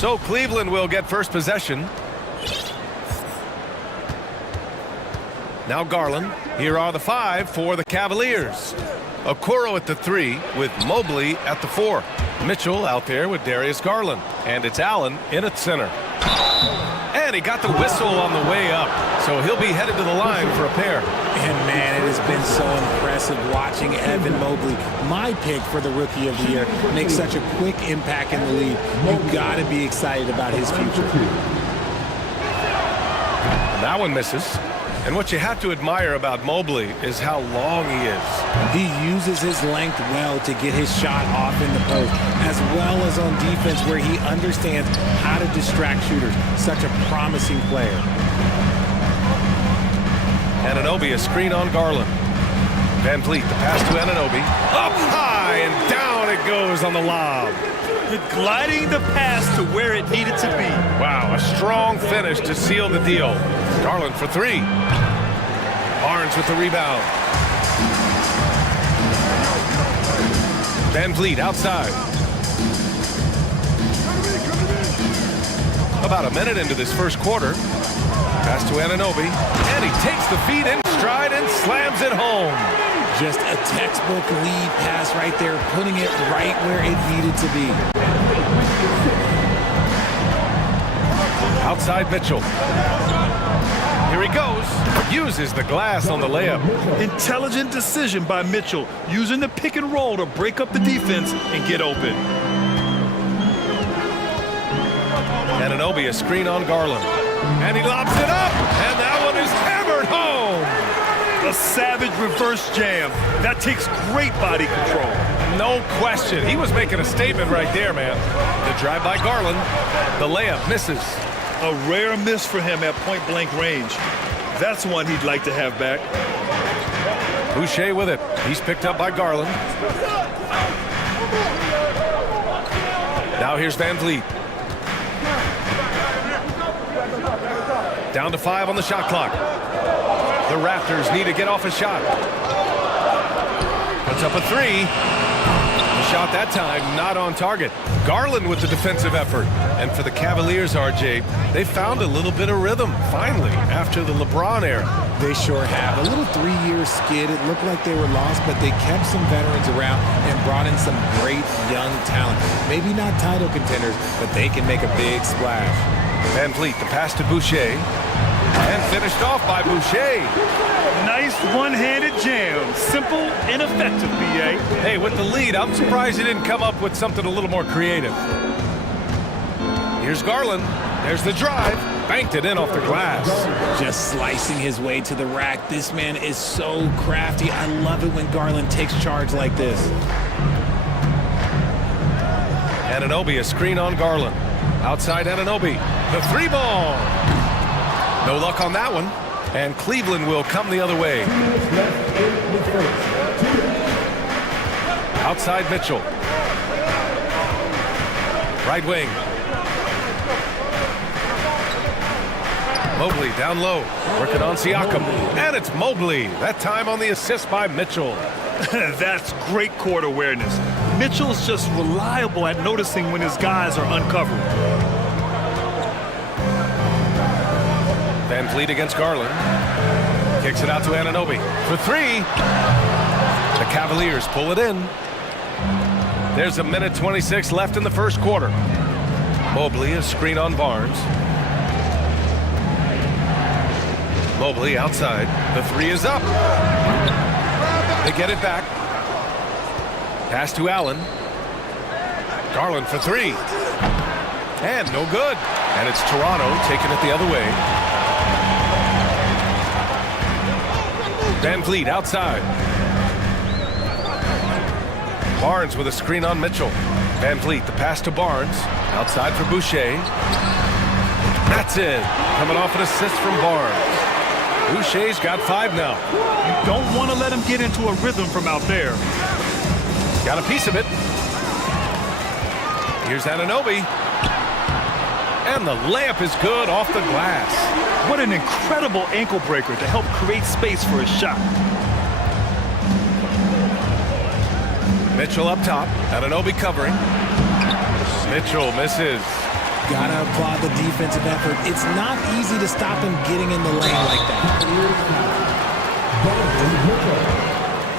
So Cleveland will get first possession. Now Garland. Here are the 5 for the Cavaliers. Okoro at the 3 with Mobley at the 4. Mitchell out there with Darius Garland. And it's Allen in at center. And he got the whistle on the way up. So he'll be headed to the line for a pair. And man, it has been so impressive watching Evan Mobley, my pick for the Rookie of the Year, make such a quick impact in the league. You've got to be excited about his future. And that one misses. And what you have to admire about Mobley is how long he is. He uses his length well to get his shot off in the post, as well as on defense where he understands how to distract shooters. Such a promising player. Anunoby, a screen on Garland. Van Vliet, the pass to Anunoby. Up high and down it goes on the lob. Gliding the pass to where it needed to be. Wow, a strong finish to seal the deal. Garland for 3. Barnes with the rebound. Van Vliet outside. About a minute into this first quarter. Pass to Anunoby. And he takes the feed in stride and slams it home. Just a textbook lead pass right there, putting it right where it needed to be. Outside Mitchell. Here he goes. Uses the glass on the layup. Intelligent decision by Mitchell, using the pick and roll to break up the defense and get open. Anunoby, a screen on Garland. And he lobs it up. And that one is hammered home. A savage reverse jam. That takes great body control. No question. He was making a statement right there, man. The drive by Garland. The layup misses. A rare miss for him at point-blank range. That's one he'd like to have back. Boucher with it. He's picked up by Garland. Now here's Van Vliet. Down to 5 on the shot clock. The Raptors need to get off a shot. Puts up a 3. The shot that time not on target. Garland with the defensive effort. And for the Cavaliers, RJ, they found a little bit of rhythm, finally, after the LeBron era. They sure have. A little 3-year skid. It looked like they were lost, but they kept some veterans around and brought in some great young talent. Maybe not title contenders, but they can make a big splash. Van Vliet, the pass to Boucher. And finished off by Boucher. Nice one-handed jam. Simple and effective, B.A. Hey, with the lead, I'm surprised he didn't come up with something a little more creative. Here's Garland. There's the drive. Banked it in off the glass. Just slicing his way to the rack. This man is so crafty. I love it when Garland takes charge like this. Anunoby, a screen on Garland. Outside Anunoby. The 3 ball. No luck on that one. And Cleveland will come the other way. Outside Mitchell. Right wing. Mobley down low. Working on Siakam. And it's Mobley. That time on the assist by Mitchell. That's great court awareness. Mitchell's just reliable at noticing when his guys are uncovered. Van Vliet against Garland. Kicks it out to Anunoby for 3. The Cavaliers pull it in. There's a minute 26 left in the first quarter. Mobley, a screen on Barnes. Mobley outside. The 3 is up. They get it back. Pass to Allen. Garland for 3. And no good. And it's Toronto taking it the other way. Van Vliet outside. Barnes with a screen on Mitchell. Van Vliet, the pass to Barnes. Outside for Boucher. That's it. Coming off an assist from Barnes. Boucher's got 5 now. You don't want to let him get into a rhythm from out there. Got a piece of it. Here's Anunoby. And the layup is good off the glass. What an incredible ankle breaker to help create space for a shot. Mitchell up top. Anunoby covering. Mitchell misses. Gotta applaud the defensive effort. It's not easy to stop him getting in the lane like that.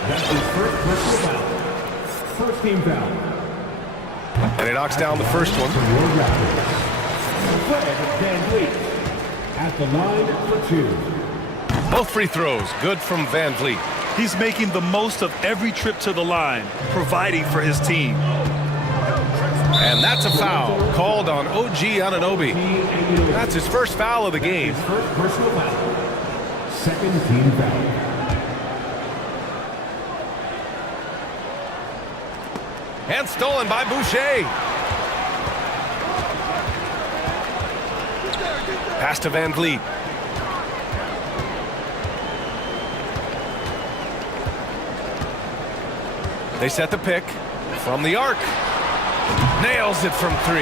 That's his first personal foul. First team foul. And he knocks down the first one. Van Vliet at the line for 2. Both free throws good from Van Vliet. He's making the most of every trip to the line, providing for his team. And that's a foul called on OG Anunoby. That's his first foul of the game. His first personal foul. Second team foul. And stolen by Boucher. Pass to Van Vliet. They set the pick from the arc. Nails it from 3.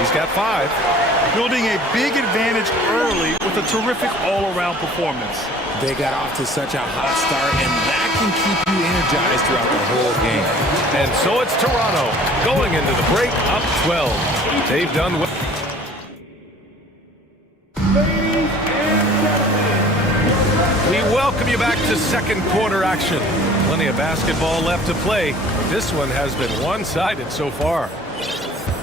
He's got 5. Building a big advantage early with a terrific all-around performance. They got off to such a hot start, and that can keep you energized throughout the whole game. And so it's Toronto going into the break up 12. They've done well. We welcome you back to second quarter action. Plenty of basketball left to play. This one has been one-sided so far.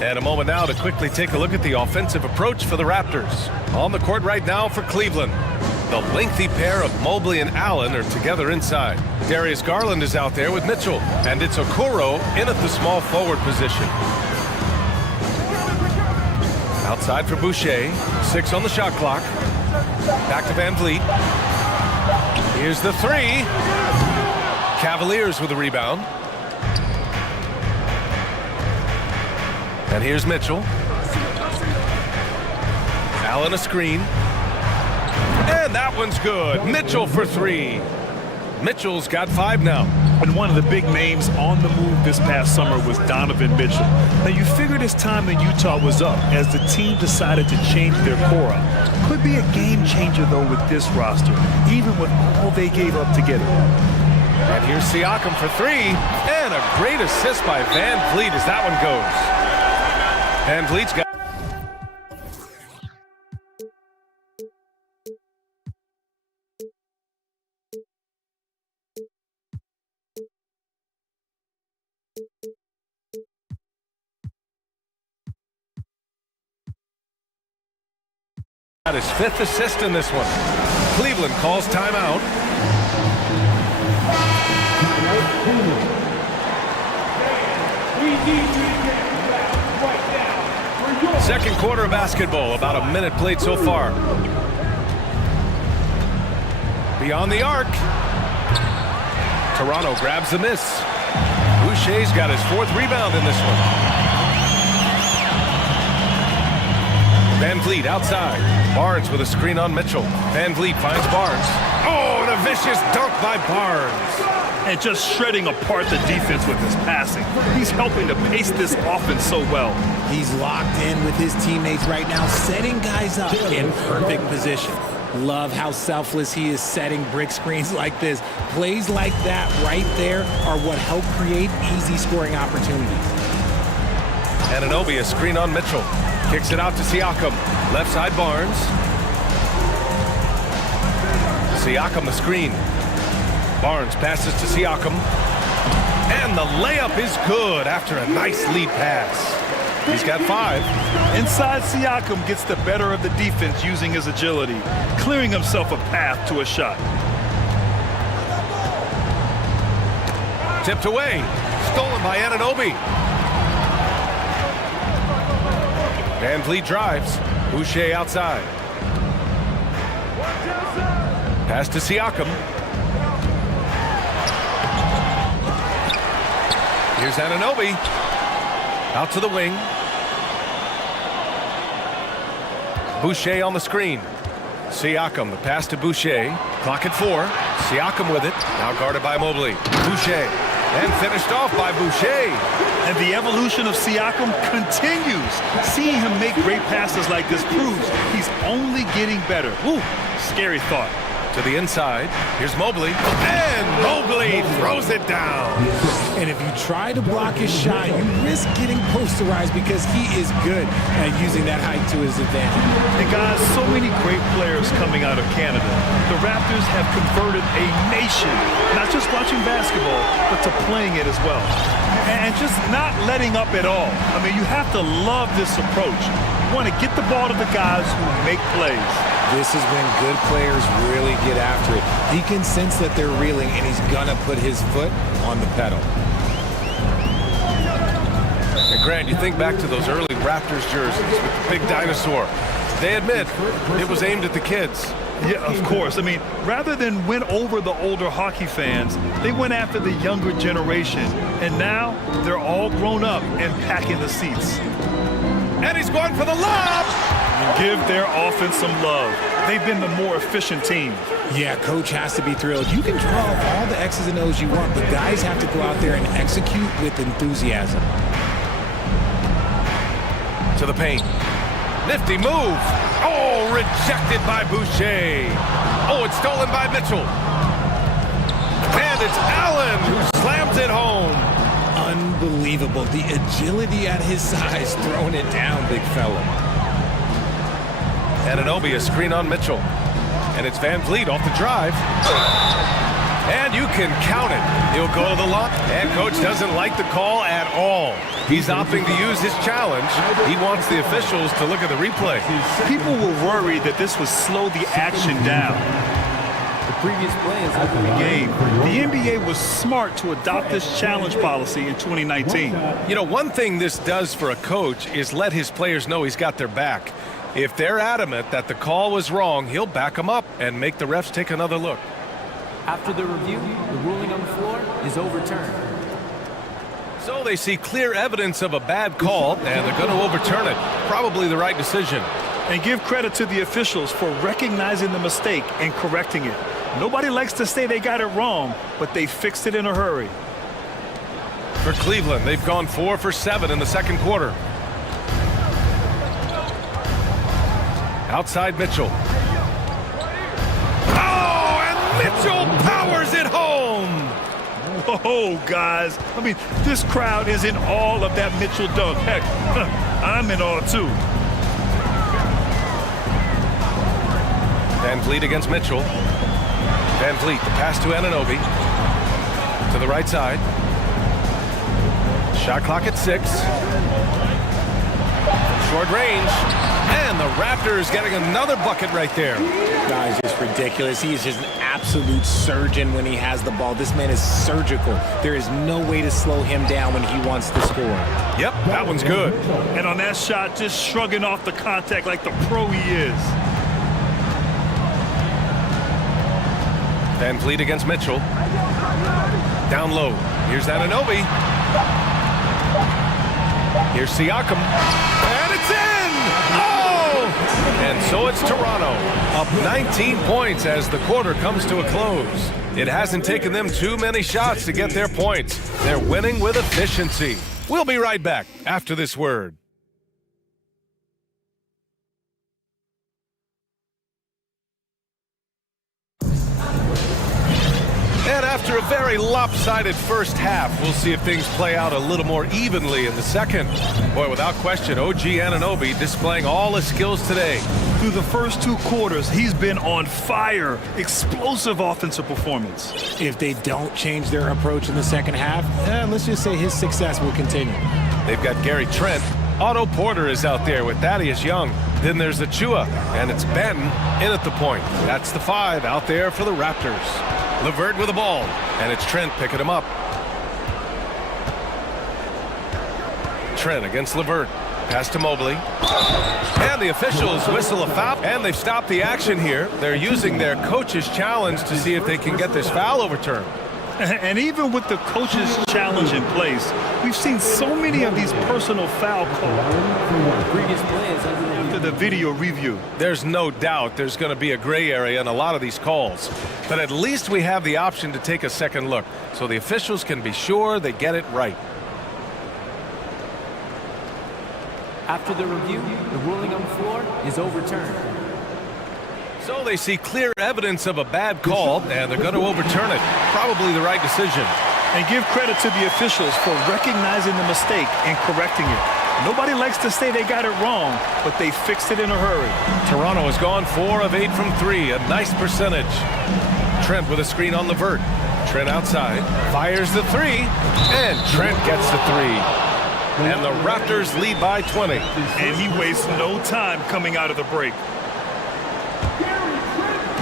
And a moment now to quickly take a look at the offensive approach for the Raptors. On the court right now for Cleveland. The lengthy pair of Mobley and Allen are together inside. Darius Garland is out there with Mitchell. And it's Okoro in at the small forward position. Outside for Boucher. 6 on the shot clock. Back to Van Vliet. Here's the 3. Cavaliers with the rebound. And here's Mitchell. Allen a screen. And that one's good. Mitchell for three. Mitchell's got 5 now. And one of the big names on the move this past summer was Donovan Mitchell. Now you figured his time in Utah was up as the team decided to change their core up. Could be a game changer though with this roster, even with all they gave up to get it. And here's Siakam for 3. And a great assist by Van Vliet as that one goes. Van Vliet's got... Got his 5th assist in this one. Cleveland calls timeout. Second quarter of basketball, about a minute played so far. Beyond the arc. Toronto grabs the miss. Boucher's got his 4th rebound in this one. Van Vliet outside. Barnes with a screen on Mitchell. Van Vliet finds Barnes. Oh, and a vicious dunk by Barnes. And just shredding apart the defense with his passing. He's helping to pace this offense so well. He's locked in with his teammates right now, setting guys up in perfect position. Love how selfless he is setting brick screens like this. Plays like that right there are what help create easy scoring opportunities. Anunoby a screen on Mitchell. Kicks it out to Siakam. Left side Barnes. Siakam the screen. Barnes passes to Siakam. And the layup is good after a nice lead pass. He's got 5. Inside, Siakam gets the better of the defense using his agility, clearing himself a path to a shot. Tipped away. Stolen by Anunoby. Van Vliet drives. Boucher outside. Pass to Siakam. Here's Anunoby. Out to the wing. Boucher on the screen. Siakam, the pass to Boucher. Clock at 4. Siakam with it. Now guarded by Mobley. Boucher. And finished off by Boucher. And the evolution of Siakam continues. Seeing him make great passes like this proves he's only getting better. Ooh, scary thought. To the inside. Here's Mobley. And Mobley throws it down. And if you try to block his shot, you risk getting posterized because he is good at using that height to his advantage. And guys, so many great players coming out of Canada. The Raptors have converted a nation, not just watching basketball, but to playing it as well. And just not letting up at all. I mean, you have to love this approach. You want to get the ball to the guys who make plays. This is when good players really get after it. He can sense that they're reeling, and he's gonna put his foot on the pedal. And Grant, you think back to those early Raptors jerseys with the big dinosaur. They admit it was aimed at the kids. Yeah, of course. I mean, rather than win over the older hockey fans, they went after the younger generation. And now they're all grown up and packing the seats. And he's going for the lob! Give their offense some love. They've been the more efficient team. Yeah, coach has to be thrilled. You can draw up all the X's and O's you want, but guys have to go out there and execute with enthusiasm. To the paint. Nifty move. Oh, rejected by Boucher. Oh, it's stolen by Mitchell. And it's Allen who slams it home. Unbelievable. The agility at his size, throwing it down, big fella. Anunoby a screen on Mitchell. And it's Van Vliet off the drive. And you can count it. He'll go to the line. And coach doesn't like the call at all. He's opting to use his challenge. He wants the officials to look at the replay. People were worried that this would slow the action down. The previous play is open The game. The NBA was smart to adopt this challenge policy in 2019. You know, one thing this does for a coach is let his players know he's got their back. If they're adamant that the call was wrong, he'll back them up and make the refs take another look. After the review, the ruling on the floor is overturned. So they see clear evidence of a bad call, and they're going to overturn it. Probably the right decision. And give credit to the officials for recognizing the mistake and correcting it. Nobody likes to say they got it wrong, but they fixed it in a hurry. For Cleveland, they've gone 4 for 7 in the second quarter. Outside Mitchell. Oh, and Mitchell powers it home! Whoa, guys. I mean, this crowd is in awe of that Mitchell dunk. Heck, I'm in awe, too. Van Vliet against Mitchell. Van Vliet, the pass to Anunoby. To the right side. Shot clock at 6. Short range. And the Raptors getting another bucket right there. Guys, it's ridiculous. He is just an absolute surgeon when he has the ball. This man is surgical. There is no way to slow him down when he wants to score. Yep, that one's good. And on that shot, just shrugging off the contact like the pro he is. Van Vliet against Mitchell. Down low. Here's Anunoby. Here's Siakam. And it's in! Oh! And so it's Toronto, up 19 points as the quarter comes to a close. It hasn't taken them too many shots to get their points. They're winning with efficiency. We'll be right back after this word. And after a very lopsided first half, we'll see if things play out a little more evenly in the second. Boy, without question, OG Anunoby displaying all his skills today. Through the first 2 quarters, he's been on fire. Explosive offensive performance. If they don't change their approach in the second half, let's just say his success will continue. They've got Gary Trent. Otto Porter is out there with Thaddeus Young. Then there's Achua, and it's Benton in at the point. That's the 5 out there for the Raptors. LeVert with the ball, and it's Trent picking him up. Trent against LeVert. Pass to Mobley. And the officials whistle a foul, and they've stopped the action here. They're using their coach's challenge to see if they can get this foul overturned. And even with the coach's challenge in place, we've seen so many of these personal foul calls. Previous plays After the video review. There's no doubt there's going to be a gray area in a lot of these calls. But at least we have the option to take a second look, so the officials can be sure they get it right. After the review, the ruling on the floor is overturned. So they see clear evidence of a bad call, and they're going to overturn it. Probably the right decision. And give credit to the officials for recognizing the mistake and correcting it. Nobody likes to say they got it wrong, but they fixed it in a hurry. Toronto has gone 4 of 8 from 3, a nice percentage. Trent with a screen on LeVert. Trent outside, fires the 3, and Trent gets the 3. And the Raptors lead by 20. And he wastes no time coming out of the break.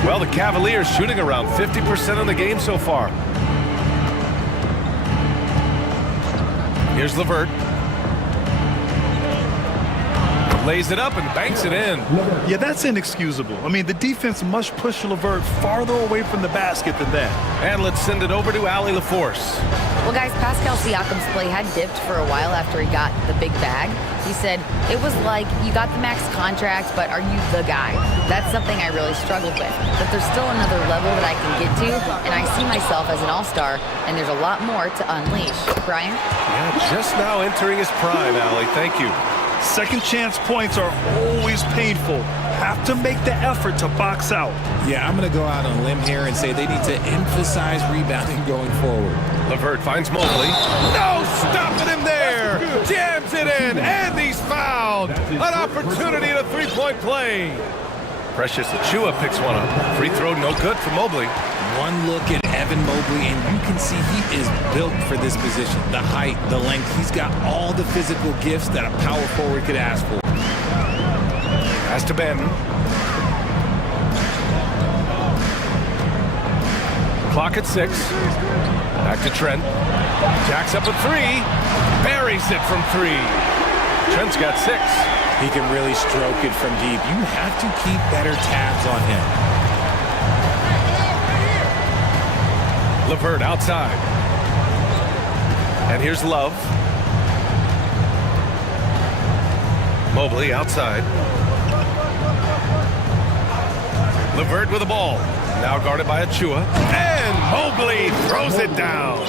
Well, the Cavaliers shooting around 50% in the game so far. Here's LeVert. Lays it up and banks it in. Yeah, that's inexcusable. I mean, the defense must push LeVert farther away from the basket than that. And let's send it over to Allie LaForce. Well, guys, Pascal Siakam's play had dipped for a while after he got the big bag. He said, it was like, you got the max contract, but are you the guy? That's something I really struggled with. But there's still another level that I can get to, and I see myself as an all-star, and there's a lot more to unleash. Brian? Yeah, just now entering his prime, Allie. Thank you. Second chance points are always painful. Have to make the effort to box out. Yeah, I'm going to go out on a limb here and say they need to emphasize rebounding going forward. LeVert finds Mobley. No stopping him there. Jams it in, and he's fouled. An opportunity at a three-point play. Precious Achua picks one up. Free throw no good for Mobley. One look at Evan Mobley, and you can see he is built for this position. The height, the length, he's got all the physical gifts that a power forward could ask for. Pass to Benton. Clock at 6. Back to Trent. Jacks up a 3. Buries it from 3. Trent's got 6. He can really stroke it from deep. You have to keep better tabs on him. LeVert outside. And here's Love. Mobley outside. LeVert with the ball. Now guarded by Achua. And Mobley throws it down.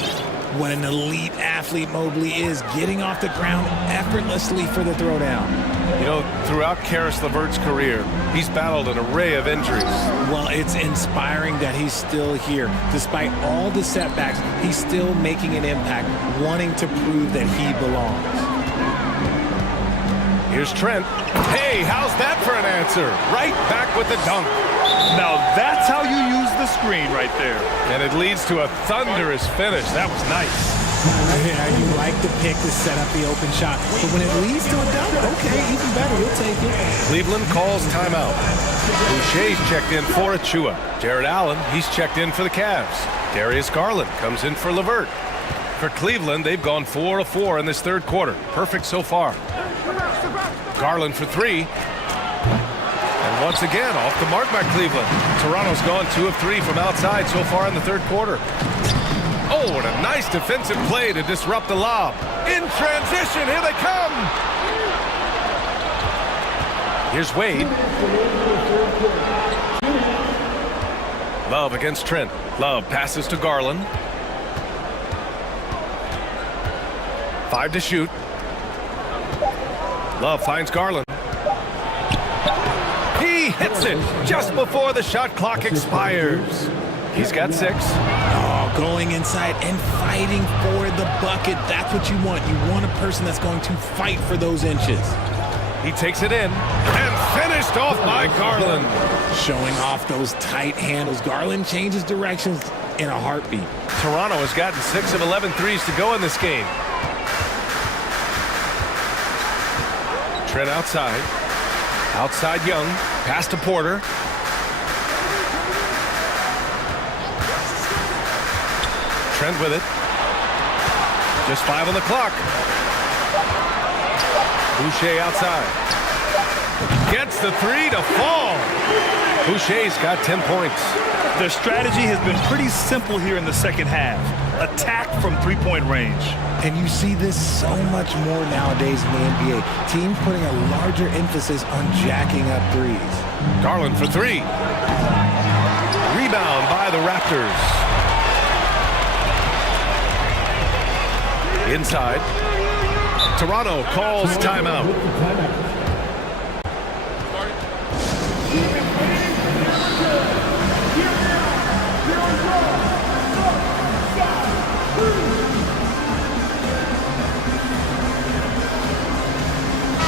What an elite athlete Mobley is, getting off the ground effortlessly for the throwdown. You know, throughout Karis LeVert's career, he's battled an array of injuries. Well, it's inspiring that he's still here. Despite all the setbacks, he's still making an impact, wanting to prove that he belongs. Here's Trent. Hey, how's that for an answer? Right back with the dunk. Now that's how you use the screen right there. And it leads to a thunderous finish. That was nice. Yeah, you like the pick to set up the open shot. But when it leads to a dunk, okay, even better, we'll take it. Cleveland calls timeout. Boucher's checked in for Achua. Jared Allen, he's checked in for the Cavs. Darius Garland comes in for LeVert. For Cleveland, they've gone 4 of 4 in this third quarter. Perfect so far. Garland for 3. And once again, off the mark by Cleveland. Toronto's gone 2 of 3 from outside so far in the third quarter. Oh, what a nice defensive play to disrupt the lob. In transition, here they come. Here's Wade. Love against Trent. Love passes to Garland. 5 to shoot. Love finds Garland. He hits it just before the shot clock expires. He's got 6. Oh, going inside and fighting for the bucket. That's what you want. You want a person that's going to fight for those inches. He takes it in and finished off by Garland. Showing off those tight handles. Garland changes directions in a heartbeat. Toronto has gotten 6 of 11 threes to go in this game. Trent outside. Outside Young. Pass to Porter. Trent with it. Just 5 on the clock. Boucher outside. Gets the 3 to fall. Boucher's got 10 points. Their strategy has been pretty simple here in the second half. Attack from three-point range. And you see this so much more nowadays in the NBA. Teams putting a larger emphasis on jacking up threes. Garland for 3. Rebound by the Raptors. Inside. Toronto calls timeout.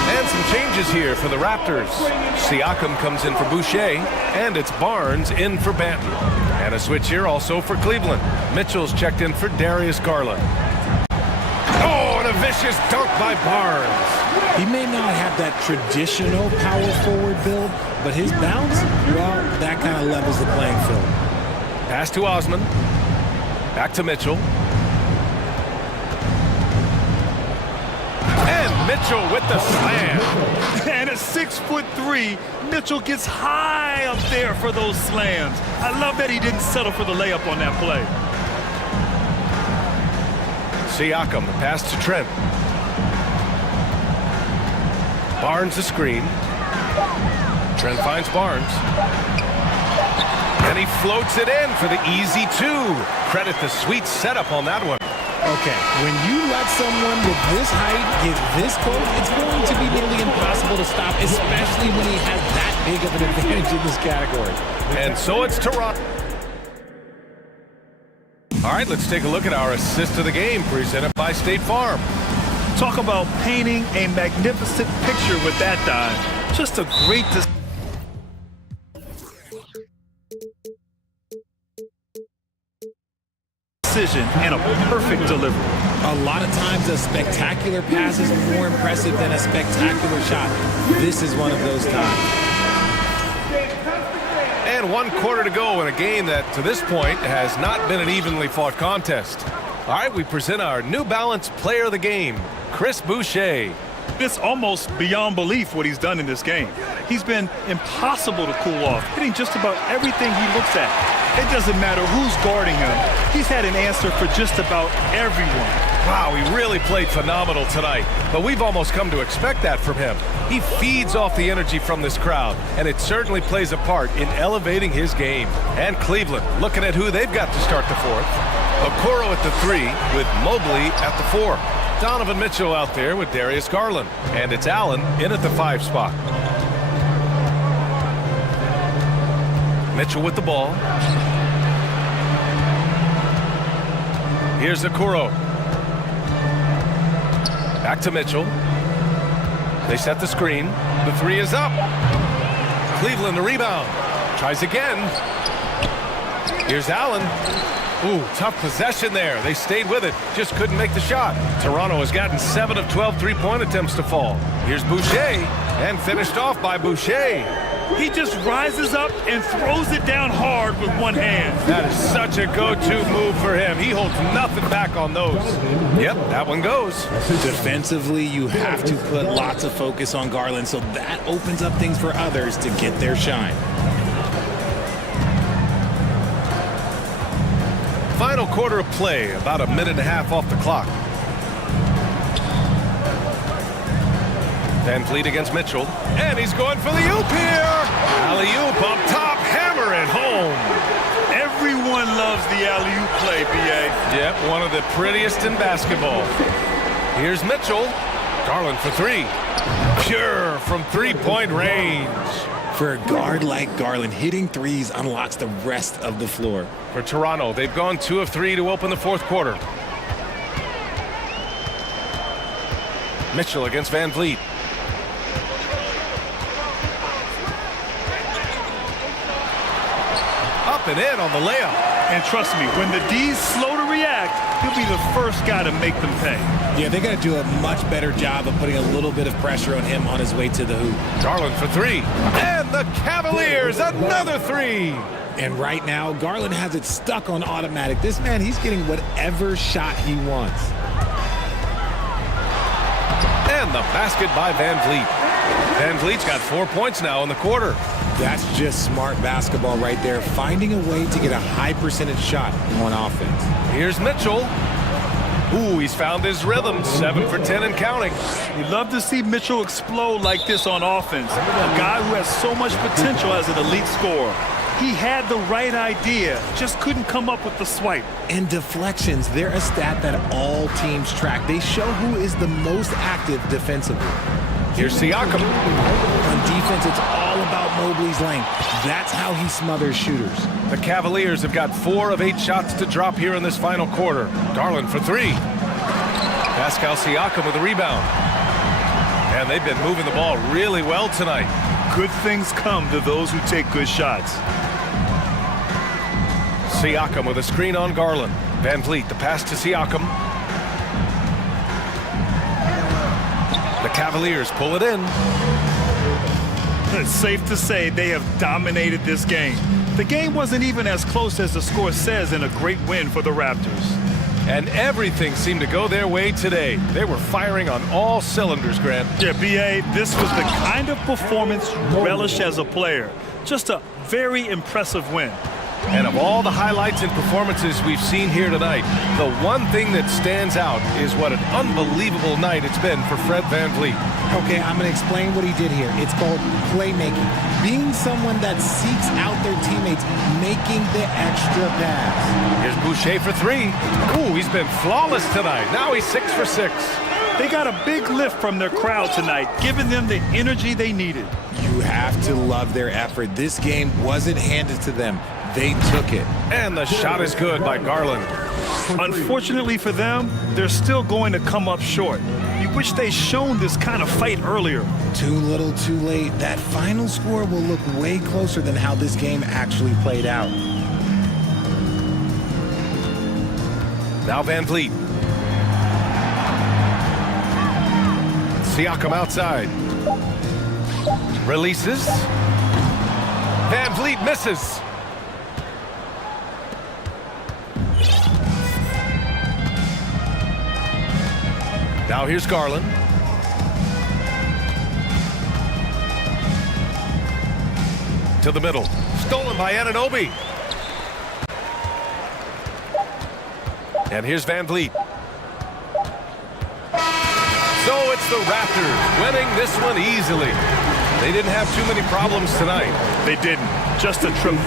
And some changes here for the Raptors. Siakam comes in for Boucher, and it's Barnes in for Banton. And a switch here also for Cleveland. Mitchell's checked in for Darius Garland. Oh, and a vicious dunk by Barnes. He may not have that traditional power forward build, but his bounce, well, that kind of levels the playing field. Pass to Osman. Back to Mitchell. And Mitchell with the slam. And at 6'3", Mitchell gets high up there for those slams. I love that he didn't settle for the layup on that play. Siakam, the pass to Trent. Barnes the screen. Trent finds Barnes. And he floats it in for the easy 2. Credit the sweet setup on that one. Okay, when you let someone with this height get this close, it's going to be nearly impossible to stop, especially when he has that big of an advantage in this category. And so it's Toronto. All right, let's take a look at our assist of the game presented by State Farm. Talk about painting a magnificent picture with that dive. Just a great decision and a perfect delivery. A lot of times a spectacular pass is more impressive than a spectacular shot. This is one of those times. And 1 quarter to go in a game that, to this point, has not been an evenly fought contest. All right, we present our New Balance Player of the Game, Chris Boucher. It's almost beyond belief what he's done in this game. He's been impossible to cool off, hitting just about everything he looks at. It doesn't matter who's guarding him. He's had an answer for just about everyone. Wow, he really played phenomenal tonight, but we've almost come to expect that from him. He feeds off the energy from this crowd, and it certainly plays a part in elevating his game. And Cleveland, looking at who they've got to start the fourth. Okoro at the 3 with Mobley at the 4. Donovan Mitchell out there with Darius Garland, and it's Allen in at the 5 spot. Mitchell with the ball. Here's Okoro. Back to Mitchell. They set the screen. The 3 is up. Cleveland the rebound. Tries again. Here's Allen. Ooh, tough possession there. They stayed with it. Just couldn't make the shot. Toronto has gotten 7 of 12 three-point attempts to fall. Here's Boucher. And finished off by Boucher. He just rises up and throws it down hard with one hand. That is such a go-to move for him. He holds nothing back on those. Yep, that one goes. Defensively, you have to put lots of focus on Garland, so that opens up things for others to get their shine. Final quarter of play, about a minute and a half off the clock. Van Vliet against Mitchell, and he's going for the oop here. Alley-oop up top, hammer it home. Everyone loves the alley-oop play, B.A. Yep, one of the prettiest in basketball. Here's Mitchell. Garland for 3. Pure from three-point range. For a guard like Garland, hitting threes unlocks the rest of the floor. For Toronto, they've gone 2 of 3 to open the fourth quarter. Mitchell against Van Vliet. Up and in on the layup. And trust me, when the D's slow to react, he'll be the first guy to make them pay. Yeah, they got to do a much better job of putting a little bit of pressure on him on his way to the hoop. Garland for 3. And the Cavaliers, another 3. And right now, Garland has it stuck on automatic. This man, he's getting whatever shot he wants. And the basket by Van Vliet. Van Vliet's got 4 points now in the quarter. That's just smart basketball right there, finding a way to get a high percentage shot on offense. Here's Mitchell. Ooh, he's found his rhythm, 7 for 10 and counting. You love to see Mitchell explode like this on offense. A guy who has so much potential as an elite scorer. He had the right idea, just couldn't come up with the swipe. And deflections, they're a stat that all teams track. They show who is the most active defensively. Here's Siakam. On defense, it's all about Mobley's length. That's how he smothers shooters. The Cavaliers have got 4 of 8 shots to drop here in this final quarter. Garland for 3. Pascal Siakam with a rebound. And they've been moving the ball really well tonight. Good things come to those who take good shots. Siakam with a screen on Garland. Van Vliet, the pass to Siakam. The Cavaliers pull it in. It's safe to say they have dominated this game. The game wasn't even as close as the score says in a great win for the Raptors. And everything seemed to go their way today. They were firing on all cylinders, Grant. Yeah, B.A., this was the kind of performance you relish as a player. Just a very impressive win. And of all the highlights and performances we've seen here tonight, the one thing that stands out is what an unbelievable night it's been for Fred Van Vliet. Okay, I'm going to explain what he did here. It's called playmaking. Being someone that seeks out their teammates, making the extra pass. Here's Boucher for 3. Ooh, he's been flawless tonight. Now he's 6 for 6. They got a big lift from their crowd tonight, giving them the energy they needed. You have to love their effort. This game wasn't handed to them. They took it. And the shot is good by Garland. Unfortunately for them, they're still going to come up short. You wish they'd shown this kind of fight earlier. Too little, too late. That final score will look way closer than how this game actually played out. Now Van Vliet. Siakam outside. Releases. Van Vliet misses. Now here's Garland. To the middle. Stolen by Anunoby. And here's Van Vliet. so it's the Raptors winning this one easily. They didn't have too many problems tonight. They didn't. Just a trip.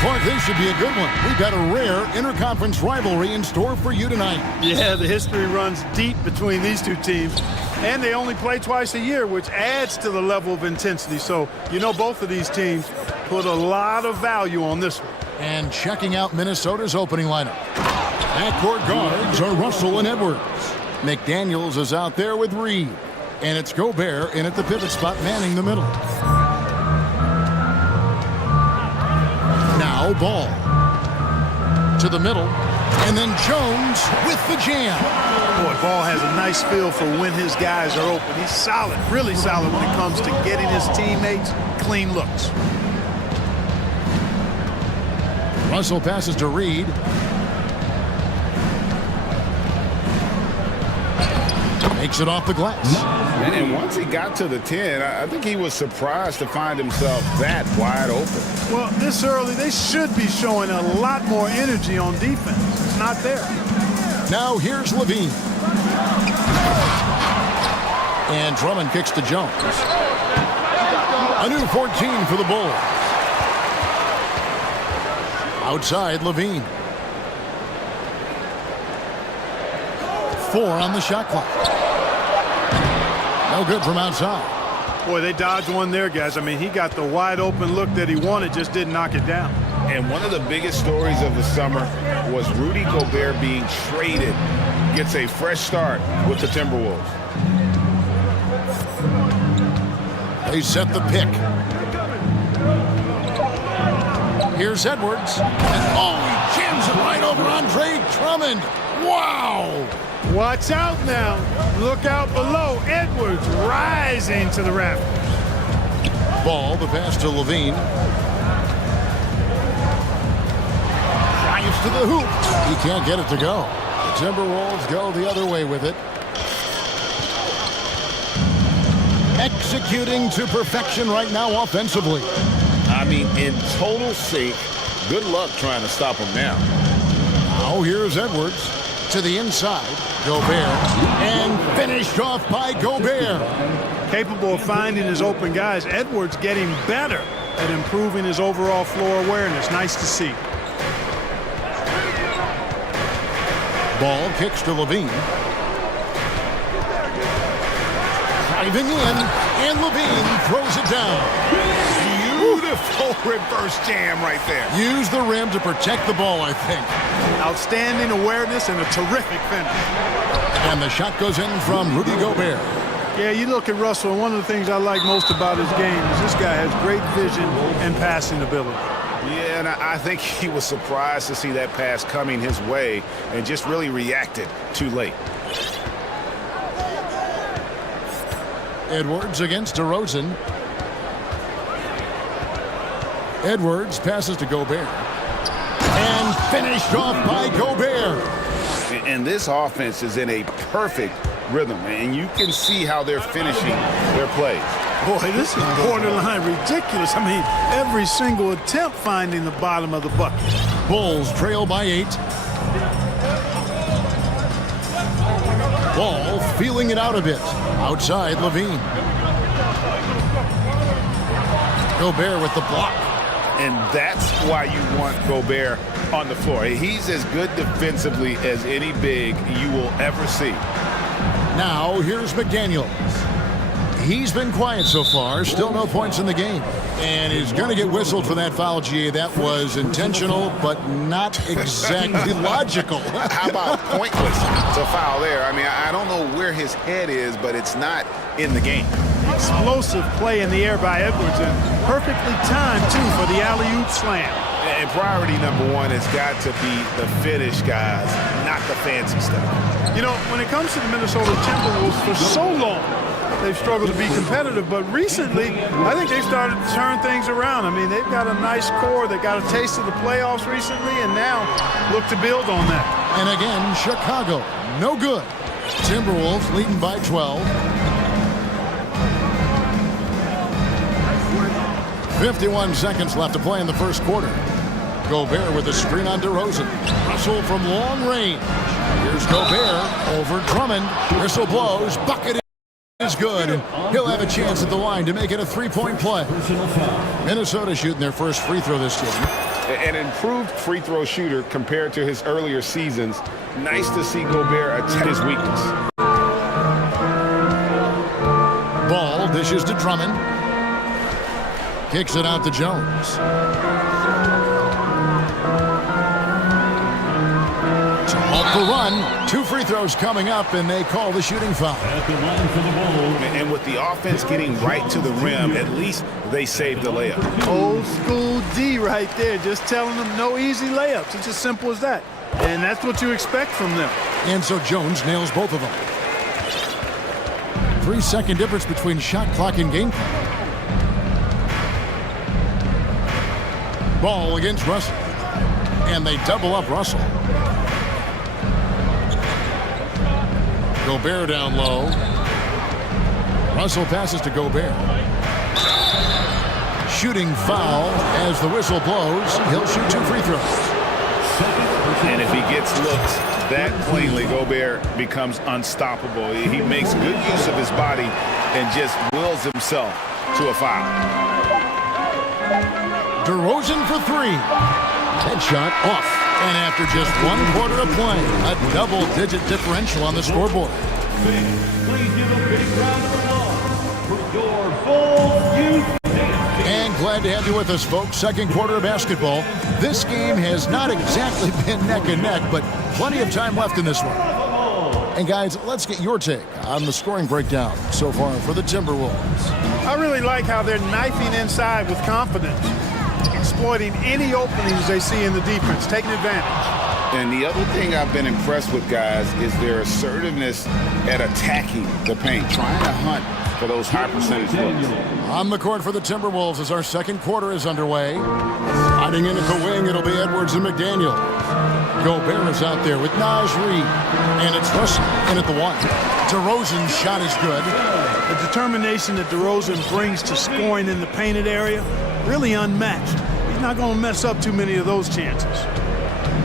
Clark, this should be a good one. We've got a rare interconference rivalry in store for you tonight. Yeah, the history runs deep between these two teams. And they only play twice a year, which adds to the level of intensity. So, you know, both of these teams put a lot of value on this one. And checking out Minnesota's opening lineup. Backcourt guards are Russell and Edwards. McDaniels is out there with Reed. And it's Gobert in at the pivot spot, manning the middle. Now Ball. to the middle. And then Jones with the jam. Boy, Ball has a nice feel for when his guys are open. He's solid, really solid when it comes to getting his teammates clean looks. Russell passes to Reed. Makes it off the glass. And once he got to the 10, I think he was surprised to find himself that wide open. Well, this early, they should be showing a lot more energy on defense. It's not there. Now here's Levine. And Drummond kicks to Jones. A new 14 for the Bulls. Outside, Levine. 4 on the shot clock. No good from outside. Boy, they dodged one there, guys. I mean, he got the wide open look that he wanted, just didn't knock it down. And one of the biggest stories of the summer was Rudy Gobert being traded. Gets a fresh start with the Timberwolves. They set the pick. Here's Edwards. And he jams it right over Andre Drummond. Wow! Watch out now. Look out below. Edwards rising to the rafters. Ball, the pass to Levine. Drives to the hoop. He can't get it to go. The Timberwolves go the other way with it. Executing to perfection right now offensively. I mean, in total sync. Good luck trying to stop him now. Now here's Edwards to the inside. Gobert. And finished off by Gobert. Capable of finding his open guys. Edwards getting better at improving his overall floor awareness. Nice to see. Ball kicks to Levine. Driving in, and Levine throws it down. Beautiful reverse jam right there. Use the rim to protect the ball, I think. Outstanding awareness and a terrific finish. And the shot goes in from Rudy Gobert. Yeah, you look at Russell, and one of the things I like most about his game is this guy has great vision and passing ability. Yeah, and I think he was surprised to see that pass coming his way and just really reacted too late. Edwards against DeRozan. Edwards passes to Gobert. And finished off by Gobert. And this offense is in a perfect rhythm, and you can see how they're finishing their plays. Boy, this is borderline ridiculous. I mean, every single attempt finding the bottom of the bucket. Bulls trail by 8. Ball feeling it out a bit. Outside, Levine. Gobert with the block. And that's why you want Gobert on the floor. He's as good defensively as any big you will ever see. Now, here's McDaniels. He's been quiet so far. Still no points in the game. And he's going to get whistled for that foul, GA. That was intentional, but not exactly logical. How about pointless? It's a foul there. I mean, I don't know where his head is, but it's not in the game. Explosive play in the air by Edwards, and perfectly timed, too, for the alley-oop slam. And priority number one has got to be the finish, guys, not the fancy stuff. You know, when it comes to the Minnesota Timberwolves, for so long, they've struggled to be competitive, but recently, I think they've started to turn things around. I mean, they've got a nice core. They got a taste of the playoffs recently, and now look to build on that. And again, Chicago, no good. Timberwolves leading by 12. 51 seconds left to play in the first quarter. Gobert with a screen on DeRozan. Russell from long range. Here's Gobert over Drummond. Whistle blows. Bucket is good. And he'll have a chance at the line to make it a three-point play. Minnesota shooting their first free throw this game. An improved free throw shooter compared to his earlier seasons. Nice to see Gobert attack his weakness. Ball dishes to Drummond. Kicks it out to Jones. To off the run. 2 free throws coming up, and they call the shooting foul. At the line for the ball. And with the offense getting right to the rim, at least they saved the layup. Old school D right there, just telling them no easy layups. It's as simple as that. And that's what you expect from them. And so Jones nails both of them. 3-second difference between shot clock and game clock. Ball against Russell. And they double up Russell. Gobert down low. Russell passes to Gobert. Shooting foul as the whistle blows. He'll shoot 2 free throws. And if he gets looks that plainly, Gobert becomes unstoppable. He makes good use of his body and just wills himself to a foul. DeRozan for 3. Headshot off. And after just 1 quarter of play, a double-digit differential on the scoreboard. Please give a big round of applause for your Bulls youth. And glad to have you with us, folks. Second quarter of basketball. This game has not exactly been neck and neck, but plenty of time left in this one. And guys, let's get your take on the scoring breakdown so far for the Timberwolves. I really like how they're knifing inside with confidence, exploiting any openings they see in the defense, taking advantage. And the other thing I've been impressed with, guys, is their assertiveness at attacking the paint, trying to hunt for those high percentage looks. On the court for the Timberwolves as our second quarter is underway. Sliding in at the wing, it'll be Edwards and McDaniel. Gobert is out there with Naz Reid. And it's Russell in at the 1. DeRozan's shot is good. The determination that DeRozan brings to scoring in the painted area, really unmatched. He's not going to mess up too many of those chances.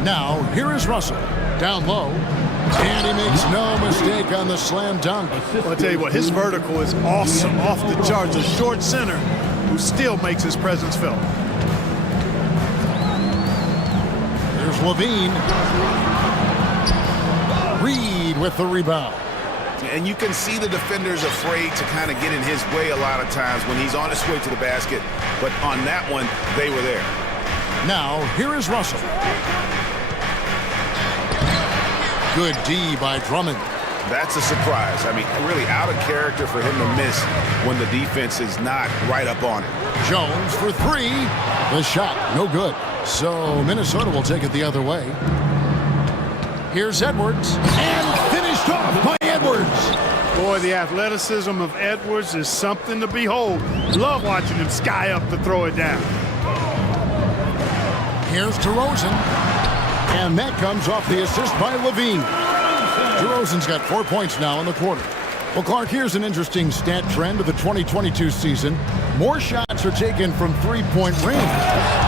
Now, here is Russell. Down low. And he makes no mistake on the slam dunk. Well, I'll tell you what, his vertical is awesome, off the charts. A short center who still makes his presence felt. Here's Levine. Reed with the rebound. And you can see the defenders afraid to kind of get in his way a lot of times when he's on his way to the basket. But on that one, they were there. Now, here is Russell. Good D by Drummond. That's a surprise. I mean, really out of character for him to miss when the defense is not right up on it. Jones for 3. The shot, no good. So Minnesota will take it the other way. Here's Edwards. And finished off by Edwards. Boy, the athleticism of Edwards is something to behold. Love watching him sky up to throw it down. Here's DeRozan. And that comes off the assist by Levine. DeRozan's got 4 points now in the quarter. Well, Clark, here's an interesting stat trend of the 2022 season. More shots are taken from three-point range,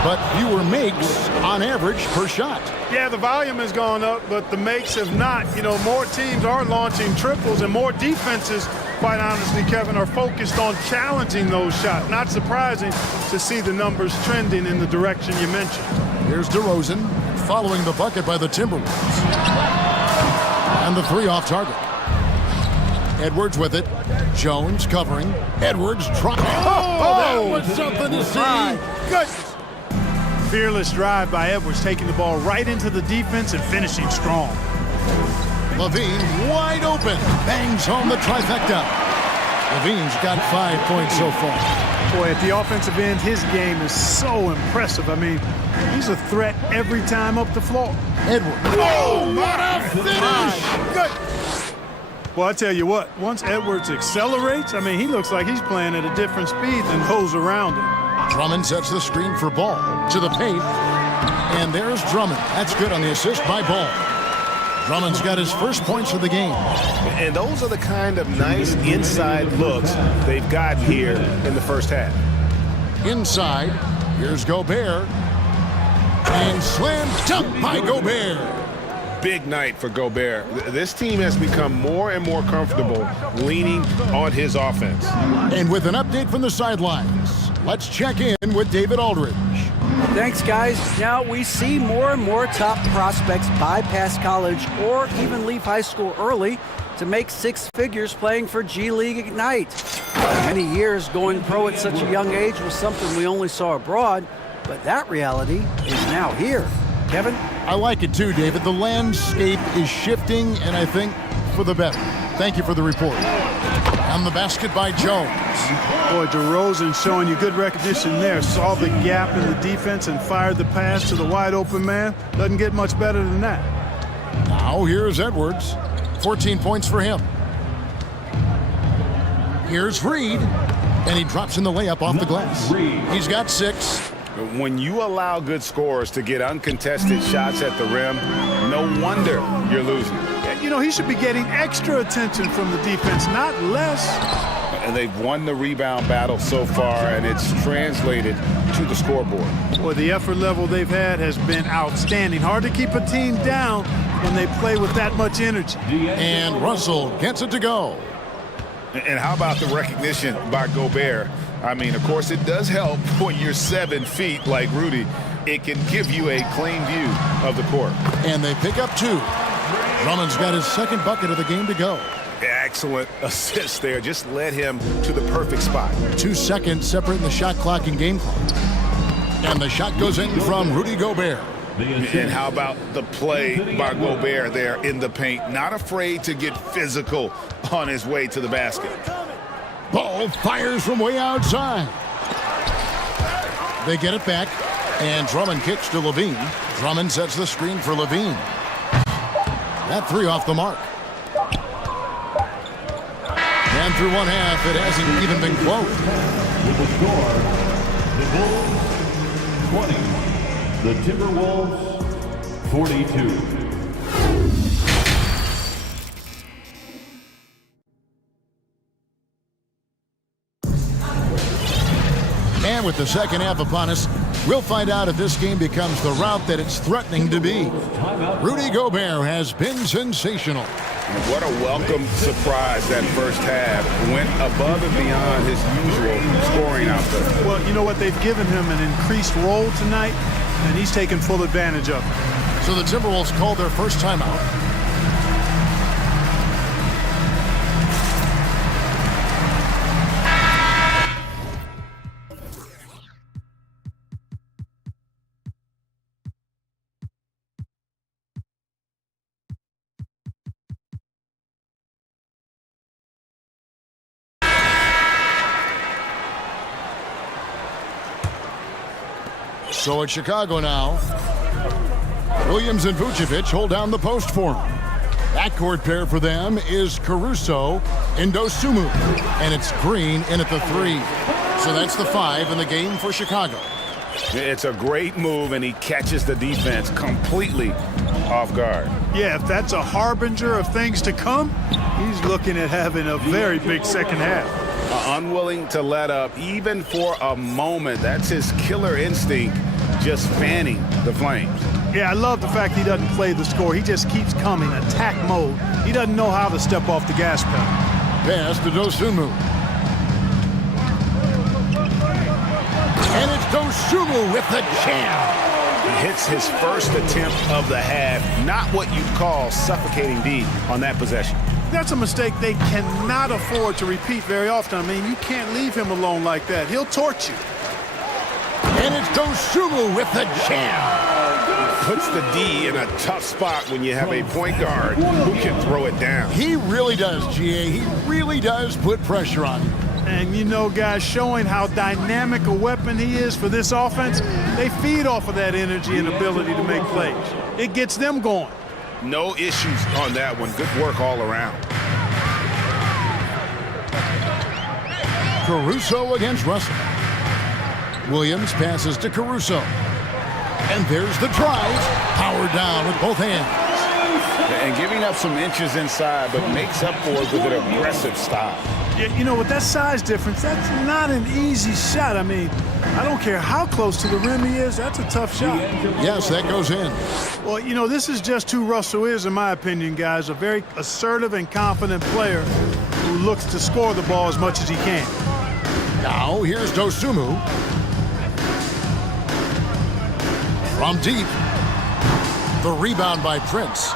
but fewer makes on average per shot. Yeah, the volume has gone up, but the makes have not. You know, more teams are launching triples, and more defenses, quite honestly, Kevin, are focused on challenging those shots. Not surprising to see the numbers trending in the direction you mentioned. Here's DeRozan following the bucket by the Timberwolves. And the 3 off target. Edwards with it. Jones covering. Edwards trying. That was something to see. My goodness. Fearless drive by Edwards, taking the ball right into the defense and finishing strong. Levine wide open. Bangs home the trifecta. Levine's got 5 points so far. Boy, at the offensive end, his game is so impressive. I mean, he's a threat every time up the floor. Edwards. Oh, what a finish! Good. Well, I tell you what, once Edwards accelerates, I mean, he looks like he's playing at a different speed than those around him. Drummond sets the screen for Ball to the paint. And there's Drummond. That's good on the assist by Ball. Drummond's got his first points of the game. And those are the kind of nice inside looks they've gotten here in the first half. Inside, here's Gobert. And slam dunk by Gobert. Big night for Gobert. This team has become more and more comfortable leaning on his offense. And with an update from the sidelines, let's check in with David Aldridge. Thanks, guys. Now we see more and more top prospects bypass college or even leave high school early to make 6 figures playing for G League Ignite. Many years going pro at such a young age was something we only saw abroad, but that reality is now here. Kevin? I like it too, David. The landscape is shifting, and I think for the better. Thank you for the report. On the basket by Jones. Boy, DeRozan showing you good recognition there. Saw the gap in the defense and fired the pass to the wide open man. Doesn't get much better than that. Now here's Edwards. 14 points for him. Here's Reed. And he drops in the layup off the glass. He's got 6. When you allow good scorers to get uncontested shots at the rim, no wonder you're losing. You know, he should be getting extra attention from the defense, not less. And they've won the rebound battle so far, and it's translated to the scoreboard. Boy, the effort level they've had has been outstanding. Hard to keep a team down when they play with that much energy. And Russell gets it to go. And how about the recognition by Gobert? I mean, of course, it does help when you're 7 feet like Rudy. It can give you a clean view of the court. And they pick up 2. Drummond's got his second bucket of the game to go. Excellent assist there. Just led him to the perfect spot. 2 seconds separating the shot clock and game clock. And the shot goes in from Rudy Gobert. And how about the play by Gobert there in the paint? Not afraid to get physical on his way to the basket. Ball fires from way outside. They get it back, and Drummond kicks to Levine. Drummond sets the screen for Levine. That 3 off the mark. And through one half, it hasn't even been close. With the score, the Bulls 20, the Timberwolves 42. And with the second half upon us, we'll find out if this game becomes the route that it's threatening to be. Rudy Gobert has been sensational. What a welcome surprise that first half. Went above and beyond his usual scoring output. Well, you know what? They've given him an increased role tonight, and he's taken full advantage of it. So the Timberwolves called their first timeout. So it's Chicago now. Williams and Vucevic hold down the post for him. Backcourt pair for them is Caruso and Dosunmu. And it's Green in at the 3. So that's the 5 in the game for Chicago. It's a great move, and he catches the defense completely off guard. Yeah, if that's a harbinger of things to come, he's looking at having a very big second half. Unwilling to let up even for a moment. That's his killer instinct, just fanning the flames. Yeah, I love the fact he doesn't play the score. He just keeps coming, attack mode. He doesn't know how to step off the gas pedal. Pass to Dosunmu. And it's Dosunmu with the jam. Hits his first attempt of the half. Not what you'd call suffocating D on that possession. That's a mistake they cannot afford to repeat very often. I mean, you can't leave him alone like that. He'll torch you. And it's Dosunmu with the jam. Puts the D in a tough spot when you have a point guard who can throw it down. He really does, GA. He really does put pressure on you. And you know, guys, showing how dynamic a weapon he is for this offense, they feed off of that energy and ability to make plays. It gets them going. No issues on that one. Good work all around. Caruso against Russell. Williams passes to Caruso. And there's the drive. Powered down with both hands. And giving up some inches inside, but makes up for it with an aggressive style. You know, with that size difference, that's not an easy shot. I mean, I don't care how close to the rim he is, that's a tough shot. Yes, that goes in. Well, you know, this is just who Russell is, in my opinion, guys. A very assertive and confident player who looks to score the ball as much as he can. Now, here's Dosunmu. From deep. The rebound by Prince.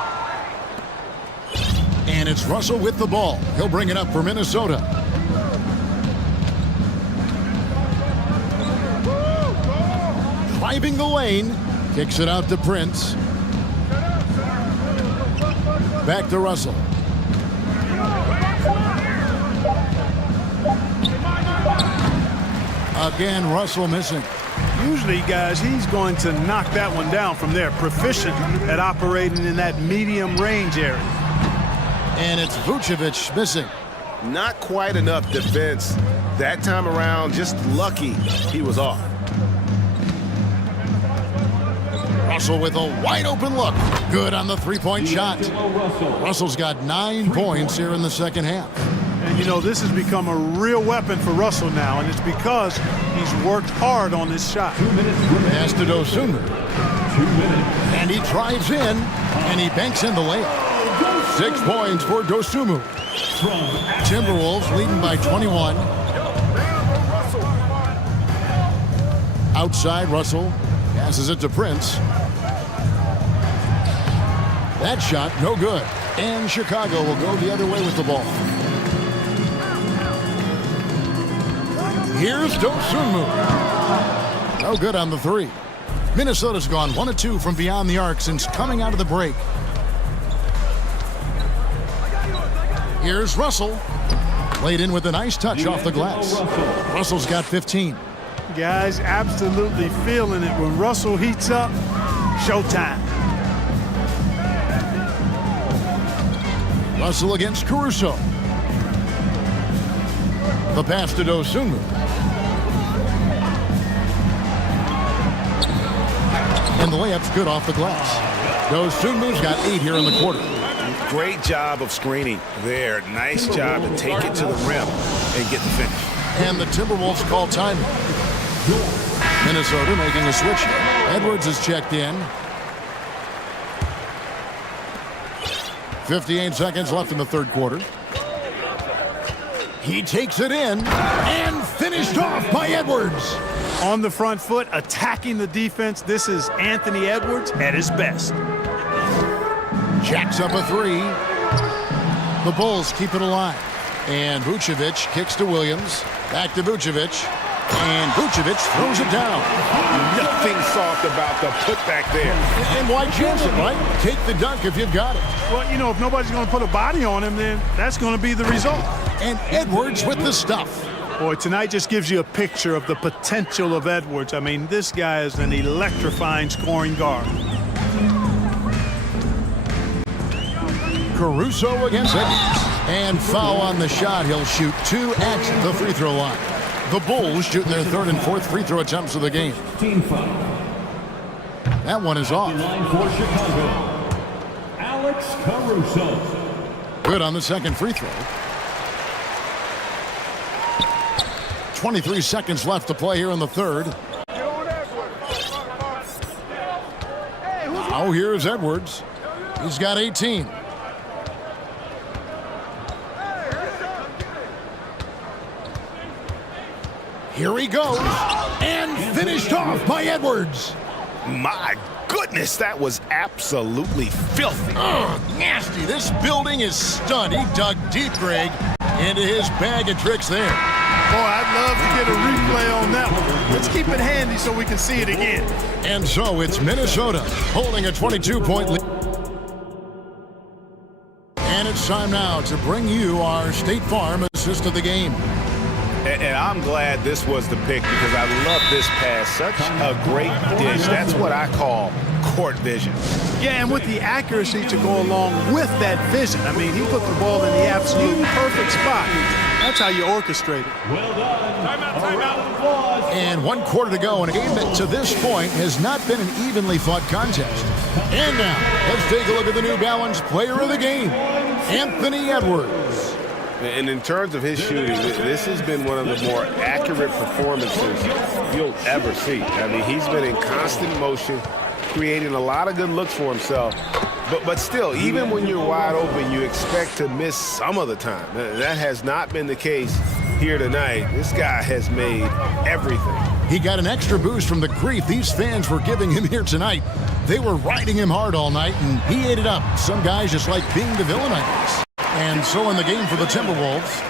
And it's Russell with the ball. He'll bring it up for Minnesota. Driving the lane. Kicks it out to Prince. Back to Russell. Again, Russell missing. Usually, guys, he's going to knock that one down from there. Proficient at operating in that medium range area. And it's Vucevic missing. Not quite enough defense. That time around, just lucky he was off. Russell with a wide open look. Good on the three-point shot. Russell's got 9 points here in the second half. And, you know, this has become a real weapon for Russell now, and it's because he's worked hard on this shot. Pass to Dosunmu. And he drives in, and he banks in the layup. 6 points for Dosunmu. Timberwolves leading by 21. Outside, Russell passes it to Prince. That shot, no good. And Chicago will go the other way with the ball. Here's Dosunmu. No good on the three. Minnesota's gone 1 of 2 from beyond the arc since coming out of the break. Here's Russell. Played in with a nice touch off the glass. Russell's got 15. Guys, absolutely feeling it. When Russell heats up, showtime. Russell against Caruso. The pass to Dosunmu. And the layup's good off the glass. Dosunmu's got 8 here in the quarter. Great job of screening there. Nice job to take it to the rim and get the finish. And the Timberwolves call timeout. Minnesota making a switch. Edwards is checked in. 58 seconds left in the third quarter. He takes it in and finished off by Edwards. On the front foot, attacking the defense. This is Anthony Edwards at his best. Jacks up a three. The Bulls keep it alive. And Vucevic kicks to Williams. Back to Vucevic. And Vucevic throws it down. Nothing soft about the putback there. And why chance it, right? Take the dunk if you've got it. Well, you know, if nobody's going to put a body on him, then that's going to be the result. And Edwards with the stuff. Boy, tonight just gives you a picture of the potential of Edwards. I mean, this guy is an electrifying scoring guard. Caruso against Edwards. And foul on the shot. He'll shoot 2 at the free throw line. The Bulls shooting their 3rd and 4th free throw attempts of the game. Team foul. That one is off. Line for Chicago, Alex Caruso. Good on the second free throw. 23 seconds left to play here in the third. Now here's Edwards. He's got 18. Here he goes, and finished off by Edwards. My goodness, that was absolutely filthy. Nasty. This building is stunned. He dug deep, Greg, into his bag of tricks there. Boy, I'd love to get a replay on that one. Let's keep it handy so we can see it again. And so it's Minnesota holding a 22-point lead. And it's time now to bring you our State Farm assist of the game. And I'm glad this was the pick because I love this pass. Such a great dish. That's what I call court vision. Yeah, and with the accuracy to go along with that vision. I mean, he put the ball in the absolute perfect spot. That's how you orchestrate it. Well done. Timeout. And 1 quarter to go in a game that to this point has not been an evenly fought contest. And now, let's take a look at the New Balance player of the game, Anthony Edwards. And in terms of his shooting, this has been one of the more accurate performances you'll ever see. I mean, he's been in constant motion, creating a lot of good looks for himself. But still, even when you're wide open, you expect to miss some of the time. That has not been the case here tonight. This guy has made everything. He got an extra boost from the grief these fans were giving him here tonight. They were riding him hard all night, and he ate it up. Some guys just like being the villain, I guess. And so in the game for the Timberwolves,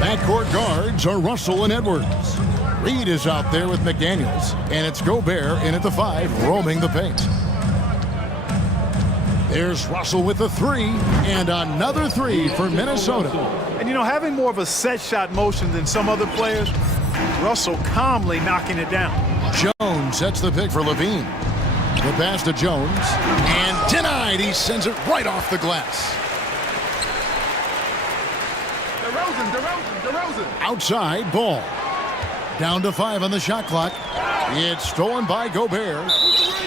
backcourt guards are Russell and Edwards. Reed is out there with McDaniels, and it's Gobert in at the 5, roaming the paint. There's Russell with the three, and another three for Minnesota. And, you know, having more of a set shot motion than some other players, Russell calmly knocking it down. Jones sets the pick for Levine. The pass to Jones, and denied. He sends it right off the glass. DeRozan. Outside, ball. Down to 5 on the shot clock. It's stolen by Gobert.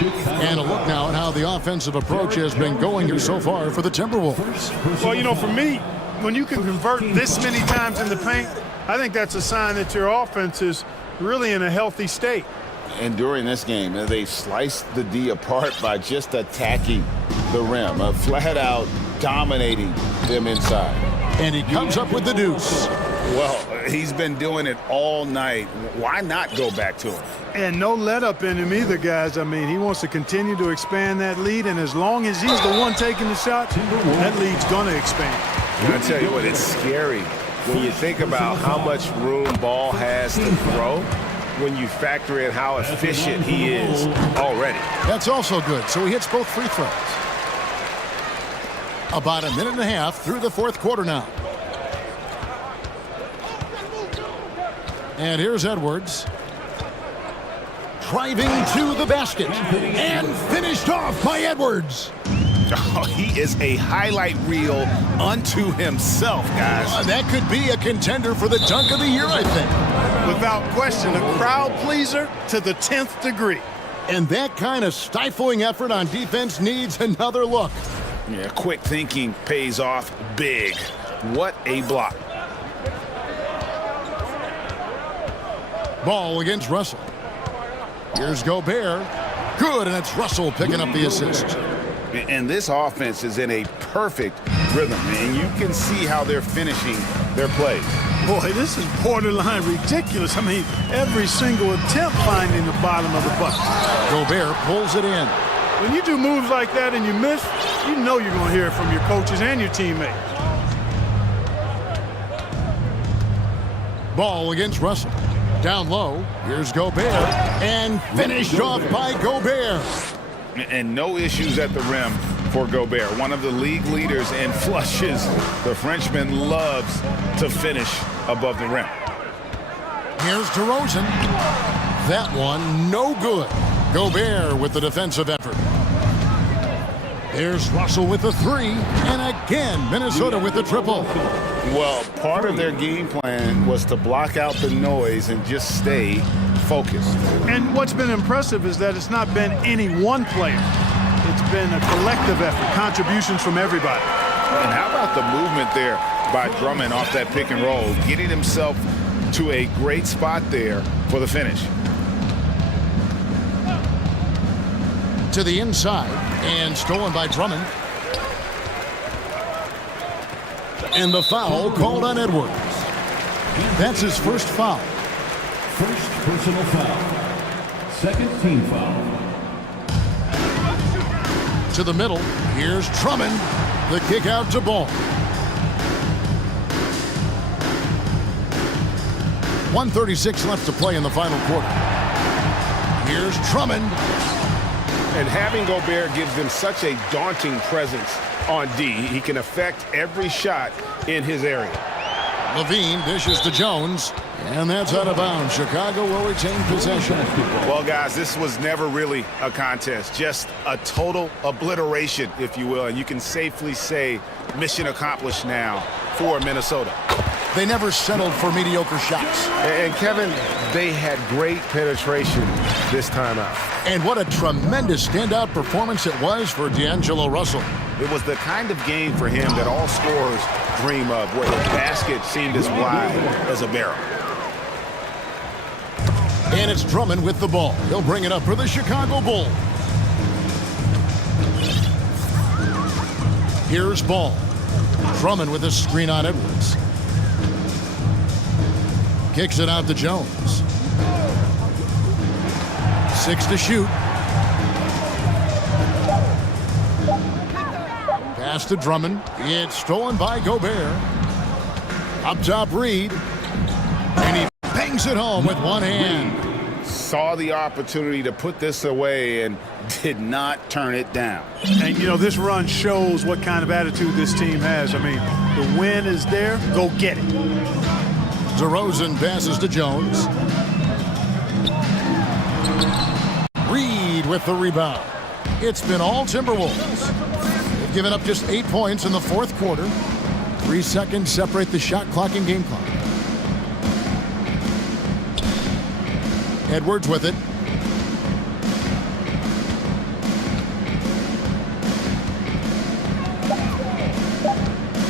And a look now at how the offensive approach has been going here so far for the Timberwolves. Well, you know, for me, when you can convert this many times in the paint, I think that's a sign that your offense is really in a healthy state. And during this game, they sliced the D apart by just attacking the rim, flat out dominating them inside. And he comes up with the deuce. Well, he's been doing it all night. Why not go back to him? And no let up in him either, guys. I mean, he wants to continue to expand that lead, and as long as he's the one taking the shot, that lead's going to expand. And I tell you what, it's scary when you think about how much room Ball has to throw, when you factor in how efficient he is already. That's also good, so he hits both free throws. About a minute and a half through the fourth quarter now. And here's Edwards. Driving to the basket. And finished off by Edwards. Oh, he is a highlight reel unto himself, guys. That could be a contender for the dunk of the year, I think. Without question, a crowd pleaser to the 10th degree. And that kind of stifling effort on defense needs another look. Yeah, quick thinking pays off big. What a block. Ball against Russell. Here's Gobert. Good, and it's Russell picking up the assist. And this offense is in a perfect rhythm, and you can see how they're finishing their plays. Boy, this is borderline ridiculous. I mean, every single attempt finding the bottom of the bucket. Gobert pulls it in. When you do moves like that and you miss, you know you're going to hear it from your coaches and your teammates. Ball against Russell. Down low, here's Gobert, and finished off by Gobert. And no issues at the rim for Gobert, one of the league leaders in flushes. The Frenchman loves to finish above the rim. Here's DeRozan. That one, no good. Gobert with the defensive effort. There's Russell with the three, and again, Minnesota with the triple. Well, part of their game plan was to block out the noise and just stay focused. And what's been impressive is that it's not been any one player. It's been a collective effort, contributions from everybody. And how about the movement there by Drummond off that pick and roll, getting himself to a great spot there for the finish. To the inside, and stolen by Drummond. And the foul called on Edwards. That's his first foul. First personal foul. Second team foul. To the middle, here's Drummond. The kick out to Ball. 1:36 left to play in the final quarter. Here's Drummond. And having Gobert gives them such a daunting presence on D. He can affect every shot in his area. Levine dishes to Jones, and that's out of bounds. Chicago will retain possession. Well, guys, this was never really a contest, just a total obliteration, if you will. And you can safely say mission accomplished now for Minnesota. They never settled for mediocre shots. And Kevin, they had great penetration this time out. And what a tremendous standout performance it was for D'Angelo Russell. It was the kind of game for him that all scorers dream of, where the basket seemed as wide as a barrel. And it's Drummond with the ball. He'll bring it up for the Chicago Bulls. Here's Ball. Drummond with a screen on Edwards. Kicks it out to Jones. 6 to shoot. Pass to Drummond. It's stolen by Gobert. Up top, Reed. And he bangs it home with one hand. saw the opportunity to put this away and did not turn it down. And, you know, this run shows what kind of attitude this team has. I mean, the win is there. Go get it. DeRozan passes to Jones. Reed with the rebound. It's been all Timberwolves. They've given up just 8 points in the fourth quarter. 3 seconds separate the shot clock and game clock. Edwards with it.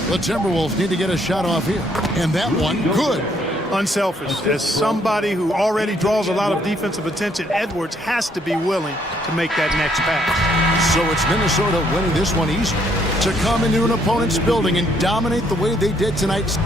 The Timberwolves need to get a shot off here. And that one, good. Unselfish. As somebody who already draws a lot of defensive attention, Edwards has to be willing to make that next pass. So it's Minnesota winning this one easily. To come into an opponent's building and dominate the way they did tonight.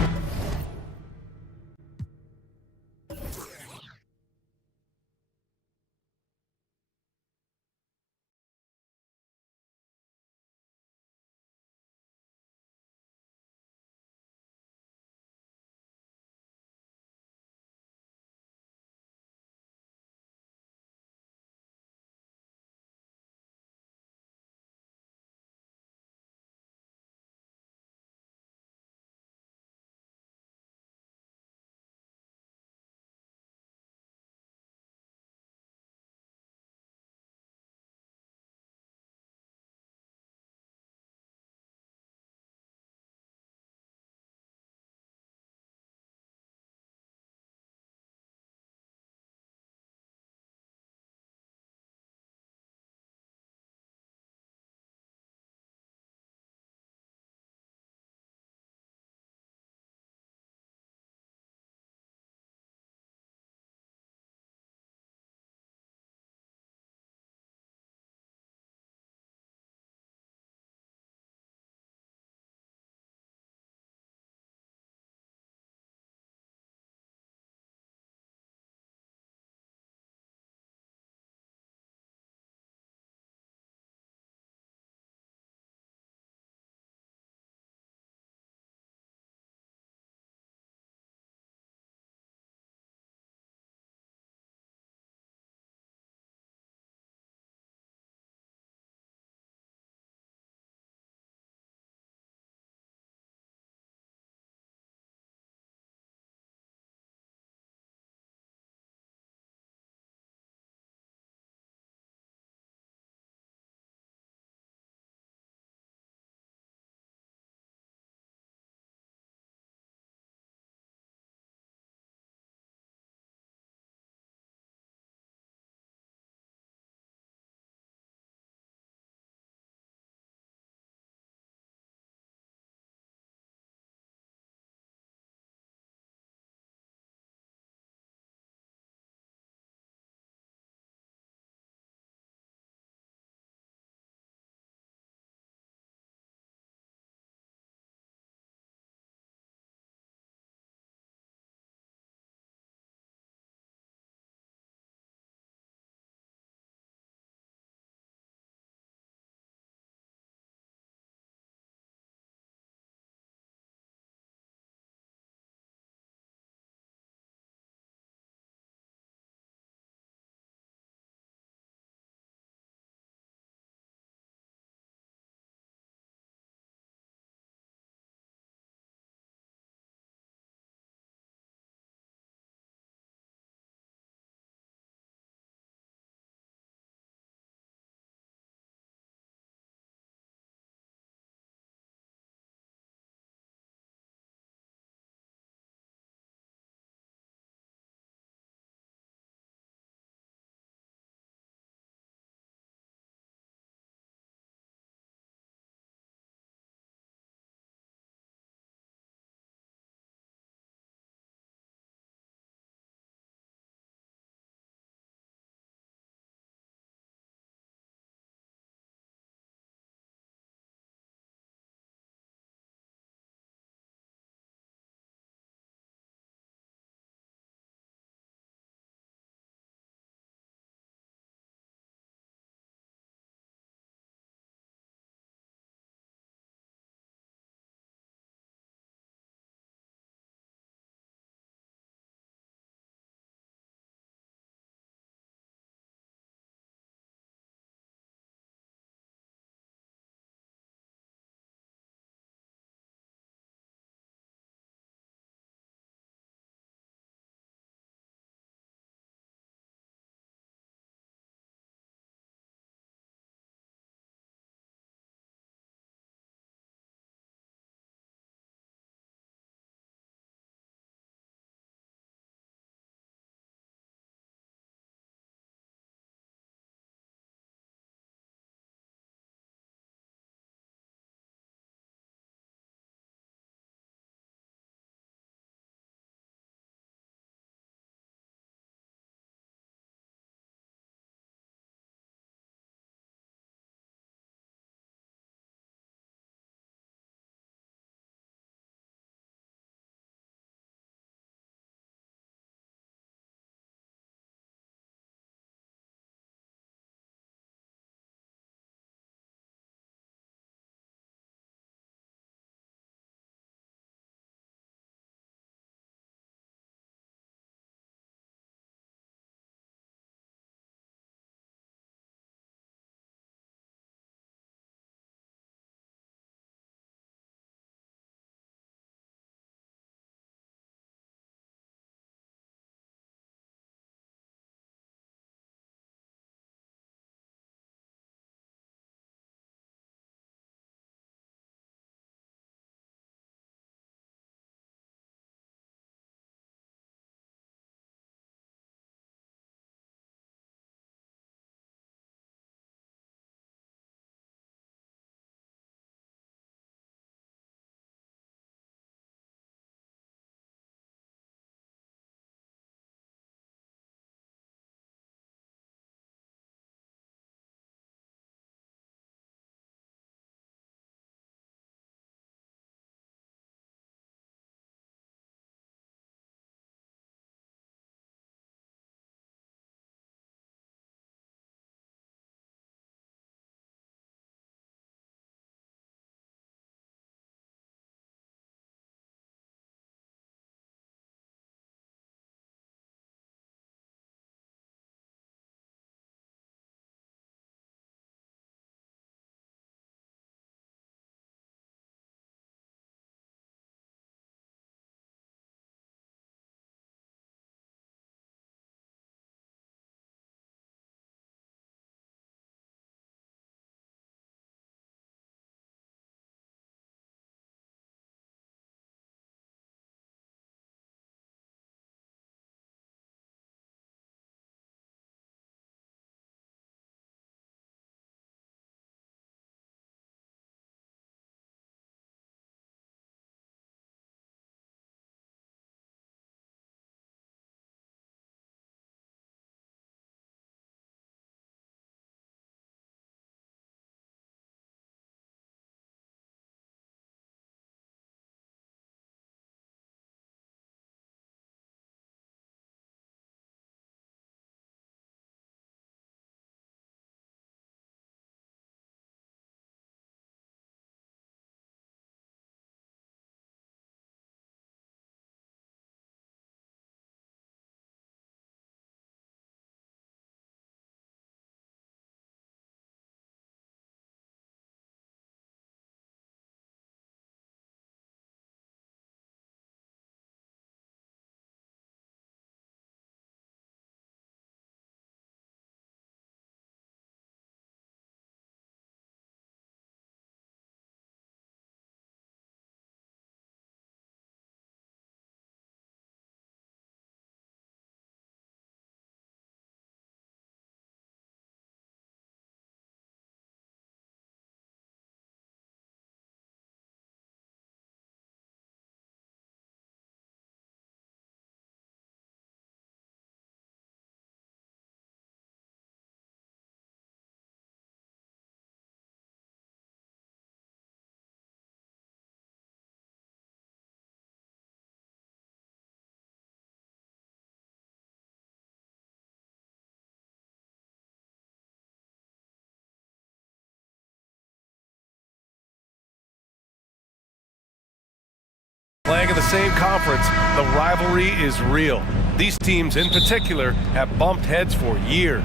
same conference, the rivalry is real. These teams in particular have bumped heads for years.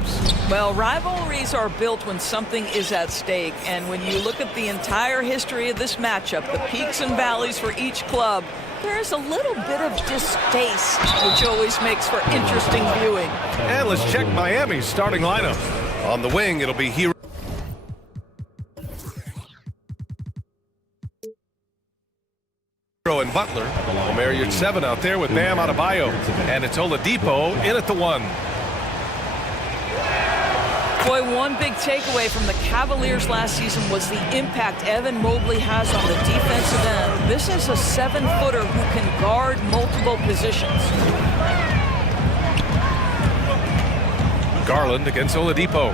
Well, rivalries are built when something is at stake. And when you look at the entire history of this matchup, the peaks and valleys for each club, there's a little bit of distaste, which always makes for interesting viewing. And let's check Miami's starting lineup. On the wing, it'll be Hero and Butler. Omer at 7 out there with Bam Adebayo. And it's Oladipo in at the 1. Boy, one big takeaway from the Cavaliers last season was the impact Evan Mobley has on the defensive end. This is a 7-footer who can guard multiple positions. Garland against Oladipo.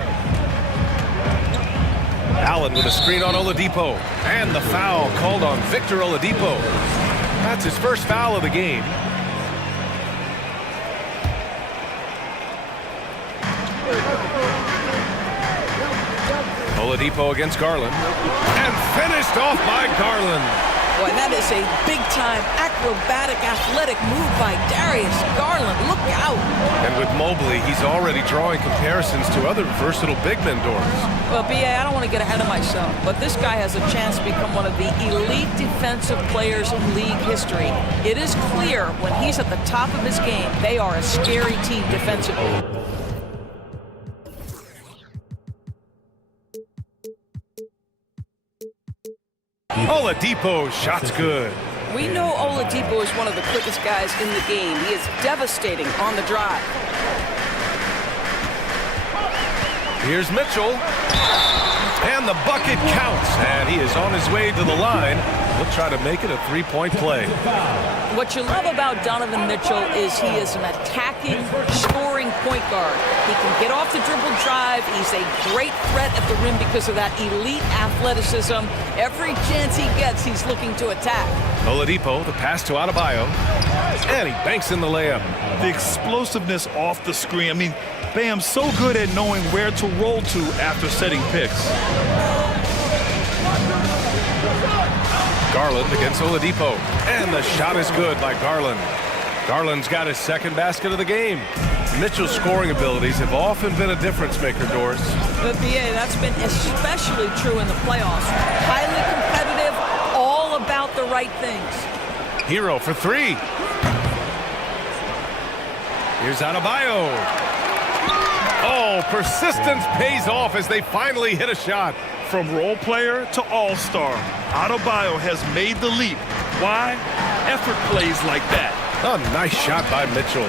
Allen with a screen on Oladipo. And the foul called on Victor Oladipo. That's his first foul of the game. Oladipo against Garland. And finished off by Garland. Boy, that is a big-time, acrobatic, athletic move by Darius Garland. Look out. And with Mobley, he's already drawing comparisons to other versatile big men, Doris. Well, B.A., I don't want to get ahead of myself, but this guy has a chance to become one of the elite defensive players in league history. It is clear when he's at the top of his game, they are a scary team defensively. Oladipo, shot's good. We know Oladipo is one of the quickest guys in the game. He is devastating on the drive. Here's Mitchell. And the bucket counts. And he is on his way to the line. He'll try to make it a three-point play. What you love about Donovan Mitchell is he is an attacking, scoring point guard. He can get off the dribble drive. He's a great threat at the rim because of that elite athleticism. Every chance he gets, he's looking to attack. Oladipo, the pass to Adebayo. And he banks in the layup. The explosiveness off the screen. I mean, Bam's so good at knowing where to roll to after setting picks. Garland against Oladipo. And the shot is good by Garland. Garland's got his second basket of the game. Mitchell's scoring abilities have often been a difference maker, Doris. But, B.A., that's been especially true in the playoffs. Highly competitive, all about the right things. Hero for 3. Here's Adebayo. Oh, persistence pays off as they finally hit a shot. From role player to all-star, Adebayo has made the leap. Why? Effort plays like that. A nice shot by Mitchell.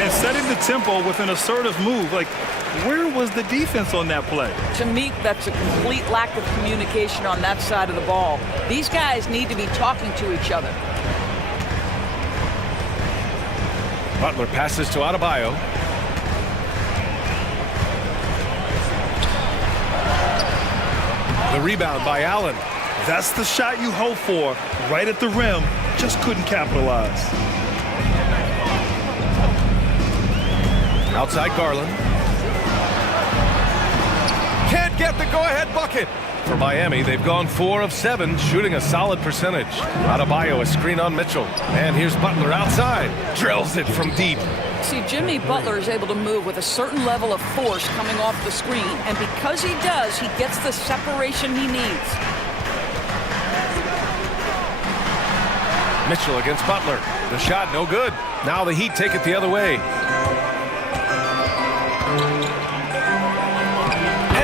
And setting the tempo with an assertive move. Like, where was the defense on that play? To me, that's a complete lack of communication on that side of the ball. These guys need to be talking to each other. Butler passes to Adebayo. The rebound by Allen. That's the shot you hope for. Right at the rim. Just couldn't capitalize. Outside Garland. Can't get the go-ahead bucket. For Miami, they've gone 4 of 7, shooting a solid percentage. Adebayo, a screen on Mitchell. And here's Butler outside. Drills it from deep. See, Jimmy Butler is able to move with a certain level of force coming off the screen. And because he does, he gets the separation he needs. Mitchell against Butler. The shot no good. Now the Heat take it the other way.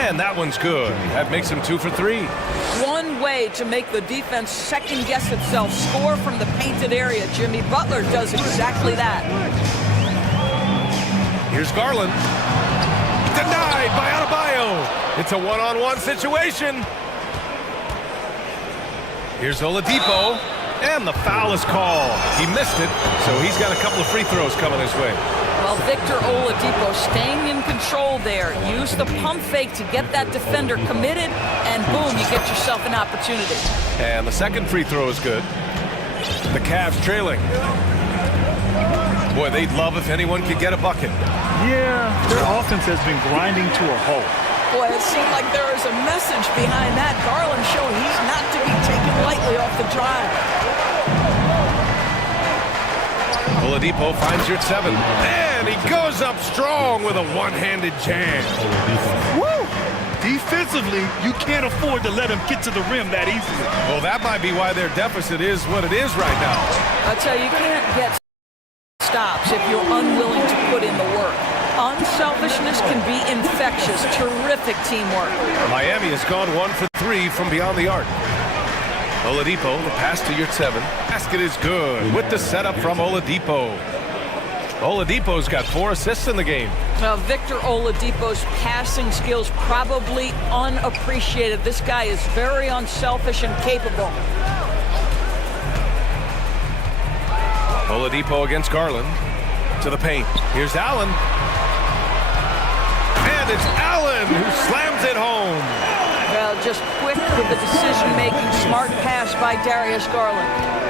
And that one's good. That makes him 2 for 3. One way to make the defense second-guess itself, score from the painted area. Jimmy Butler does exactly that. Here's Garland. Denied by Adebayo. It's a one-on-one situation. Here's Oladipo. And the foul is called. He missed it, so he's got a couple of free throws coming his way. Well, Victor Oladipo staying in control there. Use the pump fake to get that defender committed, and boom, you get yourself an opportunity. And the second free throw is good. The Cavs trailing. Boy, they'd love if anyone could get a bucket. Yeah, their offense has been grinding to a halt. Boy, it seemed like there is a message behind that. Garland showing he's not to be taken lightly off the drive. Oladipo finds your 7. And he goes up strong with a one-handed jam. Woo! Defensively, you can't afford to let him get to the rim that easily. Well, that might be why their deficit is what it is right now. I tell you, you can't get stops if you're unwilling to put in the work. Unselfishness can be infectious. Terrific teamwork. Miami has gone 1 for 3 from beyond the arc. Oladipo, the pass to your 7. Basket is good with the setup from Oladipo. Oladipo's got 4 assists in the game. Now, Victor Oladipo's passing skills probably unappreciated. This guy is very unselfish and capable. Oladipo against Garland. To the paint. Here's Allen. And it's Allen who slams it home. Well, just quick with the decision-making, smart pass by Darius Garland.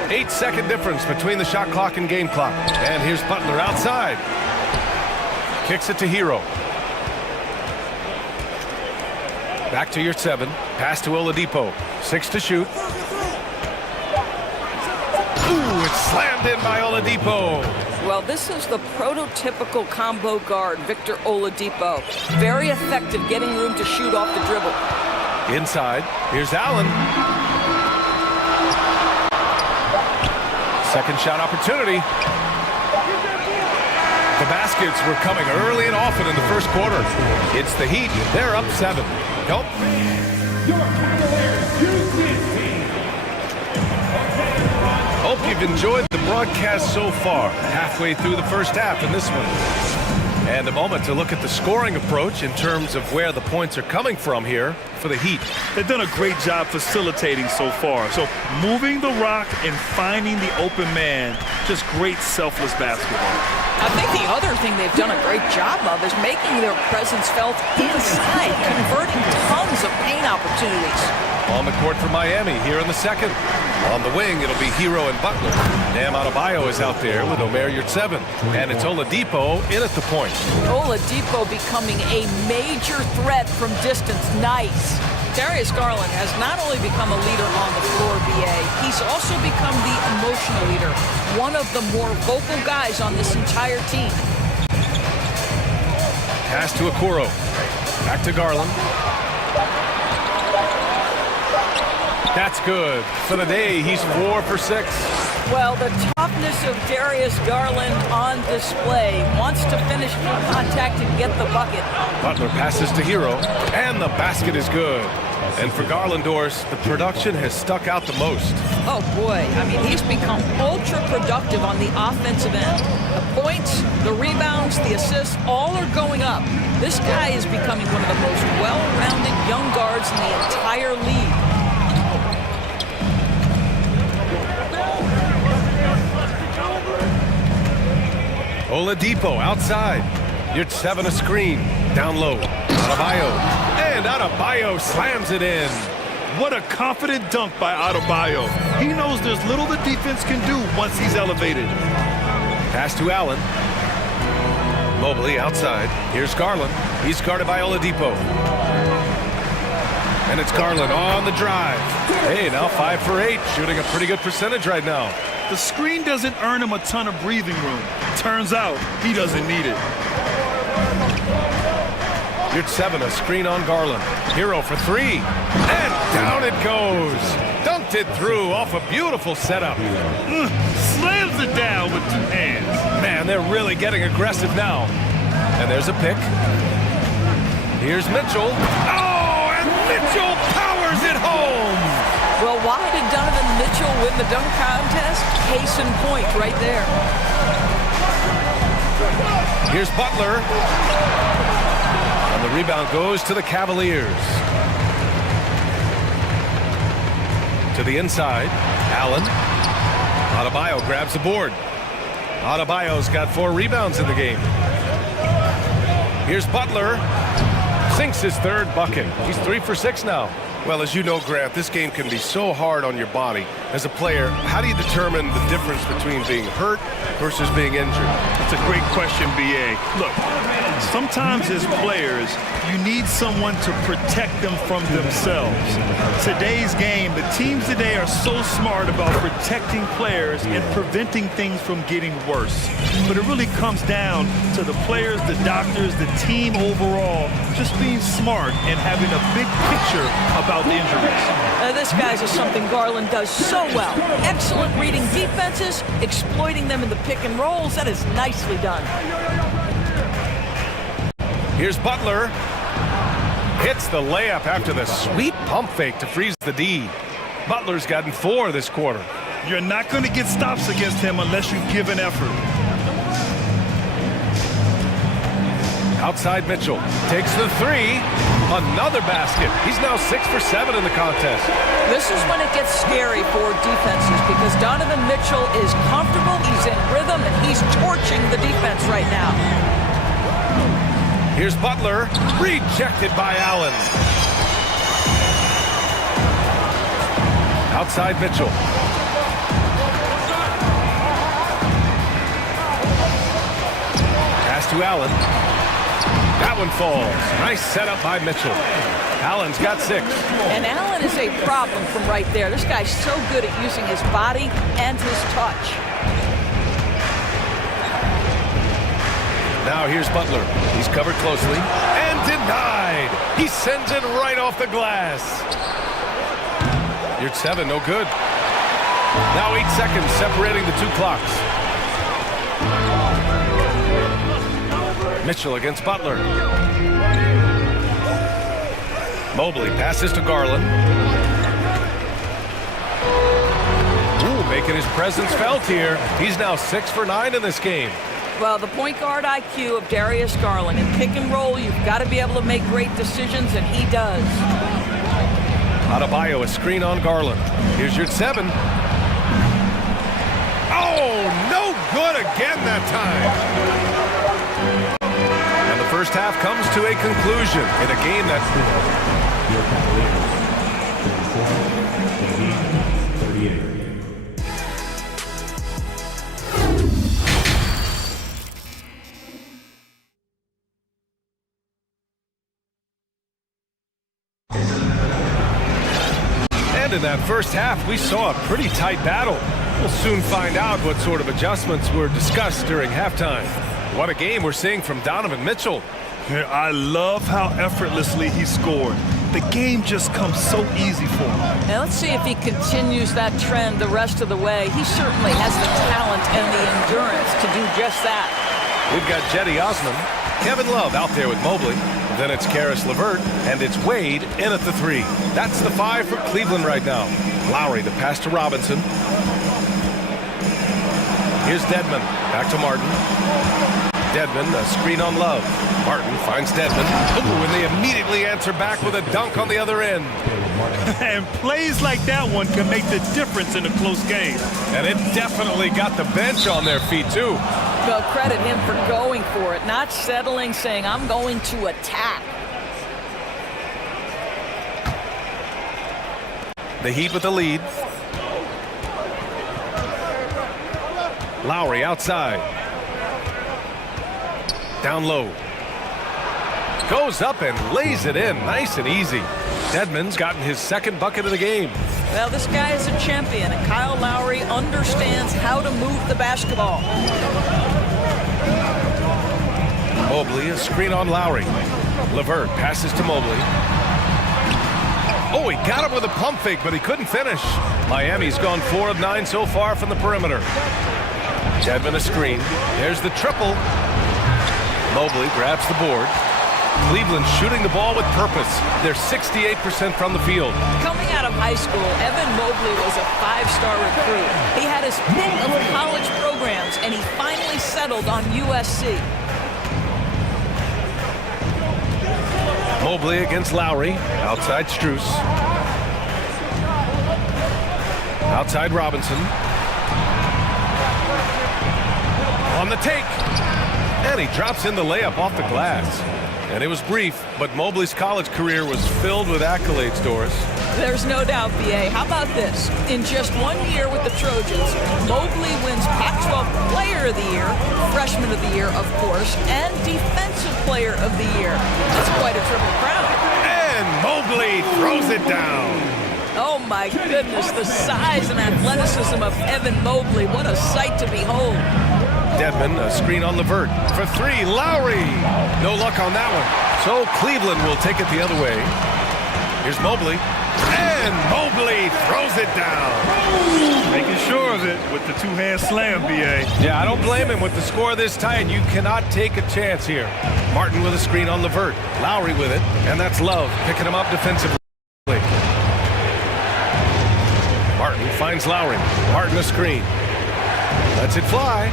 8-second difference between the shot clock and game clock. And here's Butler outside. Kicks it to Hero. Back to your 7. Pass to Oladipo. 6 to shoot. Ooh, it's slammed in by Oladipo. Well, this is the prototypical combo guard, Victor Oladipo. Very effective getting room to shoot off the dribble. Inside, here's Allen. Second shot opportunity. The baskets were coming early and often in the first quarter. It's the Heat. They're up 7. Nope. Hope you've enjoyed the broadcast so far. Halfway through the first half in this one. And a moment to look at the scoring approach in terms of where the points are coming from here for the Heat. They've done a great job facilitating so far. So moving the rock and finding the open man, just great selfless basketball. I think the other thing they've done a great job of is making their presence felt inside, converting tons of paint opportunities. On the court for Miami here in the second. On the wing, it'll be Hero and Butler. Bam Adebayo is out there with Omer Yurtseven. And it's Oladipo in at the point. Oladipo becoming a major threat from distance. Nice. Darius Garland has not only become a leader on the floor, BA, he's also become the emotional leader. One of the more vocal guys on this entire team. Pass to Okoro. Back to Garland. That's good. For the day, he's 4 for 6. Well, the toughness of Darius Garland on display. Wants to finish contact and get the bucket. Butler passes to Hero, and the basket is good. And for Garlandors, the production has stuck out the most. Oh, boy. I mean, he's become ultra-productive on the offensive end. The points, the rebounds, the assists, all are going up. This guy is becoming one of the most well-rounded young guards in the entire league. Oladipo outside. Yurtseven a screen. Down low. Adebayo. And Adebayo slams it in. What a confident dunk by Adebayo. He knows there's little the defense can do once he's elevated. Pass to Allen. Mobley outside. Here's Garland. He's guarded by Oladipo. And it's Garland on the drive. Hey, now 5 for 8. Shooting a pretty good percentage right now. The screen doesn't earn him a ton of breathing room. Turns out he doesn't need it. Yurtseven a screen on Garland. Hero for 3. And down it goes. Dunked it through off a beautiful setup. Slams it down with 2 hands. Man, they're really getting aggressive now. And there's a pick. Here's Mitchell. Oh, and Mitchell powers it home. Well, why did Donovan Mitchell win the dunk contest? Case in point right there. Here's Butler. And the rebound goes to the Cavaliers. To the inside. Allen. Adebayo grabs the board. Adebayo's got 4 rebounds in the game. Here's Butler. Sinks his 3rd bucket. He's 3 for 6 now. Well, as you know, Grant, this game can be so hard on your body. As a player, how do you determine the difference between being hurt versus being injured? That's a great question, BA. Look, Sometimes as players, you need someone to protect them from themselves. Today's game, the teams today are so smart about protecting players and preventing things from getting worse. But it really comes down to the players, the doctors, the team overall, just being smart and having a big picture about the injuries. This, guys, is something Garland does so well. Excellent reading defenses, exploiting them in the pick and rolls. That is nicely done. Here's Butler. Hits the layup after the sweet pump fake to freeze the D. Butler's gotten 4 this quarter. You're not going to get stops against him unless you give an effort. Outside Mitchell. Takes the 3. Another basket. He's now 6 for 7 in the contest. This is when it gets scary for defenses because Donovan Mitchell is comfortable, he's in rhythm, and he's torching the defense right now. Here's Butler. Rejected by Allen. Outside Mitchell. Pass to Allen. That one falls. Nice setup by Mitchell. Allen's got 6. And Allen is a problem from right there. This guy's so good at using his body and his touch. Now here's Butler. He's covered closely and denied. He sends it right off the glass. You're at 7, no good. Now 8 seconds separating the 2 clocks. Mitchell against Butler. Mobley passes to Garland. Ooh, making his presence felt here. He's now 6 for 9 in this game. Well, the point guard IQ of Darius Garland. In pick and roll, you've got to be able to make great decisions, and he does. Adebayo, a screen on Garland. Here's your 7. Oh, no good again that time. And the first half comes to a conclusion in a game that... In that first half, we saw a pretty tight battle. We'll soon find out what sort of adjustments were discussed during halftime. What a game we're seeing from Donovan Mitchell. Yeah, I love how effortlessly he scored. The game just comes so easy for him. Now let's see if he continues that trend the rest of the way. He certainly has the talent and the endurance to do just that. We've got Jetty Osman, Kevin Love out there with Mobley. Then it's Karis LeVert, and it's Wade in at the 3. That's the 5 for Cleveland right now. Lowry, the pass to Robinson. Here's Dedmon, back to Martin. Dedmon, a screen on Love. Martin finds Dedmon. Ooh, and they immediately answer back with a dunk on the other end. And plays like that one can make the difference in a close game. And it definitely got the bench on their feet, too. Well, credit him for going for it, not settling, saying, I'm going to attack. The Heat with the lead. Lowry outside. Down low. Goes up and lays it in, nice and easy. Dedmon's gotten his 2nd bucket of the game. Well, this guy is a champion, and Kyle Lowry understands how to move the basketball. Mobley, a screen on Lowry. LeVert passes to Mobley. Oh, he got him with a pump fake, but he couldn't finish. Miami's gone 4 of 9 so far from the perimeter. Dedmon a screen. There's the triple. Mobley grabs the board. Cleveland shooting the ball with purpose. They're 68% from the field. Coming out of high school, Evan Mobley was a 5-star recruit. He had his pick of college programs, and he finally settled on USC. Mobley against Lowry. Outside Strus. Outside Robinson. On the take. And he drops in the layup off the glass. And it was brief, but Mobley's college career was filled with accolades, Doris. There's no doubt, BA. How about this? In just 1 year with the Trojans, Mobley wins Pac-12 Player of the Year, Freshman of the Year, of course, and Defensive Player of the Year. That's quite a triple crown. And Mobley throws it down. Oh, my goodness, the size and athleticism of Evan Mobley. What a sight to behold. Dedmon, a screen on Levert. For three, Lowry. No luck on that one. So Cleveland will take it the other way. Here's Mobley. And Mobley throws it down. Making sure of it with the two-hand slam, BA. Yeah, I don't blame him with the score this tight. You cannot take a chance here. Martin with a screen on Levert. Lowry with it. And that's Love picking him up defensively. Martin finds Lowry. Martin a screen. Lets it fly.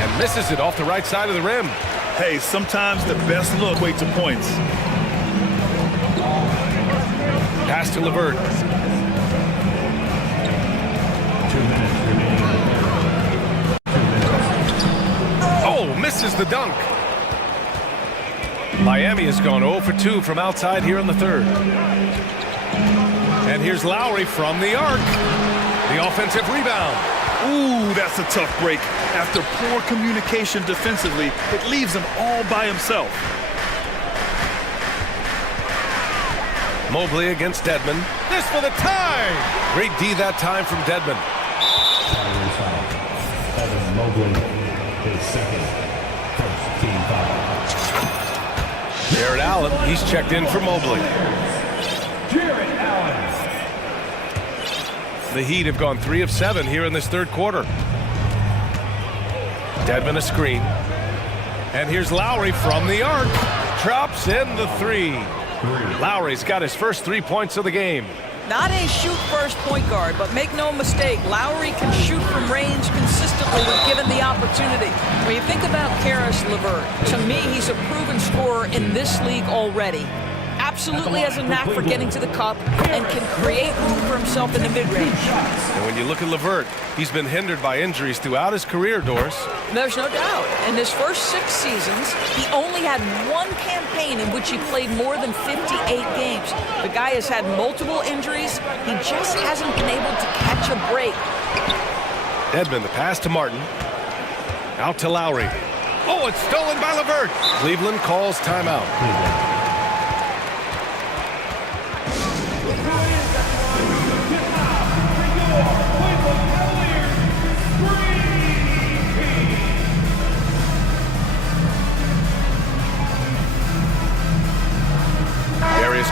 And misses it off the right side of the rim. Hey, sometimes the best look equates to points. Pass to Levert. 2 minutes remaining. 2 minutes. Oh, misses the dunk. Miami has gone 0 for 2 from outside here in the third. And here's Lowry from the arc. The offensive rebound. Ooh, that's a tough break. After poor communication defensively, it leaves him all by himself. Mobley against Dedmon. This for the tie. Great D that time from Dedmon. Evan Mobley, his second. First team foul. Jared Allen, he's checked in for Mobley. Jared Allen. The Heat have gone 3 of 7 here in this third quarter. Dedmon a screen. And here's Lowry from the arc. Drops in the three. Lowry's got his first 3 points of the game. Not a shoot-first point guard, but make no mistake, Lowry can shoot from range consistently when given the opportunity. When you think about Karis LeVert, to me, he's a proven scorer in this league already. Absolutely has a knack for getting to the cup and can create room for himself in the mid-range. And when you look at LeVert, he's been hindered by injuries throughout his career, Doris. There's no doubt. In his first 6 seasons, he only had 1 campaign in which he played more than 58 games. The guy has had multiple injuries. He just hasn't been able to catch a break. Dedmon, the pass to Martin. Out to Lowry. Oh, it's stolen by LeVert. Cleveland calls timeout.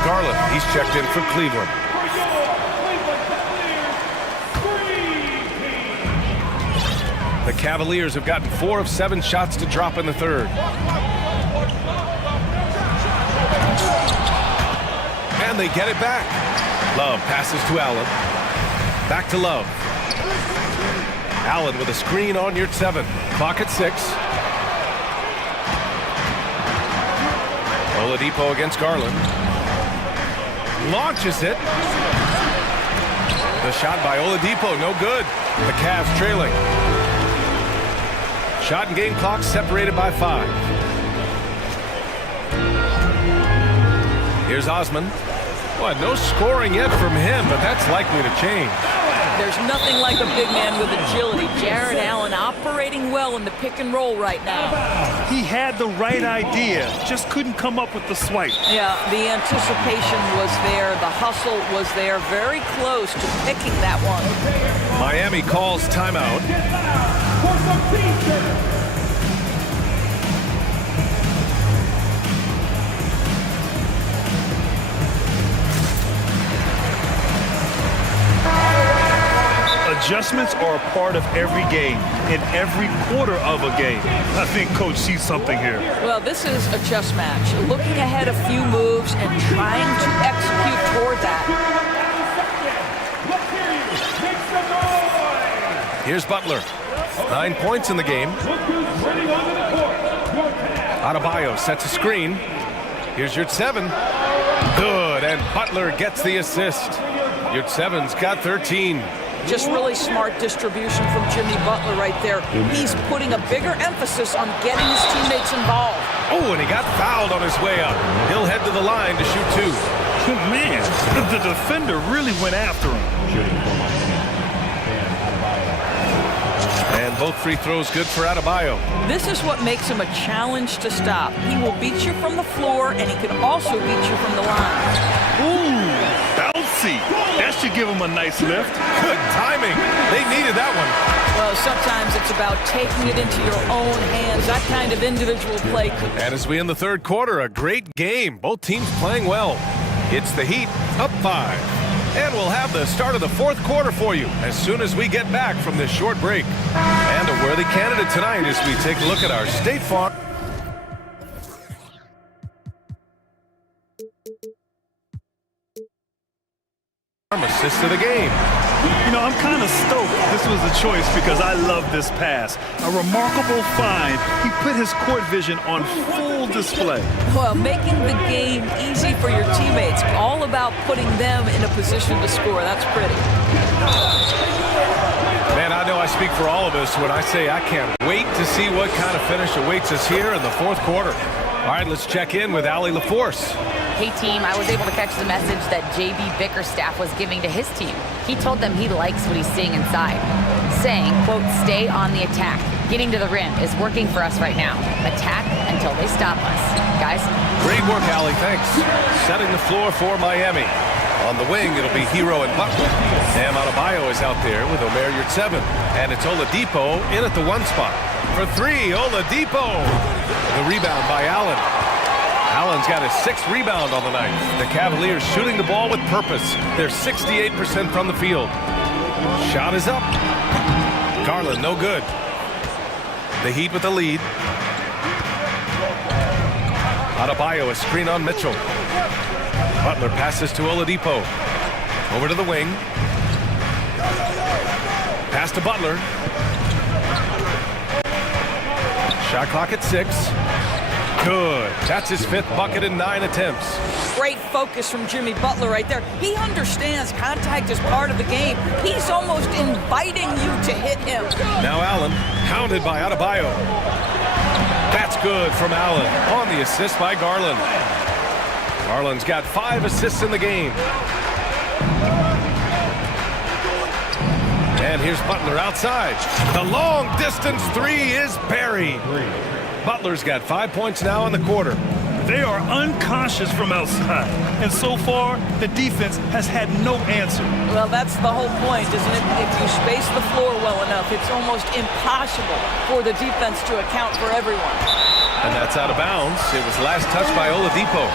Garland, he's checked in for Cleveland. The Cavaliers have gotten 4 of 7 shots to drop in the third. And they get it back. Love passes to Allen. Back to Love. Allen with a screen on Yurtseven. Clock at 6. Oladipo against Garland. Launches it. The shot by Oladipo, no good. The Cavs trailing. Shot and game clock separated by 5. Here's Osman. Well, no scoring yet from him, but that's likely to change. There's nothing like a big man with agility. Jared Allen operating well in the pick and roll right now. He had the right idea, just couldn't come up with the swipe. Yeah, the anticipation was there. The hustle was there. Very close to picking that one. Miami calls timeout. Adjustments are a part of every game, in every quarter of a game. I think Coach sees something here. Well, this is a chess match. Looking ahead a few moves and trying to execute toward that. Here's Butler. 9 points in the game. Adebayo sets a screen. Here's Yurtseven. Good, and Butler gets the assist. Yurtseven's got 13. Just really smart distribution from Jimmy Butler right there. He's putting a bigger emphasis on getting his teammates involved. Oh, and he got fouled on his way up. He'll head to the line to shoot 2. Man, the defender really went after him. And both free throws good for Adebayo. This is what makes him a challenge to stop. He will beat you from the floor, and he can also beat you from the line. Ooh, bouncy. That should give him a nice lift. Good timing. They needed that one. Well, sometimes it's about taking it into your own hands. That kind of individual play. And as we end the third quarter, a great game. Both teams playing well. It's the Heat up 5. And we'll have the start of the fourth quarter for you as soon as we get back from this short break. And a worthy candidate tonight as we take a look at our State Farm assist of the game. You know, I'm kind of stoked this was a choice because I love this pass. A remarkable find. He put his court vision on full display. Well, making the game easy for your teammates. All about putting them in a position to score. That's pretty. Man, I know I speak for all of us when I say I can't wait to see what kind of finish awaits us here in the fourth quarter. All right, let's check in with Allie LaForce. Hey team, I was able to catch the message that JB Bickerstaff was giving to his team. He told them he likes what he's seeing inside, saying, quote, stay on the attack. Getting to the rim is working for us right now. Attack until they stop us. Guys? Great work, Allie, thanks. Setting the floor for Miami. On the wing, it'll be Hero and Butler. Sam Adebayo is out there with Omer Yurtseven. And it's Oladipo in at the 1 spot. For 3, Oladipo. The rebound by Allen. Allen's got his 6th rebound on the night. The Cavaliers shooting the ball with purpose. They're 68% from the field. Shot is up. Garland, no good. The Heat with the lead. Adebayo, a screen on Mitchell. Butler passes to Oladipo. Over to the wing. Pass to Butler. Shot clock at 6. Good. That's his 5th bucket in 9 attempts. Great focus from Jimmy Butler right there. He understands contact is part of the game. He's almost inviting you to hit him. Now Allen, hounded by Adebayo. That's good from Allen on the assist by Garland. Garland's got 5 assists in the game. And here's Butler outside. The long distance 3 is buried. Butler's got 5 points now in the quarter. They are unconscious from outside. And so far, the defense has had no answer. Well, that's the whole point, isn't it? If you space the floor well enough, it's almost impossible for the defense to account for everyone. And that's out of bounds. It was last touched by Oladipo.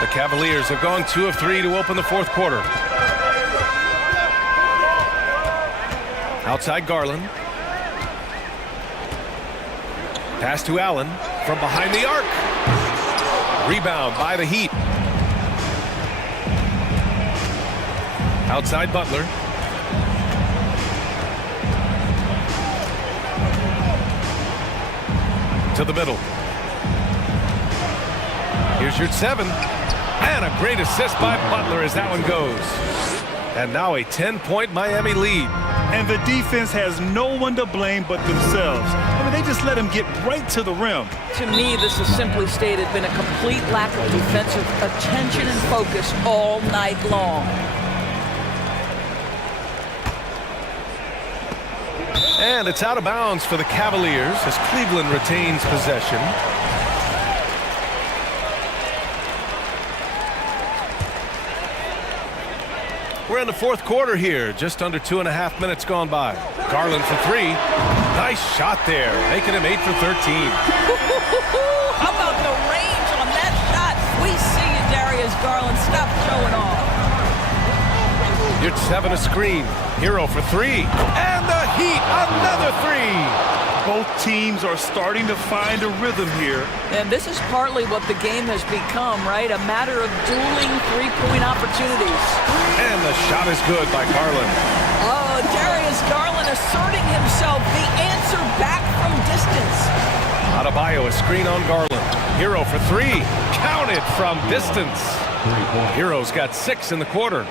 The Cavaliers have gone 2 of 3 to open the fourth quarter. Outside Garland. Pass to Allen from behind the arc. Rebound by the Heat. Outside Butler. To the middle. Here's your 7. And a great assist by Butler as that one goes. And now a 10-point Miami lead. And the defense has no one to blame but themselves. I mean, they just let him get right to the rim. To me, this has simply stated been a complete lack of defensive attention and focus all night long. And it's out of bounds for the Cavaliers as Cleveland retains possession. We're in the fourth quarter here, just under 2.5 minutes gone by. Garland for 3. Nice shot there, making him 8 for 13. How about the range on that shot? We see you, Darius Garland. Stop showing off. You're 7 a screen. Hero for 3. And the Heat, another 3. Both teams are starting to find a rhythm here. And this is partly what the game has become, right? A matter of dueling three-point opportunities. And the shot is good by Garland. Oh, Darius Garland asserting himself, the answer back from distance. Adebayo, a screen on Garland. Hero for 3. Counted from distance. Hero's got 6 in the quarter.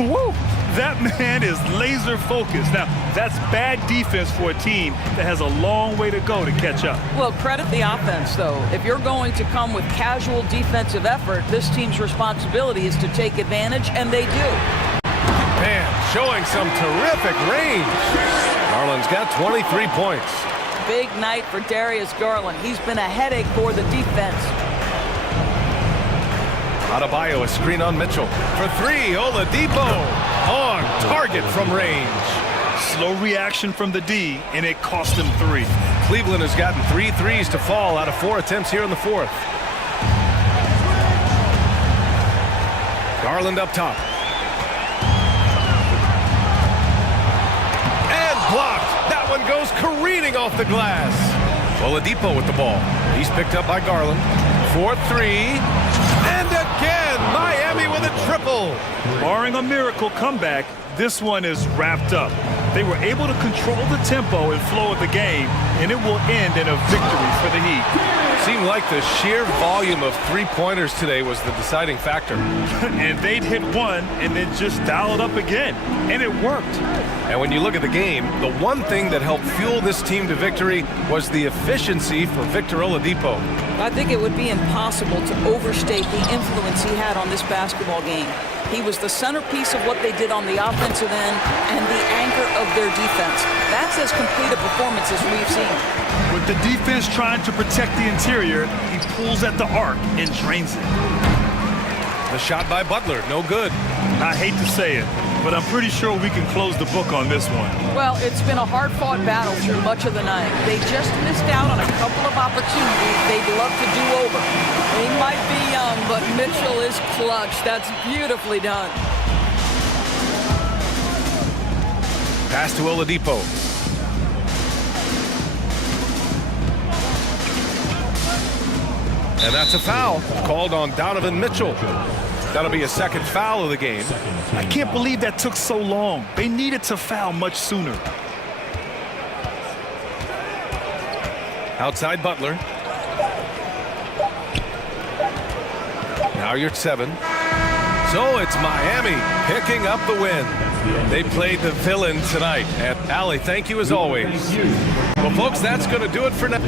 Woo! That man is laser focused. Now, that's bad defense for a team that has a long way to go to catch up. Well, credit the offense, though. If you're going to come with casual defensive effort, this team's responsibility is to take advantage, and they do. Man, showing some terrific range. Garland's got 23 points. Big night for Darius Garland. He's been a headache for the defense. Adebayo, a screen on Mitchell. For three, Oladipo on target from range. Slow reaction from the D, and it cost him 3. Cleveland has gotten 3 threes to fall out of 4 attempts here in the fourth. Garland up top. And blocked. That one goes careening off the glass. Oladipo with the ball. He's picked up by Garland. 4-3. And again, Miami with a triple. Barring a miracle comeback, this one is wrapped up. They were able to control the tempo and flow of the game, and it will end in a victory for the Heat. Seemed like the sheer volume of three-pointers today was the deciding factor. And they'd hit one and then just dial it up again, and it worked. And when you look at the game, the one thing that helped fuel this team to victory was the efficiency for Victor Oladipo. I think it would be impossible to overstate the influence he had on this basketball game. He was the centerpiece of what they did on the offensive end and the anchor of their defense. That's as complete a performance as we've seen. With the defense trying to protect the interior, he pulls at the arc and drains it. The shot by Butler, no good. I hate to say it, but I'm pretty sure we can close the book on this one. Well, it's been a hard-fought battle through much of the night. They just missed out on a couple of opportunities they'd love to do over. He might be young, but Mitchell is clutch. That's beautifully done. Pass to Oladipo. And that's a foul called on Donovan Mitchell. That'll be a second foul of the game. I can't believe that took so long. They needed to foul much sooner. Outside Butler. Now you're at 7. So it's Miami picking up the win. They played the villain tonight. And Allie, thank you as always. Well, folks, that's going to do it for now.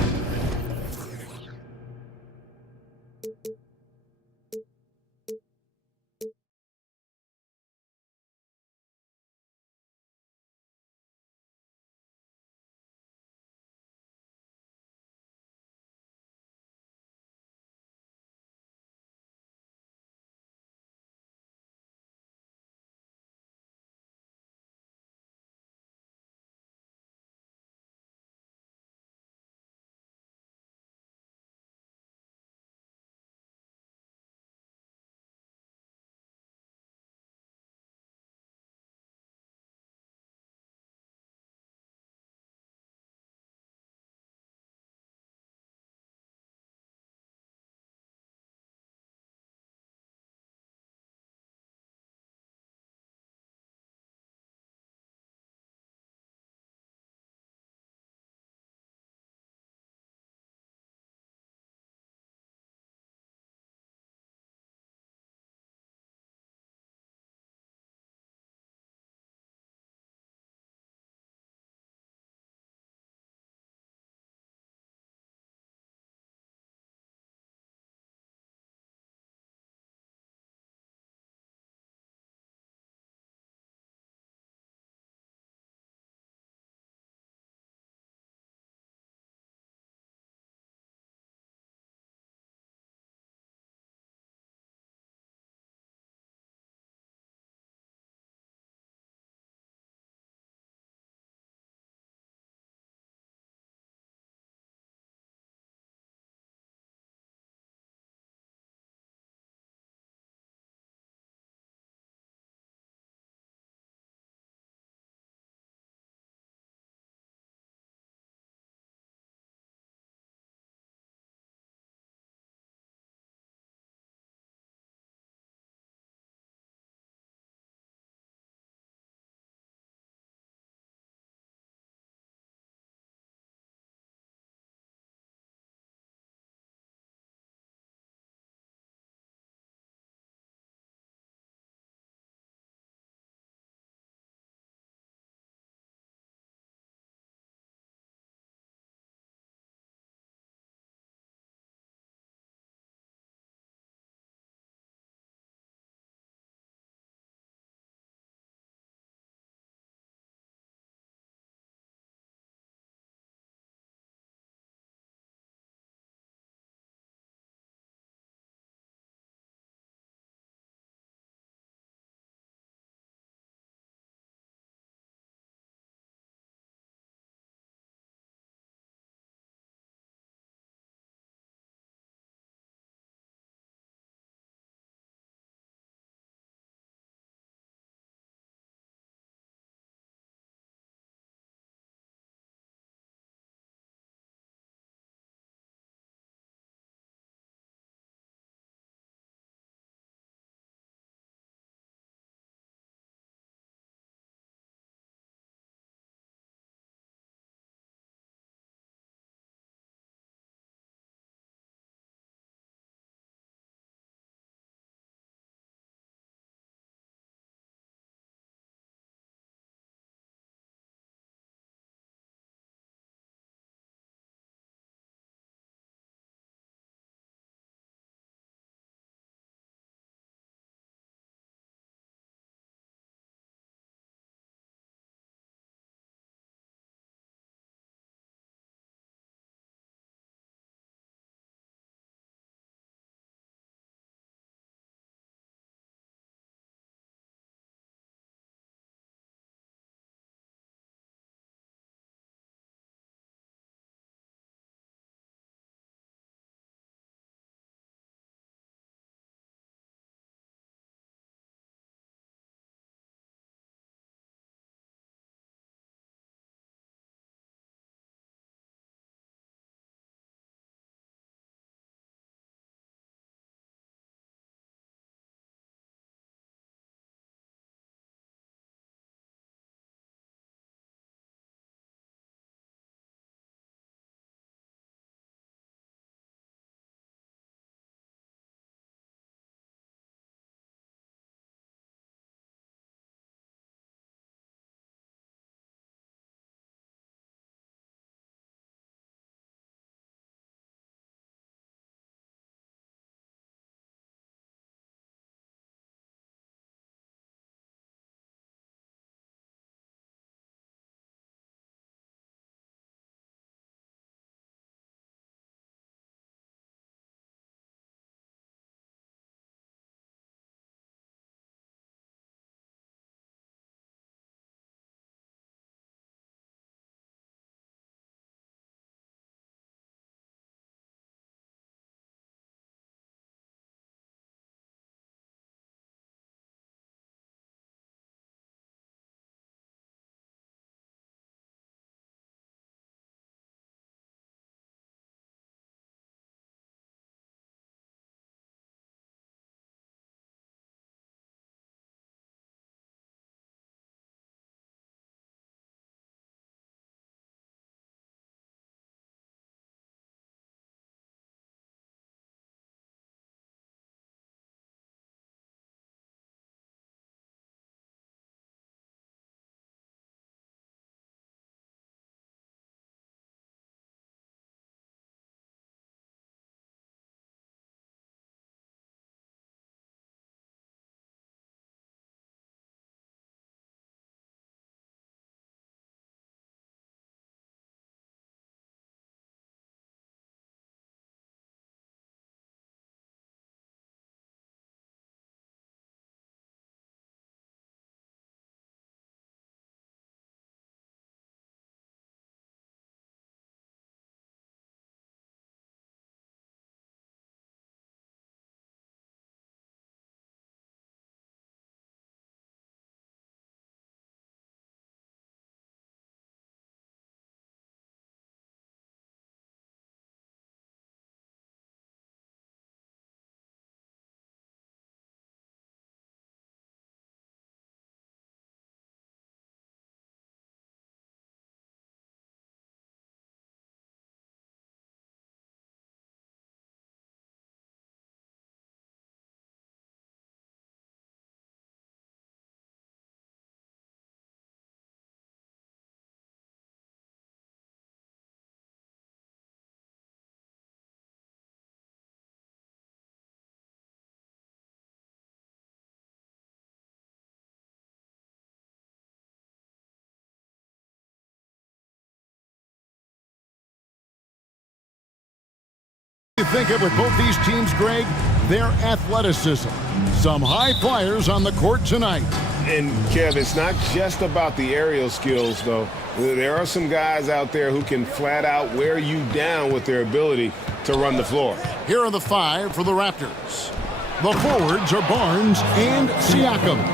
You think of with both these teams, Greg, their athleticism. Some high flyers on the court tonight. And, Kev, it's not just about the aerial skills, though. There are some guys out there who can flat out wear you down with their ability to run the floor. Here are the 5 for the Raptors. The forwards are Barnes and Siakam.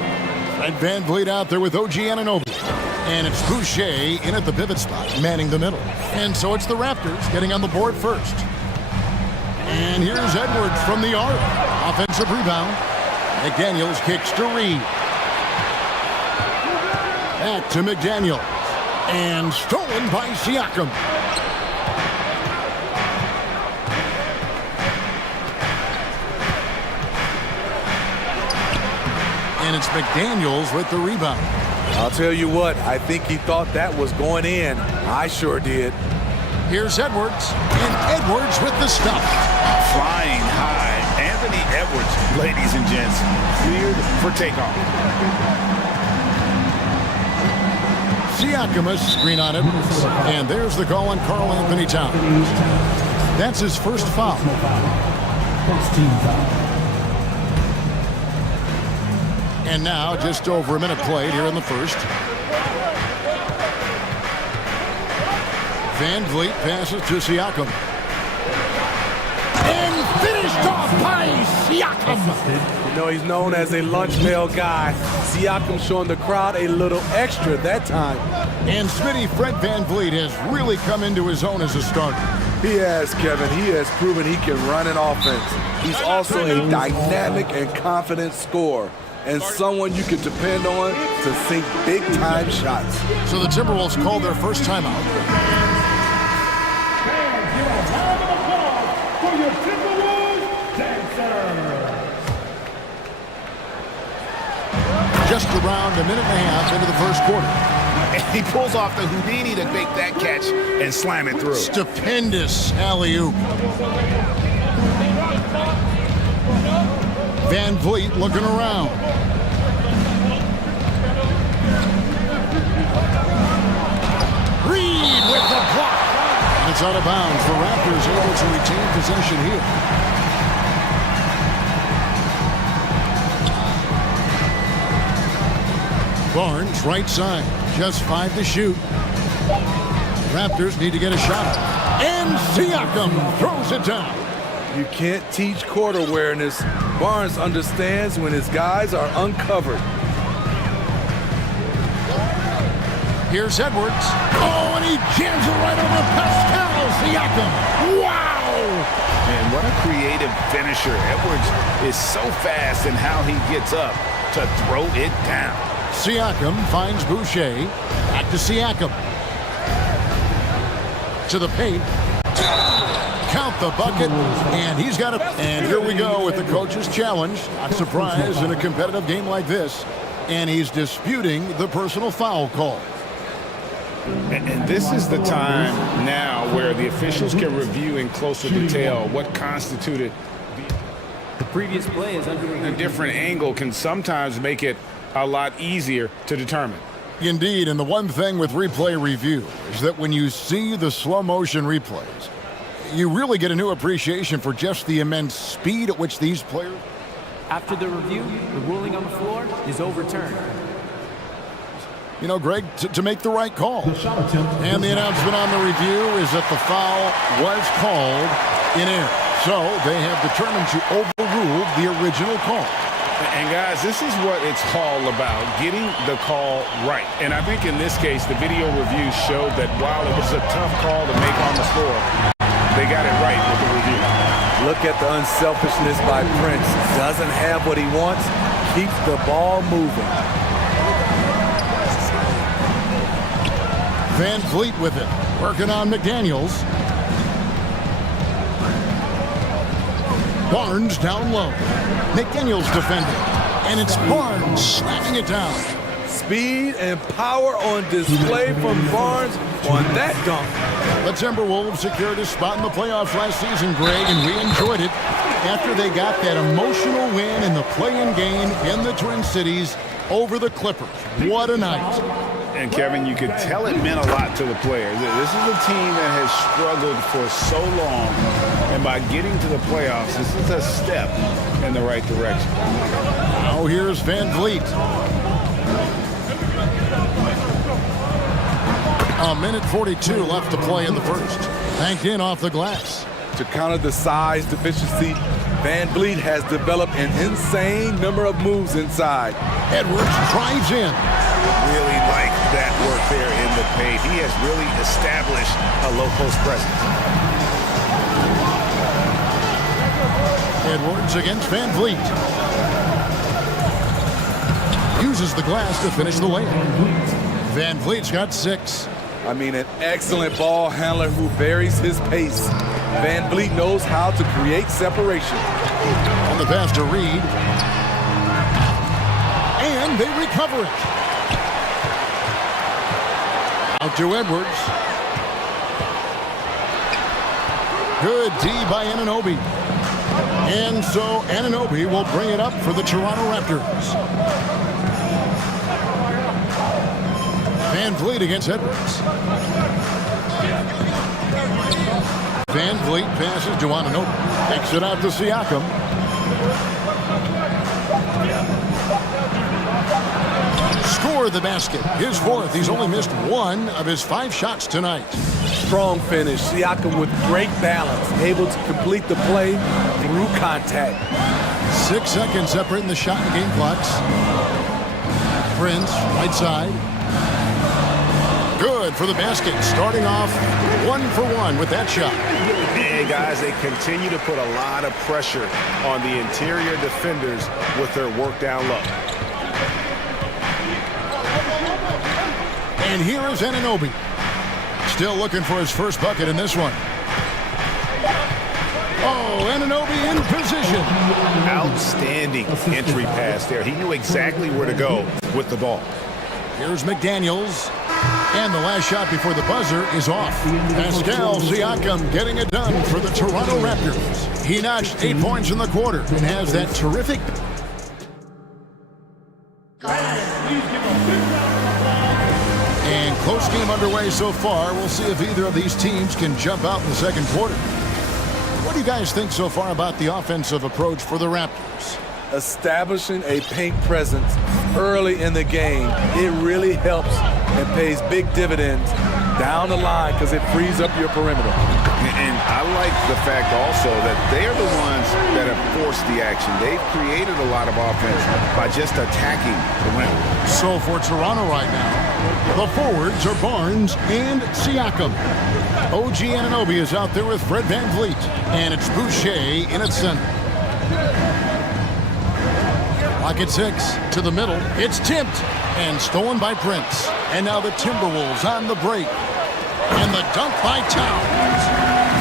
Fred VanVleet out there with OG Anunoby. And it's Boucher in at the pivot spot, manning the middle. And so it's the Raptors getting on the board first. And here's Edwards from the arc. Offensive rebound. McDaniels kicks to Reed. Back to McDaniels. And stolen by Siakam. And it's McDaniels with the rebound. I'll tell you what, I think he thought that was going in. I sure did. Here's Edwards, and Edwards with the stuff. Flying high. Anthony Edwards, ladies and gents, cleared for takeoff. Siakam, a screen on Edwards. And there's the call on Karl Anthony Towns. That's his first foul. First team foul. And now, just over a minute played here in the first. VanVleet passes to Siakam. And finished off by Siakam. You know, he's known as a lunch pail guy. Siakam showing the crowd a little extra that time. And Smitty, Fred VanVleet has really come into his own as a starter. He has, Kevin. He has proven he can run an offense. He's also a dynamic and confident scorer, and someone you can depend on to sink big-time shots. So the Timberwolves call their first timeout. Just around a minute and a half into the first quarter. And he pulls off the Houdini to make that catch and slam it through. Stupendous alley-oop. VanVleet looking around. Reed with the block. And it's out of bounds. The Raptors able to retain possession here. Barnes, right side. Just 5 to shoot. Raptors need to get a shot. And Siakam throws it down. You can't teach court awareness. Barnes understands when his guys are uncovered. Here's Edwards. Oh, and he jams it right over Pascal Siakam. Wow! And what a creative finisher. Edwards is so fast in how he gets up to throw it down. Siakam finds Boucher. Back to Siakam. To the paint. Count the bucket. And he's got it. And here we go with the coach's challenge. Not surprised in a competitive game like this. And he's disputing the personal foul call. And this is the time now where the officials can review in closer detail what constituted the previous play is under a different angle can sometimes make it a lot easier to determine. Indeed, and the one thing with replay review is that when you see the slow motion replays, you really get a new appreciation for just the immense speed at which these players. After the review, the ruling on the floor is overturned. You know, Greg, to make the right call. And the announcement on the review is that the foul was called in error. So they have determined to overrule the original call. And guys, this is what it's all about, getting the call right. And I think in this case, the video review showed that while it was a tough call to make on the floor, they got it right with the review. Look at the unselfishness by Prince. Doesn't have what he wants, keeps the ball moving. VanVleet with it, working on McDaniels. Barnes down low. McDaniels defending. And it's Barnes slamming it down. Speed and power on display from Barnes on that dunk. The Timberwolves secured a spot in the playoffs last season, Greg, and we enjoyed it after they got that emotional win in the play-in game in the Twin Cities over the Clippers. What a night. And Kevin, you could tell it meant a lot to the players. This is a team that has struggled for so long, and by getting to the playoffs, this is a step in the right direction. Now here's Van Vliet. A minute 42 left to play in the first. Banked in off the glass. To counter the size deficiency, Van Vliet has developed an insane number of moves inside. Edwards drives in. Really like that work there in the paint. He has really established a low post presence. Edwards against Van Vliet. Uses the glass to finish the layup. Van Vliet's got 6. I mean, an excellent ball handler who varies his pace. Van Vliet knows how to create separation. On the pass to Reed. And they recover it. Out to Edwards. Good D by Anunoby. And so Anunoby will bring it up for the Toronto Raptors. Van Vliet against Edwards. Van Vliet passes to Anunoby. Takes it out to Siakam. Score the basket. His 4th. He's only missed 1 of his 5 shots tonight. Strong finish. Siakam with great balance. Able to complete the play through contact. 6 seconds separating the shot and game clocks. Prince, right side. Good for the basket. Starting off 1 for 1 with that shot. Hey, guys, they continue to put a lot of pressure on the interior defenders with their work down low. And here is Anunoby. Still looking for his first bucket in this one. Oh, Anunoby in position. Outstanding entry pass there. He knew exactly where to go with the ball. Here's McDaniels. And the last shot before the buzzer is off. Pascal Siakam getting it done for the Toronto Raptors. He notched 8 points in the quarter and has that terrific... And close game underway so far. We'll see if either of these teams can jump out in the second quarter. What do you guys think so far about the offensive approach for the Raptors? Establishing a paint presence early in the game, it really helps and pays big dividends down the line because it frees up your perimeter. And I like the fact also that they are the ones that have forced the action. They've created a lot of offense by just attacking the rim. So for Toronto right now, the forwards are Barnes and Siakam. OG Anunoby is out there with Fred Van Vliet, and it's Boucher in its center. Clock at 6 to the middle. It's tipped and stolen by Prince. And now the Timberwolves on the break. And the dunk by Towns.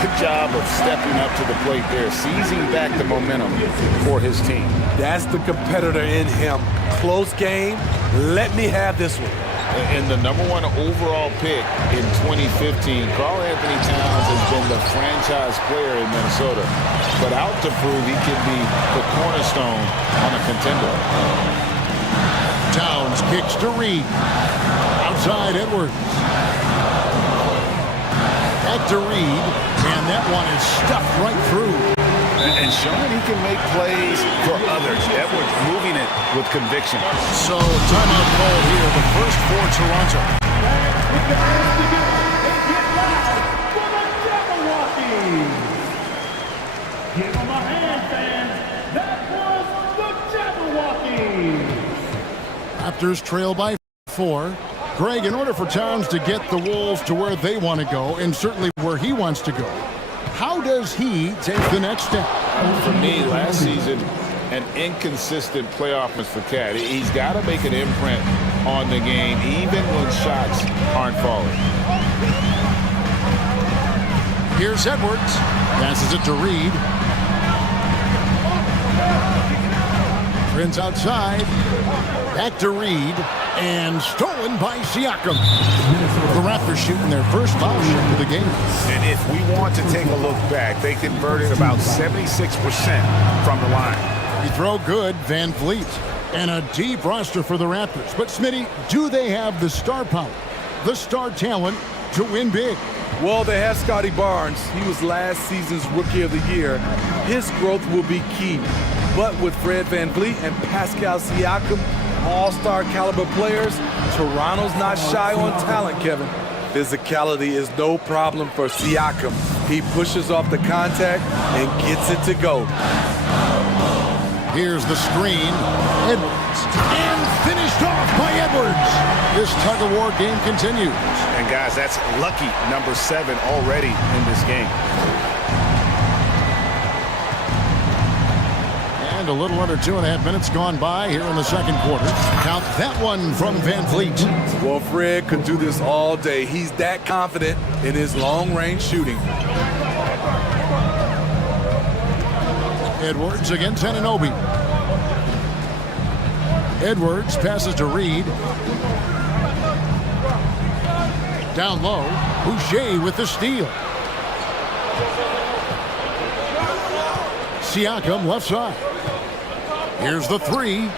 Good job of stepping up to the plate there, seizing back the momentum for his team. That's the competitor in him. Close game. Let me have this one. And the #1 overall pick in 2015, Karl-Anthony Towns has been the franchise player in Minnesota, but out to prove he can be the cornerstone on a contender. Towns kicks to Reed. Outside Edwards. Back to Reed, and that one is stuffed right through. And showing he can make plays for others. Edwards moving it with conviction. So timeout call here, the first for Toronto. Give him a hand, fans. That was the Jabberwocky. Raptors trail by 4. Greg, in order for Towns to get the Wolves to where they want to go, and certainly where he wants to go, how does he take the next step? For me, last season, an inconsistent playoff performance for Cat. He's got to make an imprint on the game, even when shots aren't falling. Here's Edwards. Passes it to Reed. Prince outside. Back to Reed. And stolen by Siakam. The Raptors shooting their first foul shot of the game. And if we want to take a look back, they converted about 76% from the line. You throw good, Van Vliet. And a deep roster for the Raptors. But, Smitty, do they have the star power, the star talent to win big? Well, they have Scotty Barnes. He was last season's Rookie of the Year. His growth will be key. But with Fred VanVleet and Pascal Siakam, all-star caliber players, Toronto's not shy on talent, Kevin. Physicality is no problem for Siakam. He pushes off the contact and gets it to go. Here's the screen. Edwards. And finished off by Edwards. This tug-of-war game continues. And, guys, that's lucky number 7 already in this game. And a little under 2.5 minutes gone by here in the second quarter. Count that one from VanVleet. Well, Fred could do this all day. He's that confident in his long-range shooting. Edwards against Anunoby. Edwards passes to Reed. Down low, Boucher with the steal. Siakam left side. Here's the three.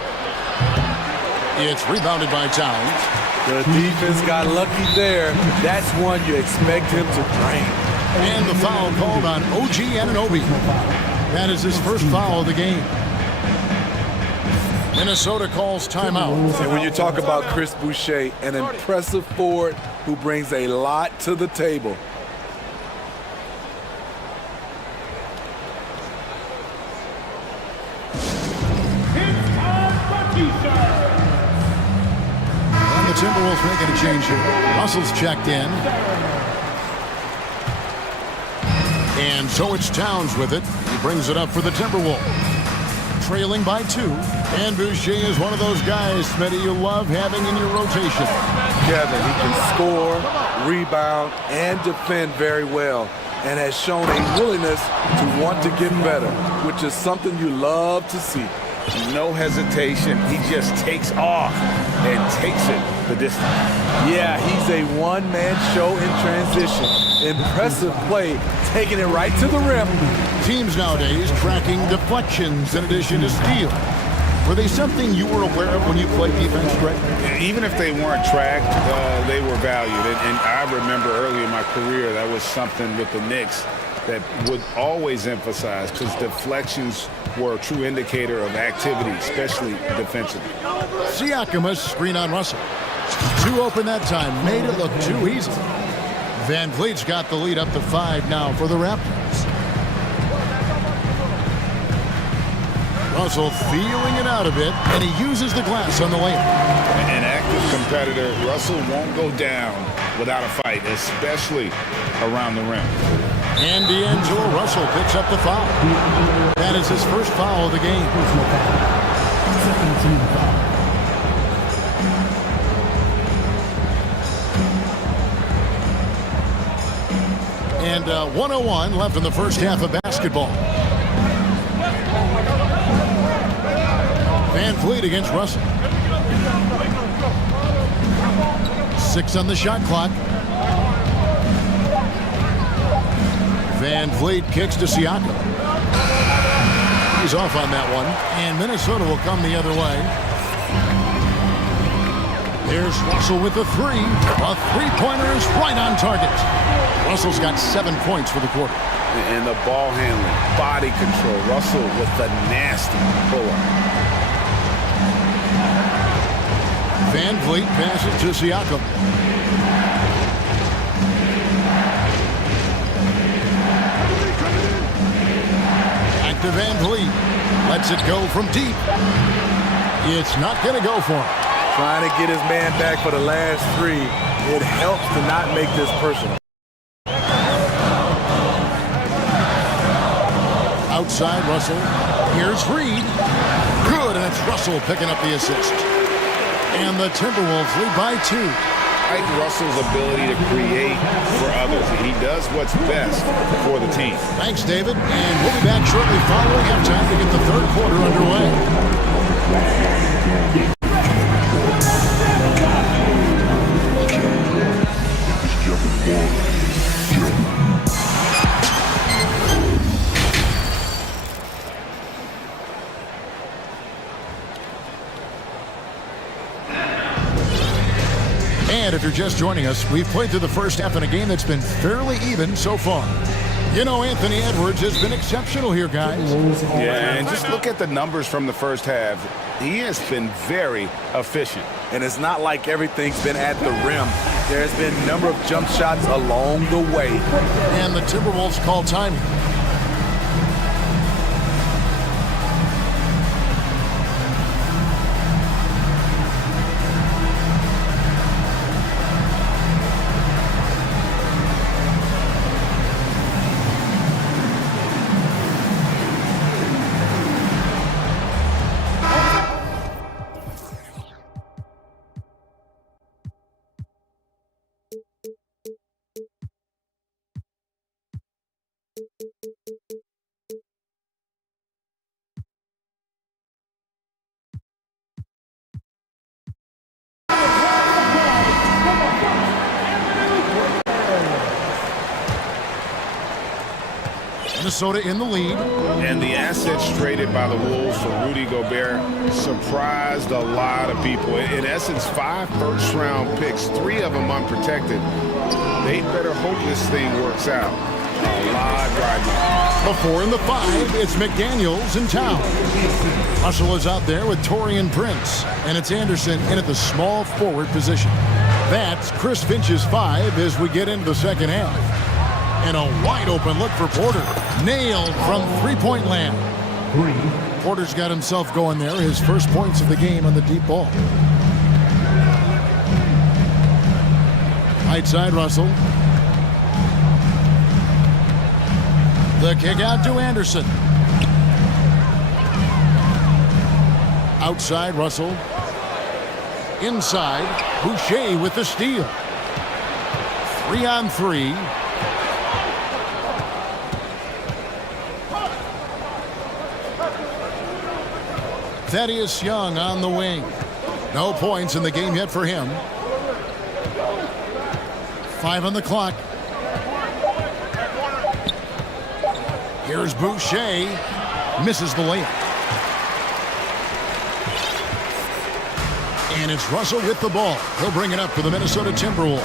It's rebounded by Towns. The defense got lucky there. That's one you expect him to drain. And the foul called on OG Anunoby. That is his first foul of the game. Minnesota calls timeout. And when you talk about Chris Boucher, an impressive forward who brings a lot to the table. And the Timberwolves making a change here. Russell's checked in. And so it's Towns with it. He brings it up for the Timberwolves. Trailing by 2. And Boucher is one of those guys, Smitty, you love having in your rotation. Kevin, he can score, rebound, and defend very well, and has shown a willingness to want to get better, which is something you love to see. No hesitation. He just takes off and takes it the distance. Yeah, he's a one-man show in transition. Impressive play, taking it right to the rim. Teams nowadays tracking deflections in addition to steals. Were they something you were aware of when you played defense, Greg? Even if they weren't tracked, they were valued. And I remember early in my career, that was something with the Knicks that would always emphasize, because deflections were a true indicator of activity, especially defensively. Siakam, a screen on Russell. 2 open that time, made it look too easy. VanVleet's got the lead up to 5 now for the Raptors. Russell feeling it out a bit, and he uses the glass on the layup. An active competitor, Russell won't go down without a fight, especially around the rim. And D'Angelo Russell picks up the foul. That is his first foul of the game. And 1:01 left in the first half of basketball. VanVleet against Russell. 6 on the shot clock. VanVleet kicks to Siakam. He's off on that one. And Minnesota will come the other way. There's Russell with the 3. A three-pointer is right on target. Russell's got 7 points for the quarter. And the ball handling, body control. Russell with the nasty pull-up. VanVleet passes to Siakam. Back to VanVleet. Lets it go from deep. It's not going to go for him. Trying to get his man back for the last 3. It helps to not make this personal. Outside Russell. Here's Reed. Good, and it's Russell picking up the assist. And the Timberwolves lead by 2. I like Russell's ability to create for others. He does what's best for the team. Thanks, David. And we'll be back shortly following halftime to get the third quarter underway. And if you're just joining us, we've played through the first half in a game that's been fairly even so far. You know, Anthony Edwards has been exceptional here, guys. Yeah, and just look at the numbers from the first half. He has been very efficient. And it's not like everything's been at the rim. There's been a number of jump shots along the way. And the Timberwolves call timing. Minnesota in the lead. And the assets traded by the Wolves for Rudy Gobert surprised a lot of people. In essence, 5 first-round picks, 3 of them unprotected. They better hope this thing works out. A lot riding. The 4 and the 5, it's McDaniels in town. Russell is out there with Taurean Prince, and it's Anderson in at the small forward position. That's Chris Finch's 5 as we get into the second half. And a wide open look for Porter. Nailed from three-point land. Porter's got himself going there. His first points of the game on the deep ball. Right side, Russell. The kick out to Anderson. Outside, Russell. Inside, Boucher with the steal. 3-on-3. Thaddeus Young on the wing. No points in the game yet for him. 5 on the clock. Here's Boucher. Misses the layup. And it's Russell with the ball. He'll bring it up for the Minnesota Timberwolves.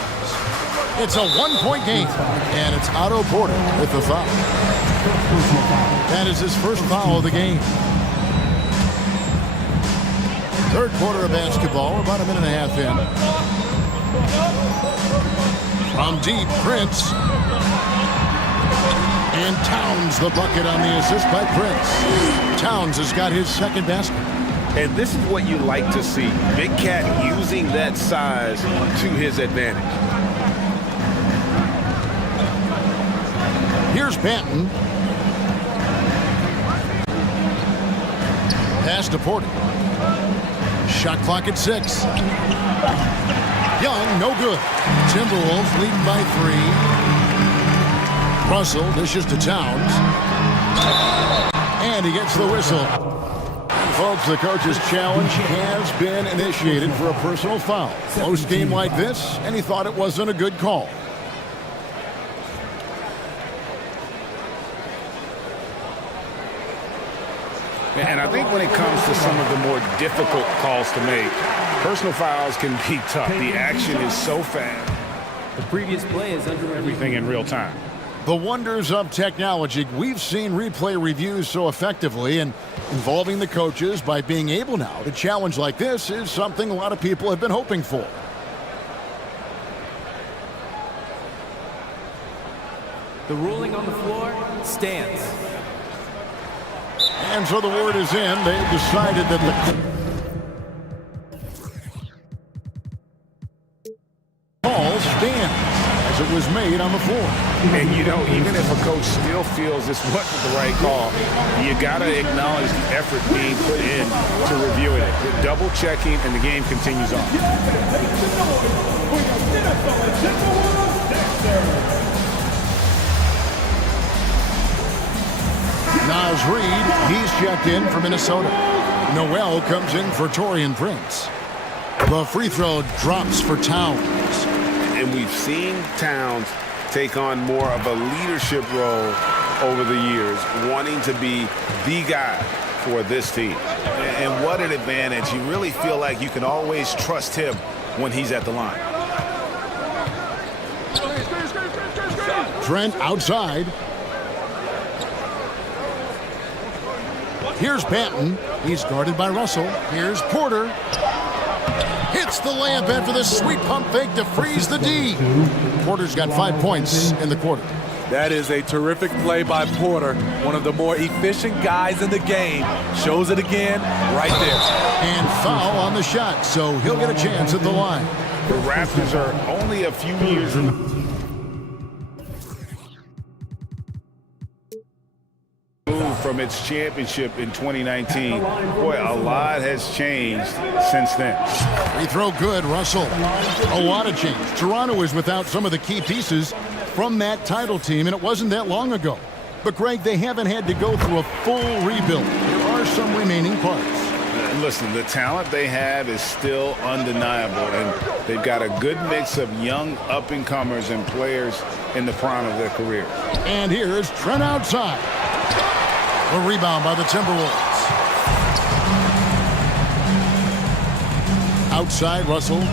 It's a one-point game. And it's Otto Porter with the foul. That is his first foul of the game. Third quarter of basketball, about a minute and a half in. From deep, Prince. And Towns the bucket on the assist by Prince. Towns has got his second basket. And this is what you like to see. Big Cat using that size to his advantage. Here's Banton. Pass to Porter. Shot clock at 6. Young, no good. Timberwolves leading by 3. Russell dishes to Towns. And he gets the whistle. Folks, the coach's challenge has been initiated for a personal foul. Close game like this, and he thought it wasn't a good call. And I think when it comes to some of the more difficult calls to make, personal fouls can be tough. The action is so fast. The previous play is under everything in real time. The wonders of technology. We've seen replay reviews so effectively, and involving the coaches by being able now to challenge like this is something a lot of people have been hoping for. The ruling on the floor stands. And so the word is in. They've decided that the call stands as it was made on the floor. And you know, even if a coach still feels this wasn't the right call, you got to acknowledge the effort being put in to reviewing it. The double checking, and the game continues on. Naz Reid, he's checked in for Minnesota. Noel comes in for Taurean Prince. The free throw drops for Towns. And we've seen Towns take on more of a leadership role over the years, wanting to be the guy for this team. And what an advantage. You really feel like you can always trust him when he's at the line. Trent outside. Here's Banton. He's guarded by Russell. Here's Porter. Hits the layup after the sweet pump fake to freeze the D. Porter's got 5 points in the quarter. That is a terrific play by Porter, one of the more efficient guys in the game. Shows it again right there. And foul on the shot, so he'll get a chance at the line. The Raptors are only a few years from its championship in 2019. Boy, a lot has changed since then. Free throw good, Russell. A lot of change. Toronto is without some of the key pieces from that title team, and it wasn't that long ago. But, Greg, they haven't had to go through a full rebuild. There are some remaining parts. Listen, the talent they have is still undeniable, and they've got a good mix of young up-and-comers and players in the prime of their career. And here's Trent outside. A rebound by the Timberwolves. Outside, Russell. 2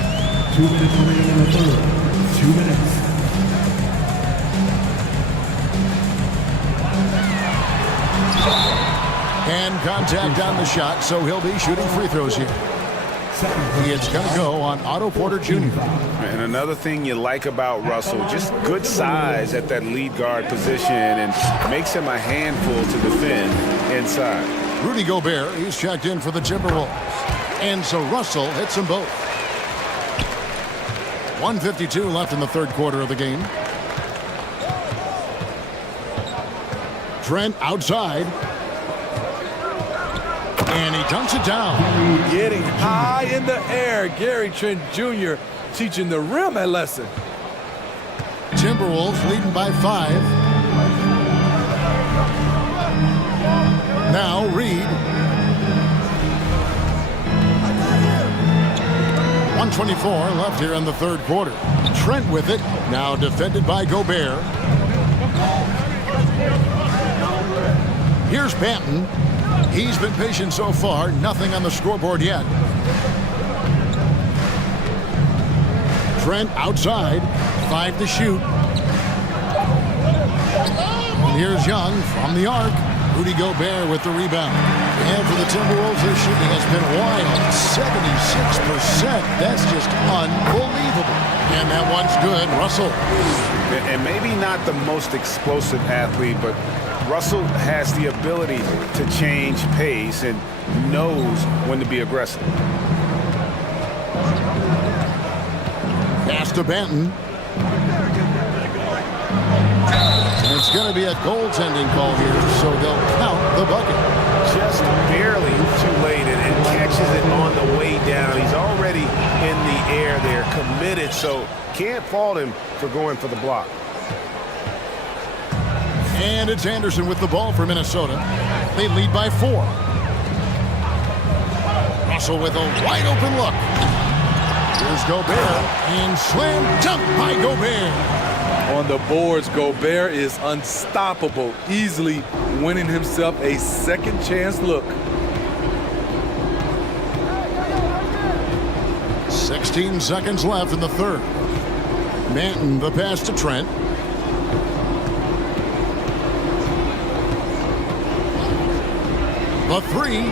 minutes remaining in the third. 2 minutes. And contact on the shot, so he'll be shooting free throws here. It's going to go on Otto Porter Jr. And another thing you like about Russell, just good size at that lead guard position and makes him a handful to defend inside. Rudy Gobert, he's checked in for the Timberwolves. And so Russell hits them both. 1:52 left in the third quarter of the game. Trent outside. And he dunks it down. Getting high in the air. Gary Trent Jr. teaching the rim a lesson. Timberwolves leading by 5. Now Reed. 1:24 left here in the third quarter. Trent with it. Now defended by Gobert. Here's Banton. He's been patient so far. Nothing on the scoreboard yet. Trent outside. 5 to shoot. And here's Young from the arc. Rudy Gobert with the rebound. And for the Timberwolves, their shooting has been wild. 76%. That's just unbelievable. And that one's good. Russell. And maybe not the most explosive athlete, but Russell has the ability to change pace and knows when to be aggressive. Pass to Banton. And it's going to be a goaltending call here, so they'll count the bucket. Just barely too late, and catches it on the way down. He's already in the air there, committed, so can't fault him for going for the block. And it's Anderson with the ball for Minnesota. They lead by 4. Russell with a wide open look. Here's Gobert. And slam dunk by Gobert. On the boards, Gobert is unstoppable, easily winning himself a second chance look. 16 seconds left in the third. Banton the pass to Trent. The 3,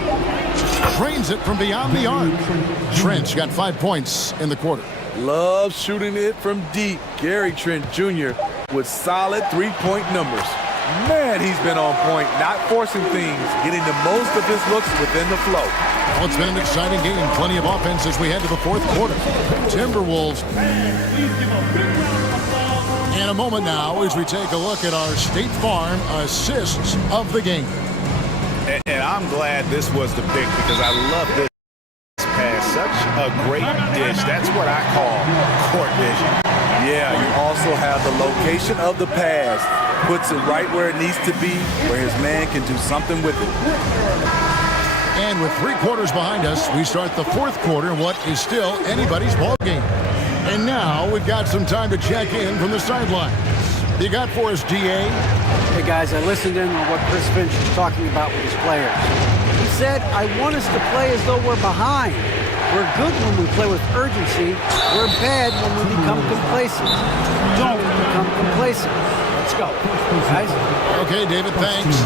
drains it from beyond the arc. Trent's got 5 points in the quarter. Loves shooting it from deep. Gary Trent Jr. with solid three-point numbers. Man, he's been on point, not forcing things, getting the most of his looks within the flow. Well, it's been an exciting game. Plenty of offense as we head to the fourth quarter. Timberwolves. In a moment now as we take a look at our State Farm assists of the game. And I'm glad this was the pick because I love this pass. Such a great dish. That's what I call court vision. Yeah, you also have the location of the pass. Puts it right where it needs to be, where his man can do something with it. And with 3 quarters behind us, we start the fourth quarter in what is still anybody's ball game. And now we've got some time to check in from the sidelines. You got for us, DA? Hey, guys, I listened in on what Chris Finch was talking about with his players. He said, I want us to play as though we're behind. We're good when we play with urgency. We're bad when we become complacent. Don't become complacent. Let's go. Guys. Okay, David, thanks.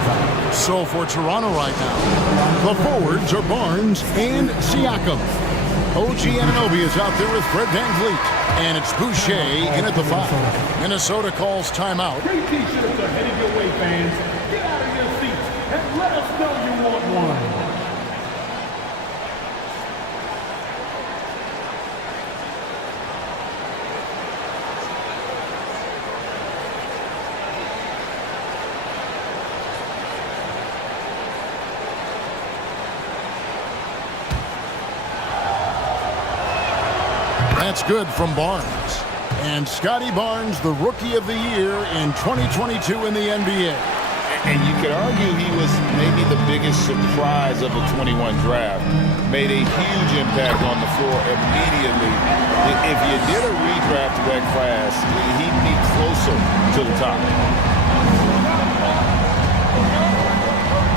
So for Toronto right now, the forwards are Barnes and Siakam. OG Anunoby is out there with Fred VanVleet. And it's Boucher in at the 5. Minnesota calls timeout. Great T-shirts are headed your way, fans. Get out of your seats and let us know you want one. That's good from Barnes. And Scotty Barnes, the Rookie of the Year in 2022 in the NBA. And you could argue he was maybe the biggest surprise of the 21 draft. Made a huge impact on the floor immediately. If you did a redraft that class, he'd be closer to the top.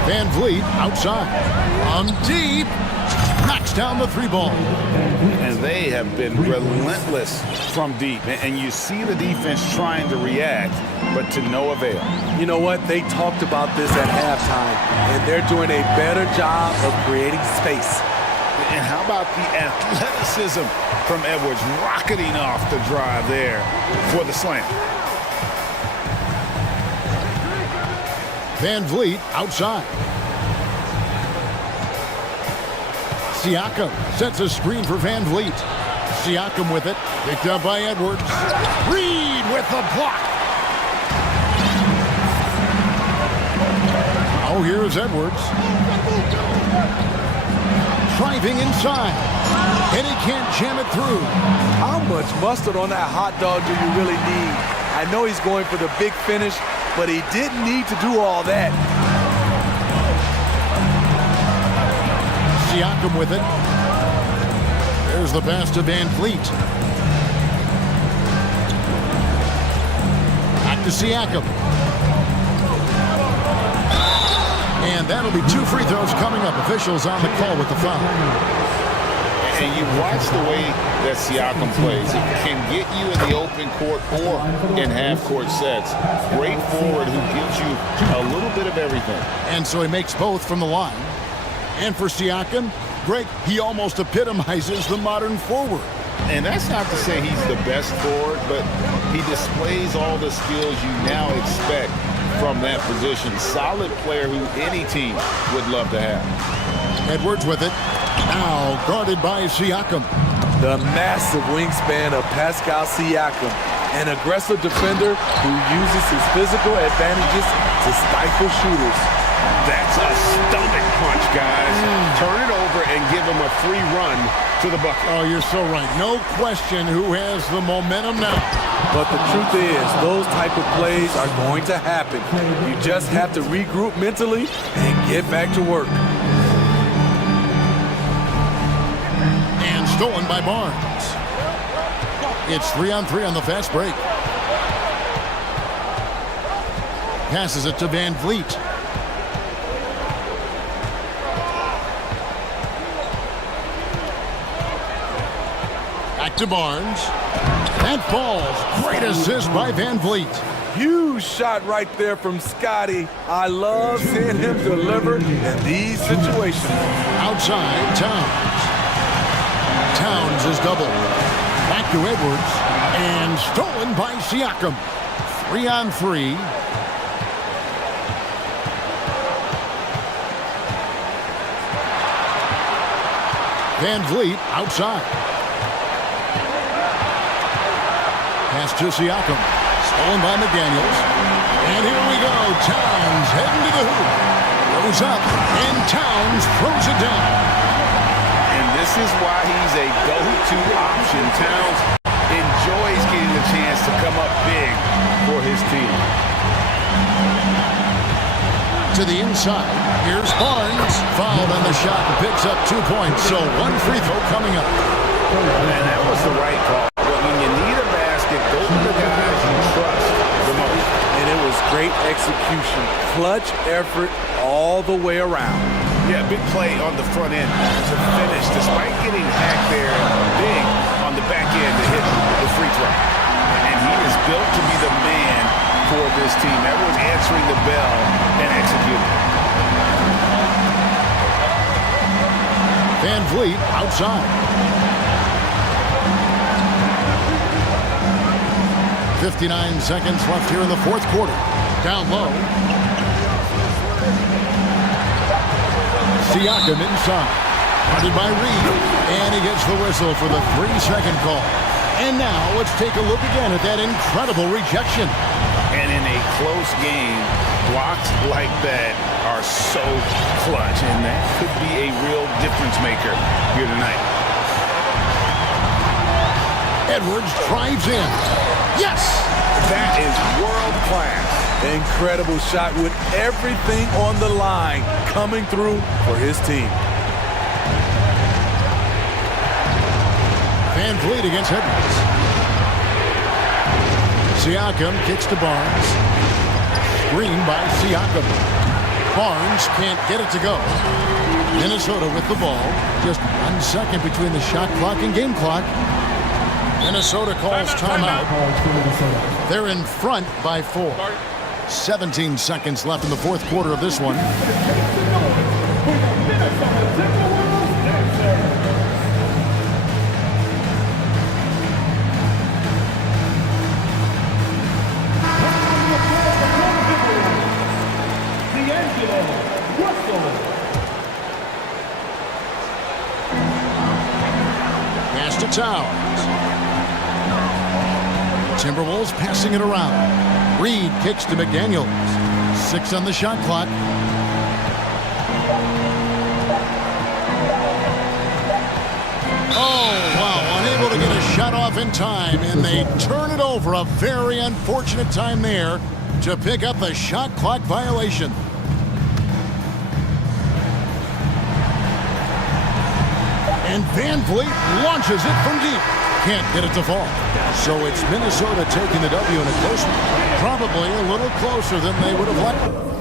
VanVleet outside. On deep. Knocks down the 3-ball. And they have been relentless from deep. And you see the defense trying to react, but to no avail. You know what? They talked about this at halftime, and they're doing a better job of creating space. And how about the athleticism from Edwards rocketing off the drive there for the slam. VanVleet outside. Siakam sets a screen for VanVleet. Siakam with it. Picked up by Edwards. Reed with the block. Oh, here's Edwards. Driving inside. And he can't jam it through. How much mustard on that hot dog do you really need? I know he's going for the big finish, but he didn't need to do all that. Siakam with it. There's the pass to VanVleet. Back to Siakam. And that'll be 2 free throws coming up. Officials on the call with the foul. And you watch the way that Siakam plays. It can get you in the open court or in half-court sets. Great forward who gives you a little bit of everything. And so he makes both from the line. And for Siakam, Greg, he almost epitomizes the modern forward. And that's not to say he's the best forward, but he displays all the skills you now expect from that position. Solid player who any team would love to have. Edwards with it. Now guarded by Siakam. The massive wingspan of Pascal Siakam, an aggressive defender who uses his physical advantages to stifle shooters. That's a stomach punch, guys. Turn it over and give him a free run to the bucket. Oh, you're so right. No question who has the momentum now. But the truth is, those type of plays are going to happen. You just have to regroup mentally and get back to work. And stolen by Barnes. It's 3-on-3 on the fast break. Passes it to VanVleet. Back to Barnes. That falls. Great assist by VanVleet. Huge shot right there from Scotty. I love seeing him deliver in these situations. Outside, Towns. Towns is doubled. Back to Edwards. And stolen by Siakam. 3-on-3. VanVleet outside. Pass to Siakam. Stolen by McDaniels. And here we go. Towns heading to the hoop. Goes up. And Towns throws it down. And this is why he's a go-to option. Towns enjoys getting the chance to come up big for his team. To the inside. Here's Barnes. Fouled on the shot and picks up 2 points. So 1 free throw coming up. And that was the right call. But when you need a basket, go to the guys you trust the most. And it was great execution. Clutch effort all the way around. Yeah, big play on the front end to finish, despite getting hacked there big on the back end to hit the free throw. And he is built to be the man for this team. Everyone's answering the bell and executing. Van Vliet outside. 59 seconds left here in the fourth quarter. Down low. Siakam inside. Guarded by Reed. And he gets the whistle for the 3-second call. And now let's take a look again at that incredible rejection. And in a close game, blocks like that are so clutch, and that could be a real difference maker here tonight. Edwards drives in. Yes! That is world class. Incredible shot with everything on the line coming through for his team. Van Vliet against Edwards. Siakam kicks to Barnes. Screen by Siakam. Barnes can't get it to go. Minnesota with the ball. Just 1 second between the shot clock and game clock. Minnesota calls timeout. They're in front by 4. 17 seconds left in the fourth quarter of this one. Pass to Towers. Timberwolves passing it around. Reed kicks to McDaniels. 6 on the shot clock. Oh, wow, unable to get a shot off in time, and they turn it over. A very unfortunate time there to pick up the shot clock violation. And Van Vliet launches it from deep. Can't get it to fall. So it's Minnesota taking the W in a close one. Probably a little closer than they would have liked.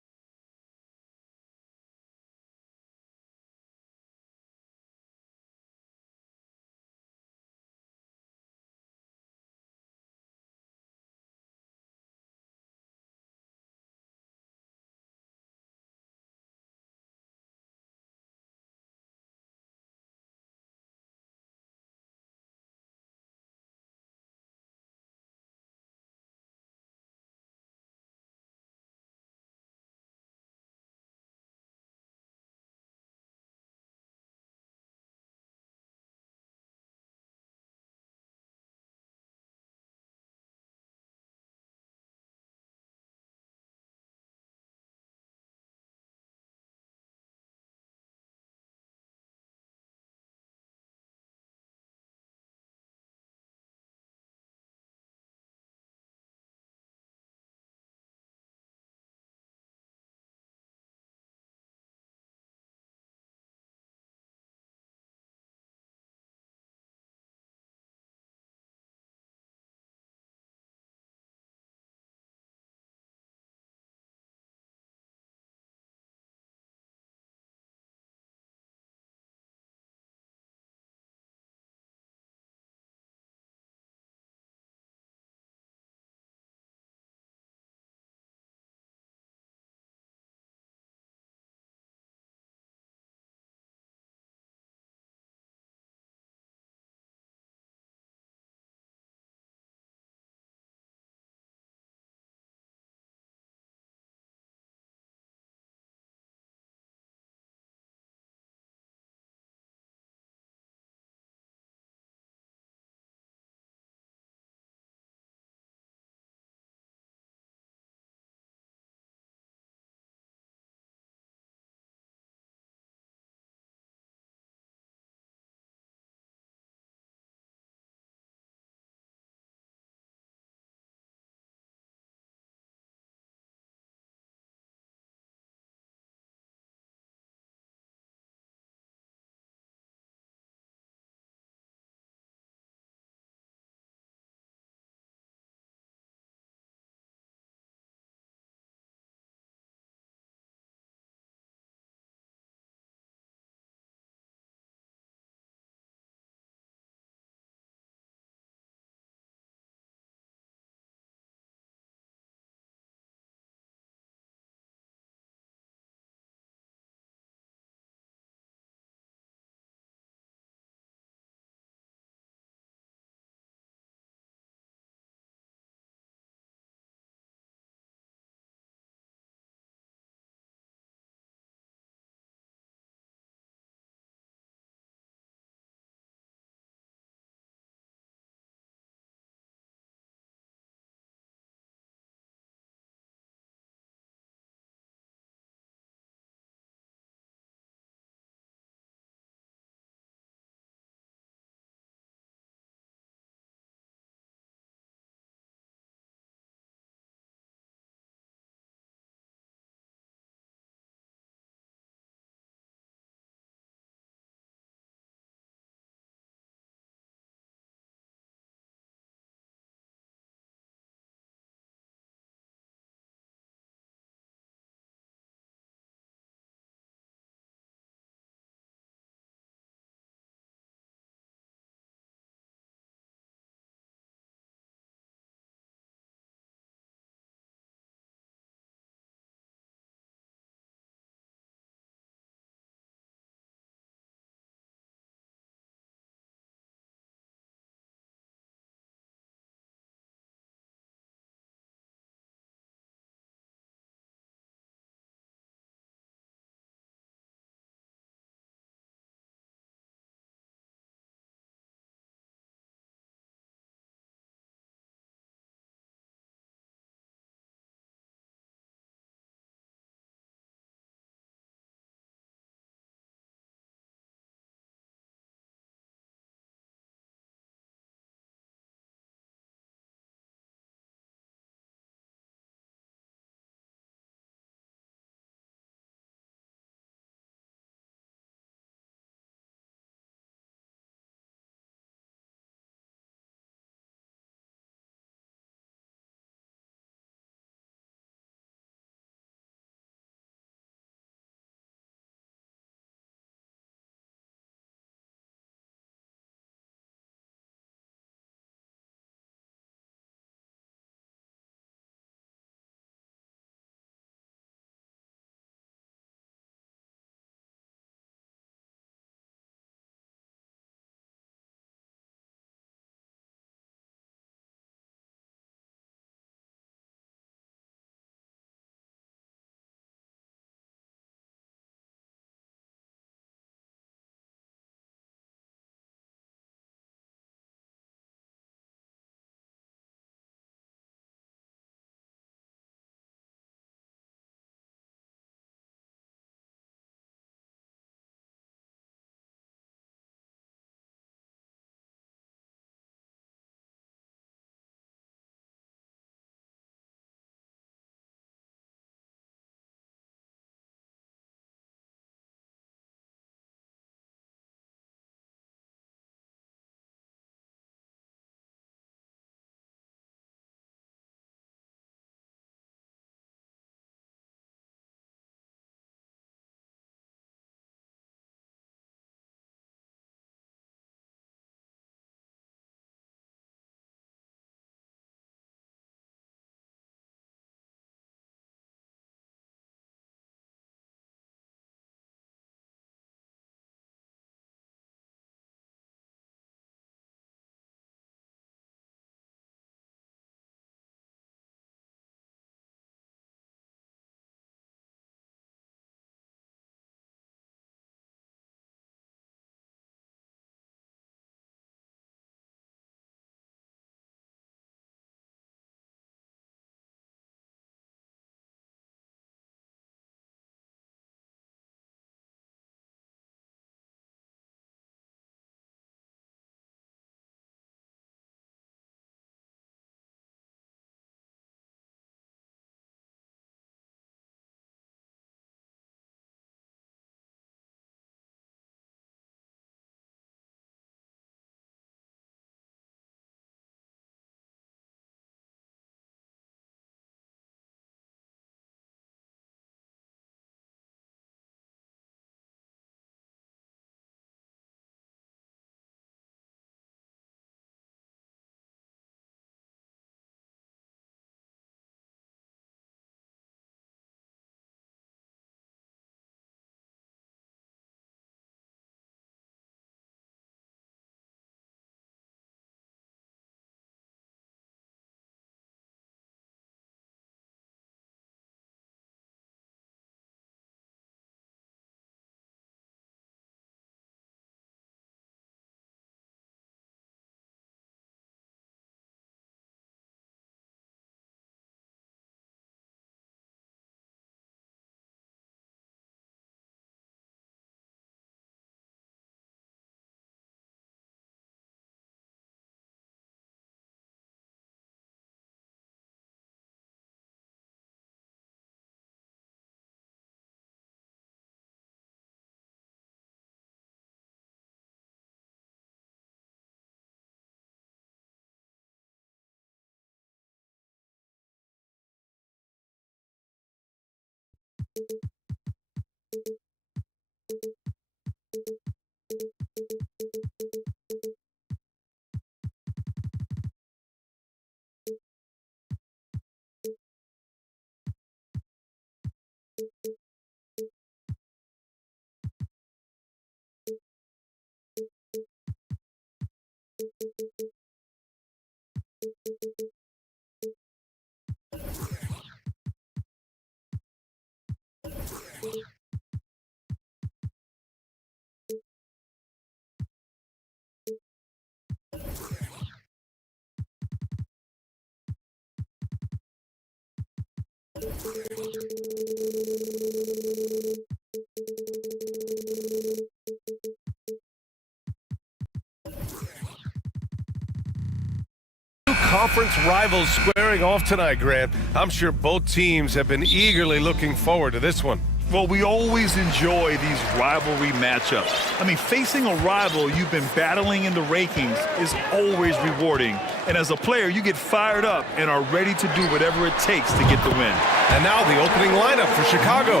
Conference rivals squaring off tonight, Grant. I'm sure both teams have been eagerly looking forward to this one. Well, we always enjoy these rivalry matchups. I mean, facing a rival you've been battling in the rankings is always rewarding. And as a player, you get fired up and are ready to do whatever it takes to get the win. And now the opening lineup for Chicago.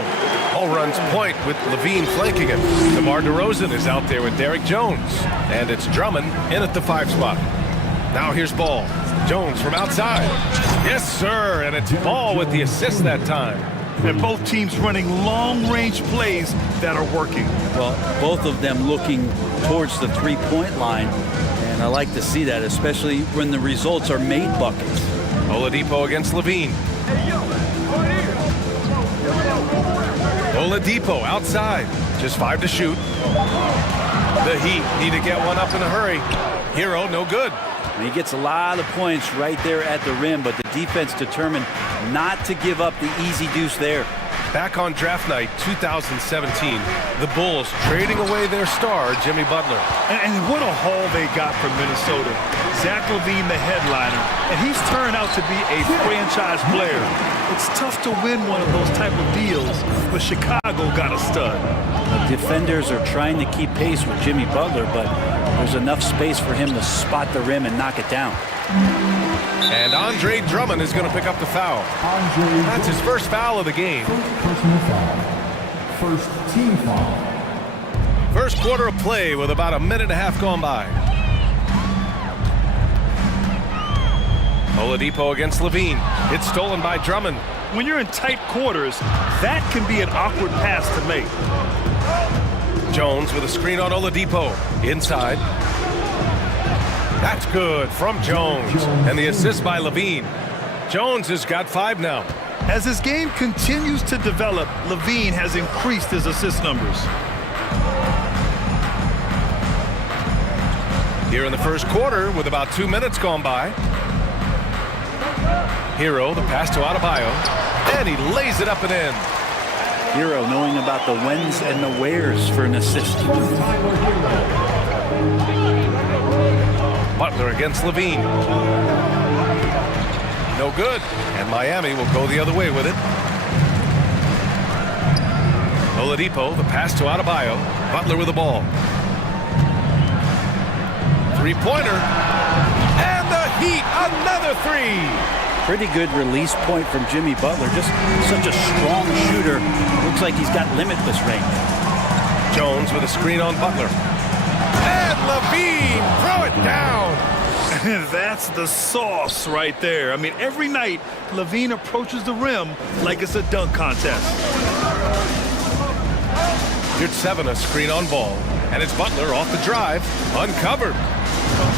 All runs point with Levine flanking him. DeMar DeRozan is out there with Derek Jones. And it's Drummond in at the 5 spot. Now here's Ball. Jones from outside. Yes, sir, and it's Ball with the assist that time. And both teams running long-range plays that are working. Well, both of them looking towards the three-point line, and I like to see that, especially when the results are made buckets. Oladipo against Levine. Oladipo outside. Just 5 to shoot. The Heat need to get one up in a hurry. Hero, no good. And he gets a lot of points right there at the rim, but the defense determined not to give up the easy deuce there. Back on draft night 2017, the Bulls trading away their star, Jimmy Butler. And what a haul they got from Minnesota. Zach LaVine, the headliner, and he's turned out to be a franchise player. It's tough to win one of those type of deals, but Chicago got a stud. The defenders are trying to keep pace with Jimmy Butler, but there's enough space for him to spot the rim and knock it down. And Andre Drummond is going to pick up the foul. That's his first foul of the game. Personal foul. First team foul. First quarter of play with about a minute and a half gone by. Oladipo against Levine. It's stolen by Drummond. When you're in tight quarters, that can be an awkward pass to make. Jones with a screen on Oladipo. Inside. That's good from Jones. And the assist by Levine. Jones has got 5 now. As his game continues to develop, Levine has increased his assist numbers. Here in the first quarter with about 2 minutes gone by. Hero, the pass to Adebayo. And he lays it up and in. Hero knowing about the whens and the wheres for an assist. Butler against Levine. No good. And Miami will go the other way with it. Oladipo, the pass to Adebayo. Butler with the ball. Three-pointer. And the Heat, another 3. Pretty good release point from Jimmy Butler. Just such a strong shooter. Looks like he's got limitless range. Jones with a screen on Butler. And Levine, throw it down. That's the sauce right there. I mean, every night, Levine approaches the rim like it's a dunk contest. Here's 7, a screen on Ball. And it's Butler off the drive, uncovered.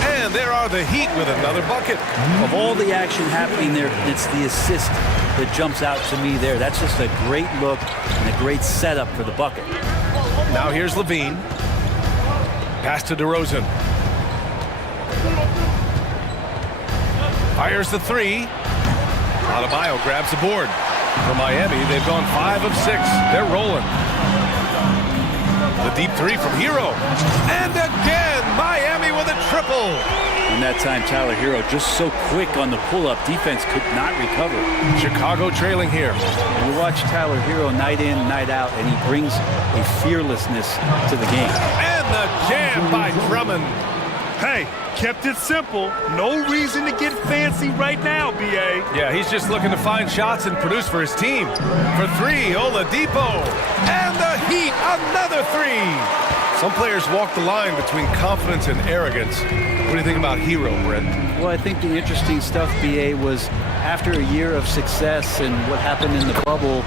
And there are the Heat with another bucket. Of all the action happening there, it's the assist that jumps out to me there. That's just a great look and a great setup for the bucket. Now here's Levine. Pass to DeRozan. Fires the 3. Adebayo grabs the board. For Miami, they've gone 5 of 6. They're rolling. The deep 3 from Hero. And again, Miami with a triple. And that time, Tyler Hero just so quick on the pull-up. Defense could not recover. Chicago trailing here. You watch Tyler Hero night in, night out, and he brings a fearlessness to the game. And the jam by Drummond. Hey, kept it simple. No reason to get fancy right now, B.A. Yeah, he's just looking to find shots and produce for his team. For three, Oladipo. And the Heat, another three. Some players walk the line between confidence and arrogance. What do you think about Hero, Brent? Well, I think the interesting stuff, B.A., was after a year of success and what happened in the bubble,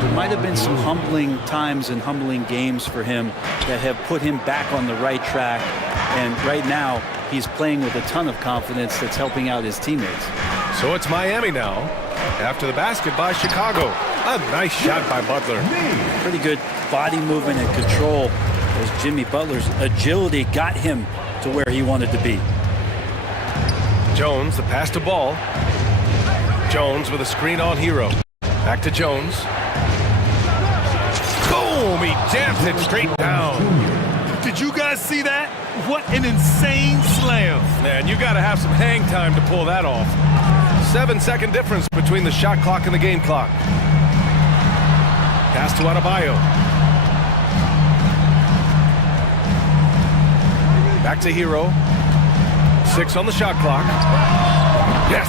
there might have been some humbling times and humbling games for him that have put him back on the right track. And right now, he's playing with a ton of confidence that's helping out his teammates. So it's Miami now, after the basket by Chicago. A nice shot by Butler. Pretty good body movement and control as Jimmy Butler's agility got him to where he wanted to be. Jones, the pass to Ball. Jones with a screen on Hero. Back to Jones. Boom! He jams it straight down. Did you guys see that? What an insane slam. Man, you got to have some hang time to pull that off. 7-second difference between the shot clock and the game clock. Pass to Adebayo. Back to Hero. 6 on the shot clock. Yes!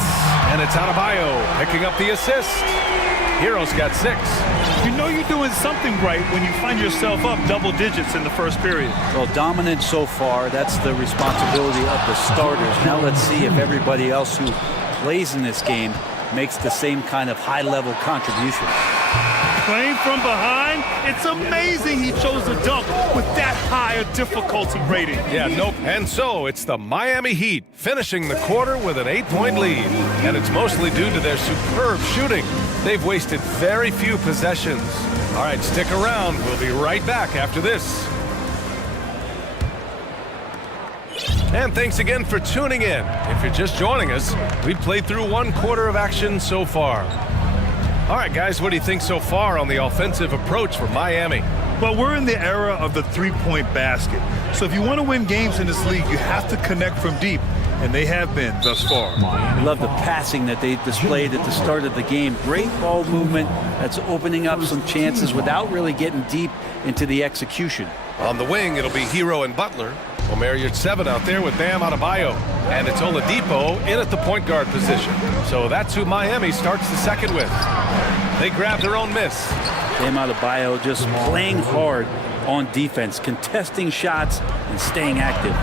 And it's Adebayo picking up the assist. Hero's got 6. You know you're doing something right when you find yourself up double digits in the first period. Well, dominant so far. That's the responsibility of the starters. Now let's see if everybody else who plays in this game makes the same kind of high-level contribution. Playing from behind, it's amazing he chose to dunk with that high a difficulty rating. Yeah, nope. And so it's the Miami Heat finishing the quarter with an 8-point lead. And it's mostly due to their superb shooting. They've wasted very few possessions. All right, stick around. We'll be right back after this. And thanks again for tuning in. If you're just joining us, we've played through 1 quarter of action so far. All right, guys, what do you think so far on the offensive approach for Miami? Well, we're in the era of the three-point basket. So if you want to win games in this league, you have to connect from deep, and they have been thus far. I love the passing that they displayed at the start of the game. Great ball movement that's opening up some chances without really getting deep into the execution. On the wing, it'll be Hero and Butler. Omer, you're at 7 out there with Bam Adebayo. And it's Oladipo in at the point guard position. So that's who Miami starts the second with. They grab their own miss. Bam Adebayo just playing hard on defense, contesting shots and staying active.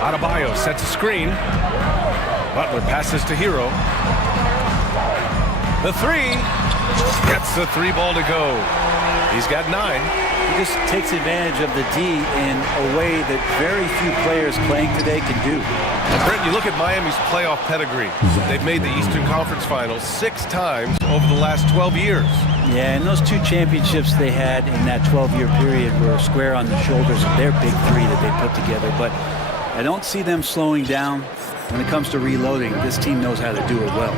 Adebayo sets a screen. Butler passes to Hero. The 3. Gets the 3 ball to go. He's got 9. He just takes advantage of the D in a way that very few players playing today can do. And Brent, you look at Miami's playoff pedigree. They've made the Eastern Conference Finals 6 times over the last 12 years. Yeah, and those 2 championships they had in that 12-year period were square on the shoulders of their big 3 that they put together. But I don't see them slowing down when it comes to reloading. This team knows how to do it well.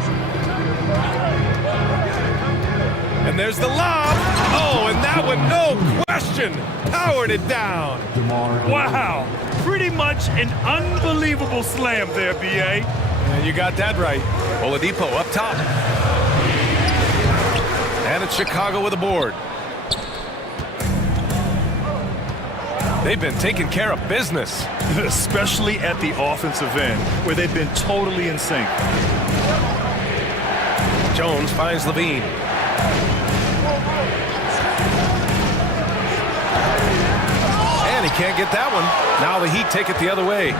And there's the lob. Oh, and that one, no question, powered it down. Wow, pretty much an unbelievable slam there, B.A. And you got that right. Oladipo up top. And it's Chicago with a board. They've been taking care of business. Especially at the offensive end, where they've been totally in sync. Jones finds Levine. And he can't get that one. Now the Heat take it the other way.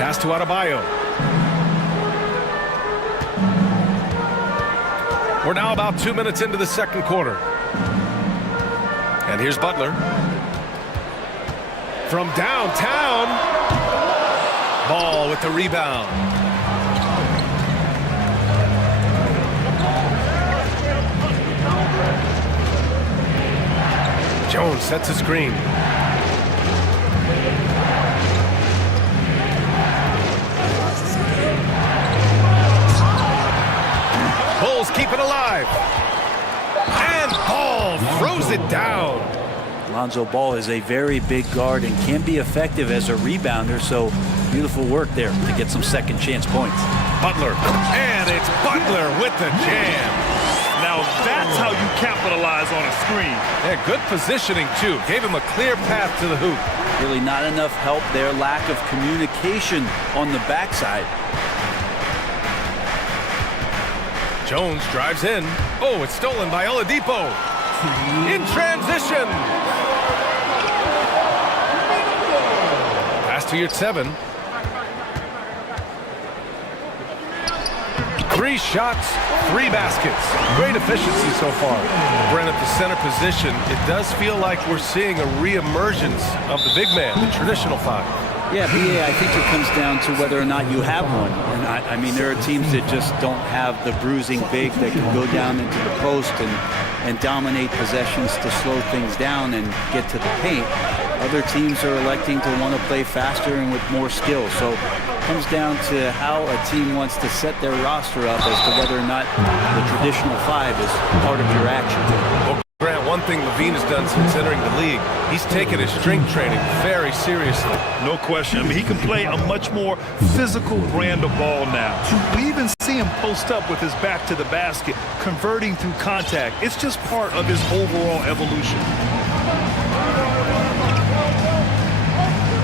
Pass to Adebayo. We're now about 2 minutes into the second quarter. And here's Butler. From downtown. Ball with the rebound. Jones sets a screen. Bulls keep it alive. And Ball throws it down. Lonzo Ball is a very big guard and can be effective as a rebounder, so beautiful work there to get some second chance points. Butler, and it's Butler with the jam. Now that's how you capitalize on a screen. Yeah, good positioning, too. Gave him a clear path to the hoop. Really not enough help there. Lack of communication on the backside. Jones drives in. Oh, it's stolen by Oladipo. In transition. Pass to your 7. 3 shots, 3 baskets. Great efficiency so far. Brent at the center position, it does feel like we're seeing a re-emergence of the big man, the traditional 5. Yeah, BA, I think it comes down to whether or not you have one or not. I mean, there are teams that just don't have the bruising big that can go down into the post and dominate possessions to slow things down and get to the paint. Other teams are electing to want to play faster and with more skill. So it comes down to how a team wants to set their roster up as to whether or not the traditional 5 is part of your action. Well, Grant, one thing Levine has done since entering the league, he's taken his strength training very seriously. No question. I mean, he can play a much more physical brand of ball now. We even see him post up with his back to the basket, converting through contact. It's just part of his overall evolution.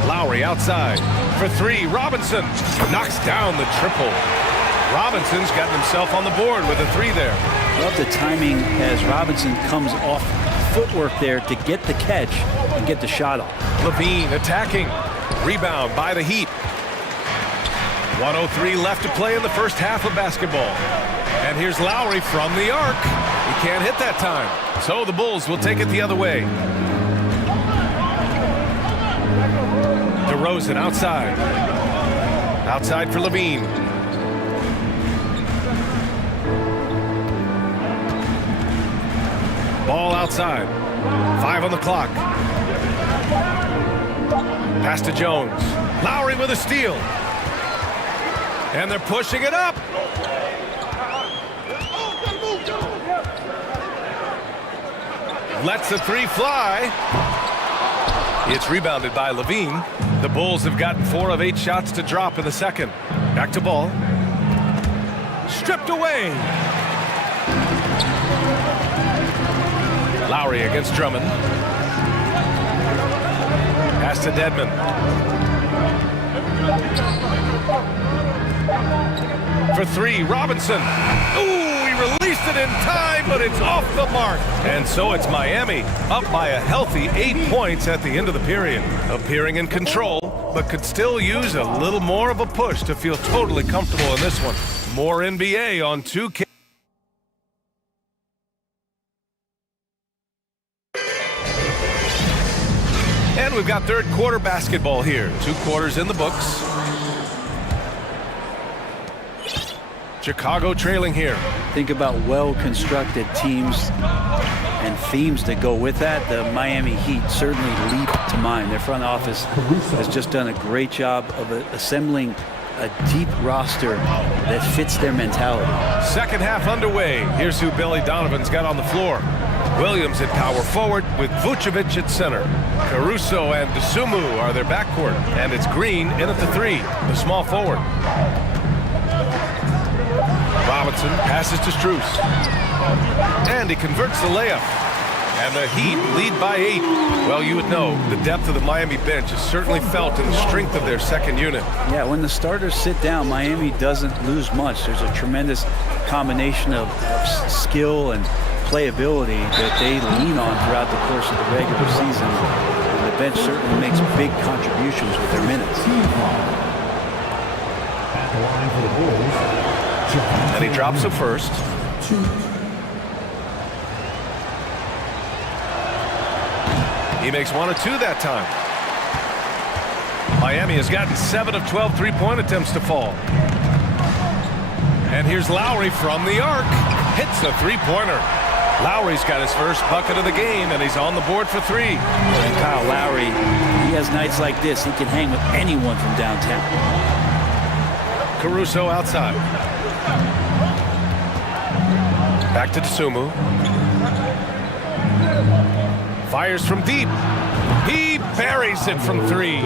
Lowry outside for 3. Robinson knocks down the triple. Robinson's gotten himself on the board with a 3 there. Love the timing as Robinson comes off footwork there to get the catch and get the shot off. Levine attacking. Rebound by the Heat. 1:03 left to play in the first half of basketball. And here's Lowry from the arc. He can't hit that time. So the Bulls will take it the other way. DeRozan outside. Outside for Levine. Ball outside. 5 on the clock. Pass to Jones. Lowry with a steal. And they're pushing it up. Lets the 3 fly. It's rebounded by Levine. The Bulls have gotten 4 of 8 shots to drop in the second. Back to ball. Stripped away. Lowry against Drummond. Pass to Dedmon. For 3, Robinson. Ooh, he released it in time, but it's off the mark. And so it's Miami, up by a healthy 8 points at the end of the period. Appearing in control, but could still use a little more of a push to feel totally comfortable in this one. More NBA on 2K. And we've got third quarter basketball here. 2 quarters in the books. Chicago trailing here. Think about well-constructed teams and themes that go with that. The Miami Heat certainly leap to mind. Their front office has just done a great job of assembling a deep roster that fits their mentality. Second half underway. Here's who Billy Donovan's got on the floor. Williams at power forward with Vucevic at center. Caruso and Dosunmu are their backcourt. And it's Green in at the 3, the small forward. Robinson passes to Strus. And he converts the layup. And the Heat lead by 8. Well, you would know the depth of the Miami bench is certainly felt in the strength of their second unit. Yeah, when the starters sit down, Miami doesn't lose much. There's a tremendous combination of skill and playability that they lean on throughout the course of the regular season. And the bench certainly makes big contributions with their minutes. And he drops the first. He makes 1 of 2 that time. Miami has gotten 7 of 12 3-point attempts to fall. And here's Lowry from the arc. Hits a 3-pointer. Lowry's got his first bucket of the game, and he's on the board for 3. And Kyle Lowry, he has nights like this. He can hang with anyone from downtown. Caruso outside. Back to Dosunmu. Fires from deep. He buries it from 3.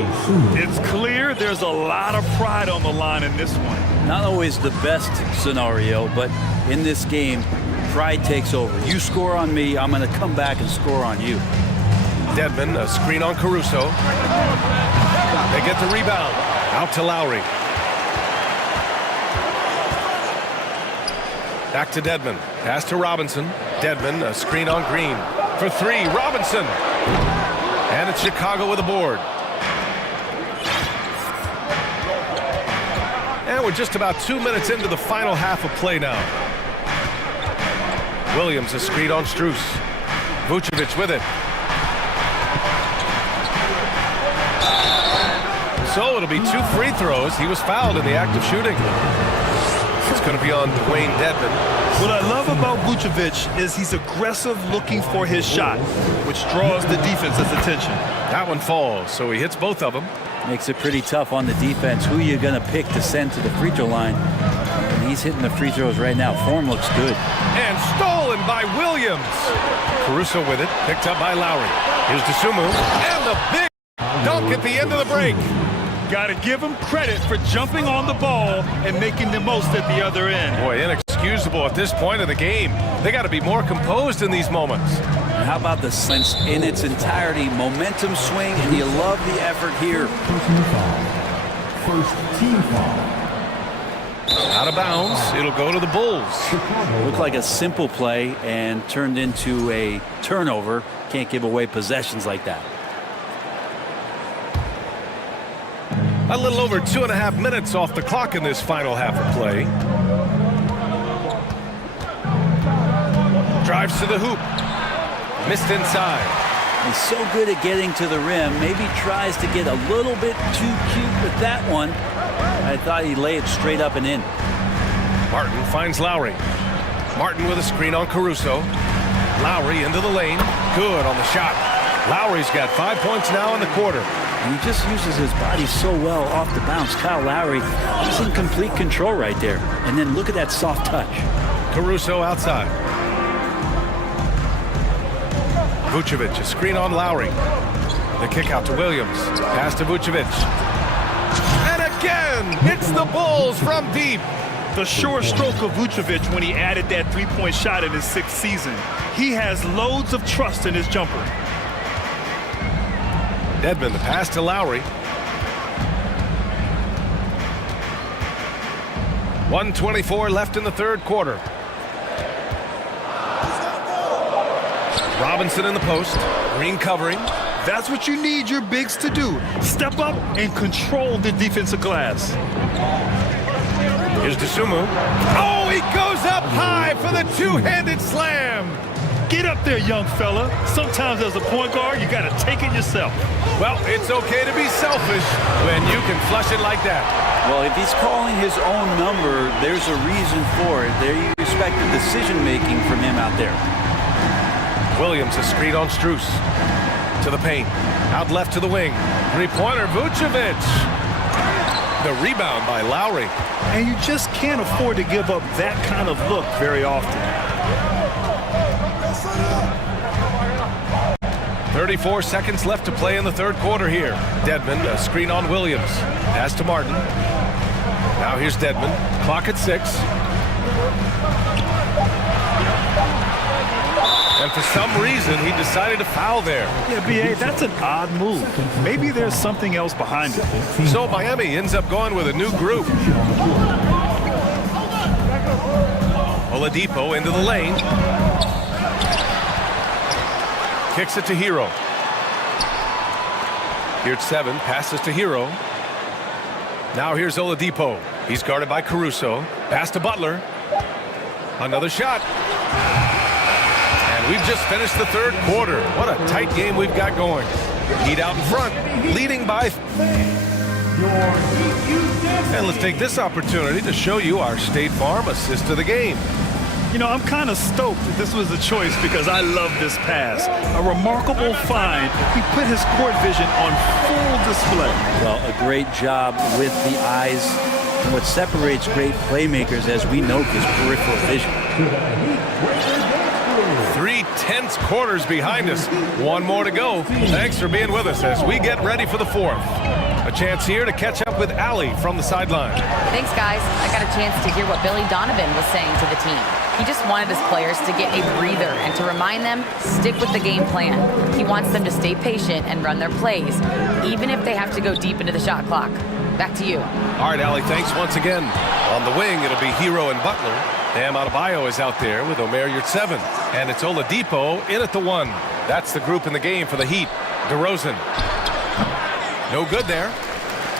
It's clear there's a lot of pride on the line in this one. Not always the best scenario, but in this game, pride takes over. You score on me, I'm going to come back and score on you. Dedmon, a screen on Caruso. They get the rebound. Out to Lowry. Back to Dedmon. Pass to Robinson. Dedmon, a screen on Green. For three, Robinson. And it's Chicago with a board. And we're just about 2 minutes into the final half of play now. Williams, a screen on Strus. Vucevic with it. So it'll be 2 free throws. He was fouled in the act of shooting. It's going to be on Dwayne Dedmon. What I love about Vucevic is he's aggressive looking for his shot, which draws the defense's attention. That one falls, so he hits both of them. Makes it pretty tough on the defense. Who you going to pick to send to the free throw line? And he's hitting the free throws right now. Form looks good. And stolen by Williams. Caruso with it, picked up by Lowry. Here's DeSumo, and the big dunk at the end of the break. Got to give him credit for jumping on the ball and making the most at the other end. Boy, inexcusable at this point of the game. They got to be more composed in these moments. And how about the sense in its entirety? Momentum swing, and you love the effort here. First team foul. Out of bounds, it'll go to the Bulls. Looked like a simple play and turned into a turnover. Can't give away possessions like that. A little over 2.5 minutes off the clock in this final half of play. Drives to the hoop. Missed inside. He's so good at getting to the rim. Maybe tries to get a little bit too cute with that one. I thought he'd lay it straight up and in. Martin finds Lowry. Martin with a screen on Caruso. Lowry into the lane. Good on the shot. Lowry's got 5 points now in the quarter. And he just uses his body so well off the bounce. Kyle Lowry, he's in complete control right there. And then look at that soft touch. Caruso outside. Vucevic, a screen on Lowry. The kick out to Williams. Pass to Vucevic. And again, it's the Bulls from deep. The sure stroke of Vucevic when he added that three-point shot in his 6th season. He has loads of trust in his jumper. Dedmon, the pass to Lowry. 1:24 left in the third quarter. Robinson in the post. Green covering. That's what you need your bigs to do. Step up and control the defensive glass. Here's DeSumo. Oh, he goes up high for the two-handed slam. Get up there, young fella. Sometimes as a point guard, you got to take it yourself. Well, it's okay to be selfish when you can flush it like that. Well, if he's calling his own number, there's a reason for it. There you expect the decision-making from him out there. Williams, a screen on Strus. To the paint. Out left to the wing. Three-pointer, Vucevic. The rebound by Lowry. And you just can't afford to give up that kind of look very often. 34 seconds left to play in the third quarter here. Dedmon, a screen on Williams. Pass to Martin. Now here's Dedmon. Clock at 6. And for some reason, he decided to foul there. Yeah, B.A., that's an odd move. Maybe there's something else behind it. So Miami ends up going with a new group. Oladipo into the lane. Kicks it to Hero. Here at 7, passes to Hero. Now here's Oladipo. He's guarded by Caruso. Pass to Butler. Another shot. And we've just finished the third quarter. What a tight game we've got going. Heat out in front, leading by... And let's take this opportunity to show you our State Farm assist of the game. You know, I'm kind of stoked that this was a choice because I love this pass. A remarkable find. He put his court vision on full display. Well, a great job with the eyes. And what separates great playmakers, as we note, is peripheral vision. 3/10 quarters behind us. One more to go. Thanks for being with us as we get ready for the fourth. A chance here to catch up with Allie from the sideline. Thanks, guys. I got a chance to hear what Billy Donovan was saying to the team. He just wanted his players to get a breather and to remind them, stick with the game plan. He wants them to stay patient and run their plays, even if they have to go deep into the shot clock. Back to you. All right, Allie, thanks once again. On the wing, it'll be Hero and Butler. Bam Adebayo is out there with Omer Yurtseven. And it's Oladipo in at the 1. That's the group in the game for the Heat. DeRozan. No good there.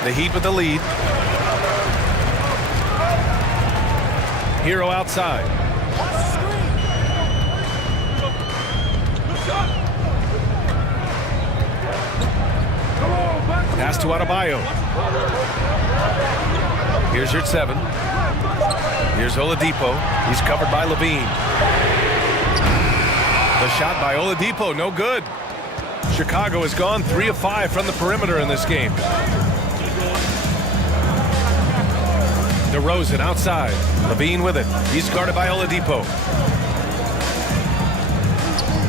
The Heat with the lead. Hero outside. Pass to Adebayo. Here's Yurtseven. Here's Oladipo. He's covered by Levine. The shot by Oladipo, no good. Chicago has gone 3 of 5 from the perimeter in this game. DeRozan outside. Levine with it. He's guarded by Oladipo.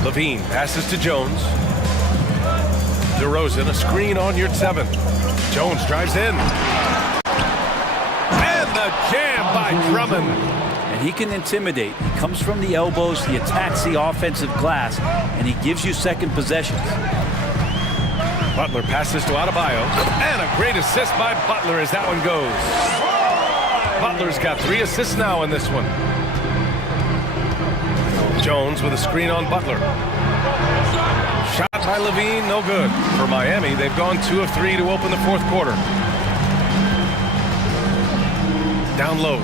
Levine passes to Jones. DeRozan, a screen on Yurtseven. Jones drives in. And the jam by Drummond. And he can intimidate. He comes from the elbows, he attacks the offensive glass, and he gives you second possessions. Butler passes to Adebayo. And a great assist by Butler as that one goes. Butler's got 3 assists now in this one. Jones with a screen on Butler. Shot by Levine, no good. For Miami, they've gone 2 of 3 to open the 4th quarter. Down low.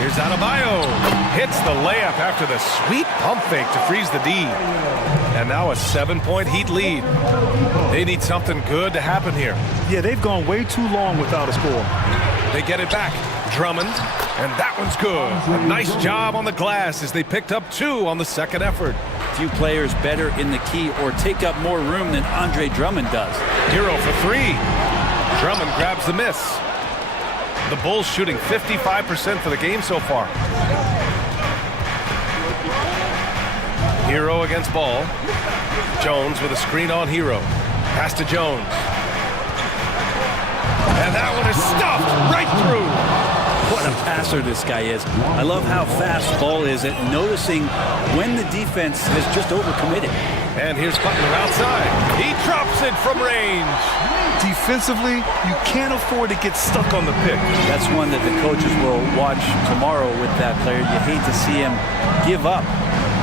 Here's Adebayo. Hits the layup after the sweet pump fake to freeze the D. And now a 7-point Heat lead. They need something good to happen here. Yeah, they've gone way too long without a score. They get it back. Drummond, and that one's good. A nice job on the glass as they picked up 2 on the second effort. Few players better in the key or take up more room than Andre Drummond does. Hero for 3. Drummond grabs the miss. The Bulls shooting 55% for the game so far. Hero against Ball. Jones with a screen on Hero. Pass to Jones. And that one is stuffed right through. What a passer this guy is. I love how fast Ball is at noticing when the defense has just overcommitted. And here's Butler outside. He drops it from range. Defensively, you can't afford to get stuck on the pick. That's one that the coaches will watch tomorrow with that player. You hate to see him give up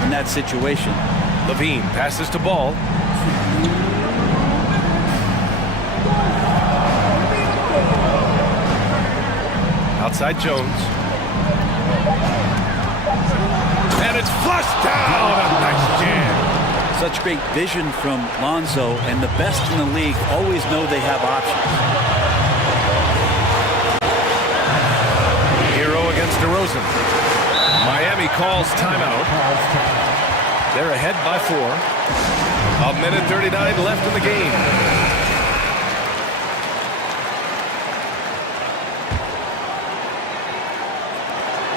in that situation. Levine passes to Ball. Outside Jones. And it's flushed down. A nice jam. Such great vision from Lonzo, and the best in the league always know they have options. Hero against DeRozan. Miami calls timeout. They're ahead by 4. 1:39 left in the game.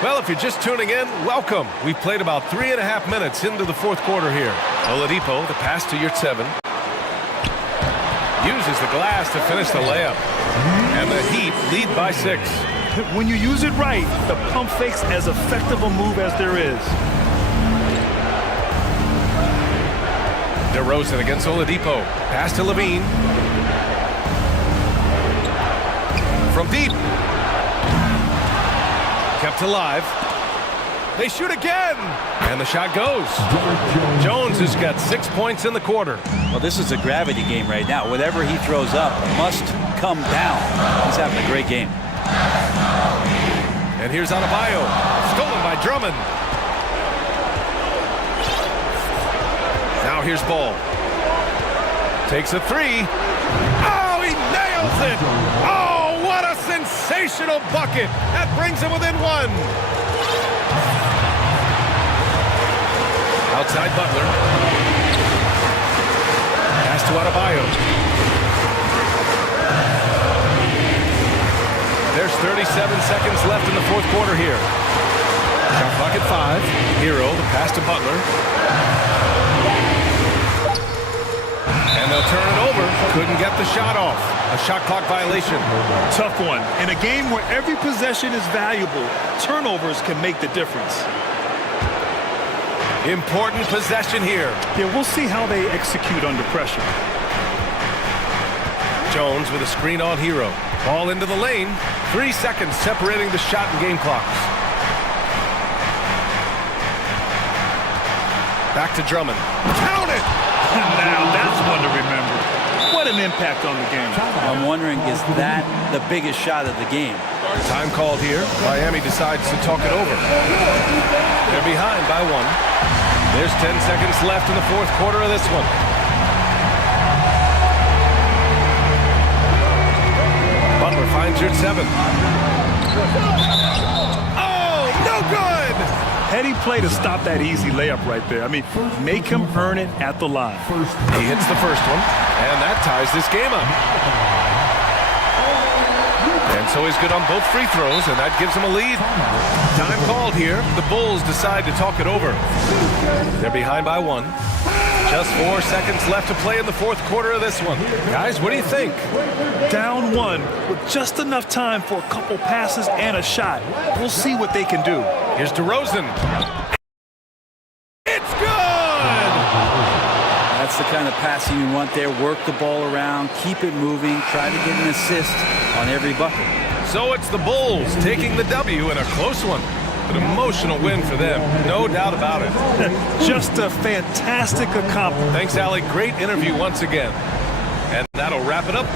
Well, if you're just tuning in, welcome. We've played about 3.5 minutes into the 4th quarter here. Oladipo, the pass to Yurtseven. Uses the glass to finish the layup. And the Heat lead by 6. When you use it right, the pump fake's as effective a move as there is. DeRozan against Oladipo. Pass to Levine. From deep. Kept alive. They shoot again. And the shot goes. Jones has got 6 points in the quarter. Well, this is a gravity game right now. Whatever he throws up must come down. He's having a great game. And here's Adebayo. Stolen by Drummond. Now here's Ball. Takes a 3. Oh, he nails it. Oh, what a sensational bucket. That brings him within 1. Outside Butler. Pass to Adebayo. There's 37 seconds left in the 4th quarter here. Shot clock at 5. Hero, the pass to Butler. And they'll turn it over. Couldn't get the shot off. A shot clock violation. Tough one. In a game where every possession is valuable, turnovers can make the difference. Important possession here. Yeah, we'll see how they execute under pressure. Jones with a screen on Hero. Ball into the lane. 3 seconds separating the shot and game clocks. Back to Drummond. Count it! Now that's one to remember. What an impact on the game. I'm wondering, is that the biggest shot of the game? Time called here. Miami decides to talk it over. They're behind by 1. There's 10 seconds left in the fourth quarter of this one. Butler finds your 7. Oh, no good! Heady play to stop that easy layup right there. I mean, make him earn it at the line. He hits the first one, and that ties this game up. And so he's good on both free throws, and that gives him a lead. Time called here. The Bulls decide to talk it over. They're behind by 1. Just 4 seconds left to play in the fourth quarter of this one. Guys, what do you think? Down 1 with just enough time for a couple passes and a shot. We'll see what they can do. Here's DeRozan. It's good! That's the kind of passing you want there. Work the ball around, keep it moving, try to get an assist on every bucket. So it's the Bulls taking the W in a close one. An emotional win for them, no doubt about it. Just a fantastic accomplishment. Thanks, Allie. Great interview once again. And that'll wrap it up.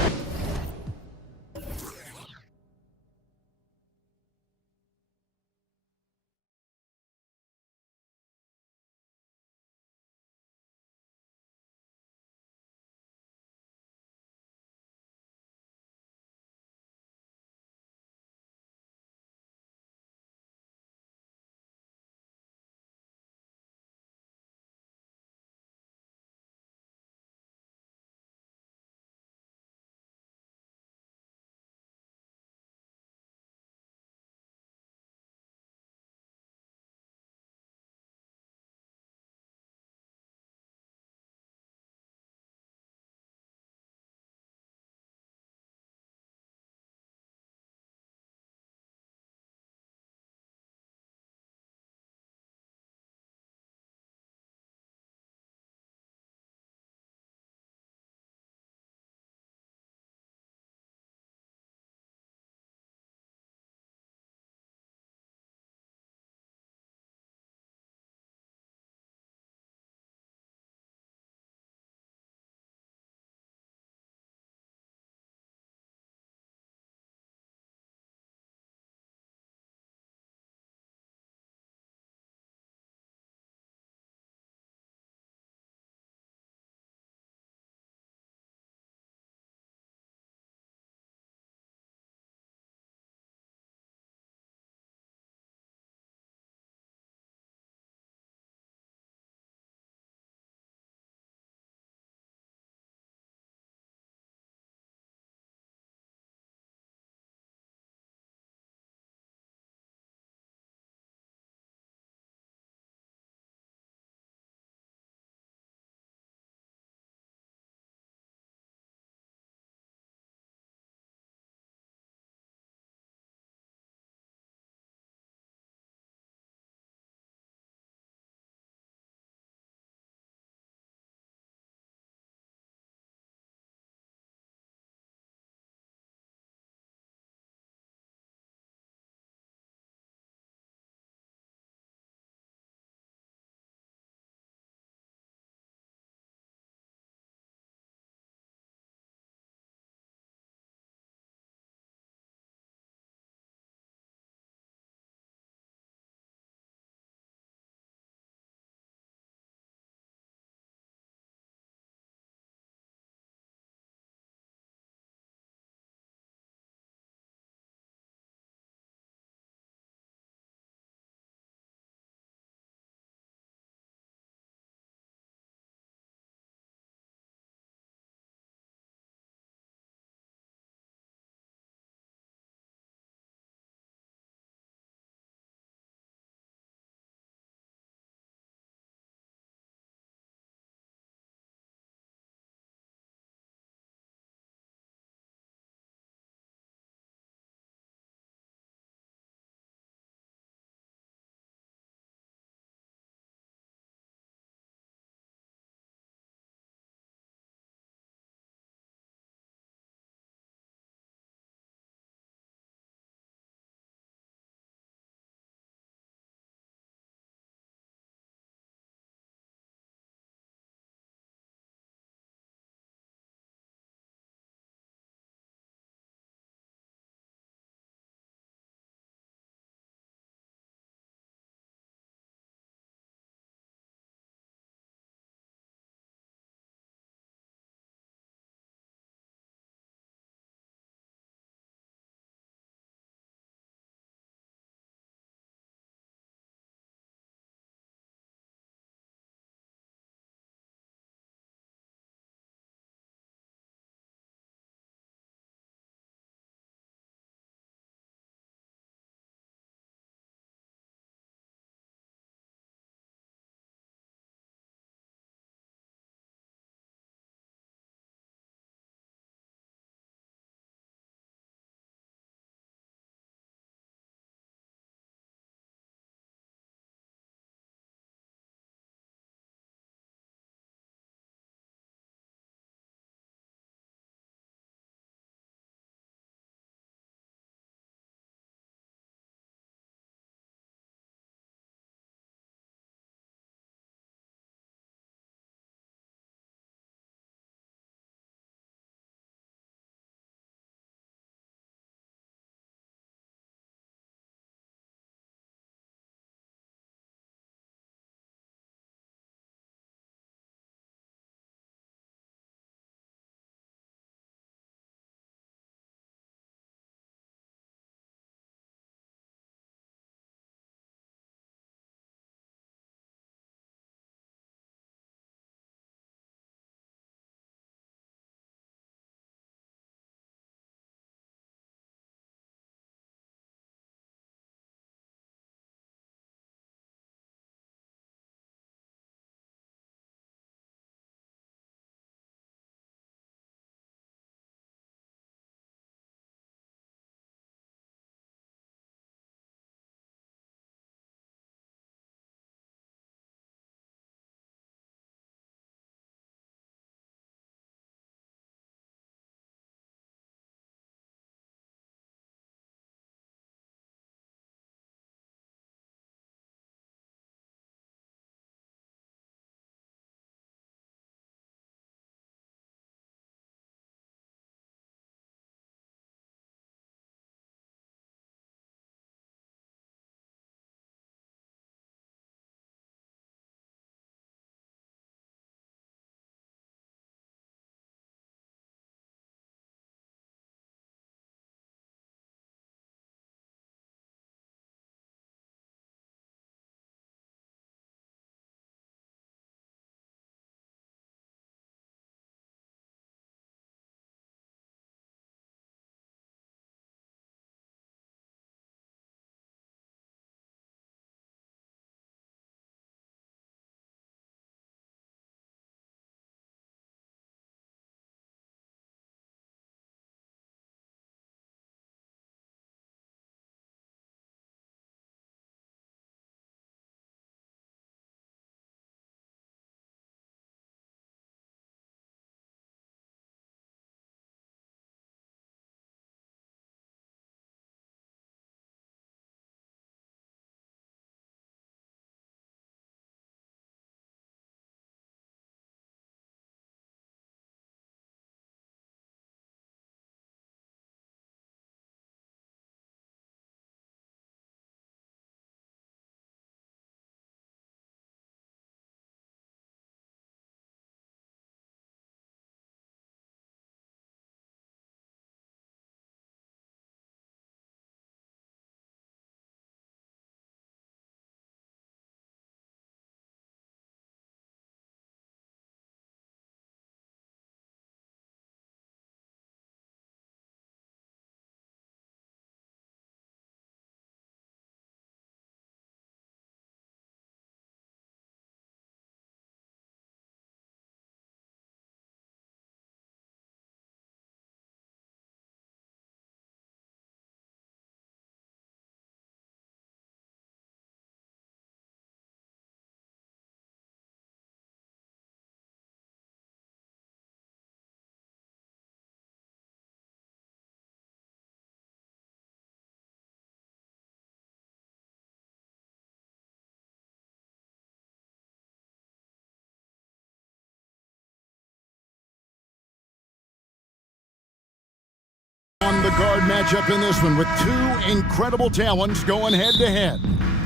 matchup in this one with two incredible talents going head-to-head.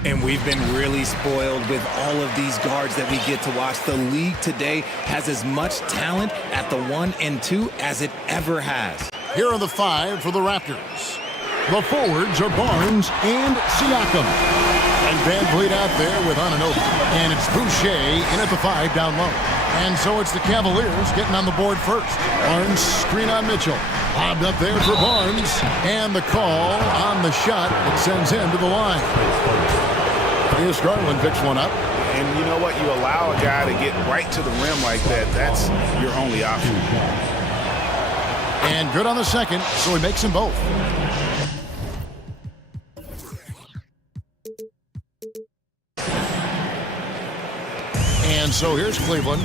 And we've been really spoiled with all of these guards that we get to watch. The league today has as much talent at the 1 and 2 as it ever has. Here are the 5 for the Raptors. The forwards are Barnes and Siakam. And Van Vliet out there with Anunoby. And it's Boucher in at the 5 down low. And so it's the Cavaliers getting on the board first. Barnes screen on Mitchell. Lobbed up there for Barnes. And the call on the shot that sends him to the line. Here's Garland, picks one up. And you know what? You allow a guy to get right to the rim like that. That's your only option. And good on the second, so he makes them both. And so here's Cleveland.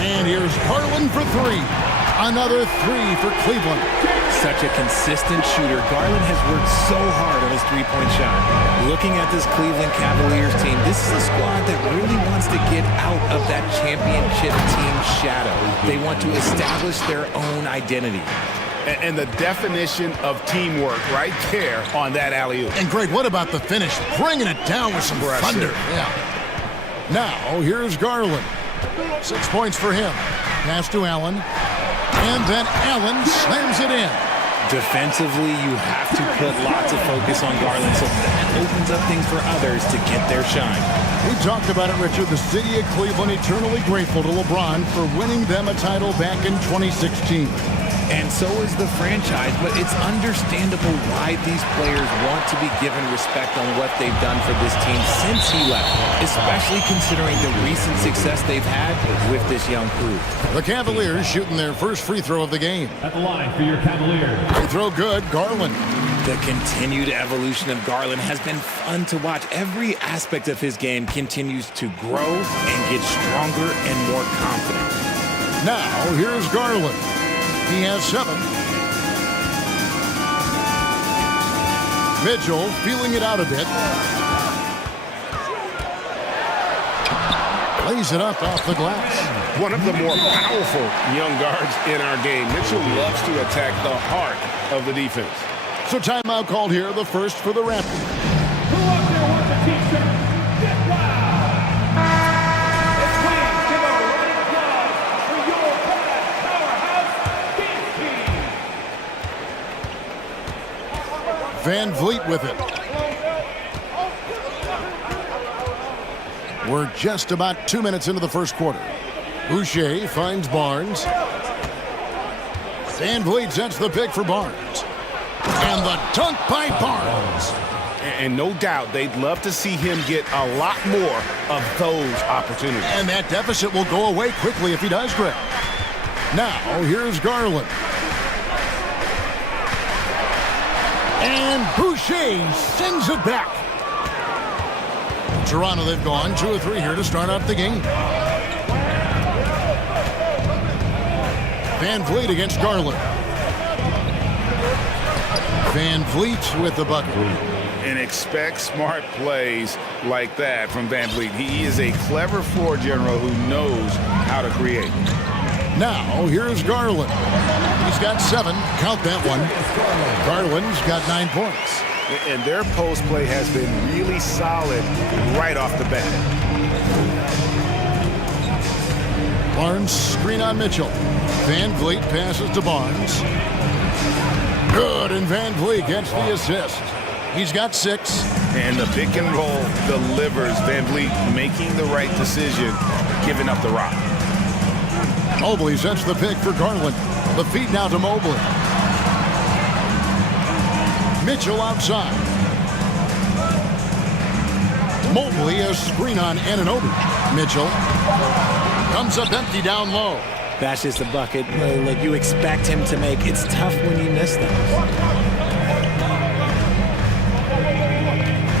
And here's Garland for 3. Another 3 for Cleveland. Such a consistent shooter. Garland has worked so hard on his three-point shot. Looking at this Cleveland Cavaliers team, this is a squad that really wants to get out of that championship team shadow. They want to establish their own identity. And the definition of teamwork right there on that alley-oop. And Greg, what about the finish? Bringing it down with some thunder. Yeah. Now, here's Garland. 6 points for him. Pass to Allen. And then Allen slams it in. Defensively, you have to put lots of focus on Garland, so that opens up things for others to get their shine. We talked about it, Richard. The city of Cleveland eternally grateful to LeBron for winning them a title back in 2016. And so is the franchise, but it's understandable why these players want to be given respect on what they've done for this team since he left, especially considering the recent success they've had with this young crew. The Cavaliers shooting their first free throw of the game. At the line for your Cavaliers. Free throw good, Garland. The continued evolution of Garland has been fun to watch. Every aspect of his game continues to grow and get stronger and more confident. Now, here's Garland. He has 7. Mitchell feeling it out a bit. Lays it up off the glass. One of the more powerful young guards in our game. Mitchell loves to attack the heart of the defense. So timeout called here, the first for the Raptors. Who up there wants a t-shirt? Get wild! Let's please give a round of applause for your powerhouse team. Van Vliet with it. We're just about 2 minutes into the first quarter. Boucher finds Barnes. Van Vliet sets the pick for Barnes. And the dunk by Barnes. And no doubt they'd love to see him get a lot more of those opportunities. And that deficit will go away quickly if he does, Greg. Now, here's Garland. And Boucher sends it back. Toronto, they've gone 2 or 3 here to start out the game. Van Vliet against Garland. Van Vliet with the bucket. And expect smart plays like that from Van Vliet. He is a clever floor general who knows how to create. Now, here's Garland. He's got 7. Count that one. Garland's got 9 points. And their post play has been really solid right off the bat. Barnes screen on Mitchell. Van Vliet passes to Barnes. Good, and Van Vliet gets the assist. He's got 6. And the pick and roll delivers. Van Vliet making the right decision, giving up the rock. Mobley sets the pick for Garland. The feed now to Mobley. Mitchell outside. Mobley a screen on Anunoby. Mitchell comes up empty down low. That's just a bucket like you expect him to make. It's tough when you miss them.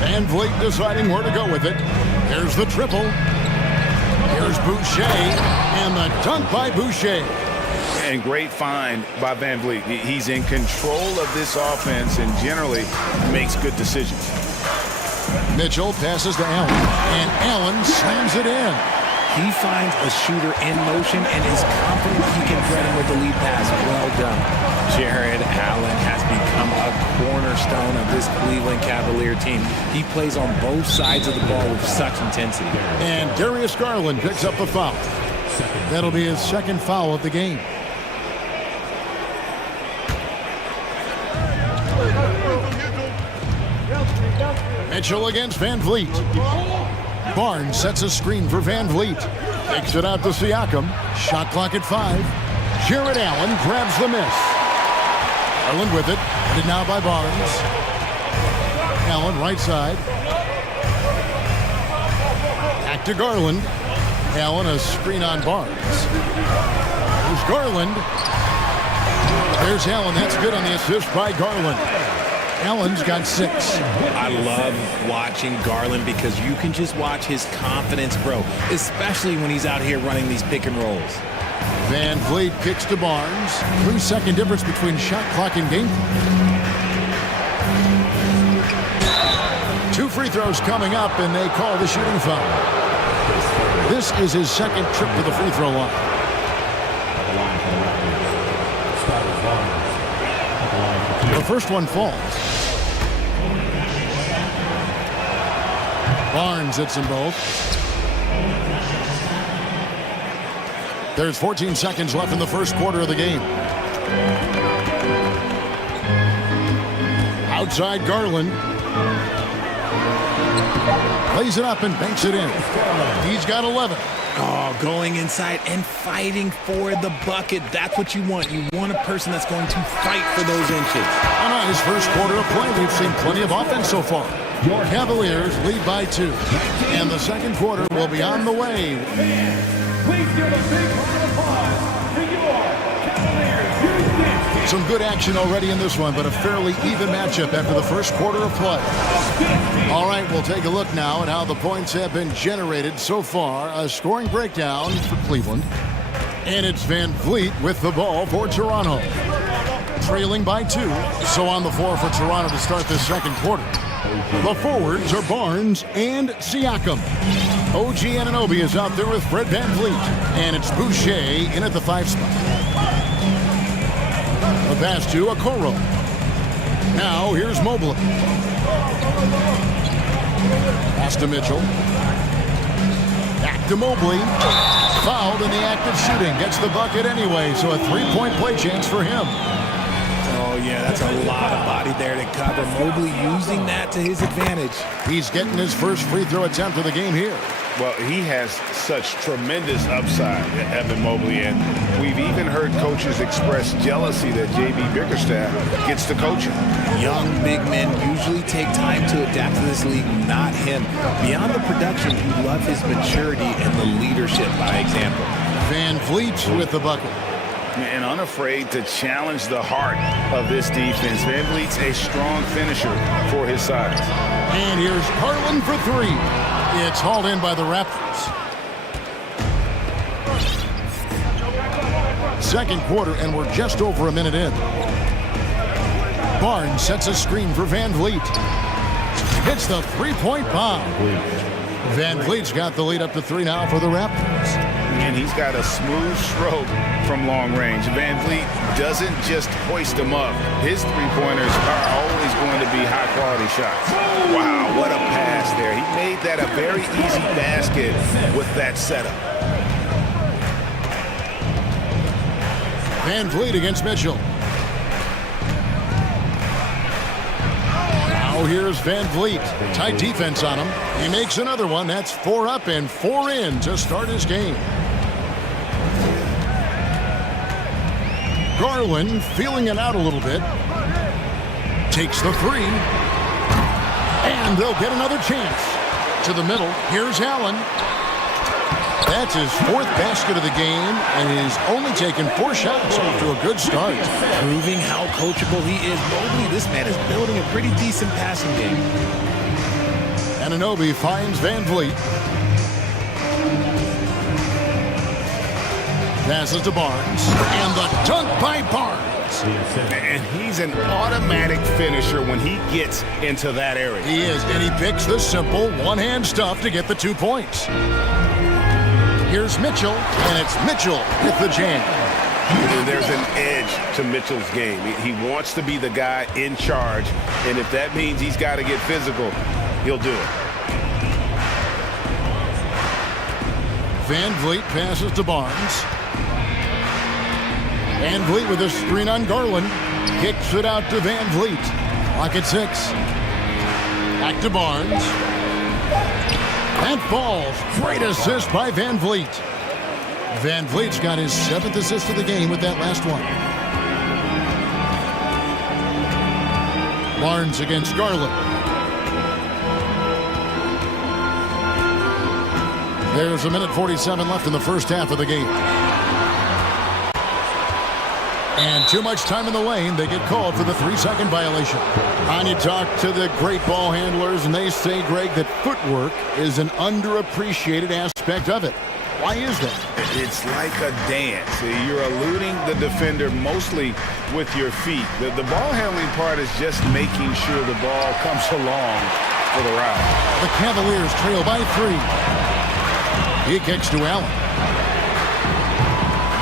Van Vliet deciding where to go with it. Here's the triple. Here's Boucher, and the dunk by Boucher. And great find by Van Vliet. He's in control of this offense and generally makes good decisions. Mitchell passes to Allen, and Allen slams it in. He finds a shooter in motion and is confident he can thread him with the lead pass. Well done. Jared Allen has become a cornerstone of this Cleveland Cavalier team. He plays on both sides of the ball with such intensity. And Darius Garland picks up the foul. That'll be his second foul of the game. Mitchell against Van Vliet. Barnes sets a screen for Van Vliet. Takes it out to Siakam. Shot clock at 5. Jared Allen grabs the miss. Garland with it. Headed now by Barnes. Allen right side. Back to Garland. Allen a screen on Barnes. There's Garland. There's Allen. That's good on the assist by Garland. Allen's got 6. I love watching Garland because you can just watch his confidence grow, especially when he's out here running these pick and rolls. Van Vliet kicks to Barnes. 3-second difference between shot clock and game clock. 2 free throws coming up, and they call the shooting foul. This is his second trip to the free throw line. The first one falls. Barnes hits them both. There's 14 seconds left in the first quarter of the game. Outside Garland. Plays it up and banks it in. He's got 11. Oh, going inside and fighting for the bucket. That's what you want. You want a person that's going to fight for those inches. On his first quarter of play, we've seen plenty of offense so far. Cavaliers lead by 2. And the second quarter will be on the way. Please give a big round of applause to your Cavaliers. Some good action already in this one, but a fairly even matchup after the first quarter of play. All right, we'll take a look now at how the points have been generated so far. A scoring breakdown for Cleveland. And it's Van Vliet with the ball for Toronto. Trailing by 2, so on the floor for Toronto to start this second quarter. The forwards are Barnes and Siakam. OG Anunoby is out there with Fred Van Vliet. And it's Boucher in at the 5 spot. A pass to Okoro. Now here's Mobley. Pass to Mitchell. Back to Mobley. Fouled in the act of shooting. Gets the bucket anyway, so a 3-point play chance for him. Oh, yeah, that's a lot of body there to cover. Mobley using that to his advantage. He's getting his first free throw attempt of the game here. Well, he has such tremendous upside, Evan Mobley, and we've even heard coaches express jealousy that J.B. Bickerstaff gets to coaching. Young big men usually take time to adapt to this league, not him. Beyond the production, you love his maturity and the leadership by example. Van Vliet with the bucket. And unafraid to challenge the heart of this defense. Van Vliet's a strong finisher for his size. And here's Garland for 3. It's hauled in by the Raptors. Second quarter, and we're just over a minute in. Barnes sets a screen for Van Vliet. Hits the 3-point bomb. Van Vliet's got the lead up to 3 now for the Raptors. And he's got a smooth stroke from long range. Van Vliet doesn't just hoist them up. His three-pointers are always going to be high-quality shots. Wow, what a pass there. He made that a very easy basket with that setup. Van Vliet against Mitchell. Now here's Van Vliet. Tight defense on him. He makes another one. That's 4 up and 4 in to start his game. Garland feeling it out a little bit. Takes the 3. And they'll get another chance. To the middle. Here's Allen. That's his 4th basket of the game, and he's only taken 4 shots off to a good start. Proving how coachable he is. Mobley, this man is building a pretty decent passing game. Anunoby finds Van Vliet. Passes to Barnes. And the dunk by Barnes. And he's an automatic finisher when he gets into that area. He is, and he picks the simple one-hand stuff to get the 2 points. Here's Mitchell, and it's Mitchell with the jam. There's an edge to Mitchell's game. He wants to be the guy in charge, and if that means he's got to get physical, he'll do it. Van Vliet passes to Barnes. Van Vliet with a screen on Garland. Kicks it out to Van Vliet. Clock at 6. Back to Barnes. That falls. Great assist by Van Vliet. Van Vliet's got his 7th assist of the game with that last one. Barnes against Garland. There's 1:47 left in the first half of the game. And too much time in the lane. They get called for the 3-second violation. And you talk to the great ball handlers, and they say, Greg, that footwork is an underappreciated aspect of it. Why is that? It's like a dance. You're eluding the defender mostly with your feet. The ball handling part is just making sure the ball comes along for the route. The Cavaliers trail by 3. He kicks to Allen.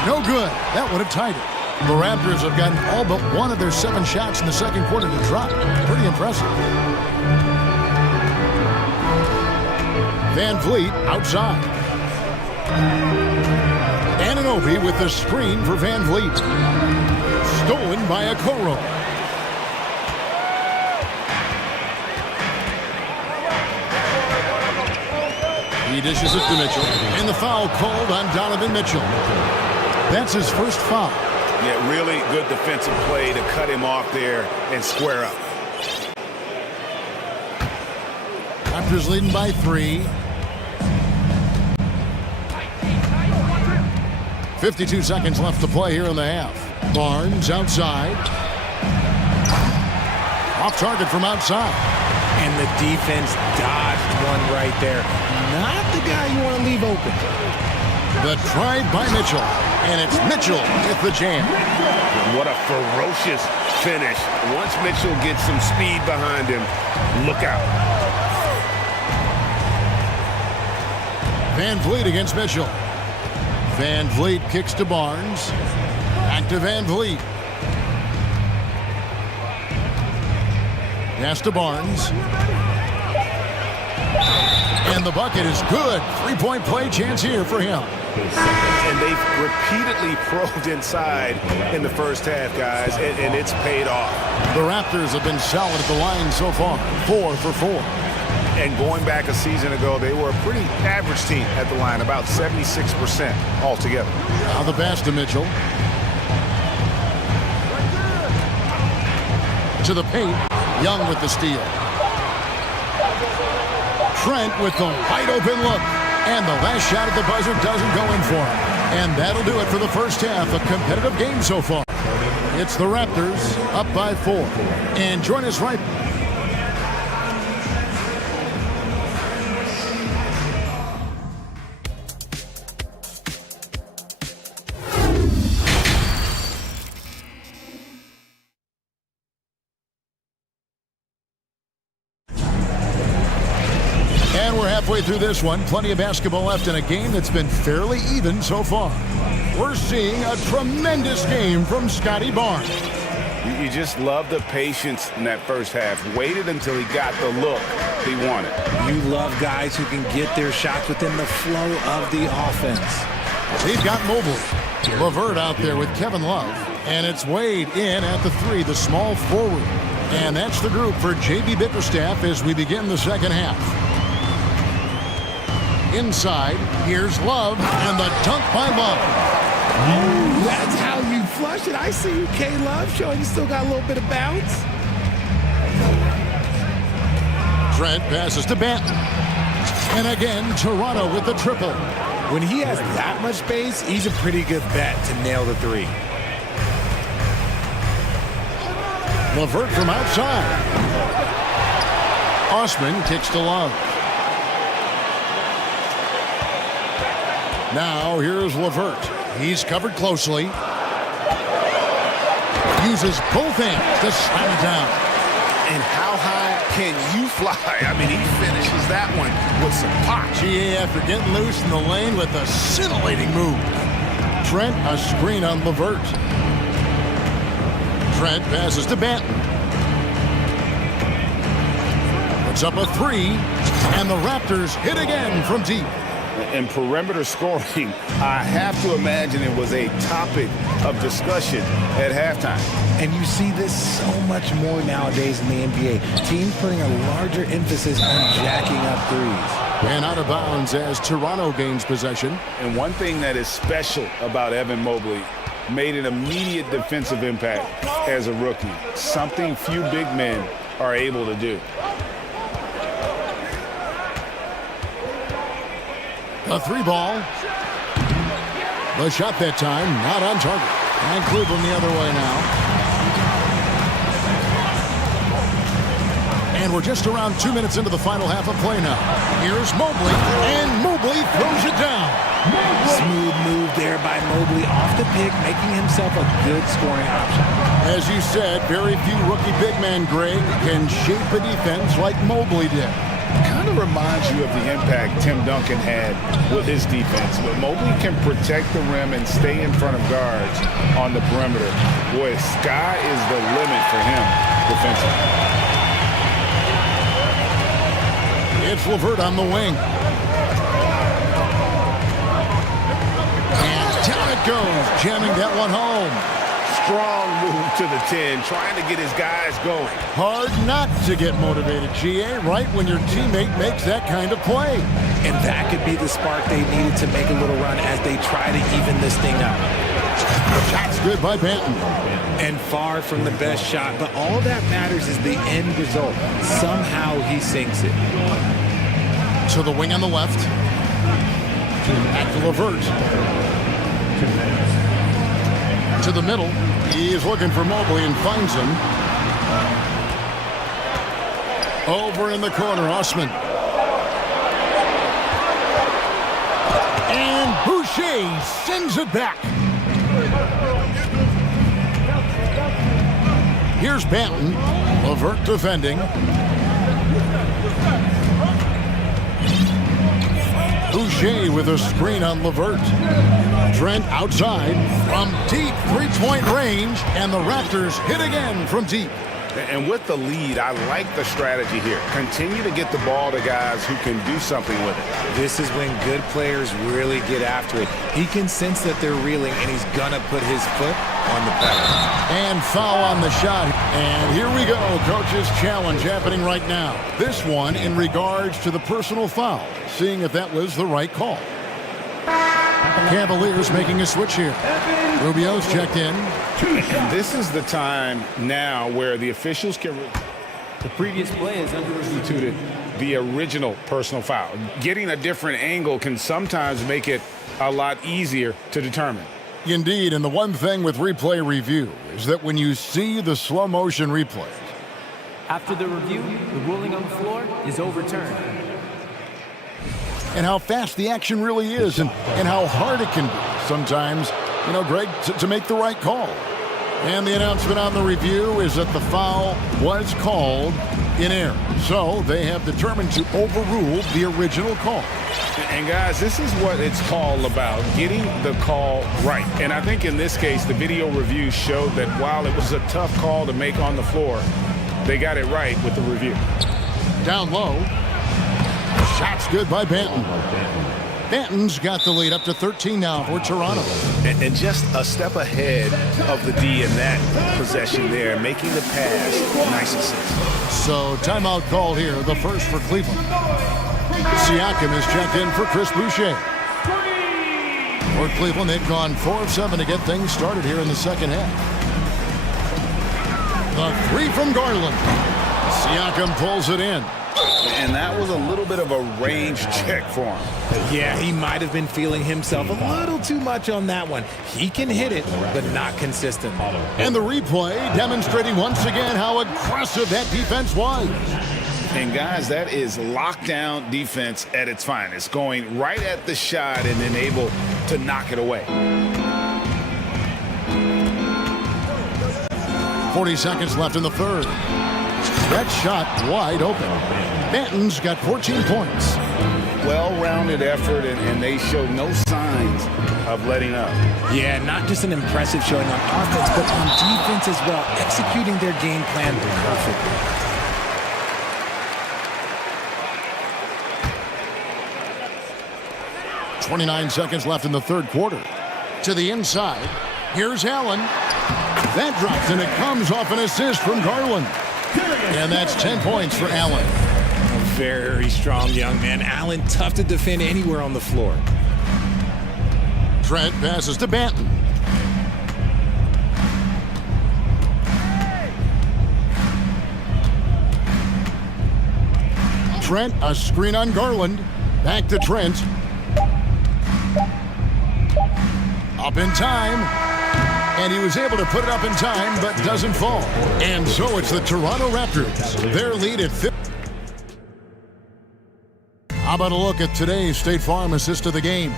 No good. That would have tied it. The Raptors have gotten all but one of their 7 shots in the second quarter to drop. Pretty impressive. Van Vliet outside. Anunoby with the screen for Van Vliet. Stolen by Okoro. He dishes it to Mitchell. And the foul called on Donovan Mitchell. That's his first foul. Yeah, really good defensive play to cut him off there and square up. Raptors leading by 3. 52 seconds left to play here in the half. Barnes outside. Off target from outside. And the defense dodged one right there. Not the guy you want to leave open. The try by Mitchell. And it's Mitchell with the jam. What a ferocious finish. Once Mitchell gets some speed behind him, look out. Van Vliet against Mitchell. Van Vliet kicks to Barnes. Back to Van Vliet. Pass to Barnes. And the bucket is good. 3-point play chance here for him. And they've repeatedly probed inside in the first half, guys, and it's paid off. The Raptors have been solid at the line so far. 4 for 4. And going back a season ago, they were a pretty average team at the line, about 76% altogether. Now the pass to Mitchell. To the paint. Young with the steal. Trent with the wide open look. And the last shot at the buzzer doesn't go in for him. And that'll do it for the first half. A competitive game so far. It's the Raptors up by 4. And join us right. And we're halfway through this one. Plenty of basketball left in a game that's been fairly even so far. We're seeing a tremendous game from Scotty Barnes. You just love the patience in that first half. Waited until he got the look he wanted. You love guys who can get their shots within the flow of the offense. They've got Mobley. LeVert out there with Kevin Love. And it's Wade in at the 3, the small forward. And that's the group for J.B. Bickerstaff as we begin the second half. Inside, here's Love, and the dunk by Love. That's how you flush it. I see you, K-Love, showing you still got a little bit of bounce. Trent passes to Banton. And again, Toronto with the triple. When he has that much space, he's a pretty good bet to nail the 3. LeVert from outside. Osman kicks to Love. Now here's LeVert. He's covered closely. Uses both hands to slam it down. And how high can you fly? I mean, he finishes that one with some pop. GA after getting loose in the lane with a scintillating move. Trent, a screen on Levert. Trent passes to Banton. Puts up a three, and the Raptors hit again from deep. And perimeter scoring, I have to imagine it was a topic of discussion at halftime. And you see this so much more nowadays in the NBA. Teams putting a larger emphasis on jacking up threes. And out of bounds as Toronto gains possession. And one thing that is special about Evan Mobley, made an immediate defensive impact as a rookie. Something few big men are able to do. A three ball. The shot that time, not on target. And Cleveland the other way now. And we're just around 2 minutes into the final half of play now. Here's Mobley, and Mobley throws it down. Smooth move there by Mobley off the pick, making himself a good scoring option. As you said, very few rookie big men, Greg, can shape a defense like Mobley did. Kind of reminds you of the impact Tim Duncan had with his defense. But Mobley can protect the rim and stay in front of guards on the perimeter. Boy, sky is the limit for him defensively. It's Levert on the wing. And down it goes, jamming that one home. Strong move to the 10, trying to get his guys going. Hard not to get motivated, GA, right when your teammate makes that kind of play. And that could be the spark they needed to make a little run as they try to even this thing up. Shot's good by Banton. And far from the best shot, but all that matters is the end result. Somehow he sinks it. To the wing on the left. Back to Levert. To the middle. He's looking for Mobley and finds him. Over in the corner, Osman. And Boucher sends it back. Here's Banton. Levert defending. Boucher with a screen on Levert. Trent outside from deep three-point range, and the Raptors hit again from deep. And with the lead, I like the strategy here. Continue to get the ball to guys who can do something with it. This is when good players really get after it. He can sense that they're reeling, and he's going to put his foot on the pedal. And foul on the shot. And here we go, coach's challenge happening right now. This one in regards to the personal foul, seeing if that was the right call. Cavaliers making a switch here. Rubio's checked in. And this is the time now where the officials can... The previous play is instituted the original personal foul. Getting a different angle can sometimes make it a lot easier to determine. Indeed, and the one thing with replay review is that when you see the slow motion replays. After the review, the ruling on the floor is overturned. And how fast the action really is and how hard it can be sometimes, you know, Greg, to make the right call. And the announcement on the review is that the foul was called in error. So they have determined to overrule the original call. And guys, this is what it's all about, getting the call right. And I think in this case, the video review showed that while it was a tough call to make on the floor, they got it right with the review. Down low. Shot's good by Banton. Banton's got the lead up to 13 now for Toronto. And just a step ahead of the D in that possession there, making the pass. Nice assist. So timeout call here, the first for Cleveland. Siakam is checked in for Chris Boucher. For Cleveland, they've gone 4 of 7 to get things started here in the second half. The three from Garland. Siakam pulls it in. And that was a little bit of a range check for him. Yeah, he might have been feeling himself a little too much on that one. He can hit it, but not consistent. And the replay demonstrating once again how aggressive that defense was. And guys, that is lockdown defense at its finest, going right at the shot and then able to knock it away. 40 seconds left in the third. That shot wide open. Banton's got 14 points. Well-rounded effort, and they show no signs of letting up. Yeah, not just an impressive showing on offense, but on defense as well, executing their game plan perfectly. .29 seconds left in the third quarter. To the inside. Here's Allen. That drops, and it comes off an assist from Garland. And that's 10 points for Allen. A very strong young man. Allen, tough to defend anywhere on the floor. Trent passes to Banton. Trent, a screen on Garland. Back to Trent. Up in time. And he was able to put it up in time, but doesn't fall. And so it's the Toronto Raptors. Their lead at 50. How about a look at today's State Farm assist of the game?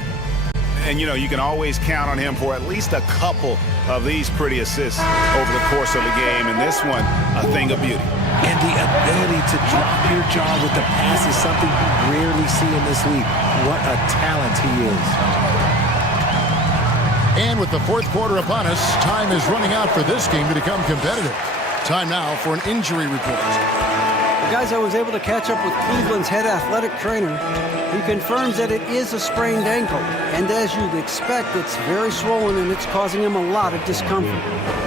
And, you know, you can always count on him for at least a couple of these pretty assists over the course of the game. And this one, a thing of beauty. And the ability to drop your jaw with the pass is something you rarely see in this league. What a talent he is. And with the fourth quarter upon us, time is running out for this game to become competitive. Time now for an injury report. Guys, I was able to catch up with Cleveland's head athletic trainer. He confirms that it is a sprained ankle. And as you'd expect, it's very swollen and it's causing him a lot of discomfort.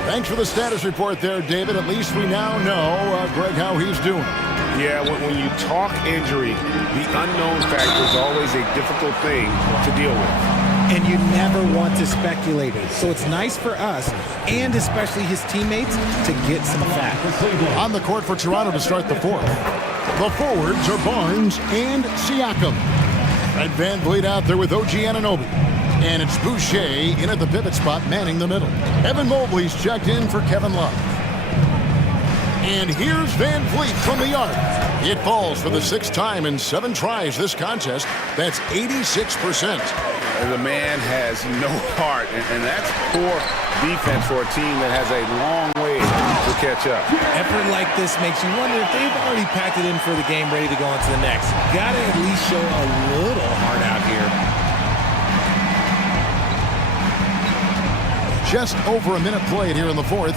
Thanks for the status report there, David. At least we now know, Greg, how he's doing. Yeah, when you talk injury, the unknown factor is always a difficult thing to deal with. And you never want to speculate it. So it's nice for us, and especially his teammates, to get some facts. On the court for Toronto to start the fourth. The forwards are Barnes and Siakam. And Van Vliet out there with OG Anunoby. And it's Boucher in at the pivot spot, manning the middle. Evan Mobley's checked in for Kevin Love. And here's Van Vliet from the arc. It falls for the sixth time in 7 tries this contest. That's 86%. And the man has no heart, and that's poor defense for a team that has a long way to catch up. Effort like this makes you wonder if they've already packed it in for the game, ready to go on to the next. Gotta at least show a little heart out here. Just over a minute played here in the fourth.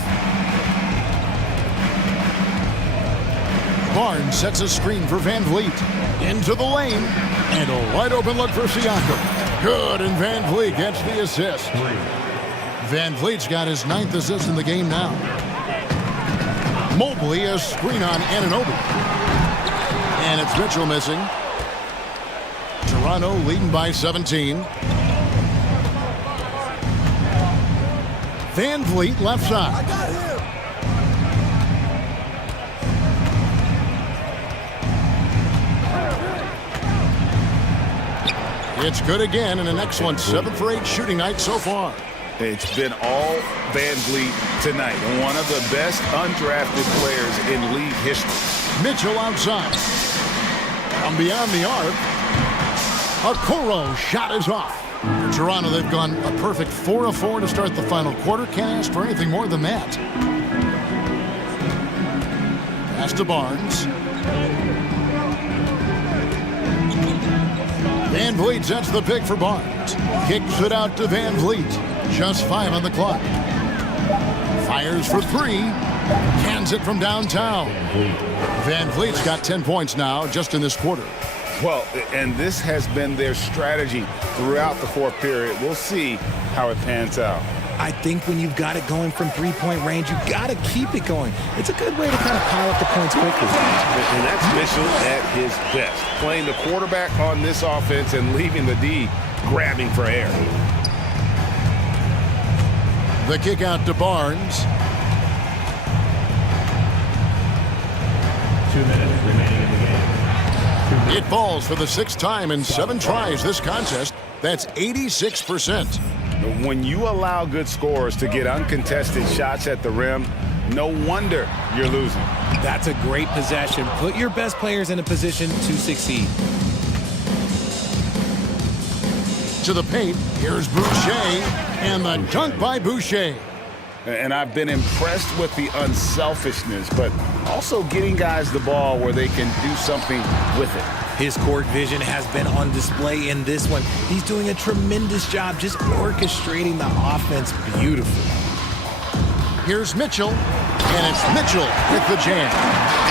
Barnes sets a screen for Van Vliet. Into the lane. And a wide open look for Siakam. Good, and Van Vliet gets the assist. Van Vliet's got his 9th assist in the game now. Mobley a screen on Anunoby. And it's Mitchell missing. Toronto leading by 17. Van Vliet left side. It's good again, and an excellent 7 for 8 shooting night so far. It's been all Van Vliet tonight. One of the best undrafted players in league history. Mitchell outside. From beyond the arc. A Okoro shot is off. For Toronto, they've gone a perfect 4 of 4 to start the final quarter. Can't ask for anything more than that. Pass to Barnes. Van Vliet sets the pick for Barnes. Kicks it out to Van Vliet. Just 5 on the clock. Fires for 3. Cans it from downtown. Van Vliet's got 10 points now just in this quarter. Well, and this has been their strategy throughout the fourth period. We'll see how it pans out. I think when you've got it going from three-point range, you've got to keep it going. It's a good way to kind of pile up the points quickly. And that's Mitchell at his best. Playing the quarterback on this offense and leaving the D grabbing for air. The kick out to Barnes. 2 minutes remaining in the game. It falls for the 6th time in 7 tries this contest. That's 86%. When you allow good scorers to get uncontested shots at the rim, no wonder you're losing. That's a great possession. Put your best players in a position to succeed. To the paint, here's Boucher, and the dunk by Boucher. And I've been impressed with the unselfishness, but also getting guys the ball where they can do something with it. His court vision has been on display in this one. He's doing a tremendous job just orchestrating the offense beautifully. Here's Mitchell, and it's Mitchell with the jam.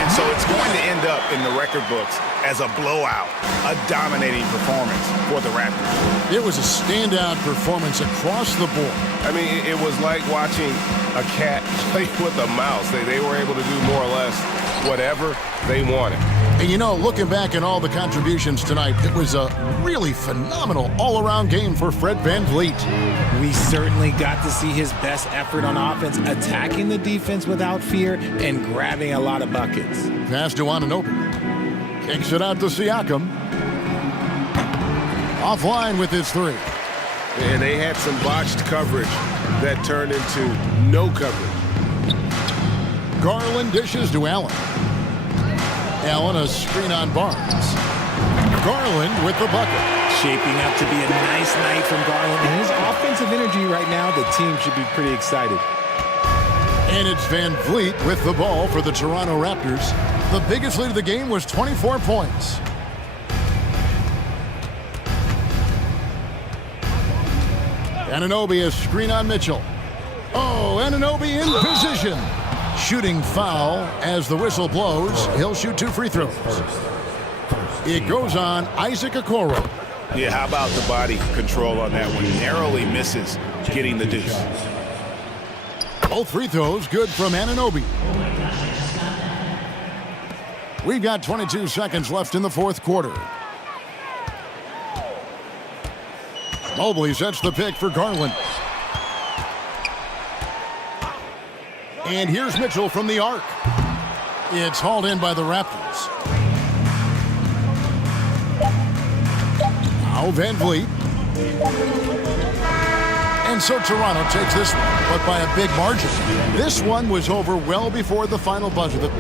And so it's going to end up in the record books as a blowout, a dominating performance for the Raptors. It was a standout performance across the board. I mean, it was like watching a cat play with a mouse. They were able to do more or less whatever they wanted. And you know, looking back at all the contributions tonight, it was a really phenomenal all-around game for Fred VanVleet. We certainly got to see his best effort on offense, attacking the defense without fear and grabbing a lot of buckets. Pass to Anunoby. Kicks it out to Siakam. Offline with his three. And they had some botched coverage that turned into no coverage. Garland dishes to Allen. Allen a screen on Barnes. Garland with the bucket. Shaping up to be a nice night from Garland. And his offensive energy right now, the team should be pretty excited. And it's VanVleet with the ball for the Toronto Raptors. The biggest lead of the game was 24 points. Anunoby a screen on Mitchell. Oh, Anunoby in position. Shooting foul as the whistle blows. He'll shoot 2 free throws. It goes on Isaac Okoro. Yeah, how about the body control on that one? Narrowly misses getting the deuce. Both free throws good from Anunoby. We've got 22 seconds left in the fourth quarter. Mobley sets the pick for Garland. And here's Mitchell from the arc. It's hauled in by the Raptors. Now VanVleet. And so Toronto takes this one, but by a big margin. This one was over well before the final buzzer.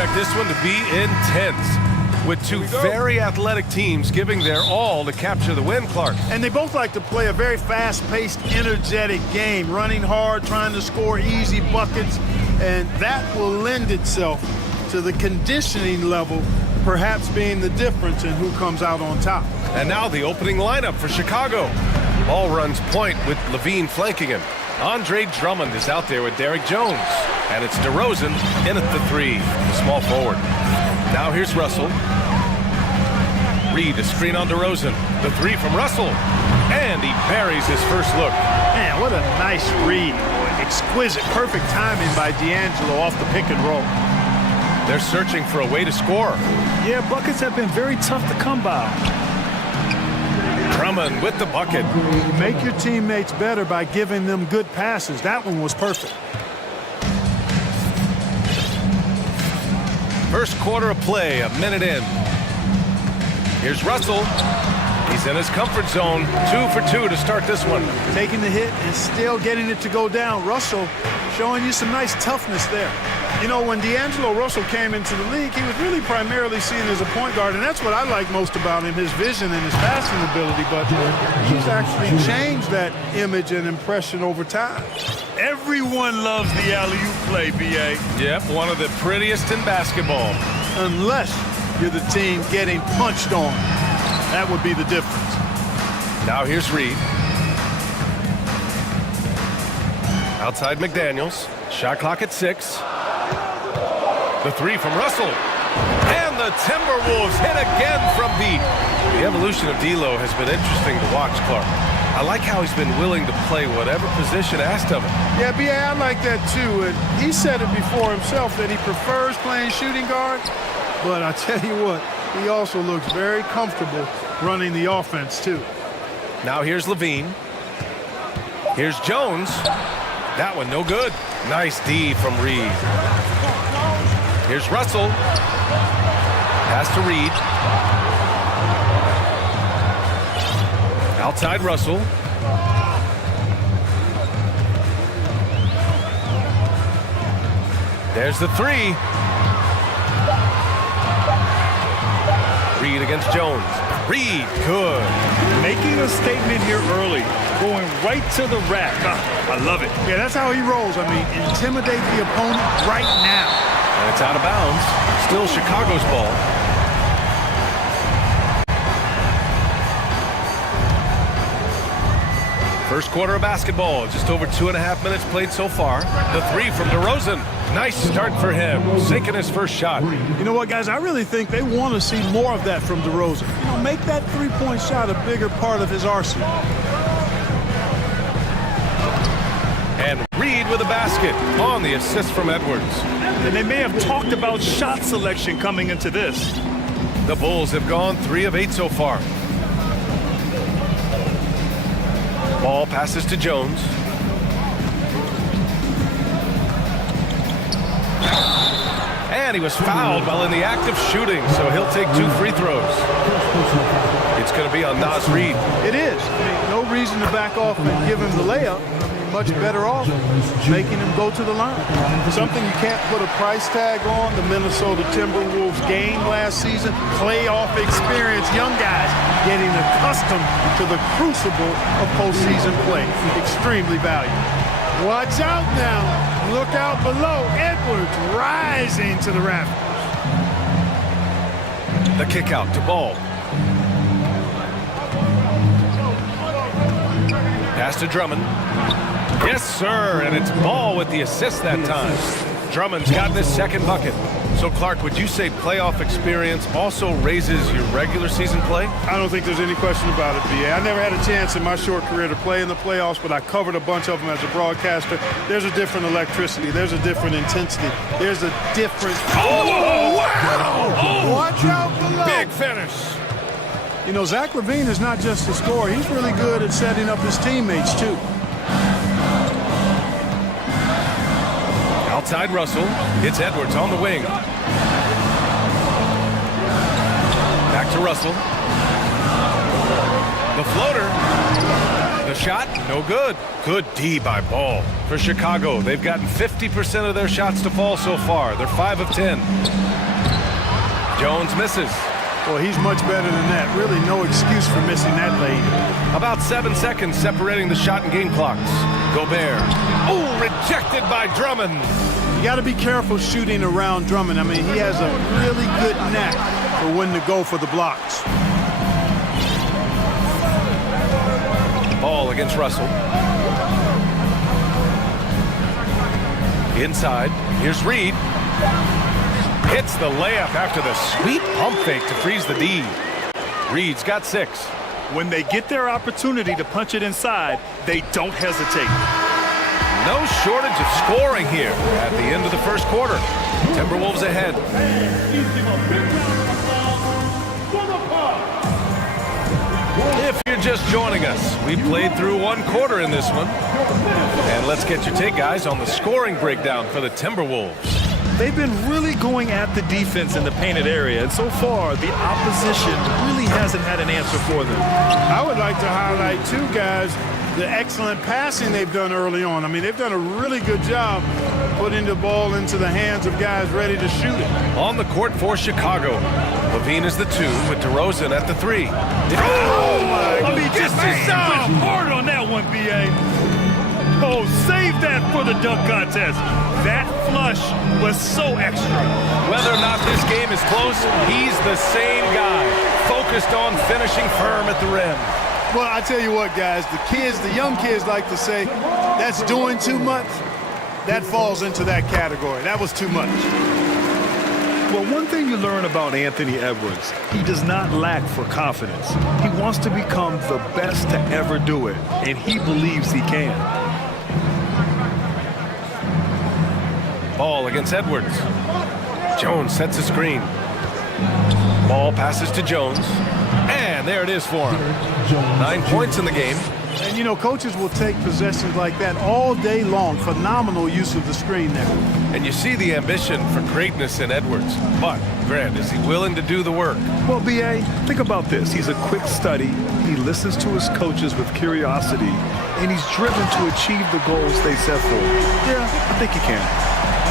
expect this one to be intense, with two very athletic teams giving their all to capture the win, Clark. And they both like to play a very fast-paced, energetic game, running hard, trying to score easy buckets, and that will lend itself to the conditioning level perhaps being the difference in who comes out on top. And now the opening lineup for Chicago. Ball runs point with Levine flanking him. Andre Drummond is out there with Derrick Jones. And it's DeRozan in at the three, the small forward. Now here's Russell. Reed, a screen on DeRozan. The three from Russell. And he buries his first look. Man, what a nice read. Exquisite, perfect timing by D'Angelo off the pick and roll. They're searching for a way to score. Yeah, buckets have been very tough to come by. Drummond with the bucket. You make your teammates better by giving them good passes. That one was perfect. First quarter of play, a minute in. Here's Russell. He's in his comfort zone. 2 for 2 to start this one. Taking the hit and still getting it to go down. Russell showing you some nice toughness there. You know, when D'Angelo Russell came into the league, he was really primarily seen as a point guard, and that's what I like most about him, his vision and his passing ability, but he's actually changed that image and impression over time. Everyone loves the alley-oop play, B.A. Yep, one of the prettiest in basketball. Unless you're the team getting punched on. That would be the difference. Now here's Reed. Outside McDaniels. Shot clock at 6. The three from Russell. And the Timberwolves hit again from deep. The evolution of D'Lo has been interesting to watch, Clark. I like how he's been willing to play whatever position asked of him. Yeah, B.A., I like that too. And he said it before himself that he prefers playing shooting guard. But I tell you what, he also looks very comfortable running the offense too. Now here's Levine. Here's Jones. That one no good. Nice D from Reed. Here's Russell. Pass to Reed. Outside Russell. There's the three. Reed against Jones. Reed, good. Making a statement here early. Going right to the rack. I love it. Yeah, that's how he rolls. I mean, intimidate the opponent right now. And it's out of bounds. Still Chicago's ball. First quarter of basketball. Just over 2.5 minutes played so far. The three from DeRozan. Nice start for him. Sinking his first shot. You know what, guys? I really think they want to see more of that from DeRozan. You know, make that three-point shot a bigger part of his arsenal. And Reed with a basket on the assist from Edwards. And they may have talked about shot selection coming into this. The Bulls have gone 3 of 8 so far. Ball passes to Jones. And he was fouled while in the act of shooting, so he'll take 2 free throws. It's going to be on Naz Reid. It is. I mean, no reason to back off and give him the layup. Much better off making him go to the line. Something you can't put a price tag on. The Minnesota Timberwolves game last season, playoff experience, young guys getting accustomed to the crucible of postseason play. Extremely valuable. Watch out now. Look out below. Edwards rising to the rafters. The kick out to Ball. Pass to Drummond. Yes, sir, and it's Ball with the assist that time. Drummond's gotten his second bucket. So, Clark, would you say playoff experience also raises your regular season play? I don't think there's any question about it, B.A. I never had a chance in my short career to play in the playoffs, but I covered a bunch of them as a broadcaster. There's a different electricity. There's a different intensity. There's a different... Oh, wow! Oh, watch out below! Big finish. You know, Zach LaVine is not just a scorer. He's really good at setting up his teammates, too. Outside Russell. It's Edwards on the wing. Back to Russell. The floater. The shot, no good. Good D by Ball. For Chicago, they've gotten 50% of their shots to fall so far. They're 5 of 10. Jones misses. Well, he's much better than that. Really no excuse for missing that lane. About 7 seconds separating the shot and game clocks. Gobert. Oh, rejected by Drummond. You got to be careful shooting around Drummond. I mean, he has a really good knack for when to go for the blocks. Ball against Russell. Inside, here's Reed. Hits the layup after the sweet pump fake to freeze the D. Reed's got 6. When they get their opportunity to punch it inside, they don't hesitate. No shortage of scoring here at the end of the first quarter. Timberwolves ahead. If you're just joining us, we played through 1 quarter in this one. And let's get your take, guys, on the scoring breakdown for the Timberwolves. They've been really going at the defense in the painted area, and so far, the opposition really hasn't had an answer for them. I would like to highlight, too, guys, the excellent passing they've done early on. I mean, they've done a really good job putting the ball into the hands of guys ready to shoot it. On the court for Chicago, Levine is the 2 with DeRozan at the 3. Oh, my! I mean, just so hard on that one, B.A. Oh, save that for the dunk contest. That flush was so extra. Whether or not this game is close, he's the same guy, focused on finishing firm at the rim. Well, I tell you what, guys, the young kids like to say, that's doing too much. That falls into that category. That was too much. Well, one thing you learn about Anthony Edwards, he does not lack for confidence. He wants to become the best to ever do it, and he believes he can. Ball against Edwards. Jones sets a screen. Ball passes to Jones. And there it is for him. 9 points in the game. And, you know, coaches will take possessions like that all day long. Phenomenal use of the screen there. And you see the ambition for greatness in Edwards. But, Grant, is he willing to do the work? Well, B.A., think about this. He's a quick study. He listens to his coaches with curiosity. And he's driven to achieve the goals they set for him. Yeah, I think he can.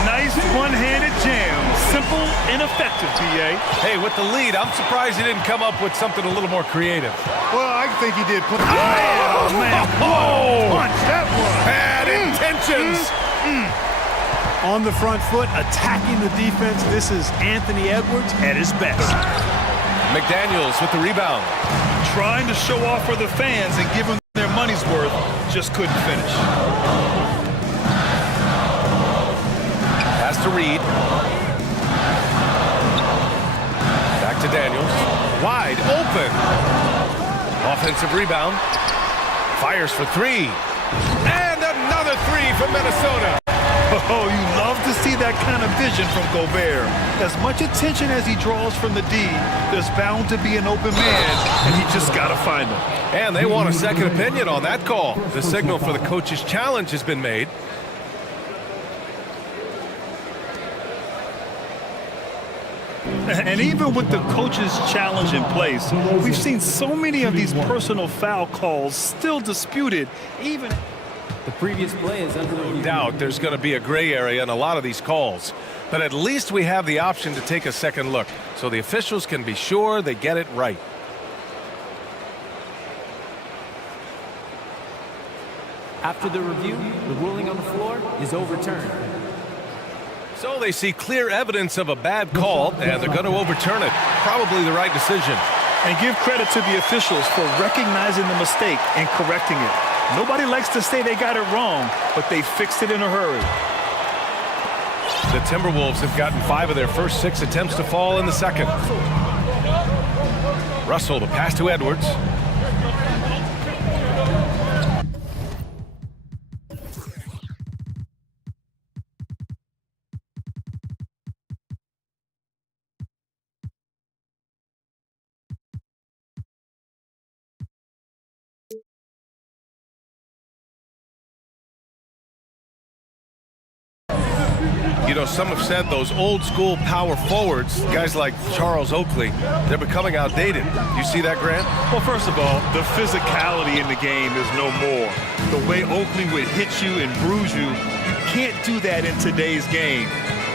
Nice one-handed jam. Simple and effective, B.A. Hey, with the lead, I'm surprised he didn't come up with something a little more creative. Well, I think he did. Oh, man. Oh! Punch, that one. Bad intentions. On the front foot, attacking the defense. This is Anthony Edwards at his best. McDaniels with the rebound. Trying to show off for the fans and give them their money's worth, just couldn't finish. Pass to Reed. Back to Daniels. Wide open. Offensive rebound. Fires for 3. And another 3 from Minnesota. Oh, you love to see that kind of vision from Gobert. As much attention as he draws from the D, there's bound to be an open man, and he just got to find him. And they want a second opinion on that call. The signal for the coach's challenge has been made. And even with the coach's challenge in place, we've seen so many of these personal foul calls still disputed, even... The previous play is under review. No doubt there's going to be a gray area in a lot of these calls. But at least we have the option to take a second look, so the officials can be sure they get it right. After the review, the ruling on the floor is overturned. So they see clear evidence of a bad call, and they're going to overturn it. Probably the right decision. And give credit to the officials for recognizing the mistake and correcting it. Nobody likes to say they got it wrong, but they fixed it in a hurry. The Timberwolves have gotten 5 of their first 6 attempts to fall in the second. Russell to pass to Edwards. You know, some have said those old school power forwards, guys like Charles Oakley, they're becoming outdated. You see that, Grant? Well, first of all, the physicality in the game is no more. The way Oakley would hit you and bruise you, you can't do that in today's game.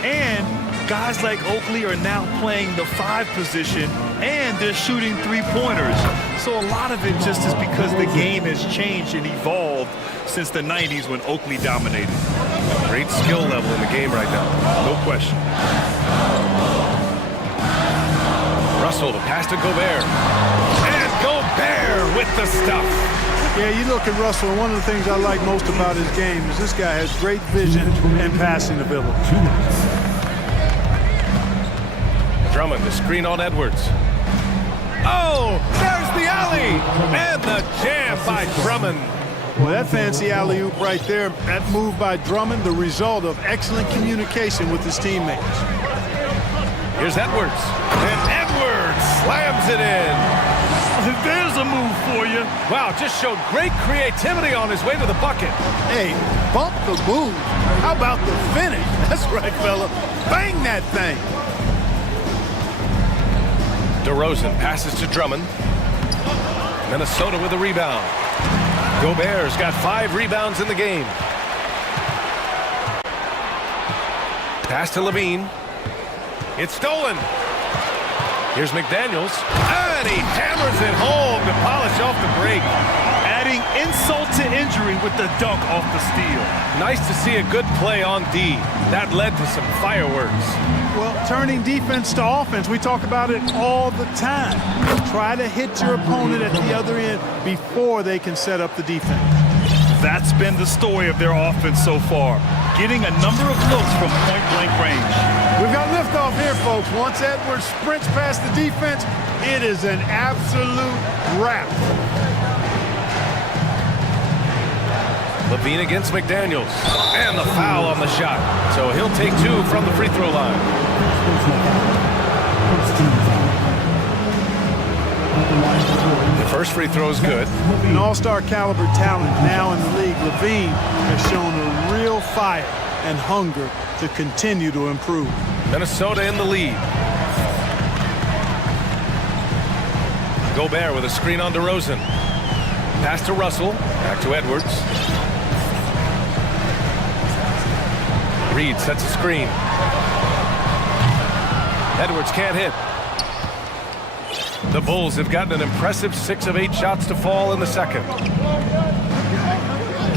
And guys like Oakley are now playing the 5 position, and they're shooting 3-pointers. So a lot of it just is because the game has changed and evolved since the 90s when Oakley dominated. Great skill level in the game right now. No question. Russell, the pass to Gobert. And Gobert with the stuff. Yeah, you look at Russell, and one of the things I like most about his game is this guy has great vision and passing ability. Drummond, the screen on Edwards. Oh, there's the alley! And the jam by Drummond. Well, that fancy alley-oop right there, that move by Drummond, the result of excellent communication with his teammates. Here's Edwards. And Edwards slams it in. There's a move for you. Wow, just showed great creativity on his way to the bucket. Hey, bump the move. How about the finish? That's right, fella. Bang that thing. DeRozan passes to Drummond. Minnesota with a rebound. Gobert's got 5 rebounds in the game. Pass to Levine. It's stolen. Here's McDaniels. And he hammers it home to polish off the break. Adding insult to injury with the dunk off the steal. Nice to see a good play on D. That led to some fireworks. Well, turning defense to offense, we talk about it all the time. Try to hit your opponent at the other end before they can set up the defense. That's been the story of their offense so far, getting a number of looks from point-blank range. We've got liftoff here, folks. Once Edwards sprints past the defense, it is an absolute wrap. Levine against McDaniels. And the foul on the shot. So he'll take 2 from the free throw line. The first free throw is good. An all-star caliber talent now in the league. Levine has shown a real fire and hunger to continue to improve. Minnesota in the lead. Gobert with a screen on DeRozan. Pass to Russell. Back to Edwards. Reed sets a screen. Edwards can't hit. The Bulls have gotten an impressive 6 of 8 shots to fall in the second.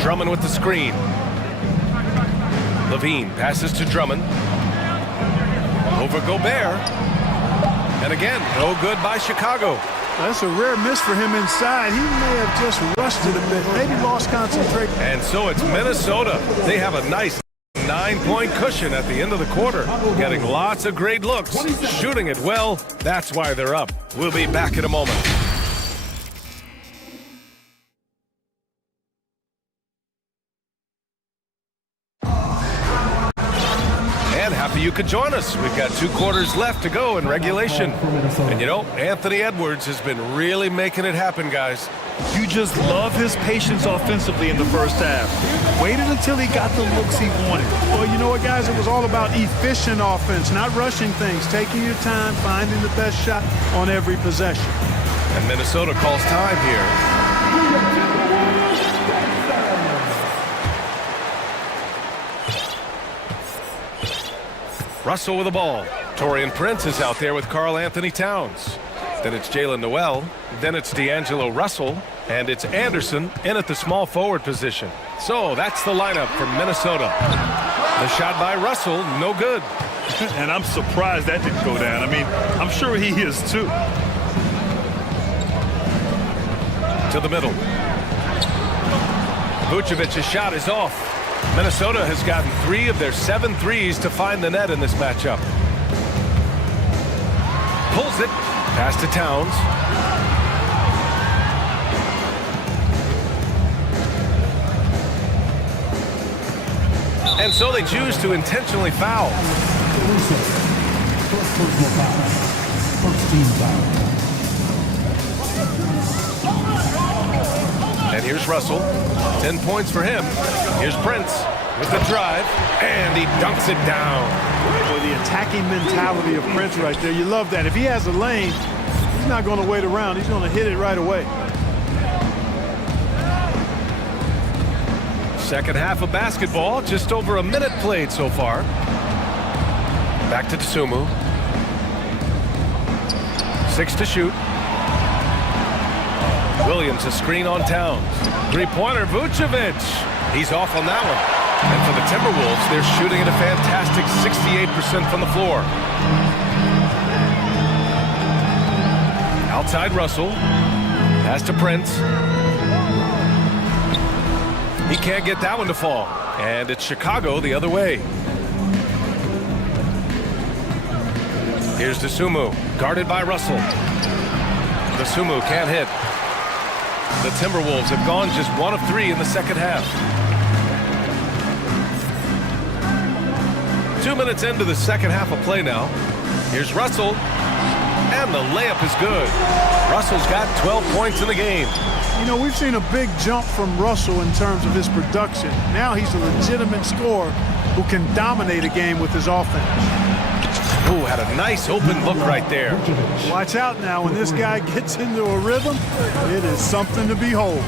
Drummond with the screen. Levine passes to Drummond. Over Gobert. And again, no good by Chicago. That's a rare miss for him inside. He may have just rushed it a bit, maybe lost concentration. And so it's Minnesota. They have a nice 9-point cushion at the end of the quarter. Getting lots of great looks, shooting it well. That's why they're up. We'll be back in a moment. And happy you could join us. We've got 2 quarters left to go in regulation. And you know, Anthony Edwards has been really making it happen, guys. You just love his patience offensively in the first half. Waited until he got the looks he wanted. Well, you know what, guys? It was all about efficient offense, not rushing things, taking your time, finding the best shot on every possession. And Minnesota calls time here. Russell with the ball. Taurean Prince is out there with Karl Anthony Towns. Then it's Jalen Noel. Then it's D'Angelo Russell. And it's Anderson in at the small forward position. So that's the lineup for Minnesota. The shot by Russell, no good. And I'm surprised that didn't go down. I mean, I'm sure he is too. To the middle. Vucevic's shot is off. Minnesota has gotten 3 of their 7 threes to find the net in this matchup. Pulls it. Pass to Towns. And so they choose to intentionally foul. And here's Russell. 10 points for him. Here's Prince. with the drive, and he dunks it down. Boy, the attacking mentality of Prince right there. You love that. If he has a lane, he's not going to wait around. He's going to hit it right away. Second half of basketball, just over a minute played so far. Back to Dosunmu. 6 to shoot. Williams a screen on Towns. Three-pointer, Vucevic. He's off on that one. And for the Timberwolves, they're shooting at a fantastic 68% from the floor. Outside Russell. Pass to Prince. He can't get that one to fall. And it's Chicago the other way. Here's Dosunmu, guarded by Russell. Dosunmu can't hit. The Timberwolves have gone just 1 of 3 in the second half. 2 minutes into the second half of play now. Here's Russell, and the layup is good. Russell's got 12 points in the game. You know, we've seen a big jump from Russell in terms of his production. Now he's a legitimate scorer who can dominate a game with his offense. Ooh, had a nice open look right there. Watch out now. When this guy gets into a rhythm, it is something to behold.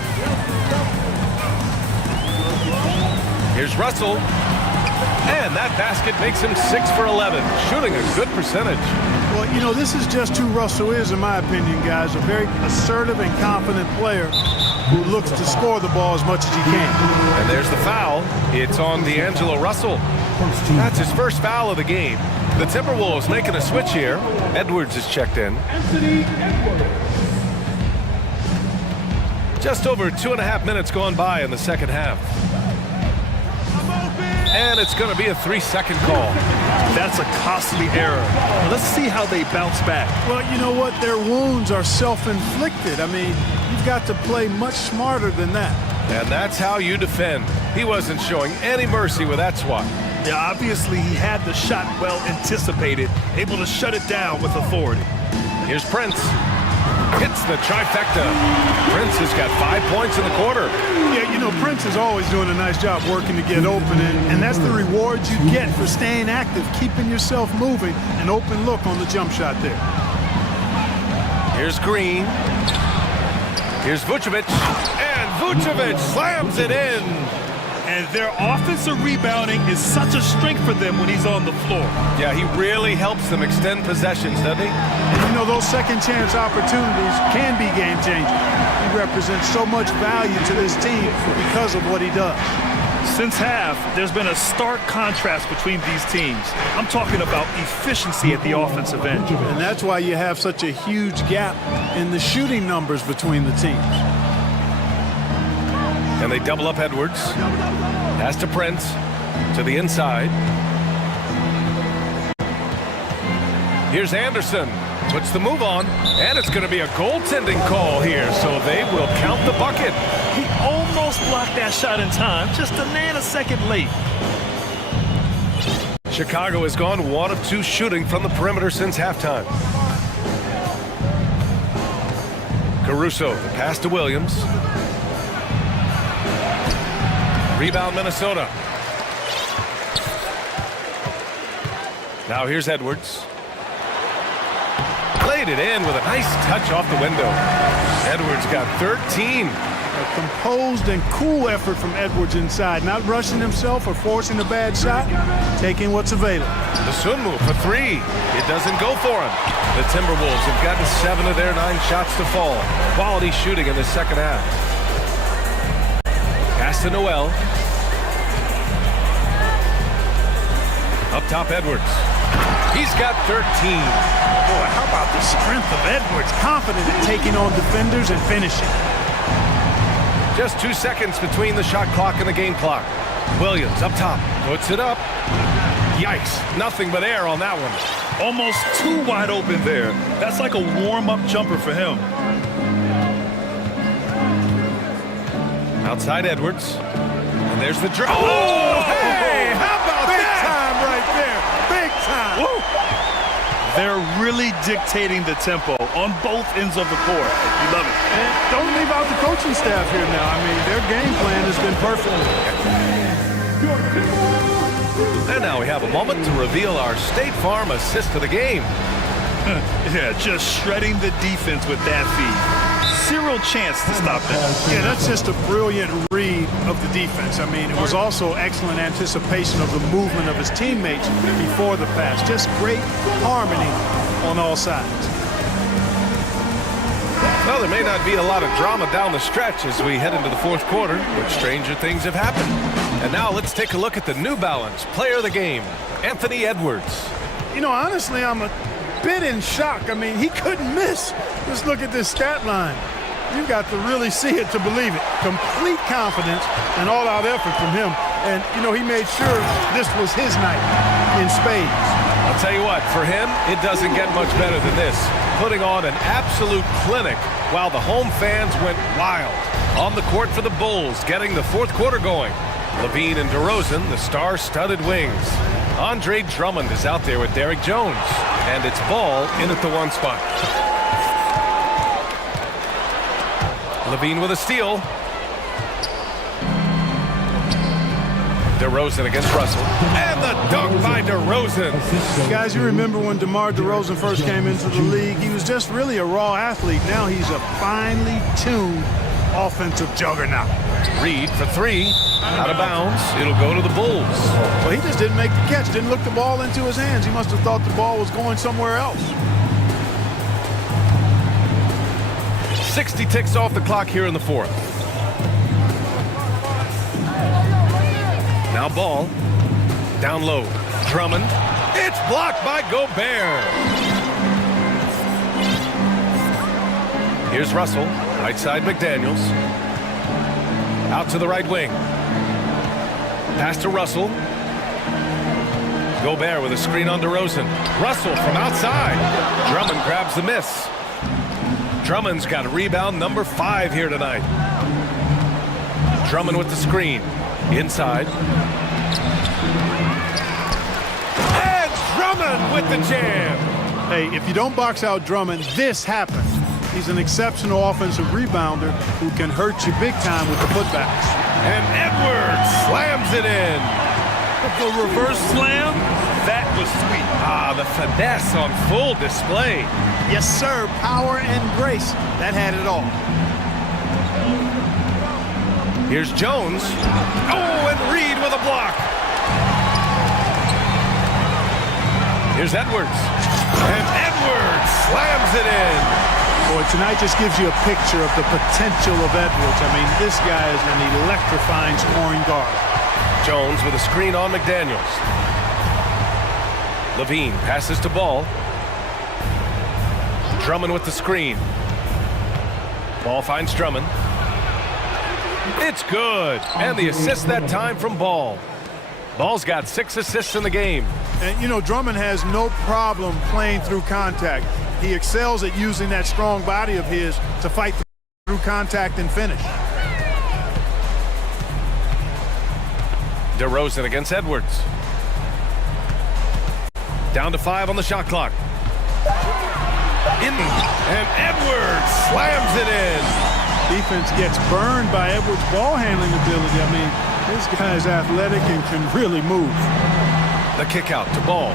Here's Russell. And that basket makes him 6 for 11, shooting a good percentage. Well, you know, this is just who Russell is, in my opinion, guys. A very assertive and confident player who looks to score the ball as much as he can. And there's the foul. It's on D'Angelo Russell. That's his first foul of the game. The Timberwolves making a switch here. Edwards is checked in. Just over 2.5 minutes gone by in the second half. And it's going to be a 3-second call. That's a costly error. Let's see how they bounce back. Well, you know what? Their wounds are self-inflicted. I mean, you've got to play much smarter than that. And that's how you defend. He wasn't showing any mercy with that swat. Yeah, obviously he had the shot well anticipated, able to shut it down with authority. Here's Prince. Hits the trifecta. Prince has got 5 points in the quarter. Yeah, you know, Prince is always doing a nice job working to get open, and that's the reward you get for staying active, keeping yourself moving, an open look on the jump shot there. Here's Green. Here's Vucevic. And Vucevic slams it in. And their offensive rebounding is such a strength for them when he's on the floor. Yeah, he really helps them extend possessions, doesn't he? And you know, those second chance opportunities can be game changing. He represents so much value to this team because of what he does. Since half, there's been a stark contrast between these teams. I'm talking about efficiency at the offensive end. And that's why you have such a huge gap in the shooting numbers between the teams. And they double up Edwards. Pass to Prince. To the inside. Here's Anderson. Puts the move on. And it's going to be a goaltending call here, so they will count the bucket. He almost blocked that shot in time, just a nanosecond late. Chicago has gone 1 of 2 shooting from the perimeter since halftime. Caruso, the pass to Williams. Rebound Minnesota. Now here's Edwards. Played it in with a nice touch off the window. Edwards got 13. A composed and cool effort from Edwards inside, not rushing himself or forcing a bad shot, taking what's available. Dosunmu for 3. It doesn't go for him. The Timberwolves have gotten 7 of their 9 shots to fall. Quality shooting in the second half. Pass to Noel. Up top, Edwards. He's got 13. Boy, how about the strength of Edwards? Confident in taking on defenders and finishing. Just 2 seconds between the shot clock and the game clock. Williams up top. Puts it up. Yikes. Nothing but air on that one. Almost too wide open there. That's like a warm-up jumper for him. Outside Edwards. And there's the drop. Oh, hey! How about Big that? time right there. Big time. Woo. They're really dictating the tempo on both ends of the court. You love it. And don't leave out the coaching staff here now. I mean, their game plan has been perfect. And now we have a moment to reveal our State Farm assist of the game. Yeah, just shredding the defense with that feed. Zero chance to stop that. Yeah, that's just a brilliant read of the defense. I mean, it was also excellent anticipation of the movement of his teammates before the pass. Just great harmony on all sides. Well, there may not be a lot of drama down the stretch as we head into the fourth quarter, but stranger things have happened. And now let's take a look at the New Balance player of the game, Anthony Edwards. You know, honestly, I'm a bit in shock. I mean, he couldn't miss. Just look at this stat line. You've got to really see it to believe it. Complete confidence and all-out effort from him. And, you know, he made sure this was his night in spades. I'll tell you what, for him, it doesn't get much better than this. Putting on an absolute clinic while the home fans went wild. On the court for the Bulls, getting the fourth quarter going. Levine and DeRozan, the star-studded wings. Andre Drummond is out there with Derrick Jones. And it's Ball in at the one spot. Levine with a steal. DeRozan against Russell. And the dunk by DeRozan. Guys, you remember when DeMar DeRozan first came into the league? He was just really a raw athlete. Now he's a finely tuned offensive juggernaut. Reed for three. Out of bounds. It'll go to the Bulls. Well, he just didn't make the catch. Didn't look the ball into his hands. He must have thought the ball was going somewhere else. 60 ticks off the clock here in the fourth. Now Ball. Down low. Drummond. It's blocked by Gobert. Here's Russell. Right side McDaniels. Out to the right wing. Pass to Russell. Gobert with a screen on DeRozan. Russell from outside. Drummond grabs the miss. Drummond's got a rebound number 5 here tonight. Drummond with the screen. Inside. And Drummond with the jam. Hey, if you don't box out Drummond, this happens. He's an exceptional offensive rebounder who can hurt you big time with the putbacks. And Edwards slams it in. The reverse slam, that was sweet. Ah, the finesse on full display. Yes, sir. Power and grace. That had it all. Here's Jones. Oh, and Reed with a block. Here's Edwards. And Edwards slams it in. Boy, tonight just gives you a picture of the potential of Edwards. I mean, this guy is an electrifying scoring guard. Jones with a screen on McDaniels. Levine passes to Ball. Drummond with the screen. Ball finds Drummond. It's good. And the assist that time from Ball. Ball's got 6 assists in the game. And, you know, Drummond has no problem playing through contact. He excels at using that strong body of his to fight through contact and finish. DeRozan against Edwards. Down to 5 on the shot clock. In, and Edwards slams it in. Defense gets burned by Edwards' ball handling ability. I mean, this guy's athletic and can really move. The kick out to Ball.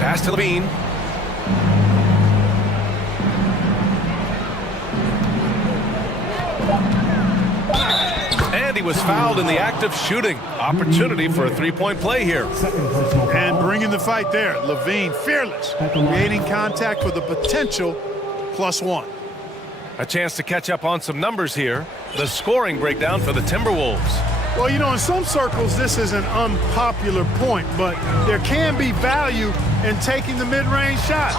Pass to Levine. And he was fouled in the act of shooting. Opportunity for a three-point play here. And bringing the fight there. Levine, fearless. Creating contact with the potential +1. A chance to catch up on some numbers here. The scoring breakdown for the Timberwolves. Well, you know, in some circles, this is an unpopular point, but there can be value in taking the mid-range shot.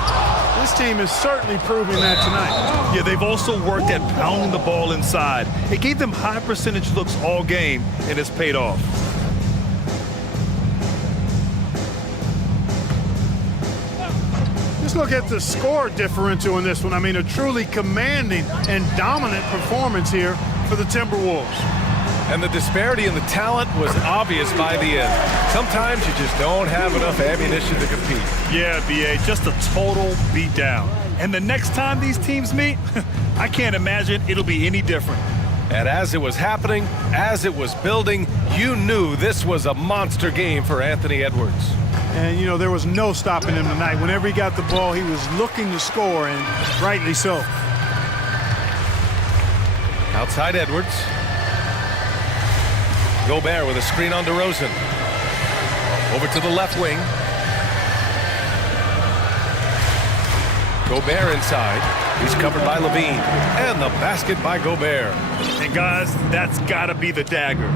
This team is certainly proving that tonight. Yeah, they've also worked at pounding the ball inside. It gave them high percentage looks all game, and it's paid off. Just look at the score differential in this one. I mean, a truly commanding and dominant performance here for the Timberwolves. And the disparity in the talent was obvious by the end. Sometimes you just don't have enough ammunition to compete. Yeah, B.A., just a total beatdown. And the next time these teams meet, I can't imagine it'll be any different. And as it was happening, as it was building, you knew this was a monster game for Anthony Edwards. And, you know, there was no stopping him tonight. Whenever he got the ball, he was looking to score, and rightly so. Outside Edwards. Gobert with a screen on DeRozan. Over to the left wing. Gobert inside. He's covered by Levine. And the basket by Gobert. And guys, that's got to be the dagger.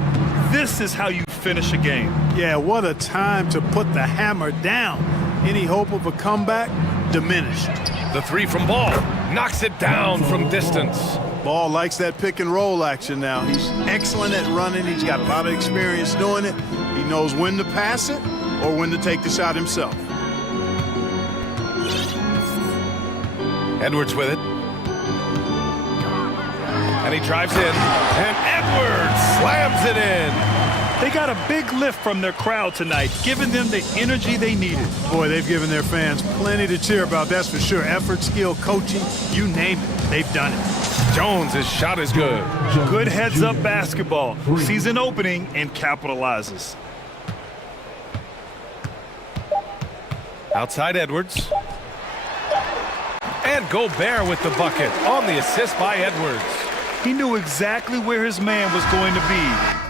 This is how you finish a game. Yeah, what a time to put the hammer down. Any hope of a comeback diminished. The three from Ball. Knocks it down from distance. Ball likes that pick and roll action now. He's excellent at running. He's got a lot of experience doing it. He knows when to pass it or when to take the shot himself. Edwards with it. And he drives in. And Edwards slams it in. They got a big lift from their crowd tonight, giving them the energy they needed. Boy, they've given their fans plenty to cheer about, that's for sure. Effort, skill, coaching, you name it, they've done it. Jones' shot is good. Good heads-up basketball. Sees an opening and capitalizes. Outside Edwards. And Gobert with the bucket on the assist by Edwards. He knew exactly where his man was going to be.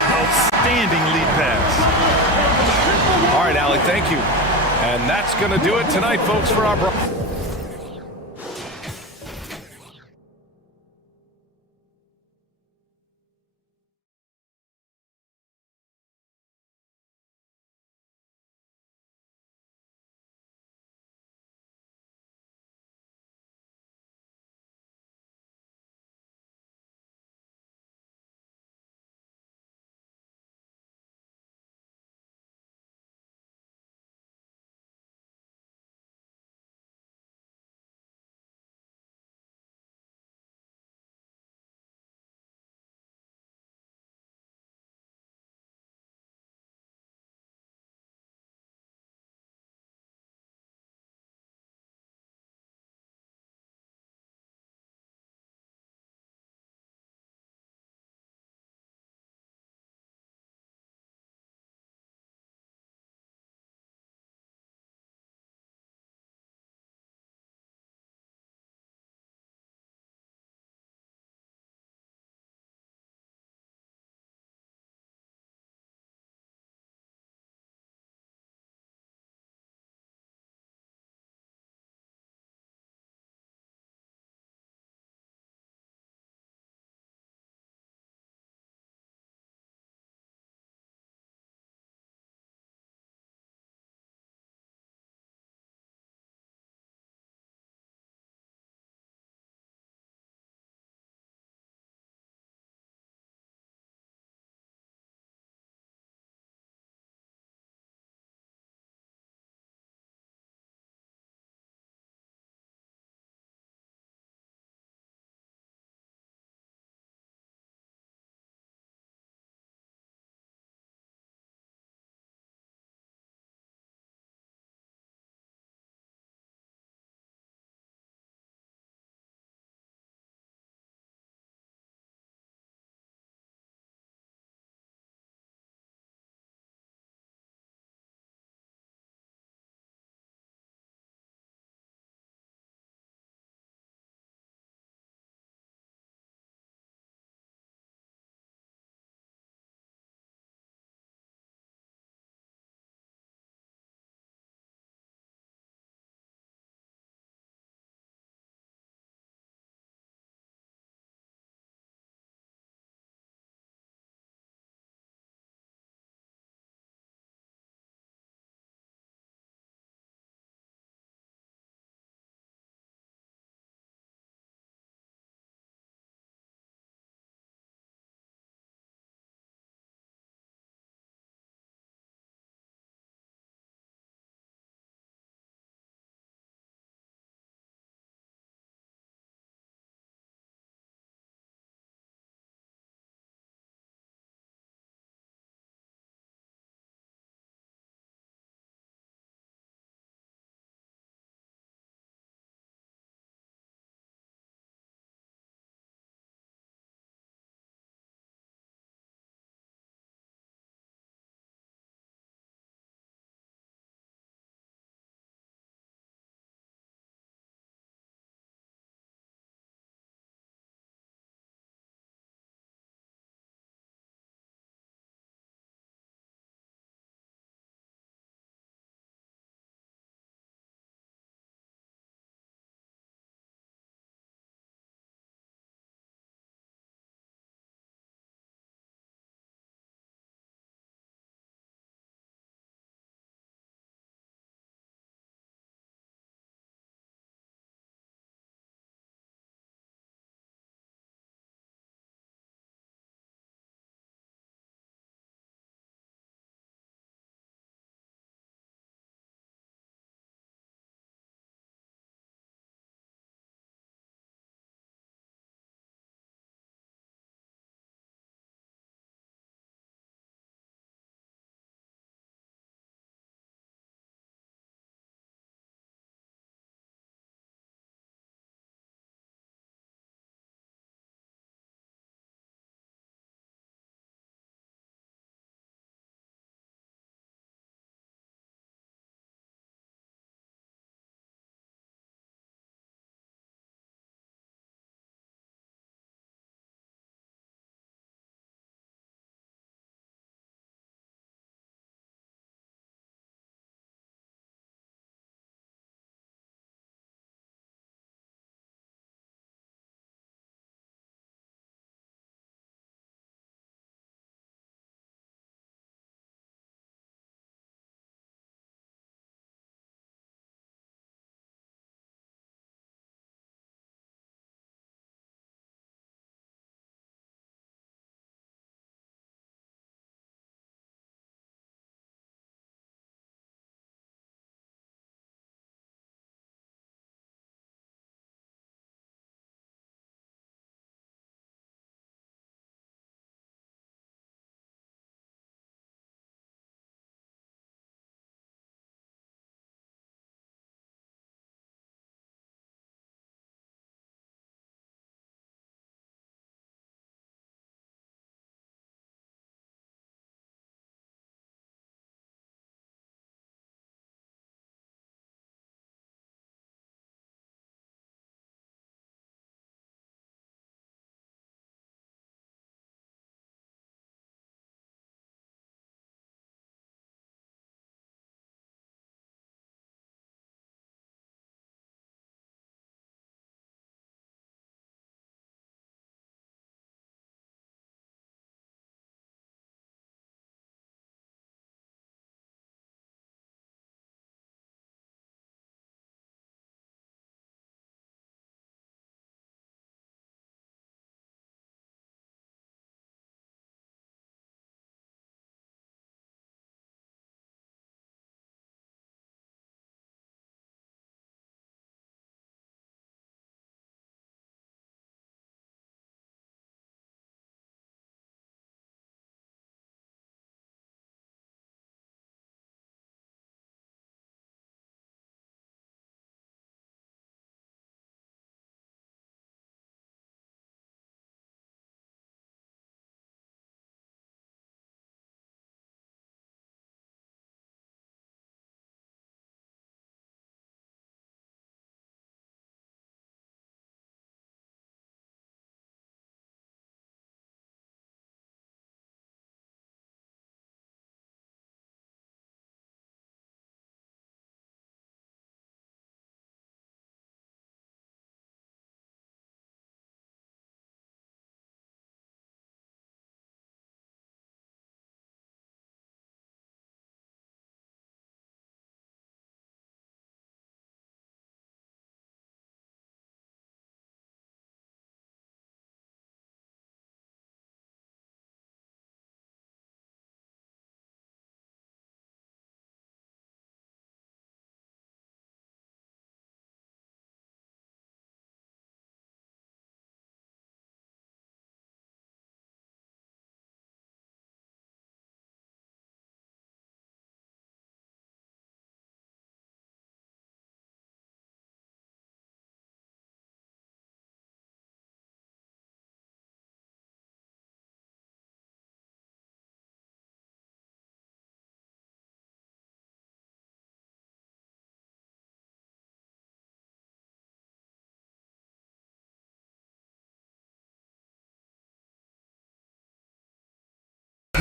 Outstanding lead pass. All right, Allie, thank you. And that's going to do it tonight, folks, for our...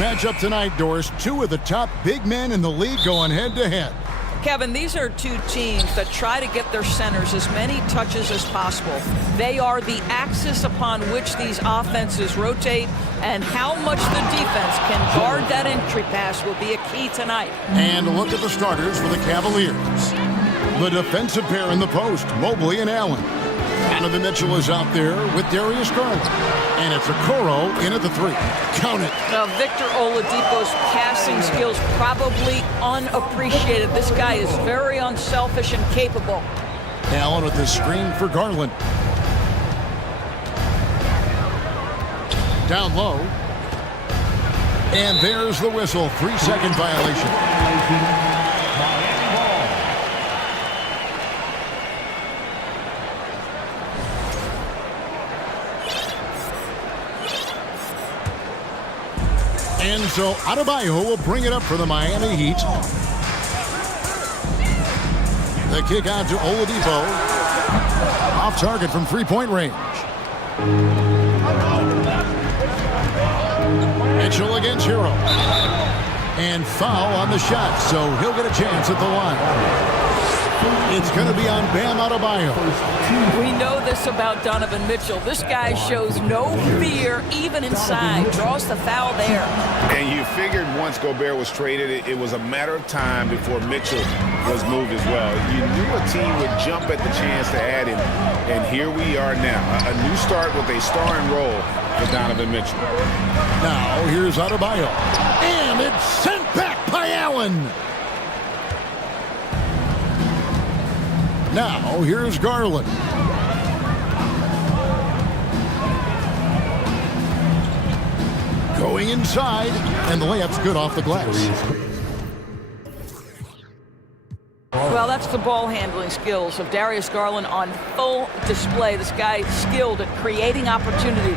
matchup tonight, Doris. Two of the top big men in the league going head-to-head. Kevin, these are two teams that try to get their centers as many touches as possible. They are the axis upon which these offenses rotate, and how much the defense can guard that entry pass will be a key tonight. And look at the starters for the Cavaliers. The defensive pair in the post, Mobley and Allen. Donovan Mitchell is out there with Darius Garland. And it's Okoro in at the three. Count it. Now, Victor Oladipo's passing skills probably unappreciated. This guy is very unselfish and capable. Allen with the screen for Garland. Down low. And there's the whistle. 3-second violation. And so Adebayo will bring it up for the Miami Heat. The kick out to Oladipo. Off target from three-point range. Mitchell against Hero. And foul on the shot, so he'll get a chance at the line. It's going to be on Bam Adebayo. We know this about Donovan Mitchell. This guy shows no fear, even inside. Draws the foul there. And you figured once Gobert was traded, it was a matter of time before Mitchell was moved as well. You knew a team would jump at the chance to add him, and here we are now. A new start with a starring role for Donovan Mitchell. Now, here's Adebayo. And it's sent back by Allen. Now, here's Garland. Going inside, and the layup's good off the glass. Well, that's the ball handling skills of Darius Garland on full display. This guy is skilled at creating opportunities.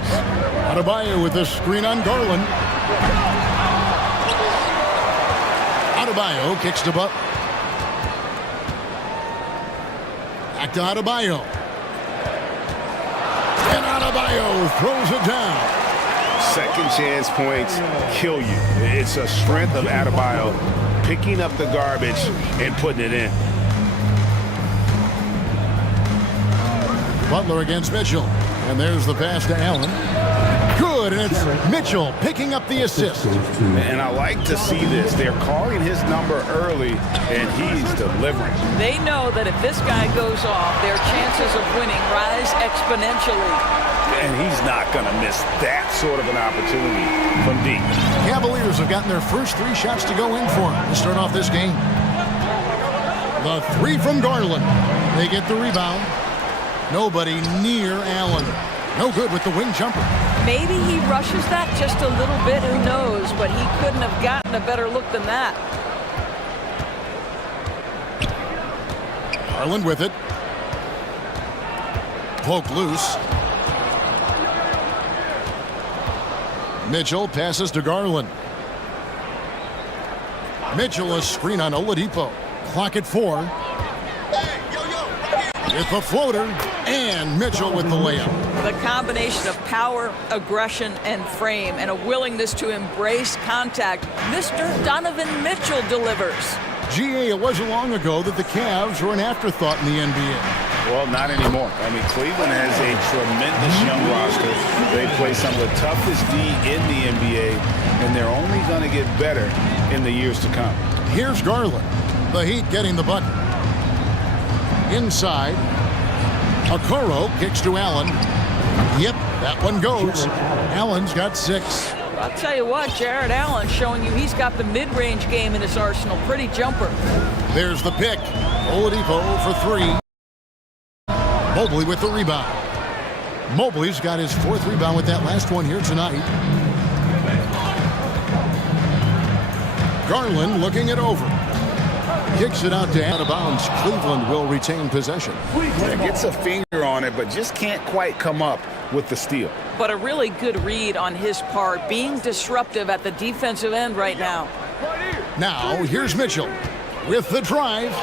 Adebayo with the screen on Garland. Adebayo kicks to Butler. Back to Adebayo. And Adebayo throws it down. Second chance points kill you. It's a strength of Adebayo picking up the garbage and putting it in. Butler against Mitchell. And there's the pass to Allen. Good, and it's Mitchell picking up the assist. And I like to see this. They're calling his number early, and he's delivering. They know that if this guy goes off, their chances of winning rise exponentially. And he's not going to miss that sort of an opportunity from deep. Cavaliers have gotten their first three shots to go in for him to start off this game. The three from Garland. They get the rebound. Nobody near Allen. No good with the wing jumper. Maybe he rushes that just a little bit, who knows, but he couldn't have gotten a better look than that. Garland with it. Poke loose. Mitchell passes to Garland. Mitchell a screen on Oladipo. Clock at 4. With the floater, and Mitchell with the layup. The combination of power, aggression, and frame, and a willingness to embrace contact. Mr. Donovan Mitchell delivers. GA, it wasn't long ago that the Cavs were an afterthought in the NBA. Well, not anymore. I mean, Cleveland has a tremendous young roster. They play some of the toughest D in the NBA, and they're only going to get better in the years to come. Here's Garland. The Heat getting the bucket. Inside. Okoro kicks to Allen. Yep, that one goes. Allen's got 6. I'll tell you what, Jared Allen showing you he's got the mid-range game in his arsenal. Pretty jumper. There's the pick. Oladipo for 3. Mobley with the rebound. Mobley's got his 4th rebound with that last one here tonight. Garland looking it over. Kicks it out to out of bounds. Cleveland will retain possession. Yeah, gets a finger on it, but just can't quite come up with the steal. But a really good read on his part, being disruptive at the defensive end right now. Now, here's Mitchell with the drive,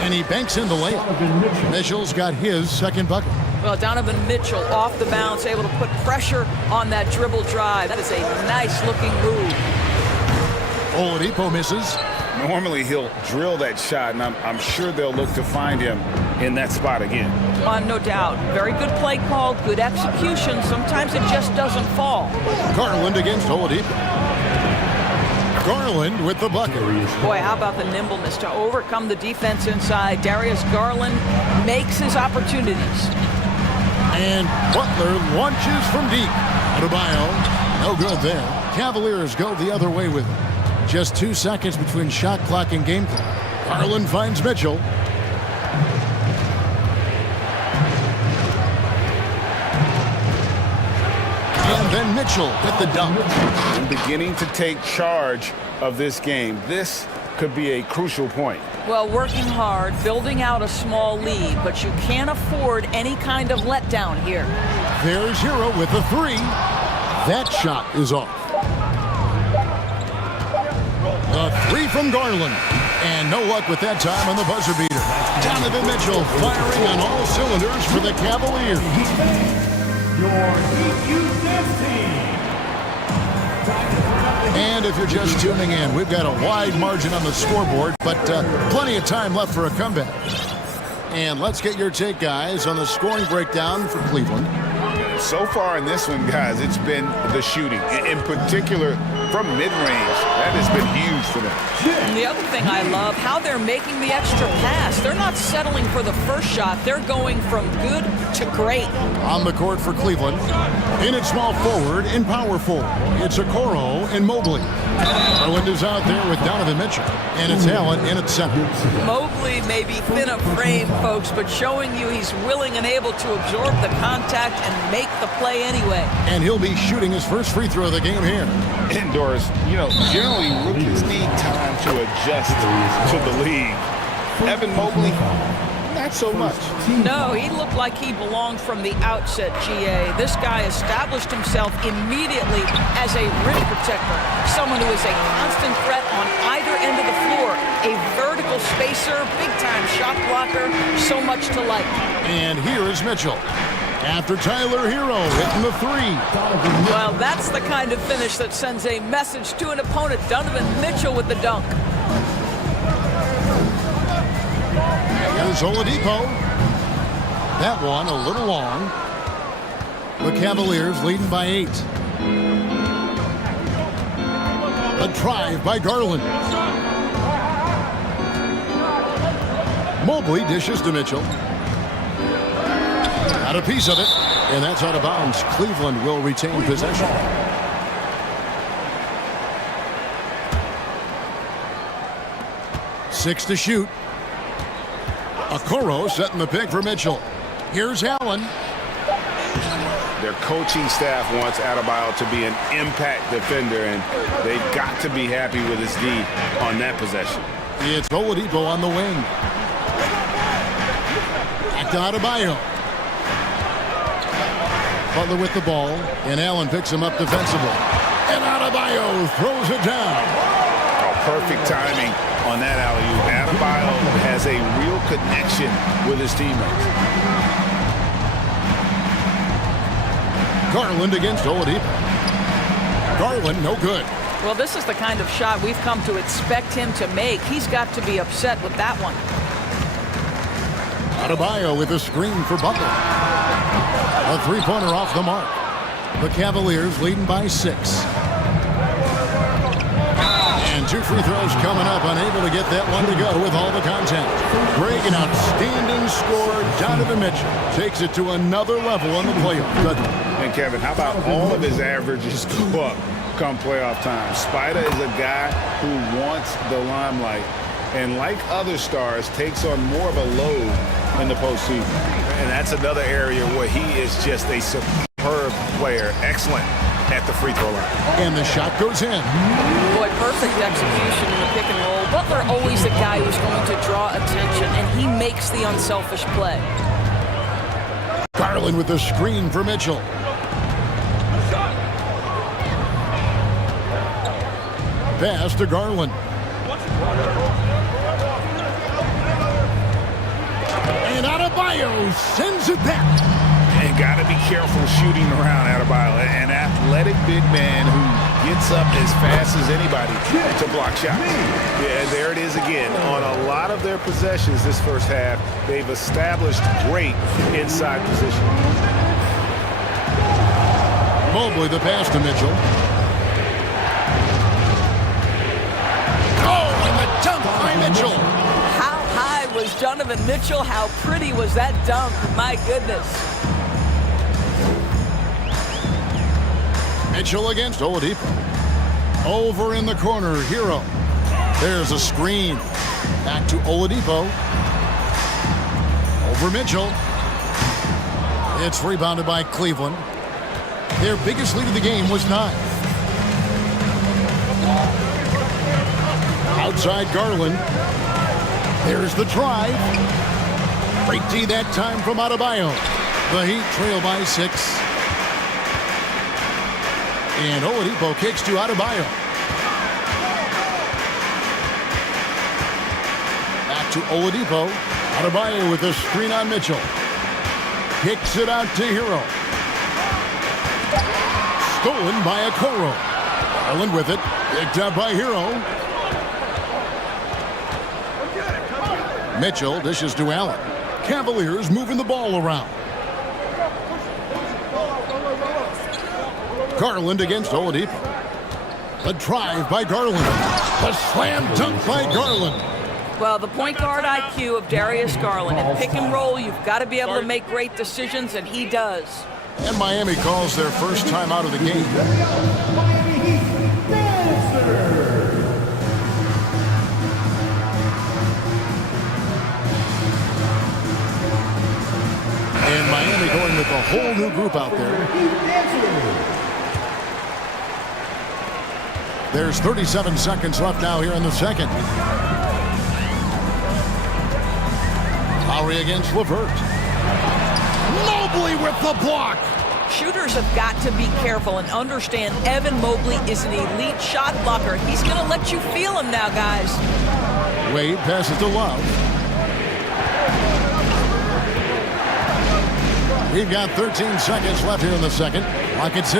and he banks in the layup. Mitchell's got his 2nd bucket. Well, Donovan Mitchell off the bounce, able to put pressure on that dribble drive. That is a nice-looking move. Oladipo misses. Normally he'll drill that shot, and I'm sure they'll look to find him in that spot again. No doubt. Very good play call, good execution. Sometimes it just doesn't fall. Garland against Oladipo. Garland with the bucket. Boy, how about the nimbleness to overcome the defense inside. Darius Garland makes his opportunities. And Butler launches from deep. Adebayo, no good there. Cavaliers go the other way with it. Just 2 seconds between shot clock and game clock. Garland finds Mitchell. And then Mitchell with the dunk. And beginning to take charge of this game. This could be a crucial point. Well, working hard, building out a small lead, but you can't afford any kind of letdown here. There's Hero with the three. That shot is off. The three from Garland. And no luck with that time on the buzzer beater. Donovan Mitchell firing on all cylinders for the Cavaliers. And if you're just tuning in, we've got a wide margin on the scoreboard, but plenty of time left for a comeback. And let's get your take, guys, on the scoring breakdown for Cleveland. So far in this one, guys, it's been the shooting. In particular, from mid-range. That has been huge for them. And the other thing I love, how they're making the extra pass. They're not settling for the first shot. They're going from good to great. On the court for Cleveland, in at small forward, in power forward, it's Okoro and Mobley. Garland is out there with Donovan Mitchell, and it's Allen in at center. Mobley may be thin of frame, folks, but showing you he's willing and able to absorb the contact and make the play anyway. And he'll be shooting his first free throw of the game here. Indoors, you know, generally rookies need time to adjust to the league. Evan Mobley, not so much. No, he looked like he belonged from the outset, GA. This guy established himself immediately as a rim protector, someone who is a constant threat on either end of the floor, a vertical spacer, big-time shot blocker, so much to like. And here is Mitchell. After Tyler Hero hitting the three. Well, that's the kind of finish that sends a message to an opponent. Donovan Mitchell with the dunk. There's Oladipo. That one a little long. The Cavaliers leading by 8. A drive by Garland. Mobley dishes to Mitchell. Got a piece of it, and that's out of bounds. Cleveland will retain possession. Six to shoot. Okoro setting the pick for Mitchell. Here's Allen. Their coaching staff wants Adebayo to be an impact defender, and they've got to be happy with his D on that possession. It's Oladipo on the wing. Back to Adebayo. Butler with the ball, and Allen picks him up defensively. And Adebayo throws it down. Oh, perfect timing on that alley-oop. Adebayo has a real connection with his teammates. Garland against Oladipo. Garland, no good. Well, this is the kind of shot we've come to expect him to make. He's got to be upset with that one. Adebayo with a screen for Butler. A three-pointer off the mark. The Cavaliers leading by 6. And 2 free throws coming up, unable to get that one to go with all the contact. Greg, an outstanding scorer. Donovan Mitchell takes it to another level on the playoff. And Kevin, how about all of his averages go up come playoff time? Spider is a guy who wants the limelight, and like other stars, takes on more of a load in the postseason. And that's another area where he is just a superb player. Excellent at the free throw line. And the shot goes in. Boy, perfect execution in the pick and roll. Butler always a guy who's going to draw attention, and he makes the unselfish play. Garland with the screen for Mitchell. Pass to Garland. And Adebayo sends it back. And got to be careful shooting around Adebayo. An athletic big man who gets up as fast as anybody to block shots. Yeah, and there it is again. On a lot of their possessions this first half, they've established great inside position. Mobley the pass to Mitchell. Oh, and the dunk by Mitchell. How high was Donovan Mitchell? How pretty was that dunk? My goodness. Mitchell against Oladipo. Over in the corner, Hero. There's a screen. Back to Oladipo. Over Mitchell. It's rebounded by Cleveland. Their biggest lead of the game was 9. Outside Garland. There's the drive. Great D that time from Adebayo. The Heat trail by 6. And Oladipo kicks to Adebayo. Back to Oladipo. Adebayo with a screen on Mitchell. Kicks it out to Hero. Stolen by Okoro. Garland with it. Picked up by Hero. Mitchell dishes to Allen. Cavaliers moving the ball around. Garland against Oladipo. The drive by Garland. The slam dunk by Garland. Well, the point guard IQ of Darius Garland. In pick and roll, you've got to be able to make great decisions, and he does. And Miami calls their first time out of the game. And Miami going with a whole new group out there. There's 37 seconds left now here in the second. Lowry against LeVert. Mobley with the block. Shooters have got to be careful and understand Evan Mobley is an elite shot blocker. He's going to let you feel him now, guys. Wade passes to Love. We've got 13 seconds left here in the second. Clock at 6.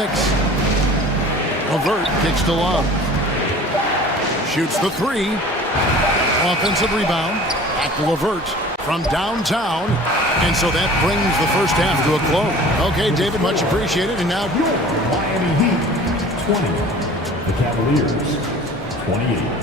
LeVert kicks to Love. Shoots the 3. Offensive rebound. Back to LeVert from downtown. And so that brings the first half to a close. Okay, David, much appreciated. And now Miami Heat 20. The Cavaliers 28.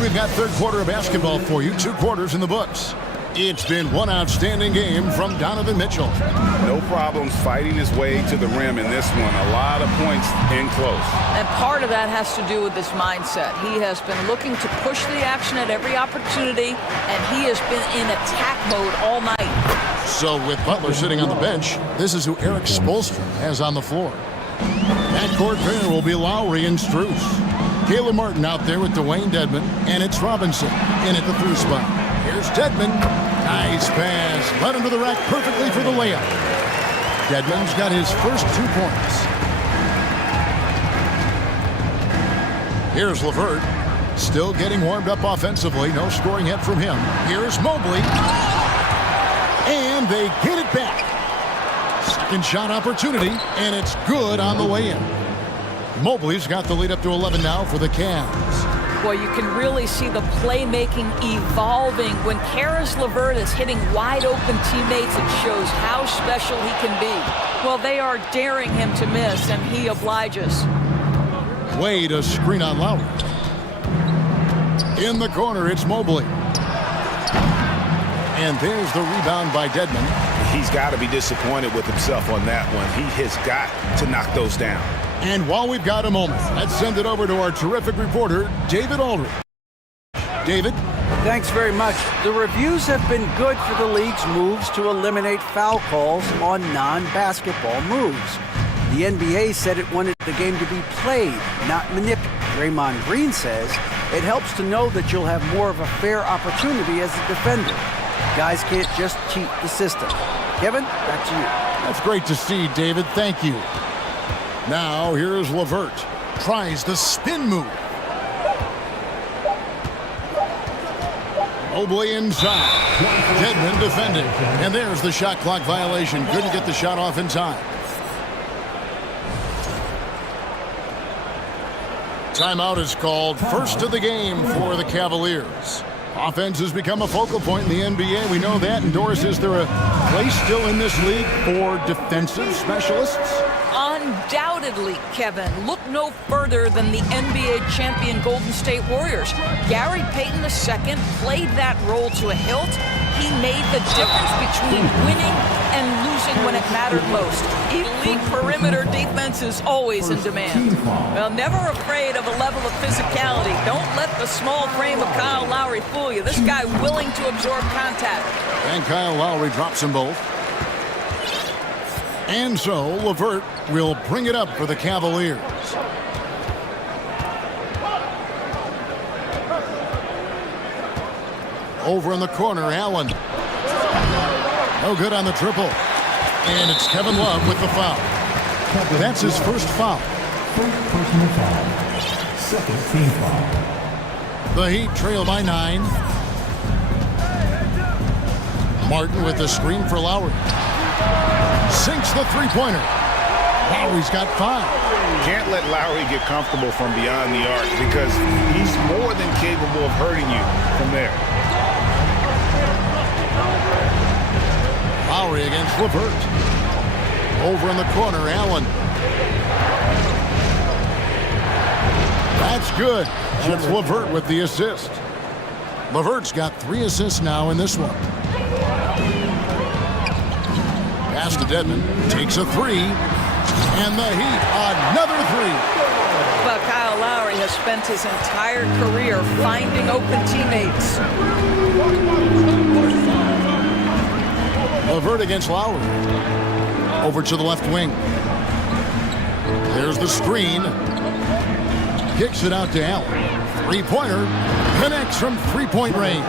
We've got third quarter of basketball for you. 2 quarters in the books. It's been one outstanding game from Donovan Mitchell. No problems fighting his way to the rim in this one. A lot of points in close. And part of that has to do with his mindset. He has been looking to push the action at every opportunity, and he has been in attack mode all night. So with Butler sitting on the bench, this is who Eric Spoelstra has on the floor. That court pair will be Lowry and Strus. Caleb Martin out there with Dwayne Dedmon, and it's Robinson in at the 3 spot. Here's Dedmon. Nice pass. Led him to the rack perfectly for the layup. Dedmon's got his first 2 points. Here's LeVert. Still getting warmed up offensively. No scoring yet from him. Here's Mobley. And they get it back. Second shot opportunity, and it's good on the way in. Mobley's got the lead up to 11 now for the Cavs. Well, you can really see the playmaking evolving. When Karis LeVert is hitting wide open teammates, it shows how special he can be. Well, they are daring him to miss, and he obliges. Wade, a screen on Lowry. In the corner, it's Mobley. And there's the rebound by Dedmon. He's got to be disappointed with himself on that one. He has got to knock those down. And while we've got a moment, let's send it over to our terrific reporter, David Aldridge. David? Thanks very much. The reviews have been good for the league's moves to eliminate foul calls on non-basketball moves. The NBA said it wanted the game to be played, not manipulated. Draymond Green says it helps to know that you'll have more of a fair opportunity as a defender. Guys can't just cheat the system. Kevin, back to you. That's great to see, David. Thank you. Now, here's LeVert. Tries the spin move. Mobley inside. Dedmon defending. And there's the shot clock violation. Couldn't get the shot off in time. Timeout is called. First of the game for the Cavaliers. Offense has become a focal point in the NBA. We know that. And Doris, is there a place still in this league for defensive specialists? Undoubtedly, Kevin. Look no further than the NBA champion Golden State Warriors. Gary Payton II played that role to a hilt. He made the difference between winning and losing when it mattered most. Elite perimeter defense is always in demand. Well, never afraid of a level of physicality. Don't let the small frame of Kyle Lowry fool you. This guy willing to absorb contact. And Kyle Lowry drops them both. And so LeVert will bring it up for the Cavaliers. Over in the corner, Allen. No good on the triple. And it's Kevin Love with the foul. That's his first foul. First personal foul. Second team foul. The Heat trail by 9. Martin with the screen for Lowry. Sinks the three-pointer. Lowry's got 5. Can't let Lowry get comfortable from beyond the arc because he's more than capable of hurting you from there. Lowry against LeVert. Over in the corner, Allen. That's good. And it's LeVert with the assist. LeVert's got 3 assists now in this one. Pass to Dedmon. Takes a 3. And the Heat, another 3. Well, Kyle Lowry has spent his entire career finding open teammates. LeVert against Lowry. Over to the left wing. There's the screen. Kicks it out to Allen. Three-pointer. Connects from three-point range.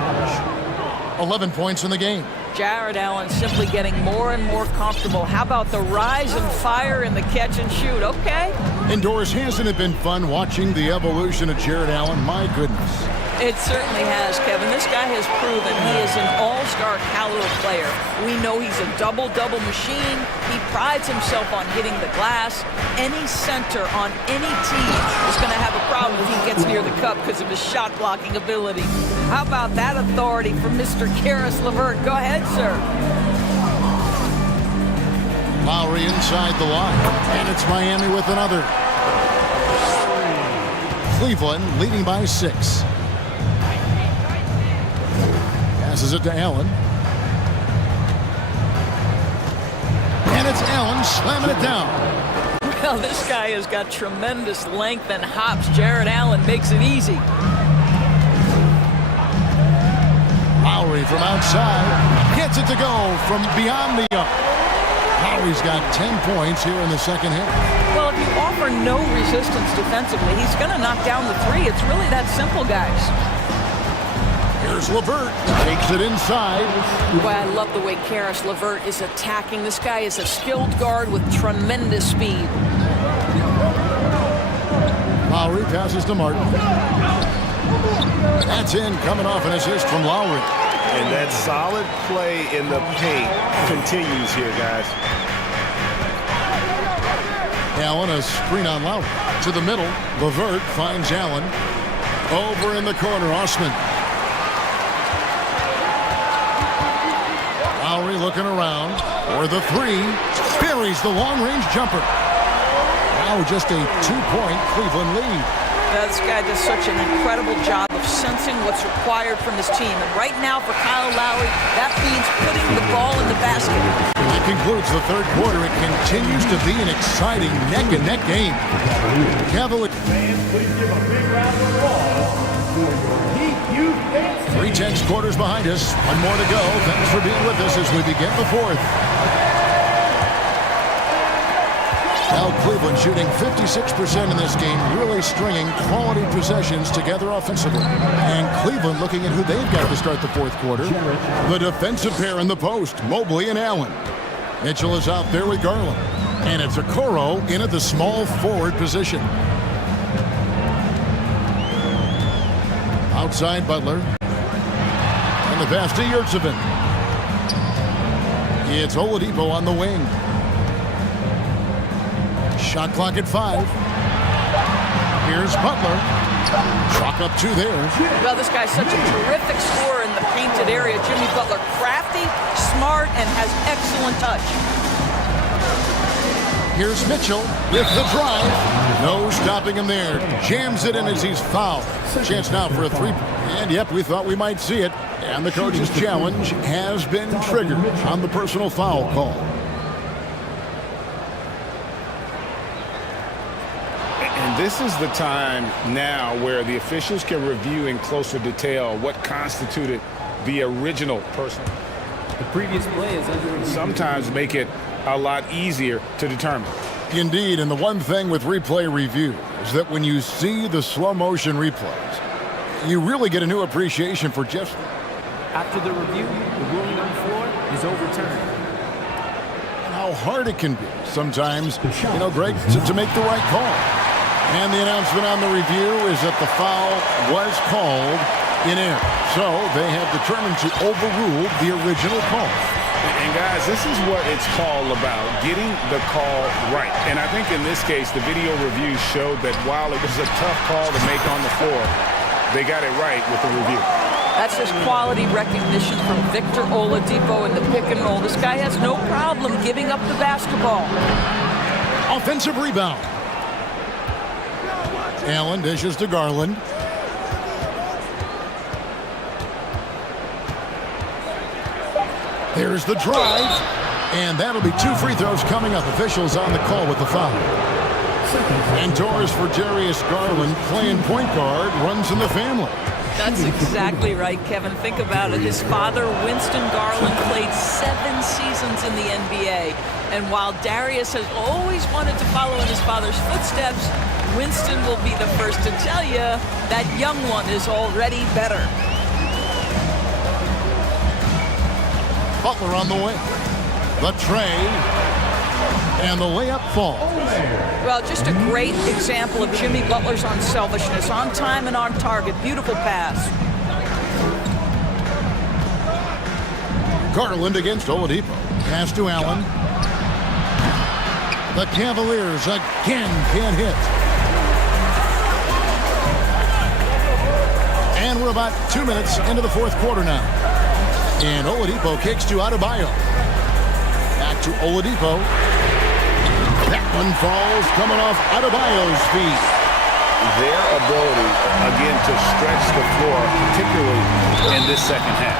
11 points in the game. Jared Allen simply getting more and more comfortable. How about the rise and fire in the catch and shoot? Okay. Indoors, hasn't it been fun watching the evolution of Jared Allen? My goodness. It certainly has, Kevin. This guy has proven he is an all-star caliber player. We know he's a double-double machine. He prides himself on hitting the glass. Any center on any team is going to have a problem if he gets near the cup because of his shot-blocking ability. How about that authority from Mr. Karis LeVert? Go ahead, sir. Lowry inside the line, and it's Miami with another. Cleveland leading by 6. Passes it to Allen. And it's Allen slamming it down. Well, this guy has got tremendous length and hops. Jared Allen makes it easy. Lowry from outside gets it to go from beyond the arc. Lowry's got 10 points here in the second half. Well, if you offer no resistance defensively, he's going to knock down the 3. It's really that simple, guys. Here's LeVert. Takes it inside. Boy, I love the way Karis LeVert is attacking. This guy is a skilled guard with tremendous speed. Lowry passes to Martin. That's in, coming off an assist from Lowry. And that solid play in the paint continues here, guys. Allen, a screen on Lowry. To the middle, LeVert finds Allen. Over in the corner, Osman. Lowry looking around for the 3. Buries the long-range jumper. Now just a 2-point Cleveland lead. This guy does such an incredible job of sensing what's required from his team. And right now for Kyle Lowry, that means putting the ball in the basket. That concludes the third quarter. It continues to be an exciting neck-and-neck game. Cavaliers. Fans, please give a big round of applause for your Heat Youth Dance. 3/10 quarters behind us. One more to go. Thanks for being with us as we begin the fourth. Now Cleveland shooting 56% in this game, really stringing quality possessions together offensively. And Cleveland looking at who they've got to start the fourth quarter. The defensive pair in the post, Mobley and Allen. Mitchell is out there with Garland. And it's Okoro in at the small forward position. Outside Butler. And the pass to Yurtsevin. It's Oladipo on the wing. Shot clock at 5. Here's Butler. Chalk up 2 there. Well, this guy's such a terrific scorer in the painted area. Jimmy Butler, crafty, smart, and has excellent touch. Here's Mitchell with the drive. No stopping him there. Jams it in as he's fouled. Chance now for a 3. And yep, we thought we might see it. And the coach's challenge has been triggered on the personal foul call. And this is the time now where the officials can review in closer detail what constituted the original personal. The previous play is under review. Sometimes make it a lot easier to determine. Indeed, and the one thing with replay review is that when you see the slow motion replays, you really get a new appreciation for just... After the review, the ruling on the floor is overturned. How hard it can be sometimes, Greg, to make the right call. And the announcement on the review is that the foul was called in error. So they have determined to overrule the original call. And guys, this is what it's all about, getting the call right. And I think in this case, the video review showed that while it was a tough call to make on the floor, they got it right with the review. That's just quality recognition from Victor Oladipo in the pick and roll. This guy has no problem giving up the basketball. Offensive rebound. Allen dishes to Garland. There's the drive. And that'll be 2 free throws coming up. Officials on the call with the foul. And Torres for Darius Garland, playing point guard, runs in the family. That's exactly right, Kevin. Think about it. His father, Winston Garland, played 7 seasons in the NBA. And while Darius has always wanted to follow in his father's footsteps, Winston will be the first to tell you that young one is already better. Butler on the way. The tray. And the layup falls. Well, just a great example of Jimmy Butler's unselfishness. On time and on target. Beautiful pass. Garland against Oladipo. Pass to Allen. The Cavaliers again can't hit. And we're about 2 minutes into the fourth quarter now. And Oladipo kicks to Adebayo. Back to Oladipo. That one falls coming off Adebayo's feet. Their ability, again, to stretch the floor, particularly in this second half.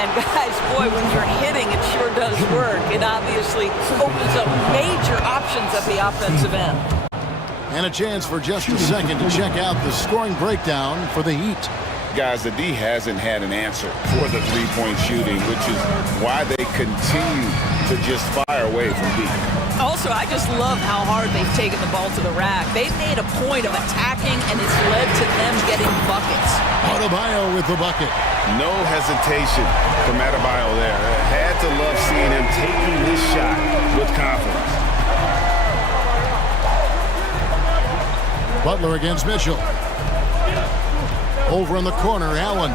And guys, boy, when you're hitting, it sure does work. It obviously opens up major options at the offensive end. And a chance for just a second to check out the scoring breakdown for the Heat. Guys, the D hasn't had an answer for the three-point shooting, which is why they continue to just fire away from deep. Also, I just love how hard they've taken the ball to the rack. They've made a point of attacking, and it's led to them getting buckets. Adebayo with the bucket. No hesitation from Adebayo there. Had to love seeing him taking this shot with confidence. Butler against Mitchell. Over in the corner, Allen.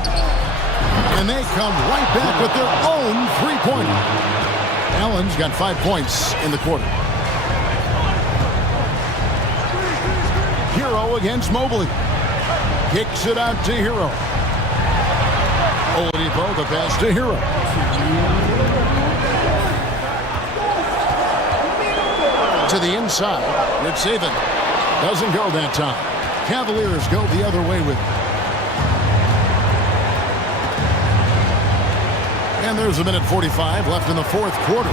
And they come right back with their own three-pointer. Allen's got 5 points in the quarter. Hero against Mobley. Kicks it out to Hero. Oladipo, the pass to Hero. To the inside. It's Saban. Doesn't go that time. Cavaliers go the other way with it. And there's a minute 45 left in the fourth quarter.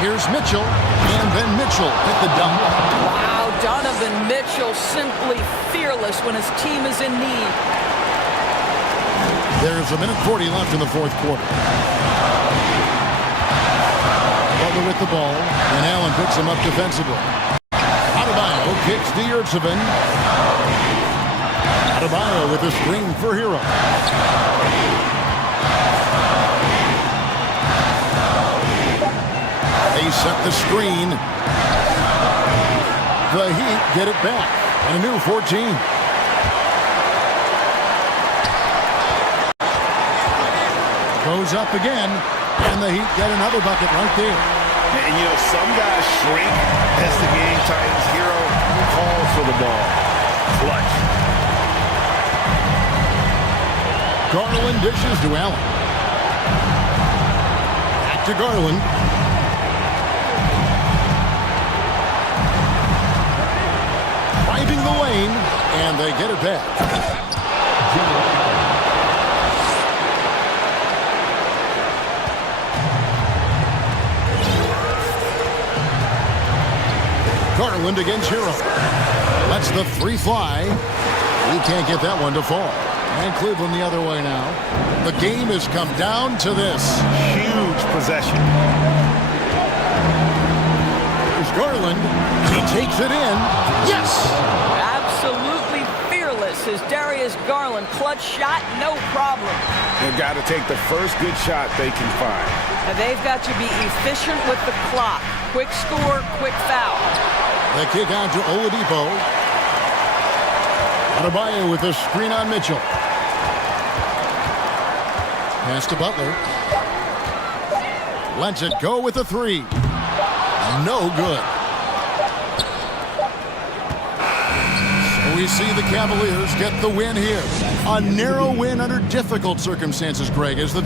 Here's Mitchell, and then Mitchell hit the dunk. Wow, Donovan Mitchell simply fearless when his team is in need. There's a minute 40 left in the fourth quarter. Butler with the ball, and Allen picks him up defensively. Adebayo kicks to Yurtsevin. Adebayo with the screen for Hero. They set the screen. The Heat get it back. And a new 14. Goes up again, and the Heat get another bucket right there. And, you know, some guys shrink as the game tightens. Hero calls for the ball. Clutch. Garland dishes to Allen. Back to Garland. Driving the lane, and they get it back. Garland against Hero. Lets the three fly. He can't get that one to fall. And Cleveland the other way now. The game has come down to this. Huge possession. Here's Garland. He takes it in. Yes! Absolutely fearless is Darius Garland. Clutch shot, no problem. They've got to take the first good shot they can find. And they've got to be efficient with the clock. Quick score, quick foul. The kick out to Oladipo. Adebayo with the screen on Mitchell. Pass to Butler. Lets it go with the three. No good. So we see the Cavaliers get the win here. A narrow win under difficult circumstances, Greg, as the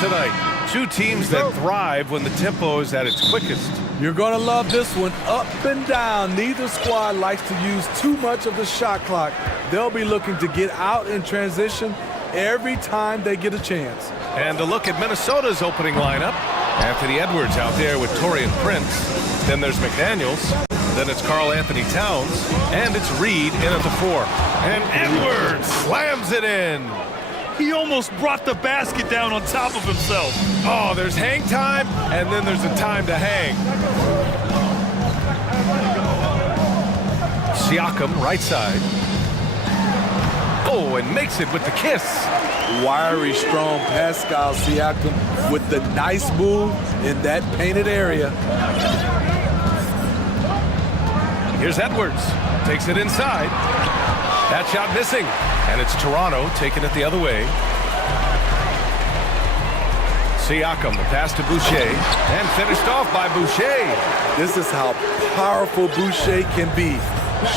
tonight. Two teams that thrive when the tempo is at its quickest. You're going to love this one. Up and down. Neither squad likes to use too much of the shot clock. They'll be looking to get out in transition every time they get a chance. And a look at Minnesota's opening lineup. Anthony Edwards out there with Taurean Prince. Then there's McDaniels. Then it's Karl Anthony Towns. And it's Reed in at the 4. And Edwards slams it in. He almost brought the basket down on top of himself. Oh, there's hang time, and then there's a time to hang. Siakam, right side. Oh, and makes it with the kiss. Wiry, strong Pascal Siakam with the nice move in that painted area. Here's Edwards. Takes it inside. That shot missing. And it's Toronto taking it the other way. Siakam, the pass to Boucher. And finished off by Boucher. This is how powerful Boucher can be,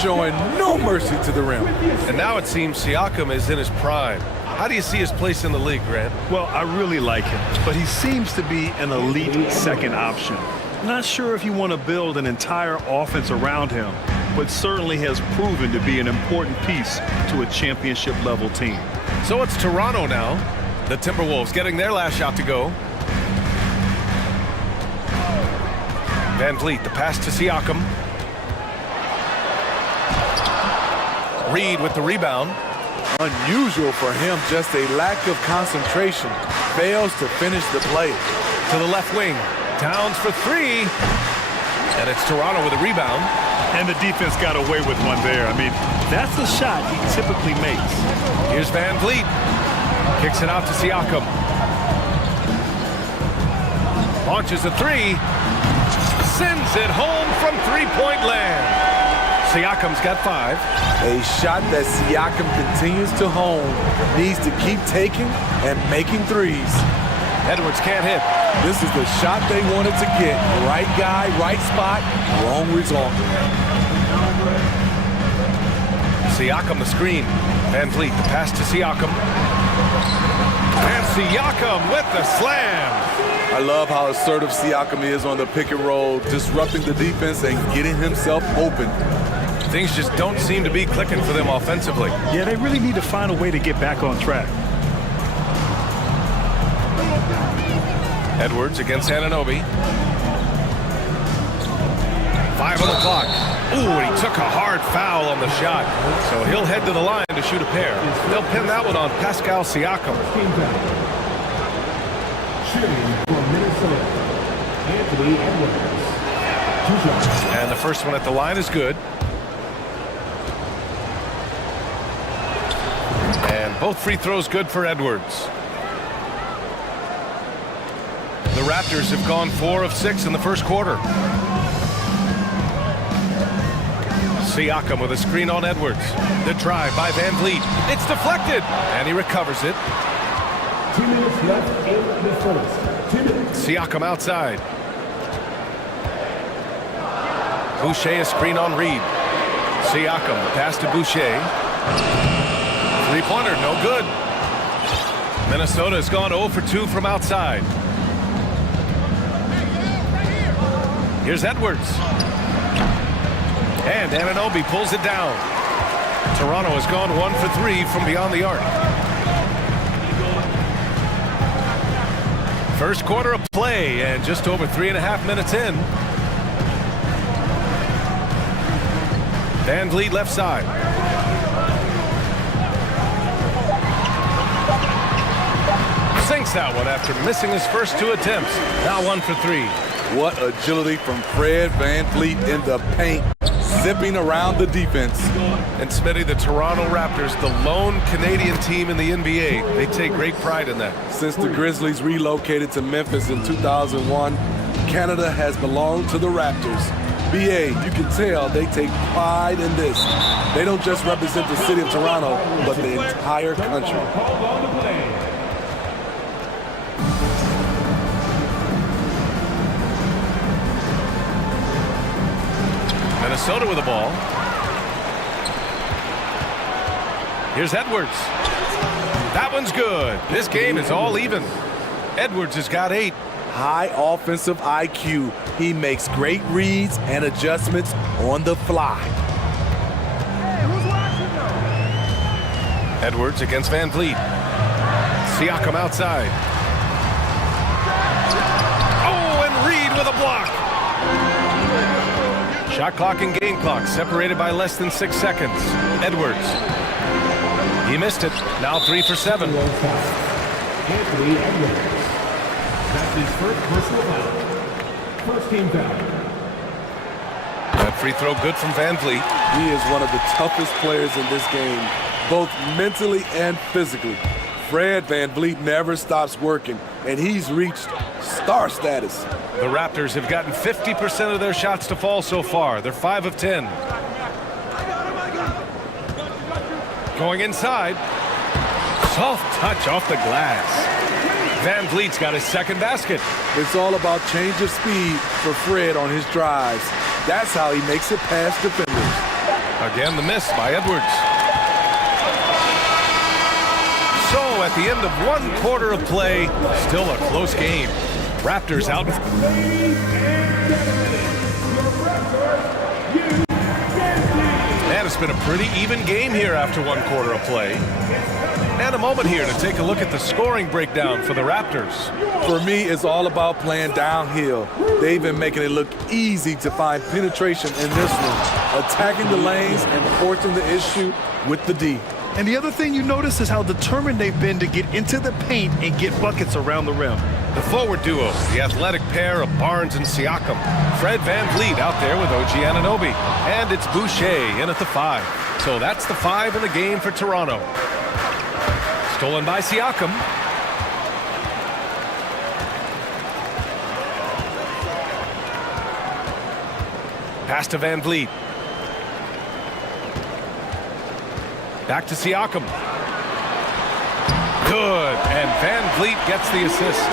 showing no mercy to the rim. And now it seems Siakam is in his prime. How do you see his place in the league, Grant? Well, I really like him, but he seems to be an elite second option. Not sure if you want to build an entire offense around him, but certainly has proven to be an important piece to a championship-level team. So it's Toronto now. The Timberwolves getting their last shot to go. Van Vliet, the pass to Siakam. Reed with the rebound. Unusual for him, just a lack of concentration. Fails to finish the play. To the left wing. Towns for 3. And it's Toronto with a rebound. And the defense got away with one there. I mean, that's the shot he typically makes. Here's Van Vliet. Kicks it out to Siakam. Launches a 3. Sends it home from three-point land. Siakam's got 5. A shot that Siakam continues to hone. Needs to keep taking and making threes. Edwards can't hit. This is the shot they wanted to get. Right guy, right spot, wrong result. Siakam the screen. Van Vliet the pass to Siakam. And Siakam with the slam. I love how assertive Siakam is on the pick and roll, disrupting the defense and getting himself open. Things just don't seem to be clicking for them offensively. Yeah, they really need to find a way to get back on track. Edwards against Anunoby. 5 on the clock. Ooh, and he took a hard foul on the shot. So he'll head to the line to shoot a pair. They'll pin that one on Pascal Siakam. Shooting for Minnesota, Anthony Edwards. And the first one at the line is good. And both free throws good for Edwards. The Raptors have gone 4 of 6 in the first quarter. Siakam with a screen on Edwards. The drive by Van Vliet. It's deflected, and he recovers it. 2 minutes left in the first. 2 minutes. Siakam outside. Boucher a screen on Reed. Siakam pass to Boucher. Three-pointer, no good. Minnesota has gone 0 for 2 from outside. Here's Edwards. And Anunoby pulls it down. Toronto has gone 1 for 3 from beyond the arc. First quarter of play and just over 3.5 minutes in. Van Vliet left side. Sinks that one after missing his first 2 attempts. Now 1 for 3. What agility from Fred Van Vliet in the paint, zipping around the defense. And Smitty, the Toronto Raptors, the lone Canadian team in the NBA. They take great pride in that. Since the Grizzlies relocated to Memphis in 2001, Canada has belonged to the Raptors. BA, you can tell they take pride in this. They don't just represent the city of Toronto, but the entire country. Minnesota with the ball. Here's Edwards. That one's good. This game is all even. Edwards has got 8. High offensive IQ. He makes great reads and adjustments on the fly. Edwards against Van Vliet. Siakam outside. Oh, and Reed with a block. Shot clock and game clock separated by less than 6 seconds. Edwards. He missed it. Now 3 for 7. Anthony Edwards. That's his first personal foul. First team foul. That free throw good from Van Vliet. He is one of the toughest players in this game, both mentally and physically. Fred Van Vliet never stops working, and he's reached star status. The Raptors have gotten 50% of their shots to fall so far. They're 5 of 10. Going inside. Soft touch off the glass. Van Vliet's got his second basket. It's all about change of speed for Fred on his drives. That's how he makes it past defenders. Again, the miss by Edwards. So, at the end of 1 quarter of play, still a close game. Raptors out. Man, it's been a pretty even game here after 1 quarter of play. And a moment here to take a look at the scoring breakdown for the Raptors. For me, it's all about playing downhill. They've been making it look easy to find penetration in this one, attacking the lanes and forcing the issue with the D. And the other thing you notice is how determined they've been to get into the paint and get buckets around the rim. The forward duo, the athletic pair of Barnes and Siakam. Fred Van Vliet out there with OG Anunoby. And it's Boucher in at the 5. So that's the 5 in the game for Toronto. Stolen by Siakam. Pass to Van Vliet. Back to Siakam. Good, and Van Vliet gets the assist.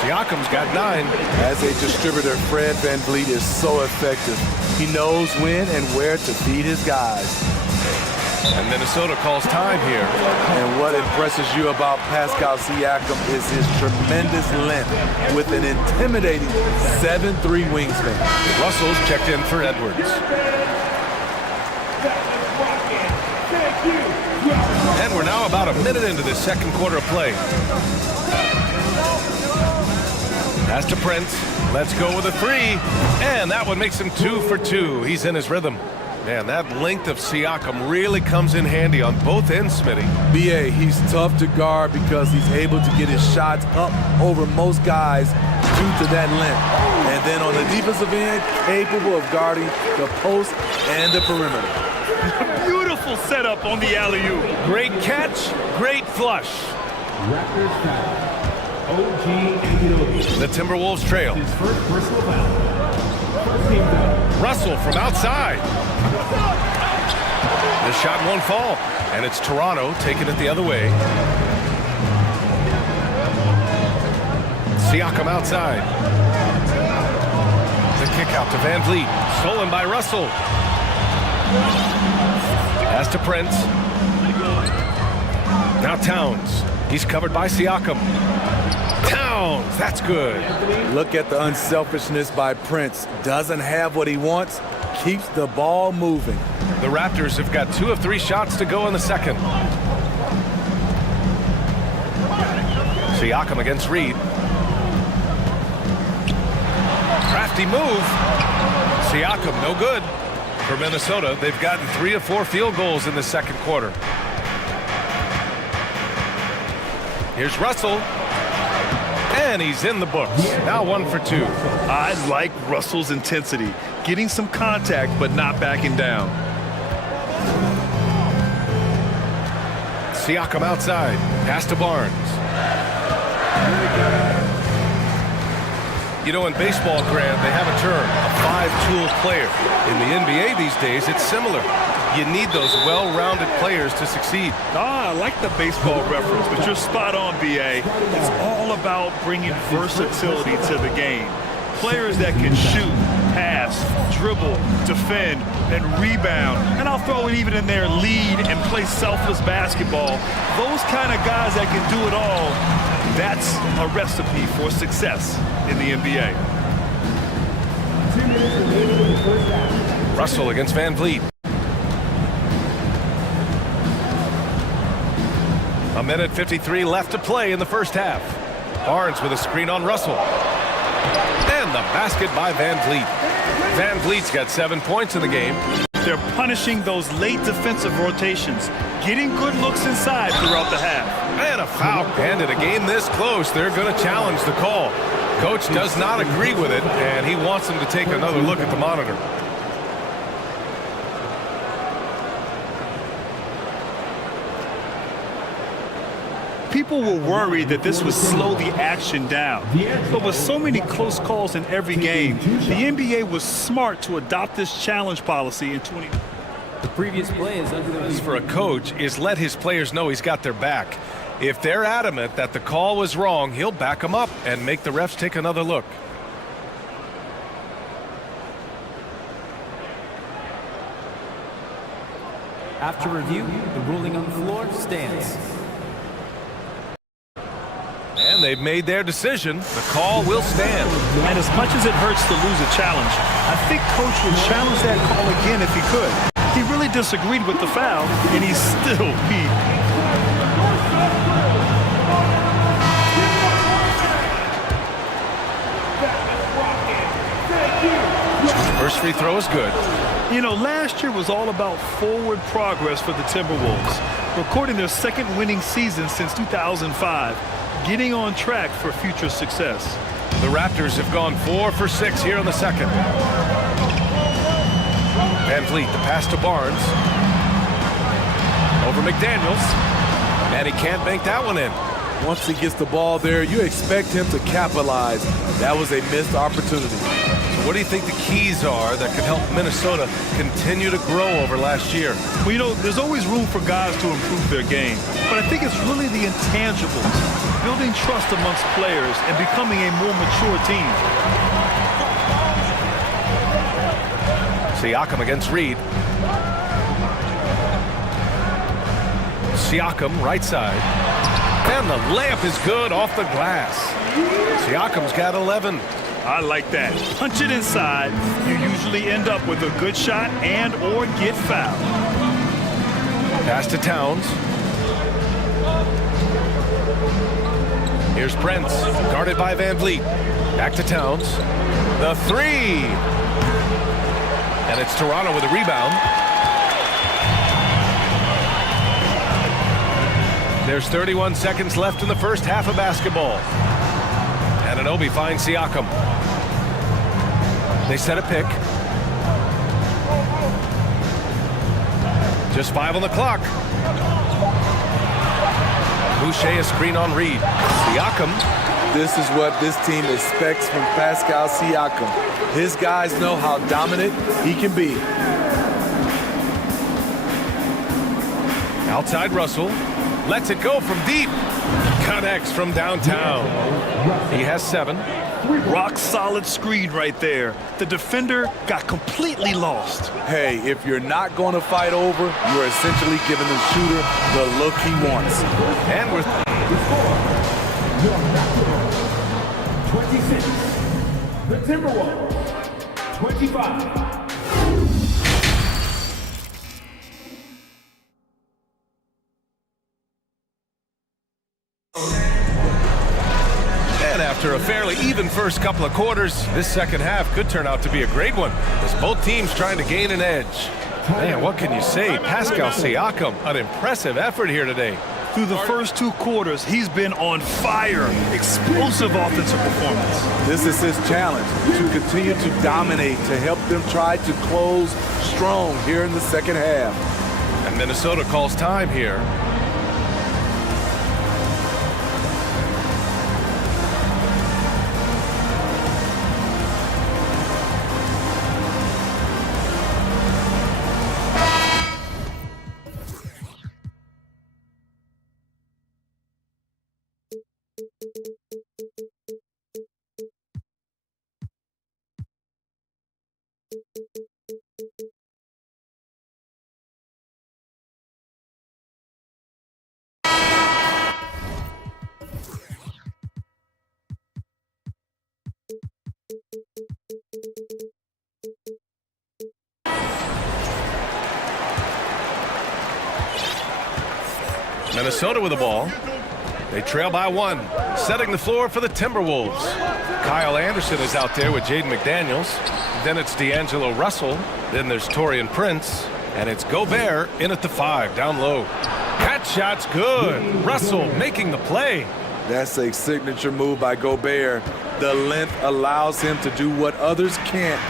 Siakam's got 9. As a distributor, Fred Van Vliet is so effective. He knows when and where to feed his guys. And Minnesota calls time here. And what impresses you about Pascal Siakam is his tremendous length with an intimidating 7'3" wingspan. Russell's checked in for Edwards. And we're now about a minute into this 2nd quarter of play. Pass to Prince. Let's go with a 3. And that one makes him 2 for 2. He's in his rhythm. Man, that length of Siakam really comes in handy on both ends, Smitty. B.A., he's tough to guard because he's able to get his shots up over most guys due to that length. And then on the defensive end, capable of guarding the post and the perimeter. Beautiful setup on the alley-oop. Great catch, great flush. Raptors foul. OG Anunoby. The Timberwolves trail. His first personal foul. First team foul. Russell from outside. The shot won't fall, and it's Toronto taking it the other way. Siakam outside. The kick out to Van Vliet. Stolen by Russell. Pass to Prince. Now Towns. He's covered by Siakam. Towns, that's good. Look at the unselfishness by Prince. Doesn't have what he wants, keeps the ball moving. The Raptors have got 2 of 3 shots to go in the 2nd. Siakam against Reed. Crafty move. Siakam, no good. For Minnesota, they've gotten 3 of 4 field goals in the 2nd quarter. Here's Russell. And he's in the books. Now 1 for 2. I like Russell's intensity. Getting some contact, but not backing down. Siakam outside. Pass to Barnes. You know, in baseball, Grant, they have a term, a 5-tool player. In the NBA these days, it's similar. You need those well-rounded players to succeed. I like the baseball reference, but you're spot on, B.A. It's all about bringing versatility to the game. Players that can shoot, pass, dribble, defend, and rebound. And I'll throw it even in there, lead and play selfless basketball. Those kind of guys that can do it all, that's a recipe for success in the NBA. Russell against Van Vliet. A minute 53 left to play in the first half. Barnes with a screen on Russell. And the basket by Van Vliet. Van Vliet's got 7 points in the game. They're punishing those late defensive rotations, getting good looks inside throughout the half. And a foul. And in a game this close, they're going to challenge the call. Coach does not agree with it, and he wants them to take another look at the monitor. People were worried that this would slow the action down. But with so many close calls in every game, the NBA was smart to adopt this challenge policy in 20. The previous play is under the... For a coach is let his players know he's got their back. If they're adamant that the call was wrong, he'll back them up and make the refs take another look. After review, the ruling on the floor stands. And they've made their decision. The call will stand. And as much as it hurts to lose a challenge, I think Coach would challenge that call again if he could. He really disagreed with the foul, and he still beat. First free throw is good. You know, last year was all about forward progress for the Timberwolves, recording their second winning season since 2005, getting on track for future success. The Raptors have gone 4 for 6 here in the second. Van Vliet, the pass to Barnes. Over McDaniels. And he can't bank that one in. Once he gets the ball there, you expect him to capitalize. That was a missed opportunity. So what do you think the keys are that could help Minnesota continue to grow over last year? Well, you know, there's always room for guys to improve their game. But I think it's really the intangibles, building trust amongst players and becoming a more mature team. Siakam against Reed. Siakam, right side. And the layup is good off the glass. Siakam's got 11. I like that. Punch it inside. You usually end up with a good shot and or get fouled. Pass to Towns. Here's Brents, guarded by Van Vliet. Back to Towns. The three. And it's Toronto with a rebound. There's 31 seconds left in the first half of basketball. Anunoby finds Siakam. They set a pick. Just 5 on the clock. Boucher a screen on Reed. Siakam. This is what this team expects from Pascal Siakam. His guys know how dominant he can be. Outside Russell. Lets it go from deep. Connects from downtown. He has 7. Rock solid screen right there. The defender got completely lost. Hey, if you're not going to fight over, you're essentially giving the shooter the look he wants. And we're 26. The Timberwolves, 25. And after a fairly even first couple of quarters, this second half could turn out to be a great one, as both teams trying to gain an edge. Man, what can you say? Pascal Siakam, an impressive effort here today. Through the first 2 quarters, he's been on fire. Explosive offensive performance. This is his challenge, to continue to dominate, to help them try to close strong here in the second half. And Minnesota calls time here. Minnesota with the ball. They trail by 1, setting the floor for the Timberwolves. Kyle Anderson is out there with Jaden McDaniels. Then it's D'Angelo Russell. Then there's Taurean Prince. And it's Gobert in at the 5, down low. That shot's good. Russell making the play. That's a signature move by Gobert. The length allows him to do what others can't.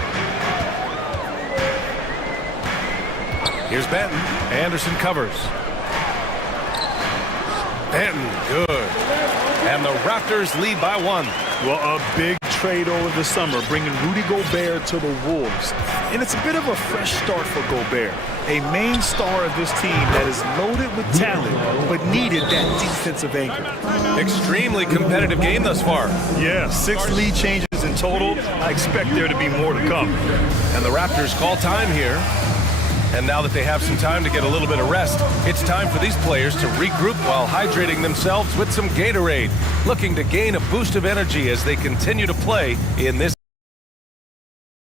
Here's Benton. Anderson covers. Benton, good. And the Raptors lead by 1. Well, a big trade over the summer, bringing Rudy Gobert to the Wolves. And it's a bit of a fresh start for Gobert, a main star of this team that is loaded with talent, but needed that defensive anchor. Extremely competitive game thus far. Yeah, 6 lead changes in total. I expect there to be more to come. And the Raptors call time here. And now that they have some time to get a little bit of rest, it's time for these players to regroup while hydrating themselves with some Gatorade, looking to gain a boost of energy as they continue to play in this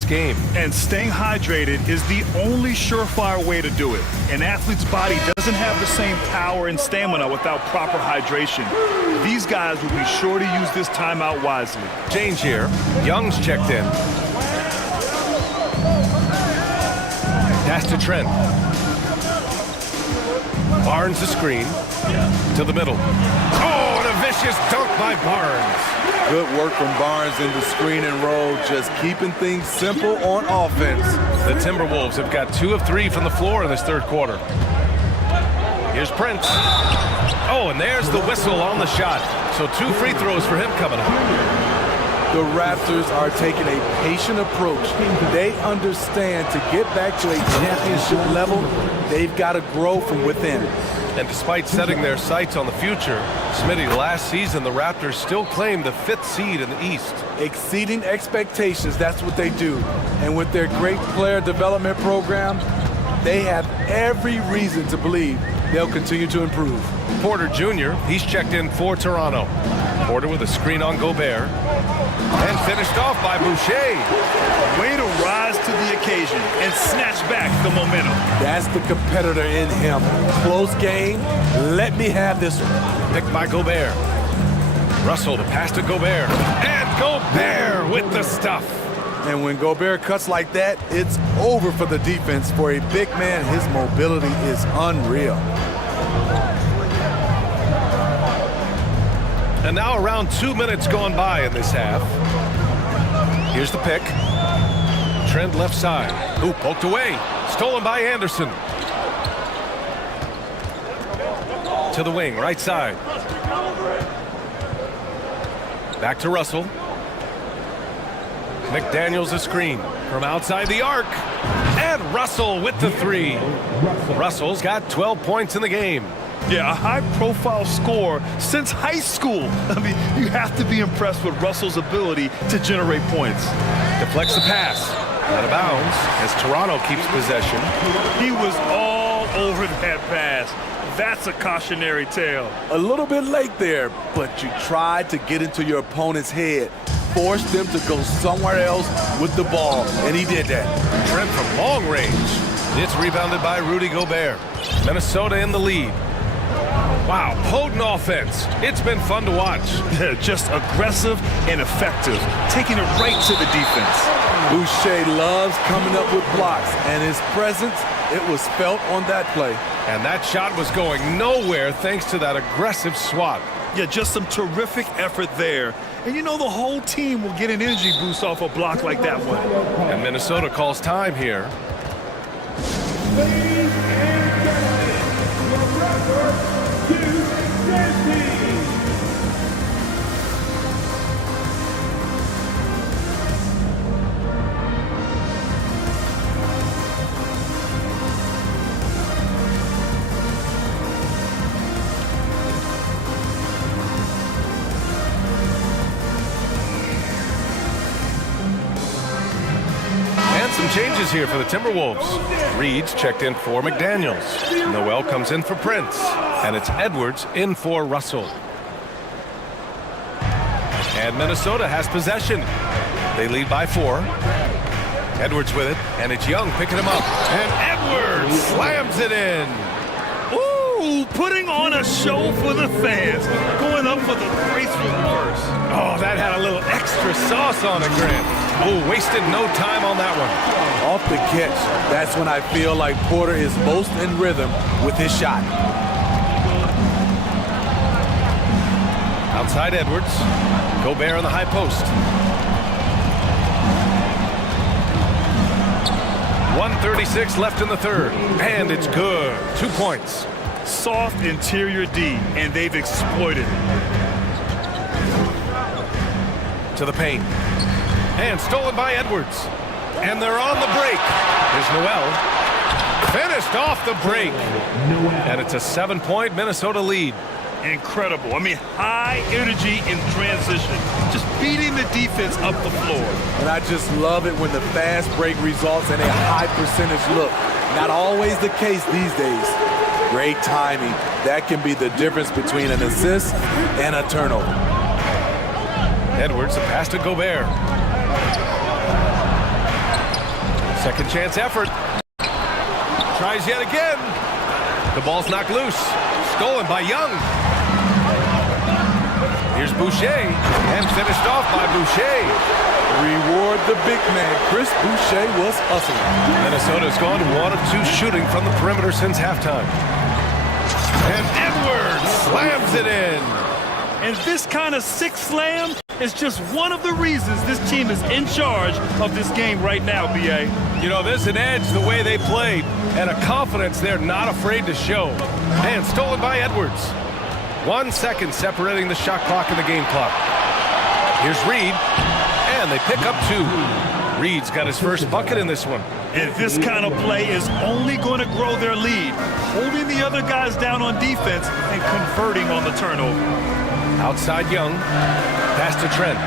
game. And staying hydrated is the only surefire way to do it. An athlete's body doesn't have the same power and stamina without proper hydration. These guys will be sure to use this timeout wisely. Change here. Young's checked in. Pass to Trent. Barnes the screen. To the middle. Oh, and a vicious dunk by Barnes. Good work from Barnes in the screen and roll, just keeping things simple on offense. The Timberwolves have got 2 of 3 from the floor in this third quarter. Here's Prince. Oh, and there's the whistle on the shot. So 2 free throws for him coming up. The Raptors are taking a patient approach. They understand to get back to a championship level, they've got to grow from within. And despite setting their sights on the future, Smitty, last season the Raptors still claimed the 5th seed in the East. Exceeding expectations, that's what they do. And with their great player development program, they have every reason to believe they'll continue to improve. Porter Jr., he's checked in for Toronto. Porter with a screen on Gobert. And finished off by Boucher. Way to rise to the occasion and snatch back the momentum. That's the competitor in him. Close game. Let me have this one. Picked by Gobert. Russell to pass to Gobert. And Gobert with the stuff. And when Gobert cuts like that, it's over for the defense. For a big man, his mobility is unreal. And now around 2 minutes gone by in this half. Here's the pick. Trent left side. Ooh, poked away. Stolen by Anderson. To the wing, right side. Back to Russell. McDaniels a screen from outside the arc. And Russell with the 3. Russell's got 12 points in the game. Yeah, a high-profile scorer since high school. I mean, you have to be impressed with Russell's ability to generate points. Deflects the pass. Out of bounds as Toronto keeps possession. He was all over that pass. That's a cautionary tale. A little bit late there, but you tried to get into your opponent's head. Forced them to go somewhere else with the ball, and he did that. Trent from long range. It's rebounded by Rudy Gobert. Minnesota in the lead. Wow, potent offense. It's been fun to watch. Just aggressive and effective, taking it right to the defense. Boucher loves coming up with blocks, and his presence, it was felt on that play. And that shot was going nowhere thanks to that aggressive swat. Yeah, just some terrific effort there. And you know the whole team will get an energy boost off a block like that one. And Minnesota calls time here. Ladies and gentlemen, your record to 50. Some changes here for the Timberwolves. Reed's checked in for McDaniels. Noel comes in for Prince. And it's Edwards in for Russell. And Minnesota has possession. They lead by 4. Edwards with it, and it's Young picking him up. And Edwards slams it in. Ooh, putting on a show for the fans, going up for the graceful reverse. Oh, that had a little extra sauce on it, Grant. Oh, wasted no time on that one. Off the catch, that's when I feel like Porter is most in rhythm with his shot. Outside Edwards. Gobert on the high post. 1:36 left in the third. And it's good. 2 points. Soft interior D, and they've exploited it. To the paint. And stolen by Edwards. And they're on the break. Here's Noel. Finished off the break. And it's a 7-point Minnesota lead. Incredible. I mean, high energy in transition. Just beating the defense up the floor. And I just love it when the fast break results in a high percentage look. Not always the case these days. Great timing. That can be the difference between an assist and a turnover. Edwards, a pass to Gobert. Second chance effort. Tries yet again. The ball's knocked loose. Stolen by Young. Here's Boucher. And finished off by Boucher. Reward the big man. Chris Boucher was hustling. Minnesota's gone 1 of 2 shooting from the perimeter since halftime. And Edwards slams it in. And this kind of sick slam is just one of the reasons this team is in charge of this game right now, B.A. You know, there's an edge the way they played and a confidence they're not afraid to show. And stolen by Edwards. 1 second separating the shot clock and the game clock. Here's Reed. And they pick up 2. Reed's got his first bucket in this one. And this kind of play is only going to grow their lead, holding the other guys down on defense and converting on the turnover. Outside Young. Pass to Trent.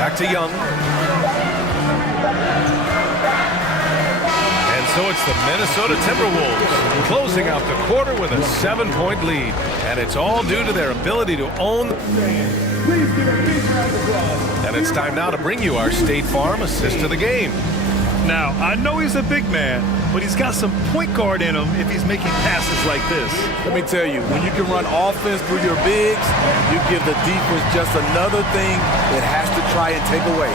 Back to Young. And so it's the Minnesota Timberwolves closing out the quarter with a 7-point lead. And it's all due to their ability to own. And it's time now to bring you our State Farm assist of the game. Now, I know he's a big man, but he's got some point guard in him if he's making passes like this. Let me tell you, when you can run offense through your bigs, you give the defense just another thing it has to try and take away.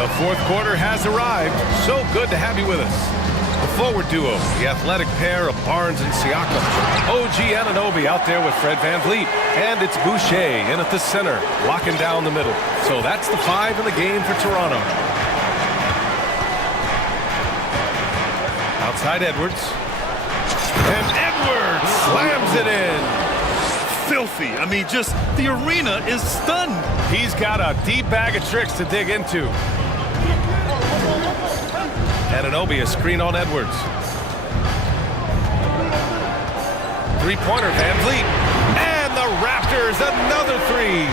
The fourth quarter has arrived. So good to have you with us. The forward duo, the athletic pair of Barnes and Siakam. OG Anunoby out there with Fred VanVleet. And it's Boucher in at the center, locking down the middle. So that's the 5 in the game for Toronto. Outside Edwards. And Edwards slams it in. Filthy. I mean, just the arena is stunned. He's got a deep bag of tricks to dig into. Anunoby, a screen on Edwards. Three-pointer, VanVleet. And the Raptors, another 3.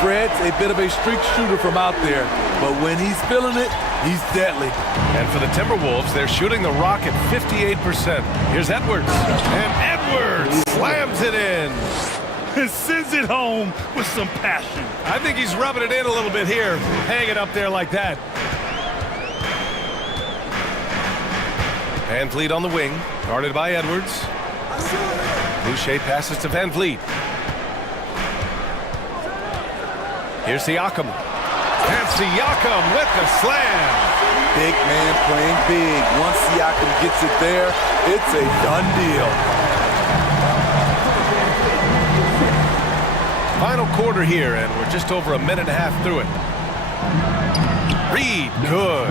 Fred's a bit of a streak shooter from out there, but when he's feeling it, he's deadly. And for the Timberwolves, they're shooting the rock at 58%. Here's Edwards. And Edwards slams it in. And sends it home with some passion. I think he's rubbing it in a little bit here. Hang it up there like that. VanVleet on the wing, guarded by Edwards. Boucher passes to VanVleet. Here's Siakam. And Siakam with the slam. Big man playing big. Once Siakam gets it there, it's a done deal. Final quarter here, and we're just over a minute and a half through it. Reed, good.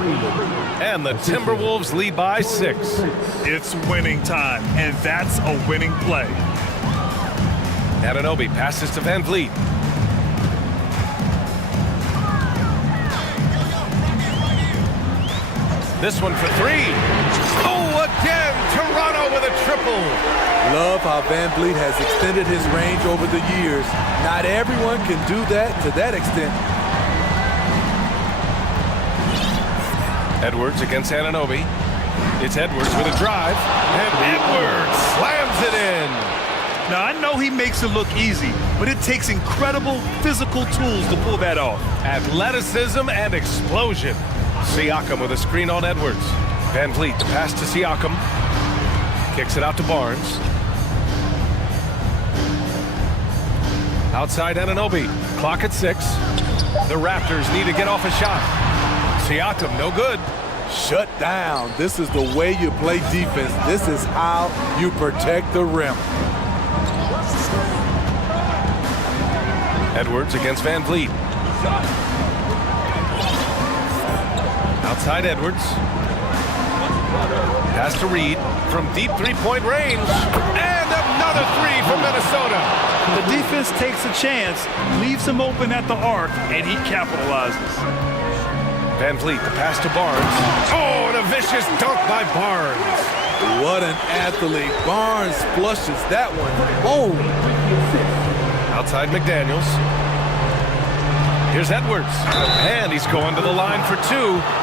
And the Timberwolves lead by 6. It's winning time, and that's a winning play. Anunoby passes to VanVleet. This one for 3. Oh, again, Toronto with a triple. Love how VanVleet has extended his range over the years. Not everyone can do that to that extent. Edwards against Anunoby. It's Edwards with a drive, and Edwards slams it in. Now, I know he makes it look easy, but it takes incredible physical tools to pull that off. Athleticism and explosion. Siakam with a screen on Edwards. Van Vliet, the pass to Siakam. Kicks it out to Barnes. Outside Anunoby. Clock at 6. The Raptors need to get off a shot. Siakam, no good. Shut down. This is the way you play defense. This is how you protect the rim. Edwards against Van Vliet. Outside Edwards. Pass to Reed from deep three-point range. And another three from Minnesota. The defense takes a chance, leaves him open at the arc, and he capitalizes. Van Vliet, the pass to Barnes. Oh, and a vicious dunk by Barnes. What an athlete. Barnes flushes that one. Boom. Outside McDaniels. Here's Edwards. And he's going to the line for 2.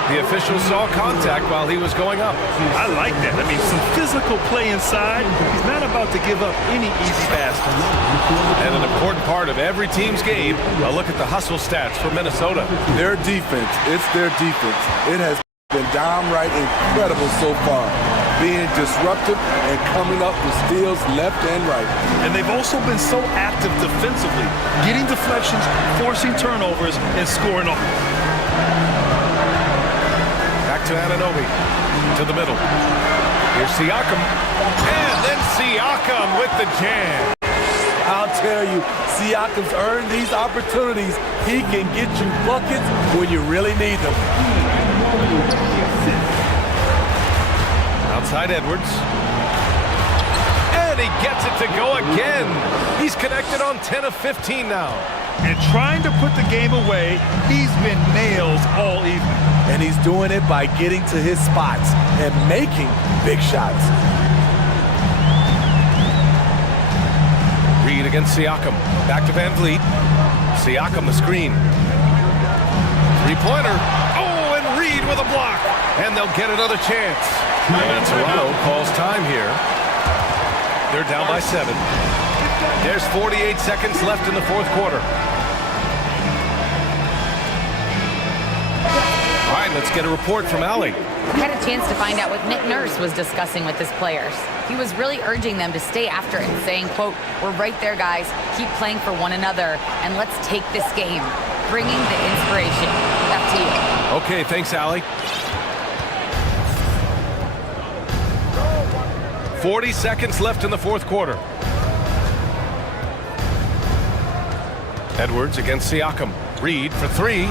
The official saw contact while he was going up. I like that. I mean, some physical play inside. He's not about to give up any easy baskets. And an important part of every team's game, a look at the hustle stats for Minnesota. Their defense. It's their defense. It has been downright incredible so far. Being disruptive and coming up with steals left and right. And they've also been so active defensively, getting deflections, forcing turnovers, and scoring off. Back to Anunoby, to the middle. Here's Siakam, and then Siakam with the jam. I'll tell you, Siakam's earned these opportunities. He can get you buckets when you really need them. Outside Edwards. And he gets it to go again. He's connected on 10 of 15 now. And trying to put the game away, he's been nails all evening. And he's doing it by getting to his spots and making big shots. Reed against Siakam. Back to Van Vliet. Siakam the screen. Three-pointer. Oh, and Reed with a block. And they'll get another chance. And Toronto calls time here. They're down by 7. There's 48 seconds left in the fourth quarter. All right, let's get a report from Allie. I had a chance to find out what Nick Nurse was discussing with his players. He was really urging them to stay after it, saying, quote, "We're right there, guys. Keep playing for one another, and let's take this game." Bringing the inspiration. Back to you. Okay, thanks, Allie. 40 seconds left in the fourth quarter. Edwards against Siakam. Reed for 3.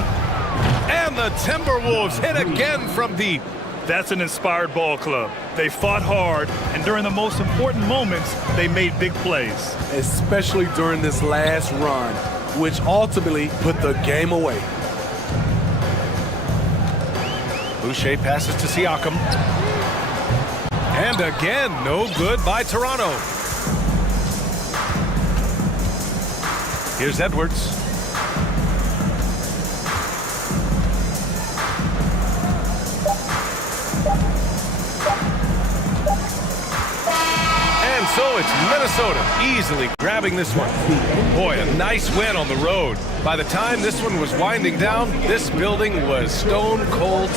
And the Timberwolves hit again from deep. That's an inspired ball club. They fought hard, and during the most important moments, they made big plays. Especially during this last run, which ultimately put the game away. Boucher passes to Siakam. And again, no good by Toronto. Here's Edwards. And so it's Minnesota easily grabbing this one. Boy, a nice win on the road. By the time this one was winding down, this building was stone cold.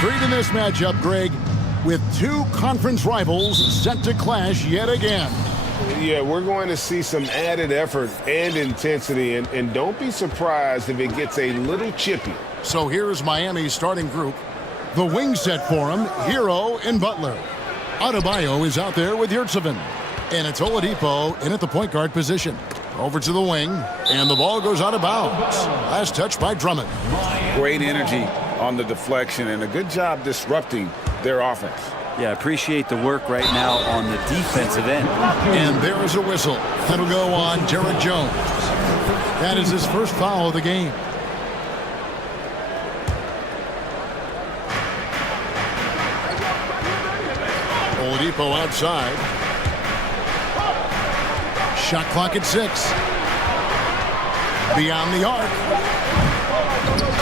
treat in this matchup, Greg, with two conference rivals set to clash yet again. Yeah, we're going to see some added effort and intensity, and don't be surprised if it gets a little chippy. So here's Miami's starting group. The wing set for him, Hero and Butler. Adebayo is out there with Yurtseven. And it's Oladipo in at the point guard position. Over to the wing, and the ball goes out of bounds. Last touch by Drummond. Great energy on the deflection and a good job disrupting their offense. Yeah, I appreciate the work right now on the defensive end. And there is a whistle. That'll go on Derek Jones. That is his first foul of the game. Oladipo outside. Shot clock at 6. Beyond the arc.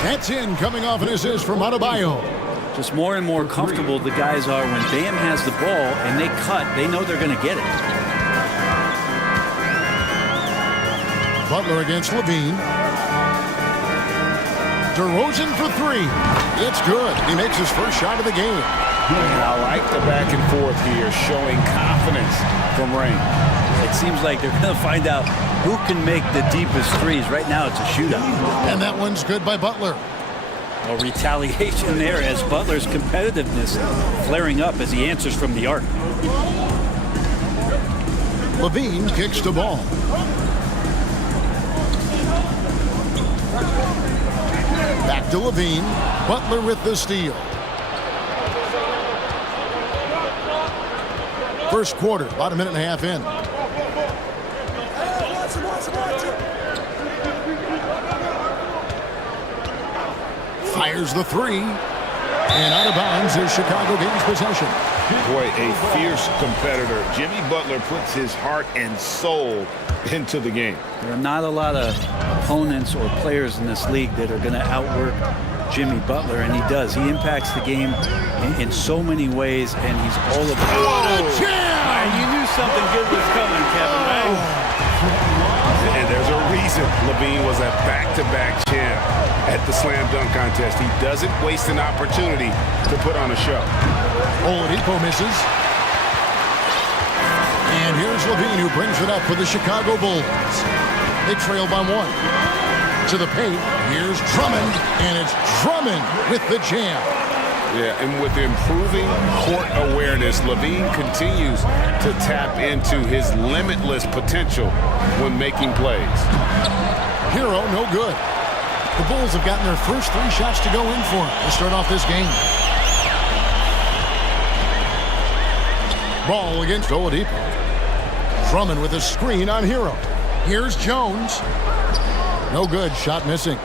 That's in, coming off an assist from Adebayo. Just more and more comfortable the guys are when Bam has the ball and they cut. They know they're going to get it. Butler against Levine. DeRozan for 3. It's good. He makes his first shot of the game. I like the back and forth here, showing confidence from Rain. It seems like they're going to find out who can make the deepest threes. Right now it's a shootout. And that one's good by Butler. A retaliation there as Butler's competitiveness flaring up as he answers from the arc. Levine kicks the ball. Back to Levine. Butler with the steal. First quarter, about a minute and a half in. Fires the 3. And out of bounds is Chicago gains possession. Boy, a fierce competitor. Jimmy Butler puts his heart and soul into the game. There are not a lot of opponents or players in this league that are going to outwork Jimmy Butler, and he does. He impacts the game in so many ways, and he's all about. What a jam! You knew something good was coming, Kevin, right? And there's a reason Levine was a back-to-back champ at the slam dunk contest. He doesn't waste an opportunity to put on a show. Oladipo misses. And here's Levine, who brings it up for the Chicago Bulls. They trail by 1. To the paint, here's Drummond, and it's Drummond with the jam. Yeah, and with improving court awareness, Levine continues to tap into his limitless potential when making plays. Hero, no good. The Bulls have gotten their first 3 shots to go in for him to start off this game. Ball against Oladipo. Drummond with a screen on Hero. Here's Jones. No good. Shot missing.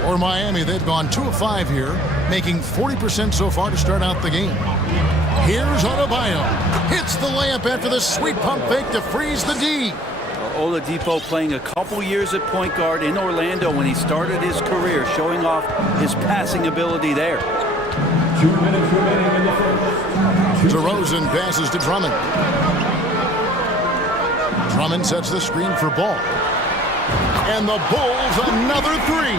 For Miami, they've gone 2 of 5 here, making 40% so far to start out the game. Here's Adebayo. Hits the layup after the sweet pump fake to freeze the D. Oladipo playing a couple years at point guard in Orlando when he started his career, showing off his passing ability there. 2 minutes remaining in the first. DeRozan passes to Drummond. Drummond sets the screen for Ball. And the Bulls another 3.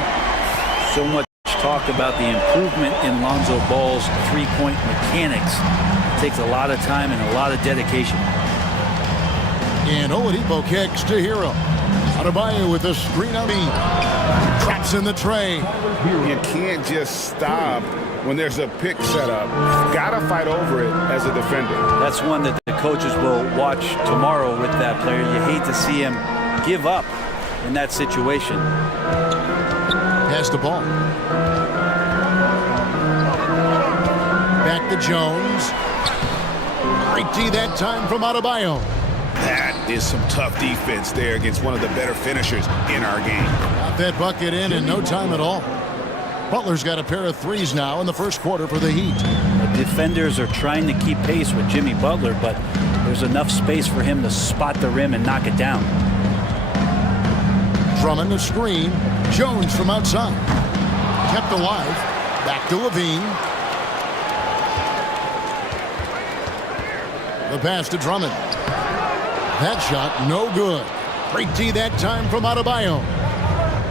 So much talk about the improvement in Lonzo Ball's three-point mechanics. It takes a lot of time and a lot of dedication. And Oladipo kicks to Hero. Adebayo with a screen on me. Traps in the tray. You can't just stop when there's a pick set up. Gotta fight over it as a defender. That's one that the coaches will watch tomorrow with that player. You hate to see him give up in that situation. Pass the ball. Back to Jones. Great D that time from Adebayo. That is some tough defense there against one of the better finishers in our game. Got that bucket in no time at all. Butler's got a pair of 3s now in the first quarter for the Heat. The defenders are trying to keep pace with Jimmy Butler, but there's enough space for him to spot the rim and knock it down. Drummond a screen. Jones from outside. Kept alive. Back to Levine. The pass to Drummond. That shot no good. Great D that time from Adebayo.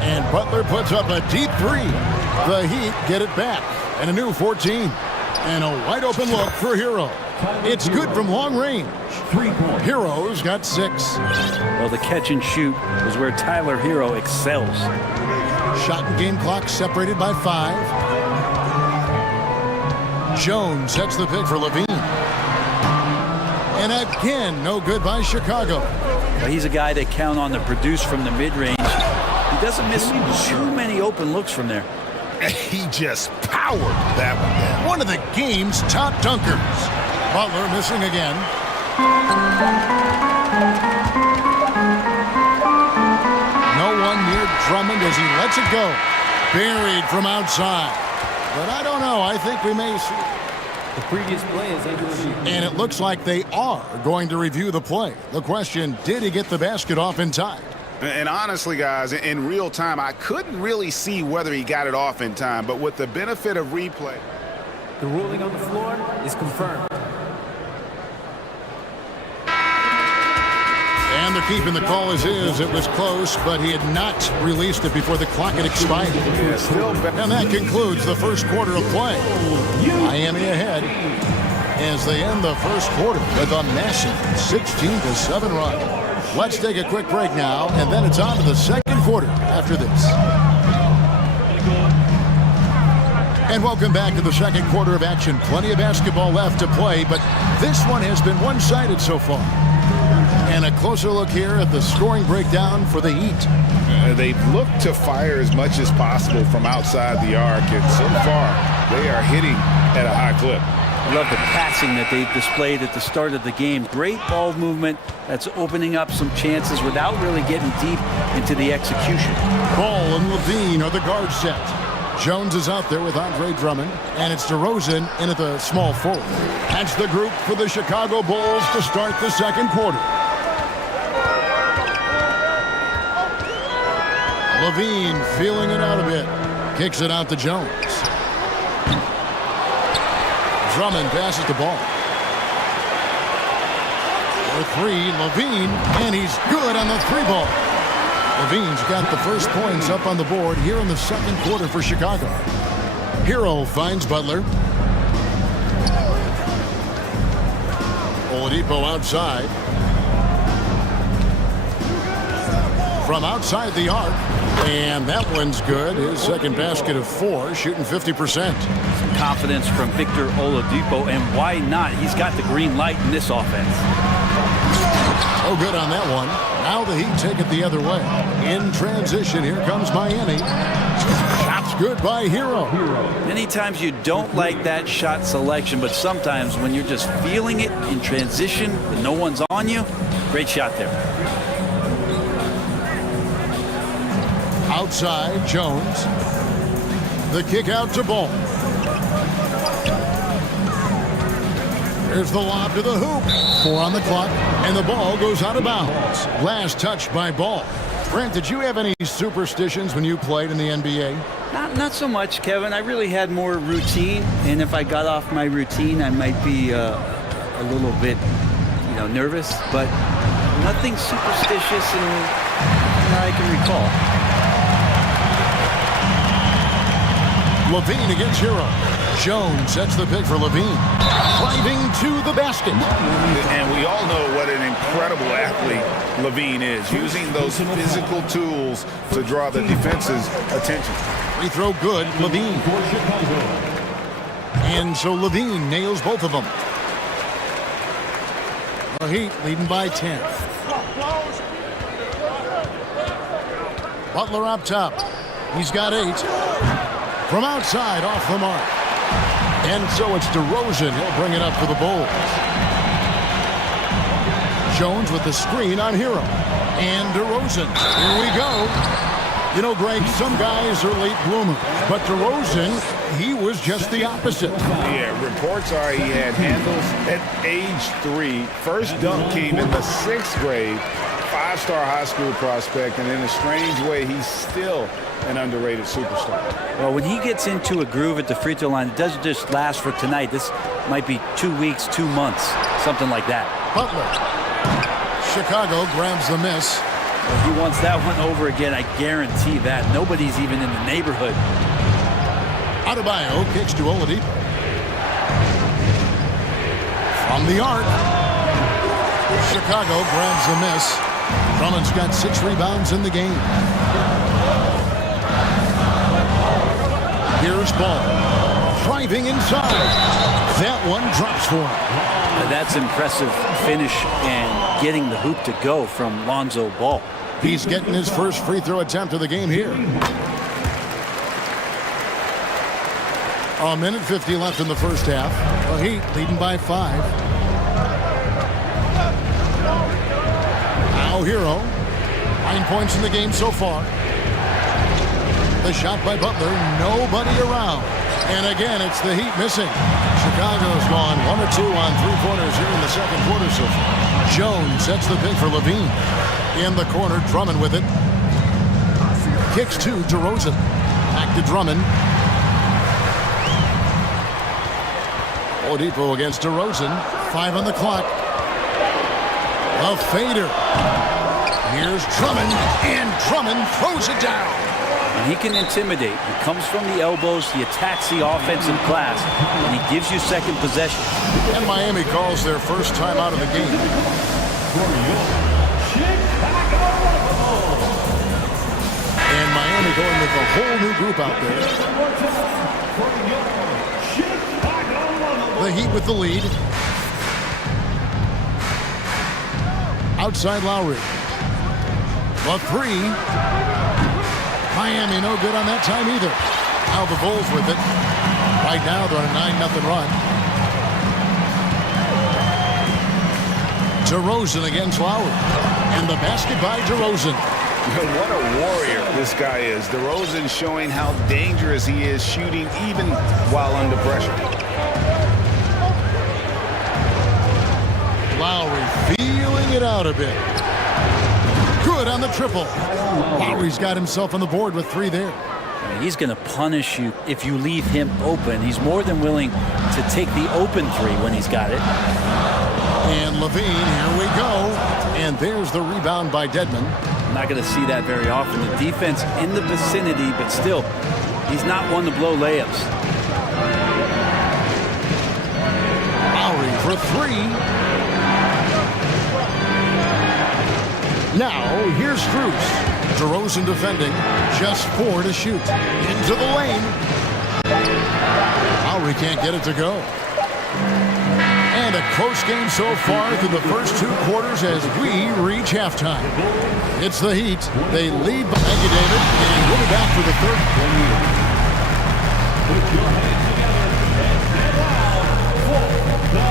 And Butler puts up a deep 3. The Heat get it back, and a new 14. And a wide open look for Hero. It's good from long range. Hero's got 6. Well, the catch and shoot is where Tyler Hero excels. Shot and game clock separated by 5. Jones sets the pick for Levine. And again, no good by Chicago. Well, he's a guy they count on to produce from the mid-range. He doesn't miss too many open looks from there. He just powered that one down. One of the game's top dunkers. Butler missing again. No one near Drummond as he lets it go. Buried from outside. But I don't know. I think we may see. The previous play is under review. And it looks like they are going to review the play. The question, did he get the basket off in time? And honestly, guys, in real time, I couldn't really see whether he got it off in time. But with the benefit of replay, The ruling on the floor is confirmed. And they're keeping the call as is. It was close, but he had not released it before the clock had expired. And that concludes the first quarter of play. Miami ahead as they end the first quarter with a massive 16-7 run. Let's take a quick break now, and then it's on to the second quarter after this. And welcome back to the second quarter of action. Plenty of basketball left to play, but this one has been one-sided so far. And a closer look here at the scoring breakdown for the Heat. they've looked to fire as much as possible from outside the arc, and so far they are hitting at a high clip. I love the passing that they've displayed at the start of the game. Great ball movement that's opening up some chances without really getting deep into the execution. Ball and Levine are the guard set. Jones is out there with Andre Drummond, and it's DeRozan in at the small forward. That's the group for the Chicago Bulls to start the second quarter. Levine feeling it out a bit. Kicks it out to Jones. Drummond passes the ball. For three, Levine, and he's good on the three ball. Levine's got the first points up on the board here in the second quarter for Chicago. Hero finds Butler. Oladipo outside. From outside the arc. And that one's good. His second basket of 4, shooting 50%. Some confidence from Victor Oladipo, and why not? He's got the green light in this offense. Oh, good on that one. Now the Heat take it the other way. In transition, here comes Miami. Shot's good by Hero. Many times you don't like that shot selection, but sometimes when you're just feeling it in transition, when no one's on you, great shot there. Outside, Jones. The kick out to Ball. There's the lob to the hoop. 4 on the clock, and the ball goes out of bounds. Last touch by Ball. Brent, did you have any superstitions when you played in the NBA? Not so much, Kevin. I really had more routine, and if I got off my routine, I might be a little bit, nervous, but nothing superstitious that I can recall. Levine against Hero. Jones sets the pick for Levine. Driving to the basket. And we all know what an incredible athlete Levine is, using those physical tools to draw the defense's attention. Free throw good, Levine. And so Levine nails both of them. The Heat leading by 10. Butler up top. He's got 8. From outside, off the mark. And so it's DeRozan. He'll bring it up for the Bulls. Jones with the screen on Hero. And DeRozan. Here we go. Greg, some guys are late bloomers. But DeRozan, he was just the opposite. Yeah, reports are he had handles at age 3. First dunk came in the 6th grade. 5-star high school prospect. And in a strange way, he's still an underrated superstar. Well, when he gets into a groove at the free throw line, it doesn't just last for tonight. This might be 2 weeks, 2 months, something like that. Butler. Chicago grabs the miss. Well, he wants that one over again. I guarantee that. Nobody's even in the neighborhood. Adebayo kicks to Oladipo. From the arc. Chicago grabs the miss. Drummond's got 6 rebounds in the game. Here's Ball. Driving inside. That one drops for him. That's impressive finish and getting the hoop to go from Lonzo Ball. He's getting his first free throw attempt of the game here. A minute 50 left in the first half. The Heat leading by 5. Now Hero. 9 points in the game so far. The shot by Butler. Nobody around. And again, it's the Heat missing. Chicago's gone 1 or 2 on 3-pointers here in the second quarter so far. Jones sets the pick for Levine. In the corner, Drummond with it. Kicks to DeRozan. Back to Drummond. Oladipo against DeRozan. 5 on the clock. A fader. Here's Drummond, and Drummond throws it down. And he can intimidate. He comes from the elbows, he attacks the offensive glass, and he gives you second possession. And Miami calls their first time out of the game. And Miami going with a whole new group out there. The Heat with the lead. Outside Lowry. The 3. Miami no good on that time either. Now the Bulls with it. Right now they're on a 9-0 run. DeRozan against Lowry. And the basket by DeRozan. What a warrior this guy is. DeRozan showing how dangerous he is shooting even while under pressure. Lowry feeling it out a bit. Good on the triple. Lowry's got himself on the board with 3 there. He's going to punish you if you leave him open. He's more than willing to take the open 3 when he's got it. And Levine, here we go. And there's the rebound by Dedmon. Not going to see that very often. The defense in the vicinity, but still, he's not one to blow layups. Lowry for 3. Now, here's Strus. DeRozan defending. Just 4 to shoot. Into the lane. Lowry can't get it to go. And a close game so far through the first 2 quarters as we reach halftime. It's the Heat. They lead. Thank you, David. And we'll be back for the third. Put your hands together and now for the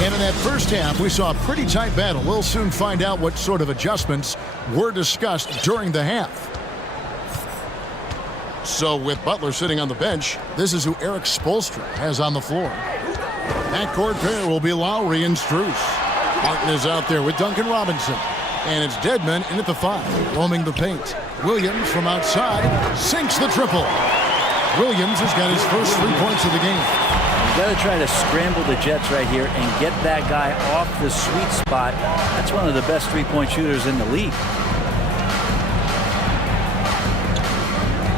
And in that first half, we saw a pretty tight battle. We'll soon find out what sort of adjustments were discussed during the half. So with Butler sitting on the bench, this is who Eric Spoelstra has on the floor. Backcourt pair will be Lowry and Strus. Martin is out there with Duncan Robinson. And it's Dedmon in at the 5, roaming the paint. Williams from outside sinks the triple. Williams has got his first 3 points of the game. You got to try to scramble the Jets right here and get that guy off the sweet spot. That's one of the best 3-point shooters in the league.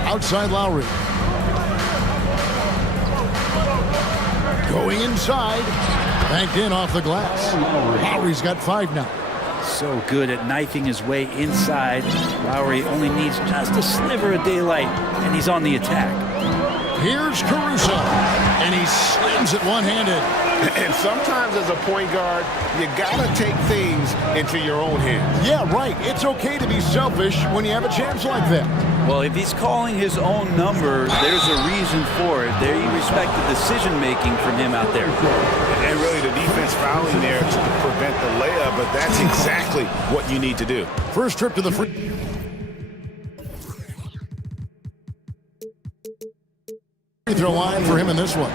Outside Lowry. Going inside. Banked in off the glass. Lowry's got 5 now. So good at knifing his way inside. Lowry only needs just a sliver of daylight, and he's on the attack. Here's Caruso, and he slams it one-handed. And sometimes as a point guard, you gotta take things into your own hands. Yeah, right. It's okay to be selfish when you have a chance like that. Well, if he's calling his own number, there's a reason for it. There, you respect the decision-making from him out there. And really, the defense fouling there to prevent the layup, but that's exactly what you need to do. First trip to the free throw line for him in this one.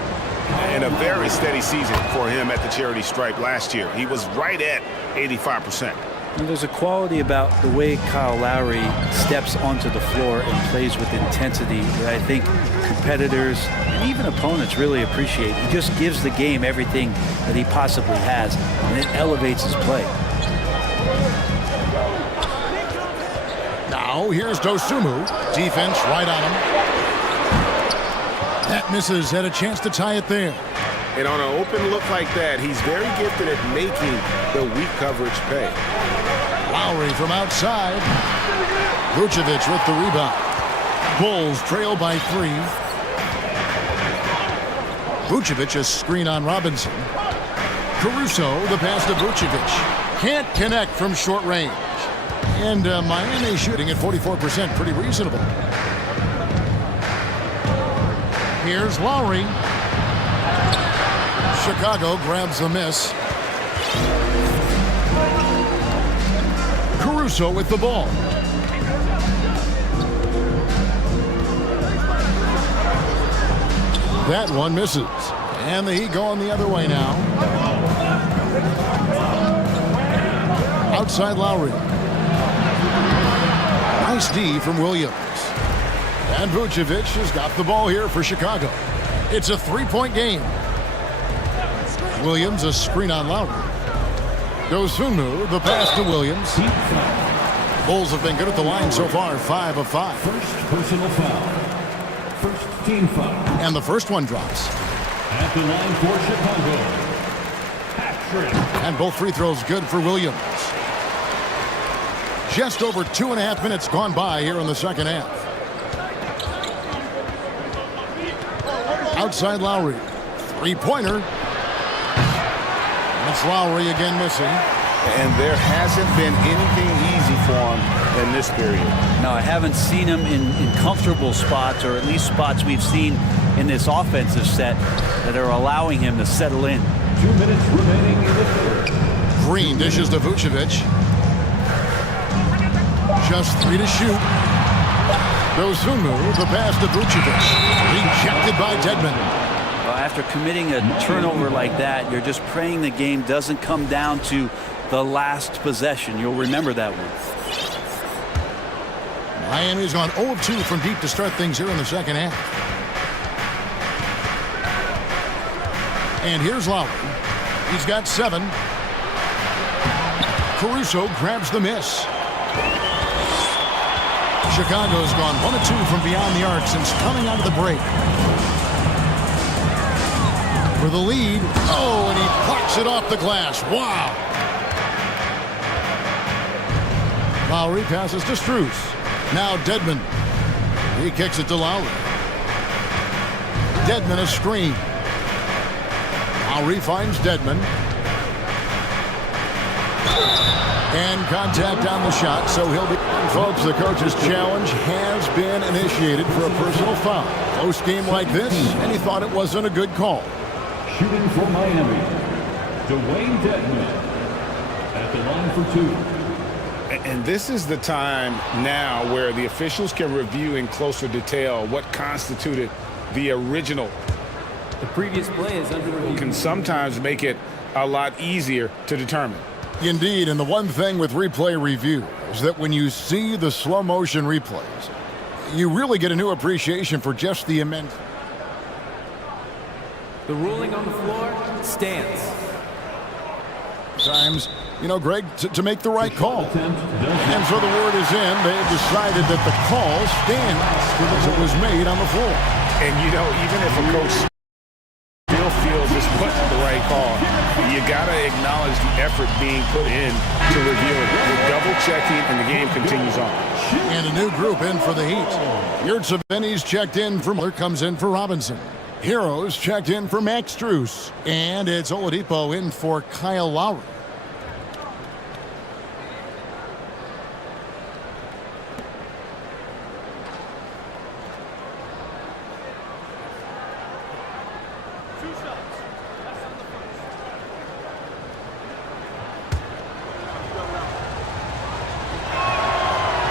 And a very steady season for him at the charity stripe last year. He was right at 85%. And there's a quality about the way Kyle Lowry steps onto the floor and plays with intensity that I think competitors and even opponents really appreciate. He just gives the game everything that he possibly has, and it elevates his play. Now here's Dosunmu. Defense right on him. That misses. Had a chance to tie it there. And on an open look like that, he's very gifted at making the weak coverage pay. Lowry from outside. Vucevic with the rebound. Bulls trail by 3. Vucevic a screen on Robinson. Caruso, the pass to Vucevic. Can't connect from short range. And Miami shooting at 44%, pretty reasonable. Here's Lowry. Chicago grabs the miss. Caruso with the ball. That one misses. And the Heat going the other way now. Outside Lowry. Nice D from Williams. And Vucevic has got the ball here for Chicago. It's a 3-point game. Williams a screen on Lowry. Dosunmu, the pass to Williams. Bulls have been good at the line so far, 5 of 5. First personal foul. First team foul. And the first one drops. At the line for Chicago. Hat-trick. And both free throws good for Williams. Just over 2.5 minutes gone by here in the second half. Outside Lowry. 3-pointer. It's Lowry again missing. And there hasn't been anything easy for him in this period. No, I haven't seen him in comfortable spots, or at least spots we've seen in this offensive set that are allowing him to settle in. 2 minutes remaining in the third. Green dishes to Vucevic. Just 3 to shoot. Dosunmu, the pass to Vucevic. Rejected by Dedmon. Well, after committing a turnover like that, you're just praying the game doesn't come down to the last possession. You'll remember that one. Miami's gone 0 of 2 from deep to start things here in the second half. And here's Lowry. He's got 7. Caruso grabs the miss. Chicago's gone 1 of 2 from beyond the arc since coming out of the break. For the lead. Oh, and he plucks it off the glass. Wow. Lowry passes to Strus. Now Dedmon. He kicks it to Lowry. Dedmon a screen. Lowry finds Dedmon. And contact on the shot, so he'll be... Folks, the coach's challenge has been initiated for a personal foul. Close game like this, and he thought it wasn't a good call. Shooting for Miami, Dwayne Dedmon at the line for 2. And this is the time now where the officials can review in closer detail what constituted the original. The previous play is under review. Can sometimes make it a lot easier to determine. Indeed, and the one thing with replay review is that when you see the slow motion replays, you really get a new appreciation for just the immense. The ruling on the floor stands. Times, you know, Greg, to make the right call. And so the word is in. They have decided that the call stands because it was made on the floor. And, you know, even if a coach still feels this wasn't the right call, you got to acknowledge the effort being put in to review it. They're double-checking, and the game continues on. And a new group in for the Heat. Yurtseven's checked in for Miller, comes in for Robinson. Heroes checked in for Max Strus. And it's Oladipo in for Kyle Lowry.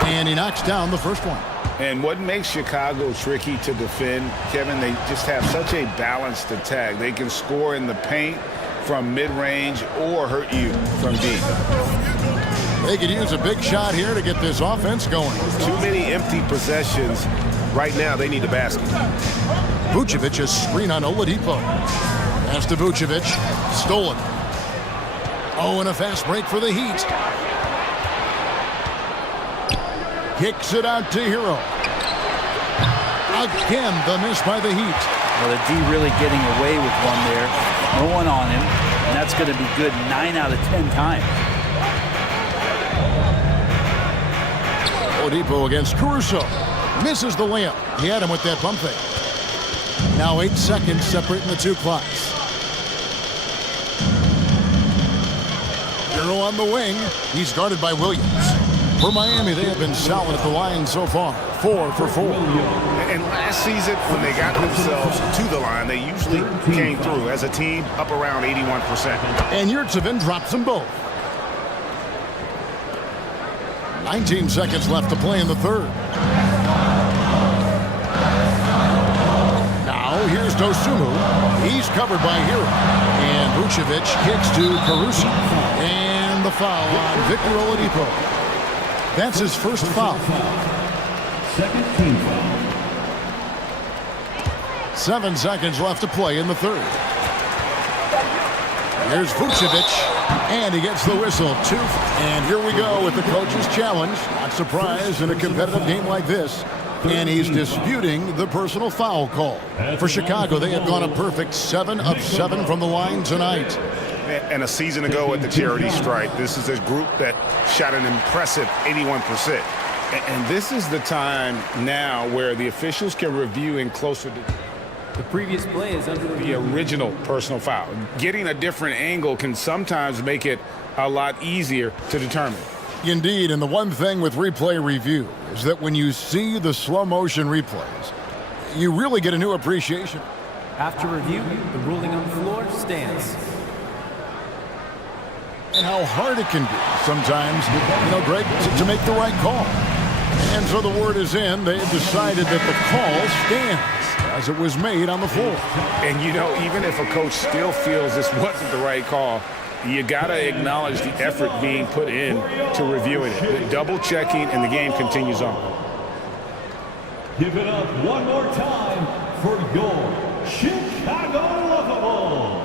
And he knocks down the first one. And what makes Chicago tricky to defend, Kevin, they just have such a balanced attack. They can score in the paint from mid-range or hurt you from deep. They could use a big shot here to get this offense going. Too many empty possessions. Right now, they need the basket. Vucevic a screen on Oladipo. Pass to Vucevic. Stolen. Oh, and a fast break for the Heat. Kicks it out to Hero. Again, the miss by the Heat. Well, the D really getting away with one there. No one on him. And that's going to be good 9 out of 10 times. Oladipo against Caruso. Misses the layup. He had him with that pump fake. Now 8 seconds separating the two clocks. Hero on the wing. He's guarded by Williams. For Miami, they have been solid at the line so far. 4 for 4. And last season, when they got themselves to the line, they usually came through as a team up around 81%. And Yurtsevin drops them both. 19 seconds left to play in the third. Now here's Dosunmu. He's covered by Hero. And Vucevic kicks to Caruso. And the foul on Victor Oladipo. That's his first foul. Second team foul. 7 seconds left to play in the third. Here's Vucevic, and he gets the whistle. 2. And here we go with the coach's challenge. Not surprised in a competitive game like this. And he's disputing the personal foul call. For Chicago, they have gone a perfect 7 of 7 from the line tonight. And a season ago at the charity stripe, this is a group that shot an impressive 81%. And this is the time now where the officials can review in closer to The previous play is under the original personal foul. Getting a different angle can sometimes make it a lot easier to determine. Indeed, and the one thing with replay review is that when you see the slow motion replays, you really get a new appreciation. After review, the ruling on the floor stands. And how hard it can be sometimes, Greg, to make the right call. And so the word is in. They've decided that the call stands as it was made on the floor. And, even if a coach still feels this wasn't the right call, you got to acknowledge the effort being put in to reviewing it. The double checking, and the game continues on. Give it up one more time for your Chicago Lovable.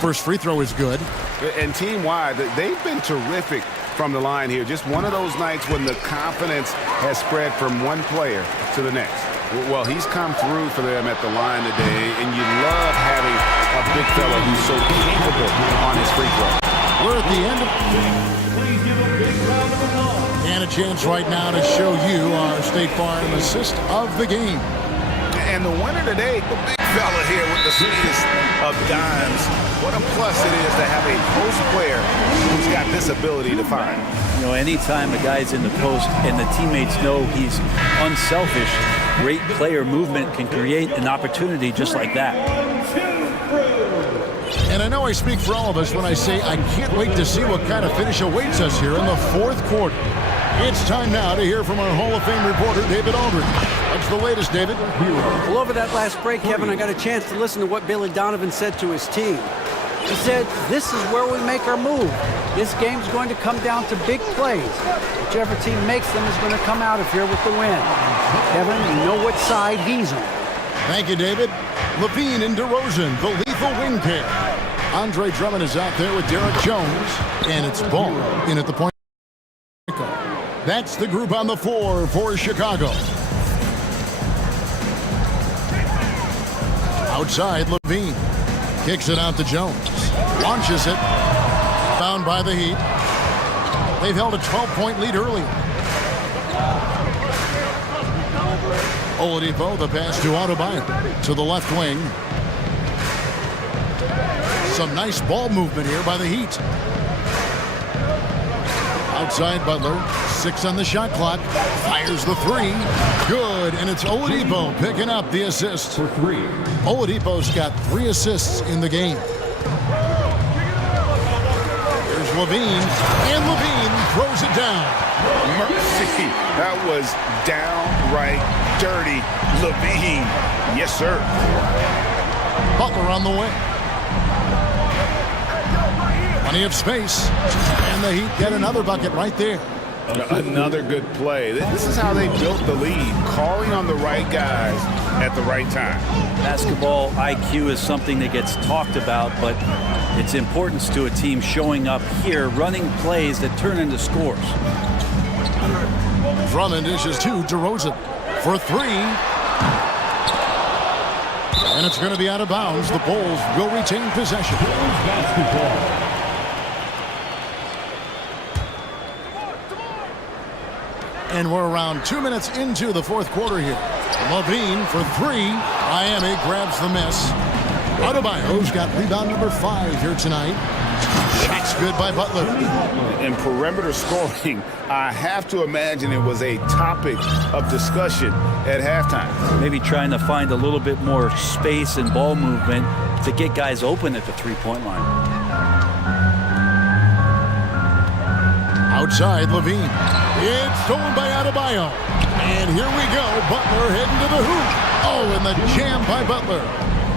First free throw is good. And team-wide, they've been terrific from the line here. Just one of those nights when the confidence has spread from one player to the next. Well, he's come through for them at the line today, and you love having a big fella who's so capable on his free throw. We're at the end of... Please give a big round of applause. And a chance right now to show you our State Farm assist of the game. And the winner today, the big fella here with the sweetest of dimes. What a plus it is to have a post player who's got this ability to find. Anytime a guy's in the post and the teammates know he's unselfish, great player movement can create an opportunity just like that. And I know I speak for all of us when I say I can't wait to see what kind of finish awaits us here in the fourth quarter. It's time now to hear from our Hall of Fame reporter, David Aldridge. What's the latest, David? Well, over that last break, Kevin, I got a chance to listen to what Billy Donovan said to his team. He said, this is where we make our move. This game's going to come down to big plays. Whichever team makes them is going to come out of here with the win. Kevin, you know what side he's on. Thank you, David. Levine and DeRozan, the lethal wing pair. Andre Drummond is out there with Derek Jones, and it's Ball in at the point. That's the group on the floor for Chicago. Outside, Levine kicks it out to Jones. Launches it. Found by the Heat. They've held a 12-point lead earlier. Oladipo, the pass to Adebayo to the left wing. Some nice ball movement here by the Heat. Outside Butler, 6 on the shot clock, fires the 3, good, and it's Oladipo picking up the assist. For 3. Oladipo's got 3 assists in the game. Here's Levine, and Levine throws it down. Mercy. That was downright dirty. Levine. Yes, sir. Butler on the way. Plenty of space. And the Heat get another bucket right there. Another good play. This is how they built the lead, calling on the right guys at the right time. Basketball IQ is something that gets talked about, but its importance to a team showing up here, running plays that turn into scores. Drummond dishes to DeRozan for three. And it's going to be out of bounds. The Bulls will retain possession. And we're around 2 minutes into the fourth quarter here. Levine for three. Miami grabs the miss. Adebayo's got rebound number 5 here tonight. Shots good by Butler. In perimeter scoring, I have to imagine it was a topic of discussion at halftime. Maybe trying to find a little bit more space and ball movement to get guys open at the three-point line. Outside, Levine. It's stolen by Adebayo. And here we go. Butler heading to the hoop. Oh, and the jam by Butler.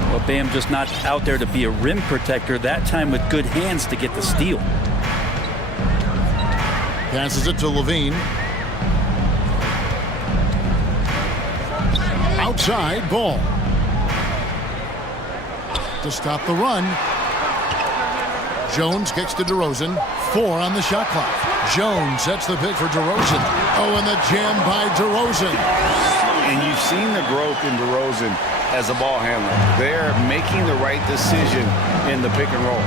Well, Bam just not out there to be a rim protector, that time with good hands to get the steal. Passes it to Levine. Outside, ball. To stop the run. Jones kicks to DeRozan. 4 on the shot clock. Jones sets the pick for DeRozan. Oh, and the jam by DeRozan. And you've seen the growth in DeRozan as a ball handler. They're making the right decision in the pick and roll.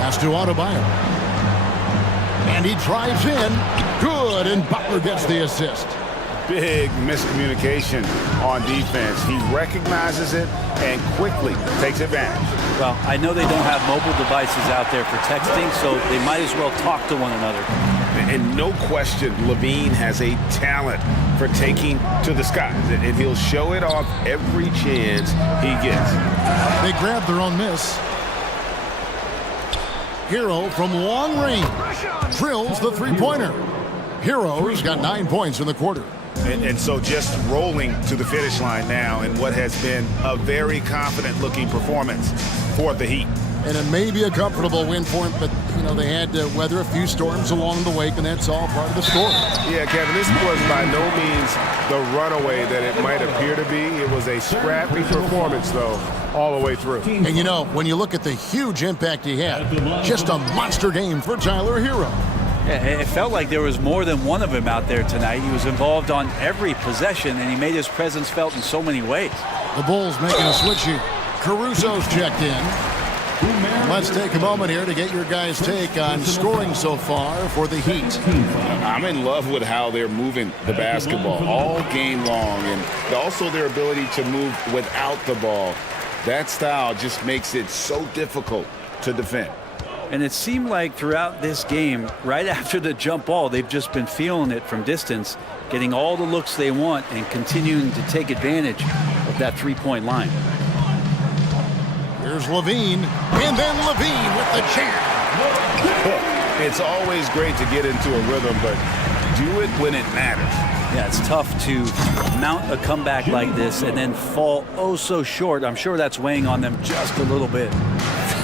Pass to Adebayo. And he drives in. Good, and Butler gets the assist. Big miscommunication on defense. He recognizes it and quickly takes advantage. Well, I know they don't have mobile devices out there for texting, so they might as well talk to one another. And no question, Levine has a talent for taking to the skies, and he'll show it off every chance he gets. They grab their own miss. Hero from long range drills the three-pointer. Hero's got 9 points in the quarter. And so just rolling to the finish line now in what has been a very confident-looking performance for the Heat. And it may be a comfortable win for him, but, you know, they had to weather a few storms along the way, and that's all part of the story. Yeah, Kevin, this was by no means the runaway that it might appear to be. It was a scrappy performance, though, all the way through. And, you know, when you look at the huge impact he had, just a monster game for Tyler Hero. Yeah, it felt like there was more than one of him out there tonight. He was involved on every possession, and he made his presence felt in so many ways. The Bulls making a switch here. Caruso's checked in. Let's take a moment here to get your guys' take on scoring so far for the Heat. I'm in love with how they're moving the basketball all game long, and also their ability to move without the ball. That style just makes it so difficult to defend. And it seemed like throughout this game, right after the jump ball, they've just been feeling it from distance, getting all the looks they want and continuing to take advantage of that three-point line. Here's Levine, and then Levine with the jam. It's always great to get into a rhythm, but do it when it matters. Yeah, it's tough to mount a comeback like this and then fall oh so short. I'm sure that's weighing on them just a little bit.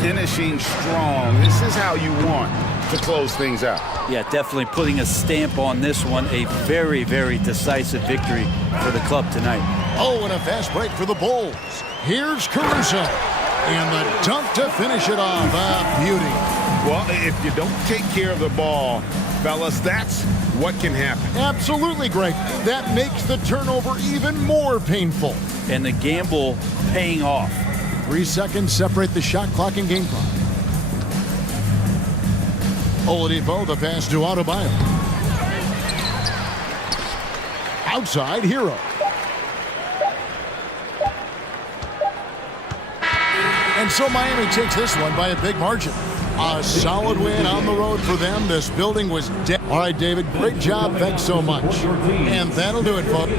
Finishing strong. This is how you want to close things out. Yeah, definitely putting a stamp on this one. A very, very decisive victory for the club tonight. Oh, and a fast break for the Bulls. Here's Caruso. And the dunk to finish it off. A beauty. Well, if you don't take care of the ball, fellas, that's what can happen. Absolutely, Greg. That makes the turnover even more painful. And the gamble paying off. 3 seconds separate the shot clock and game clock. Oladipo, the pass to Adebayo. Outside, Hero. And so Miami takes this one by a big margin. A solid win on the road for them. This building was dead. All right, David, great job. Thanks so much. And that'll do it, folks.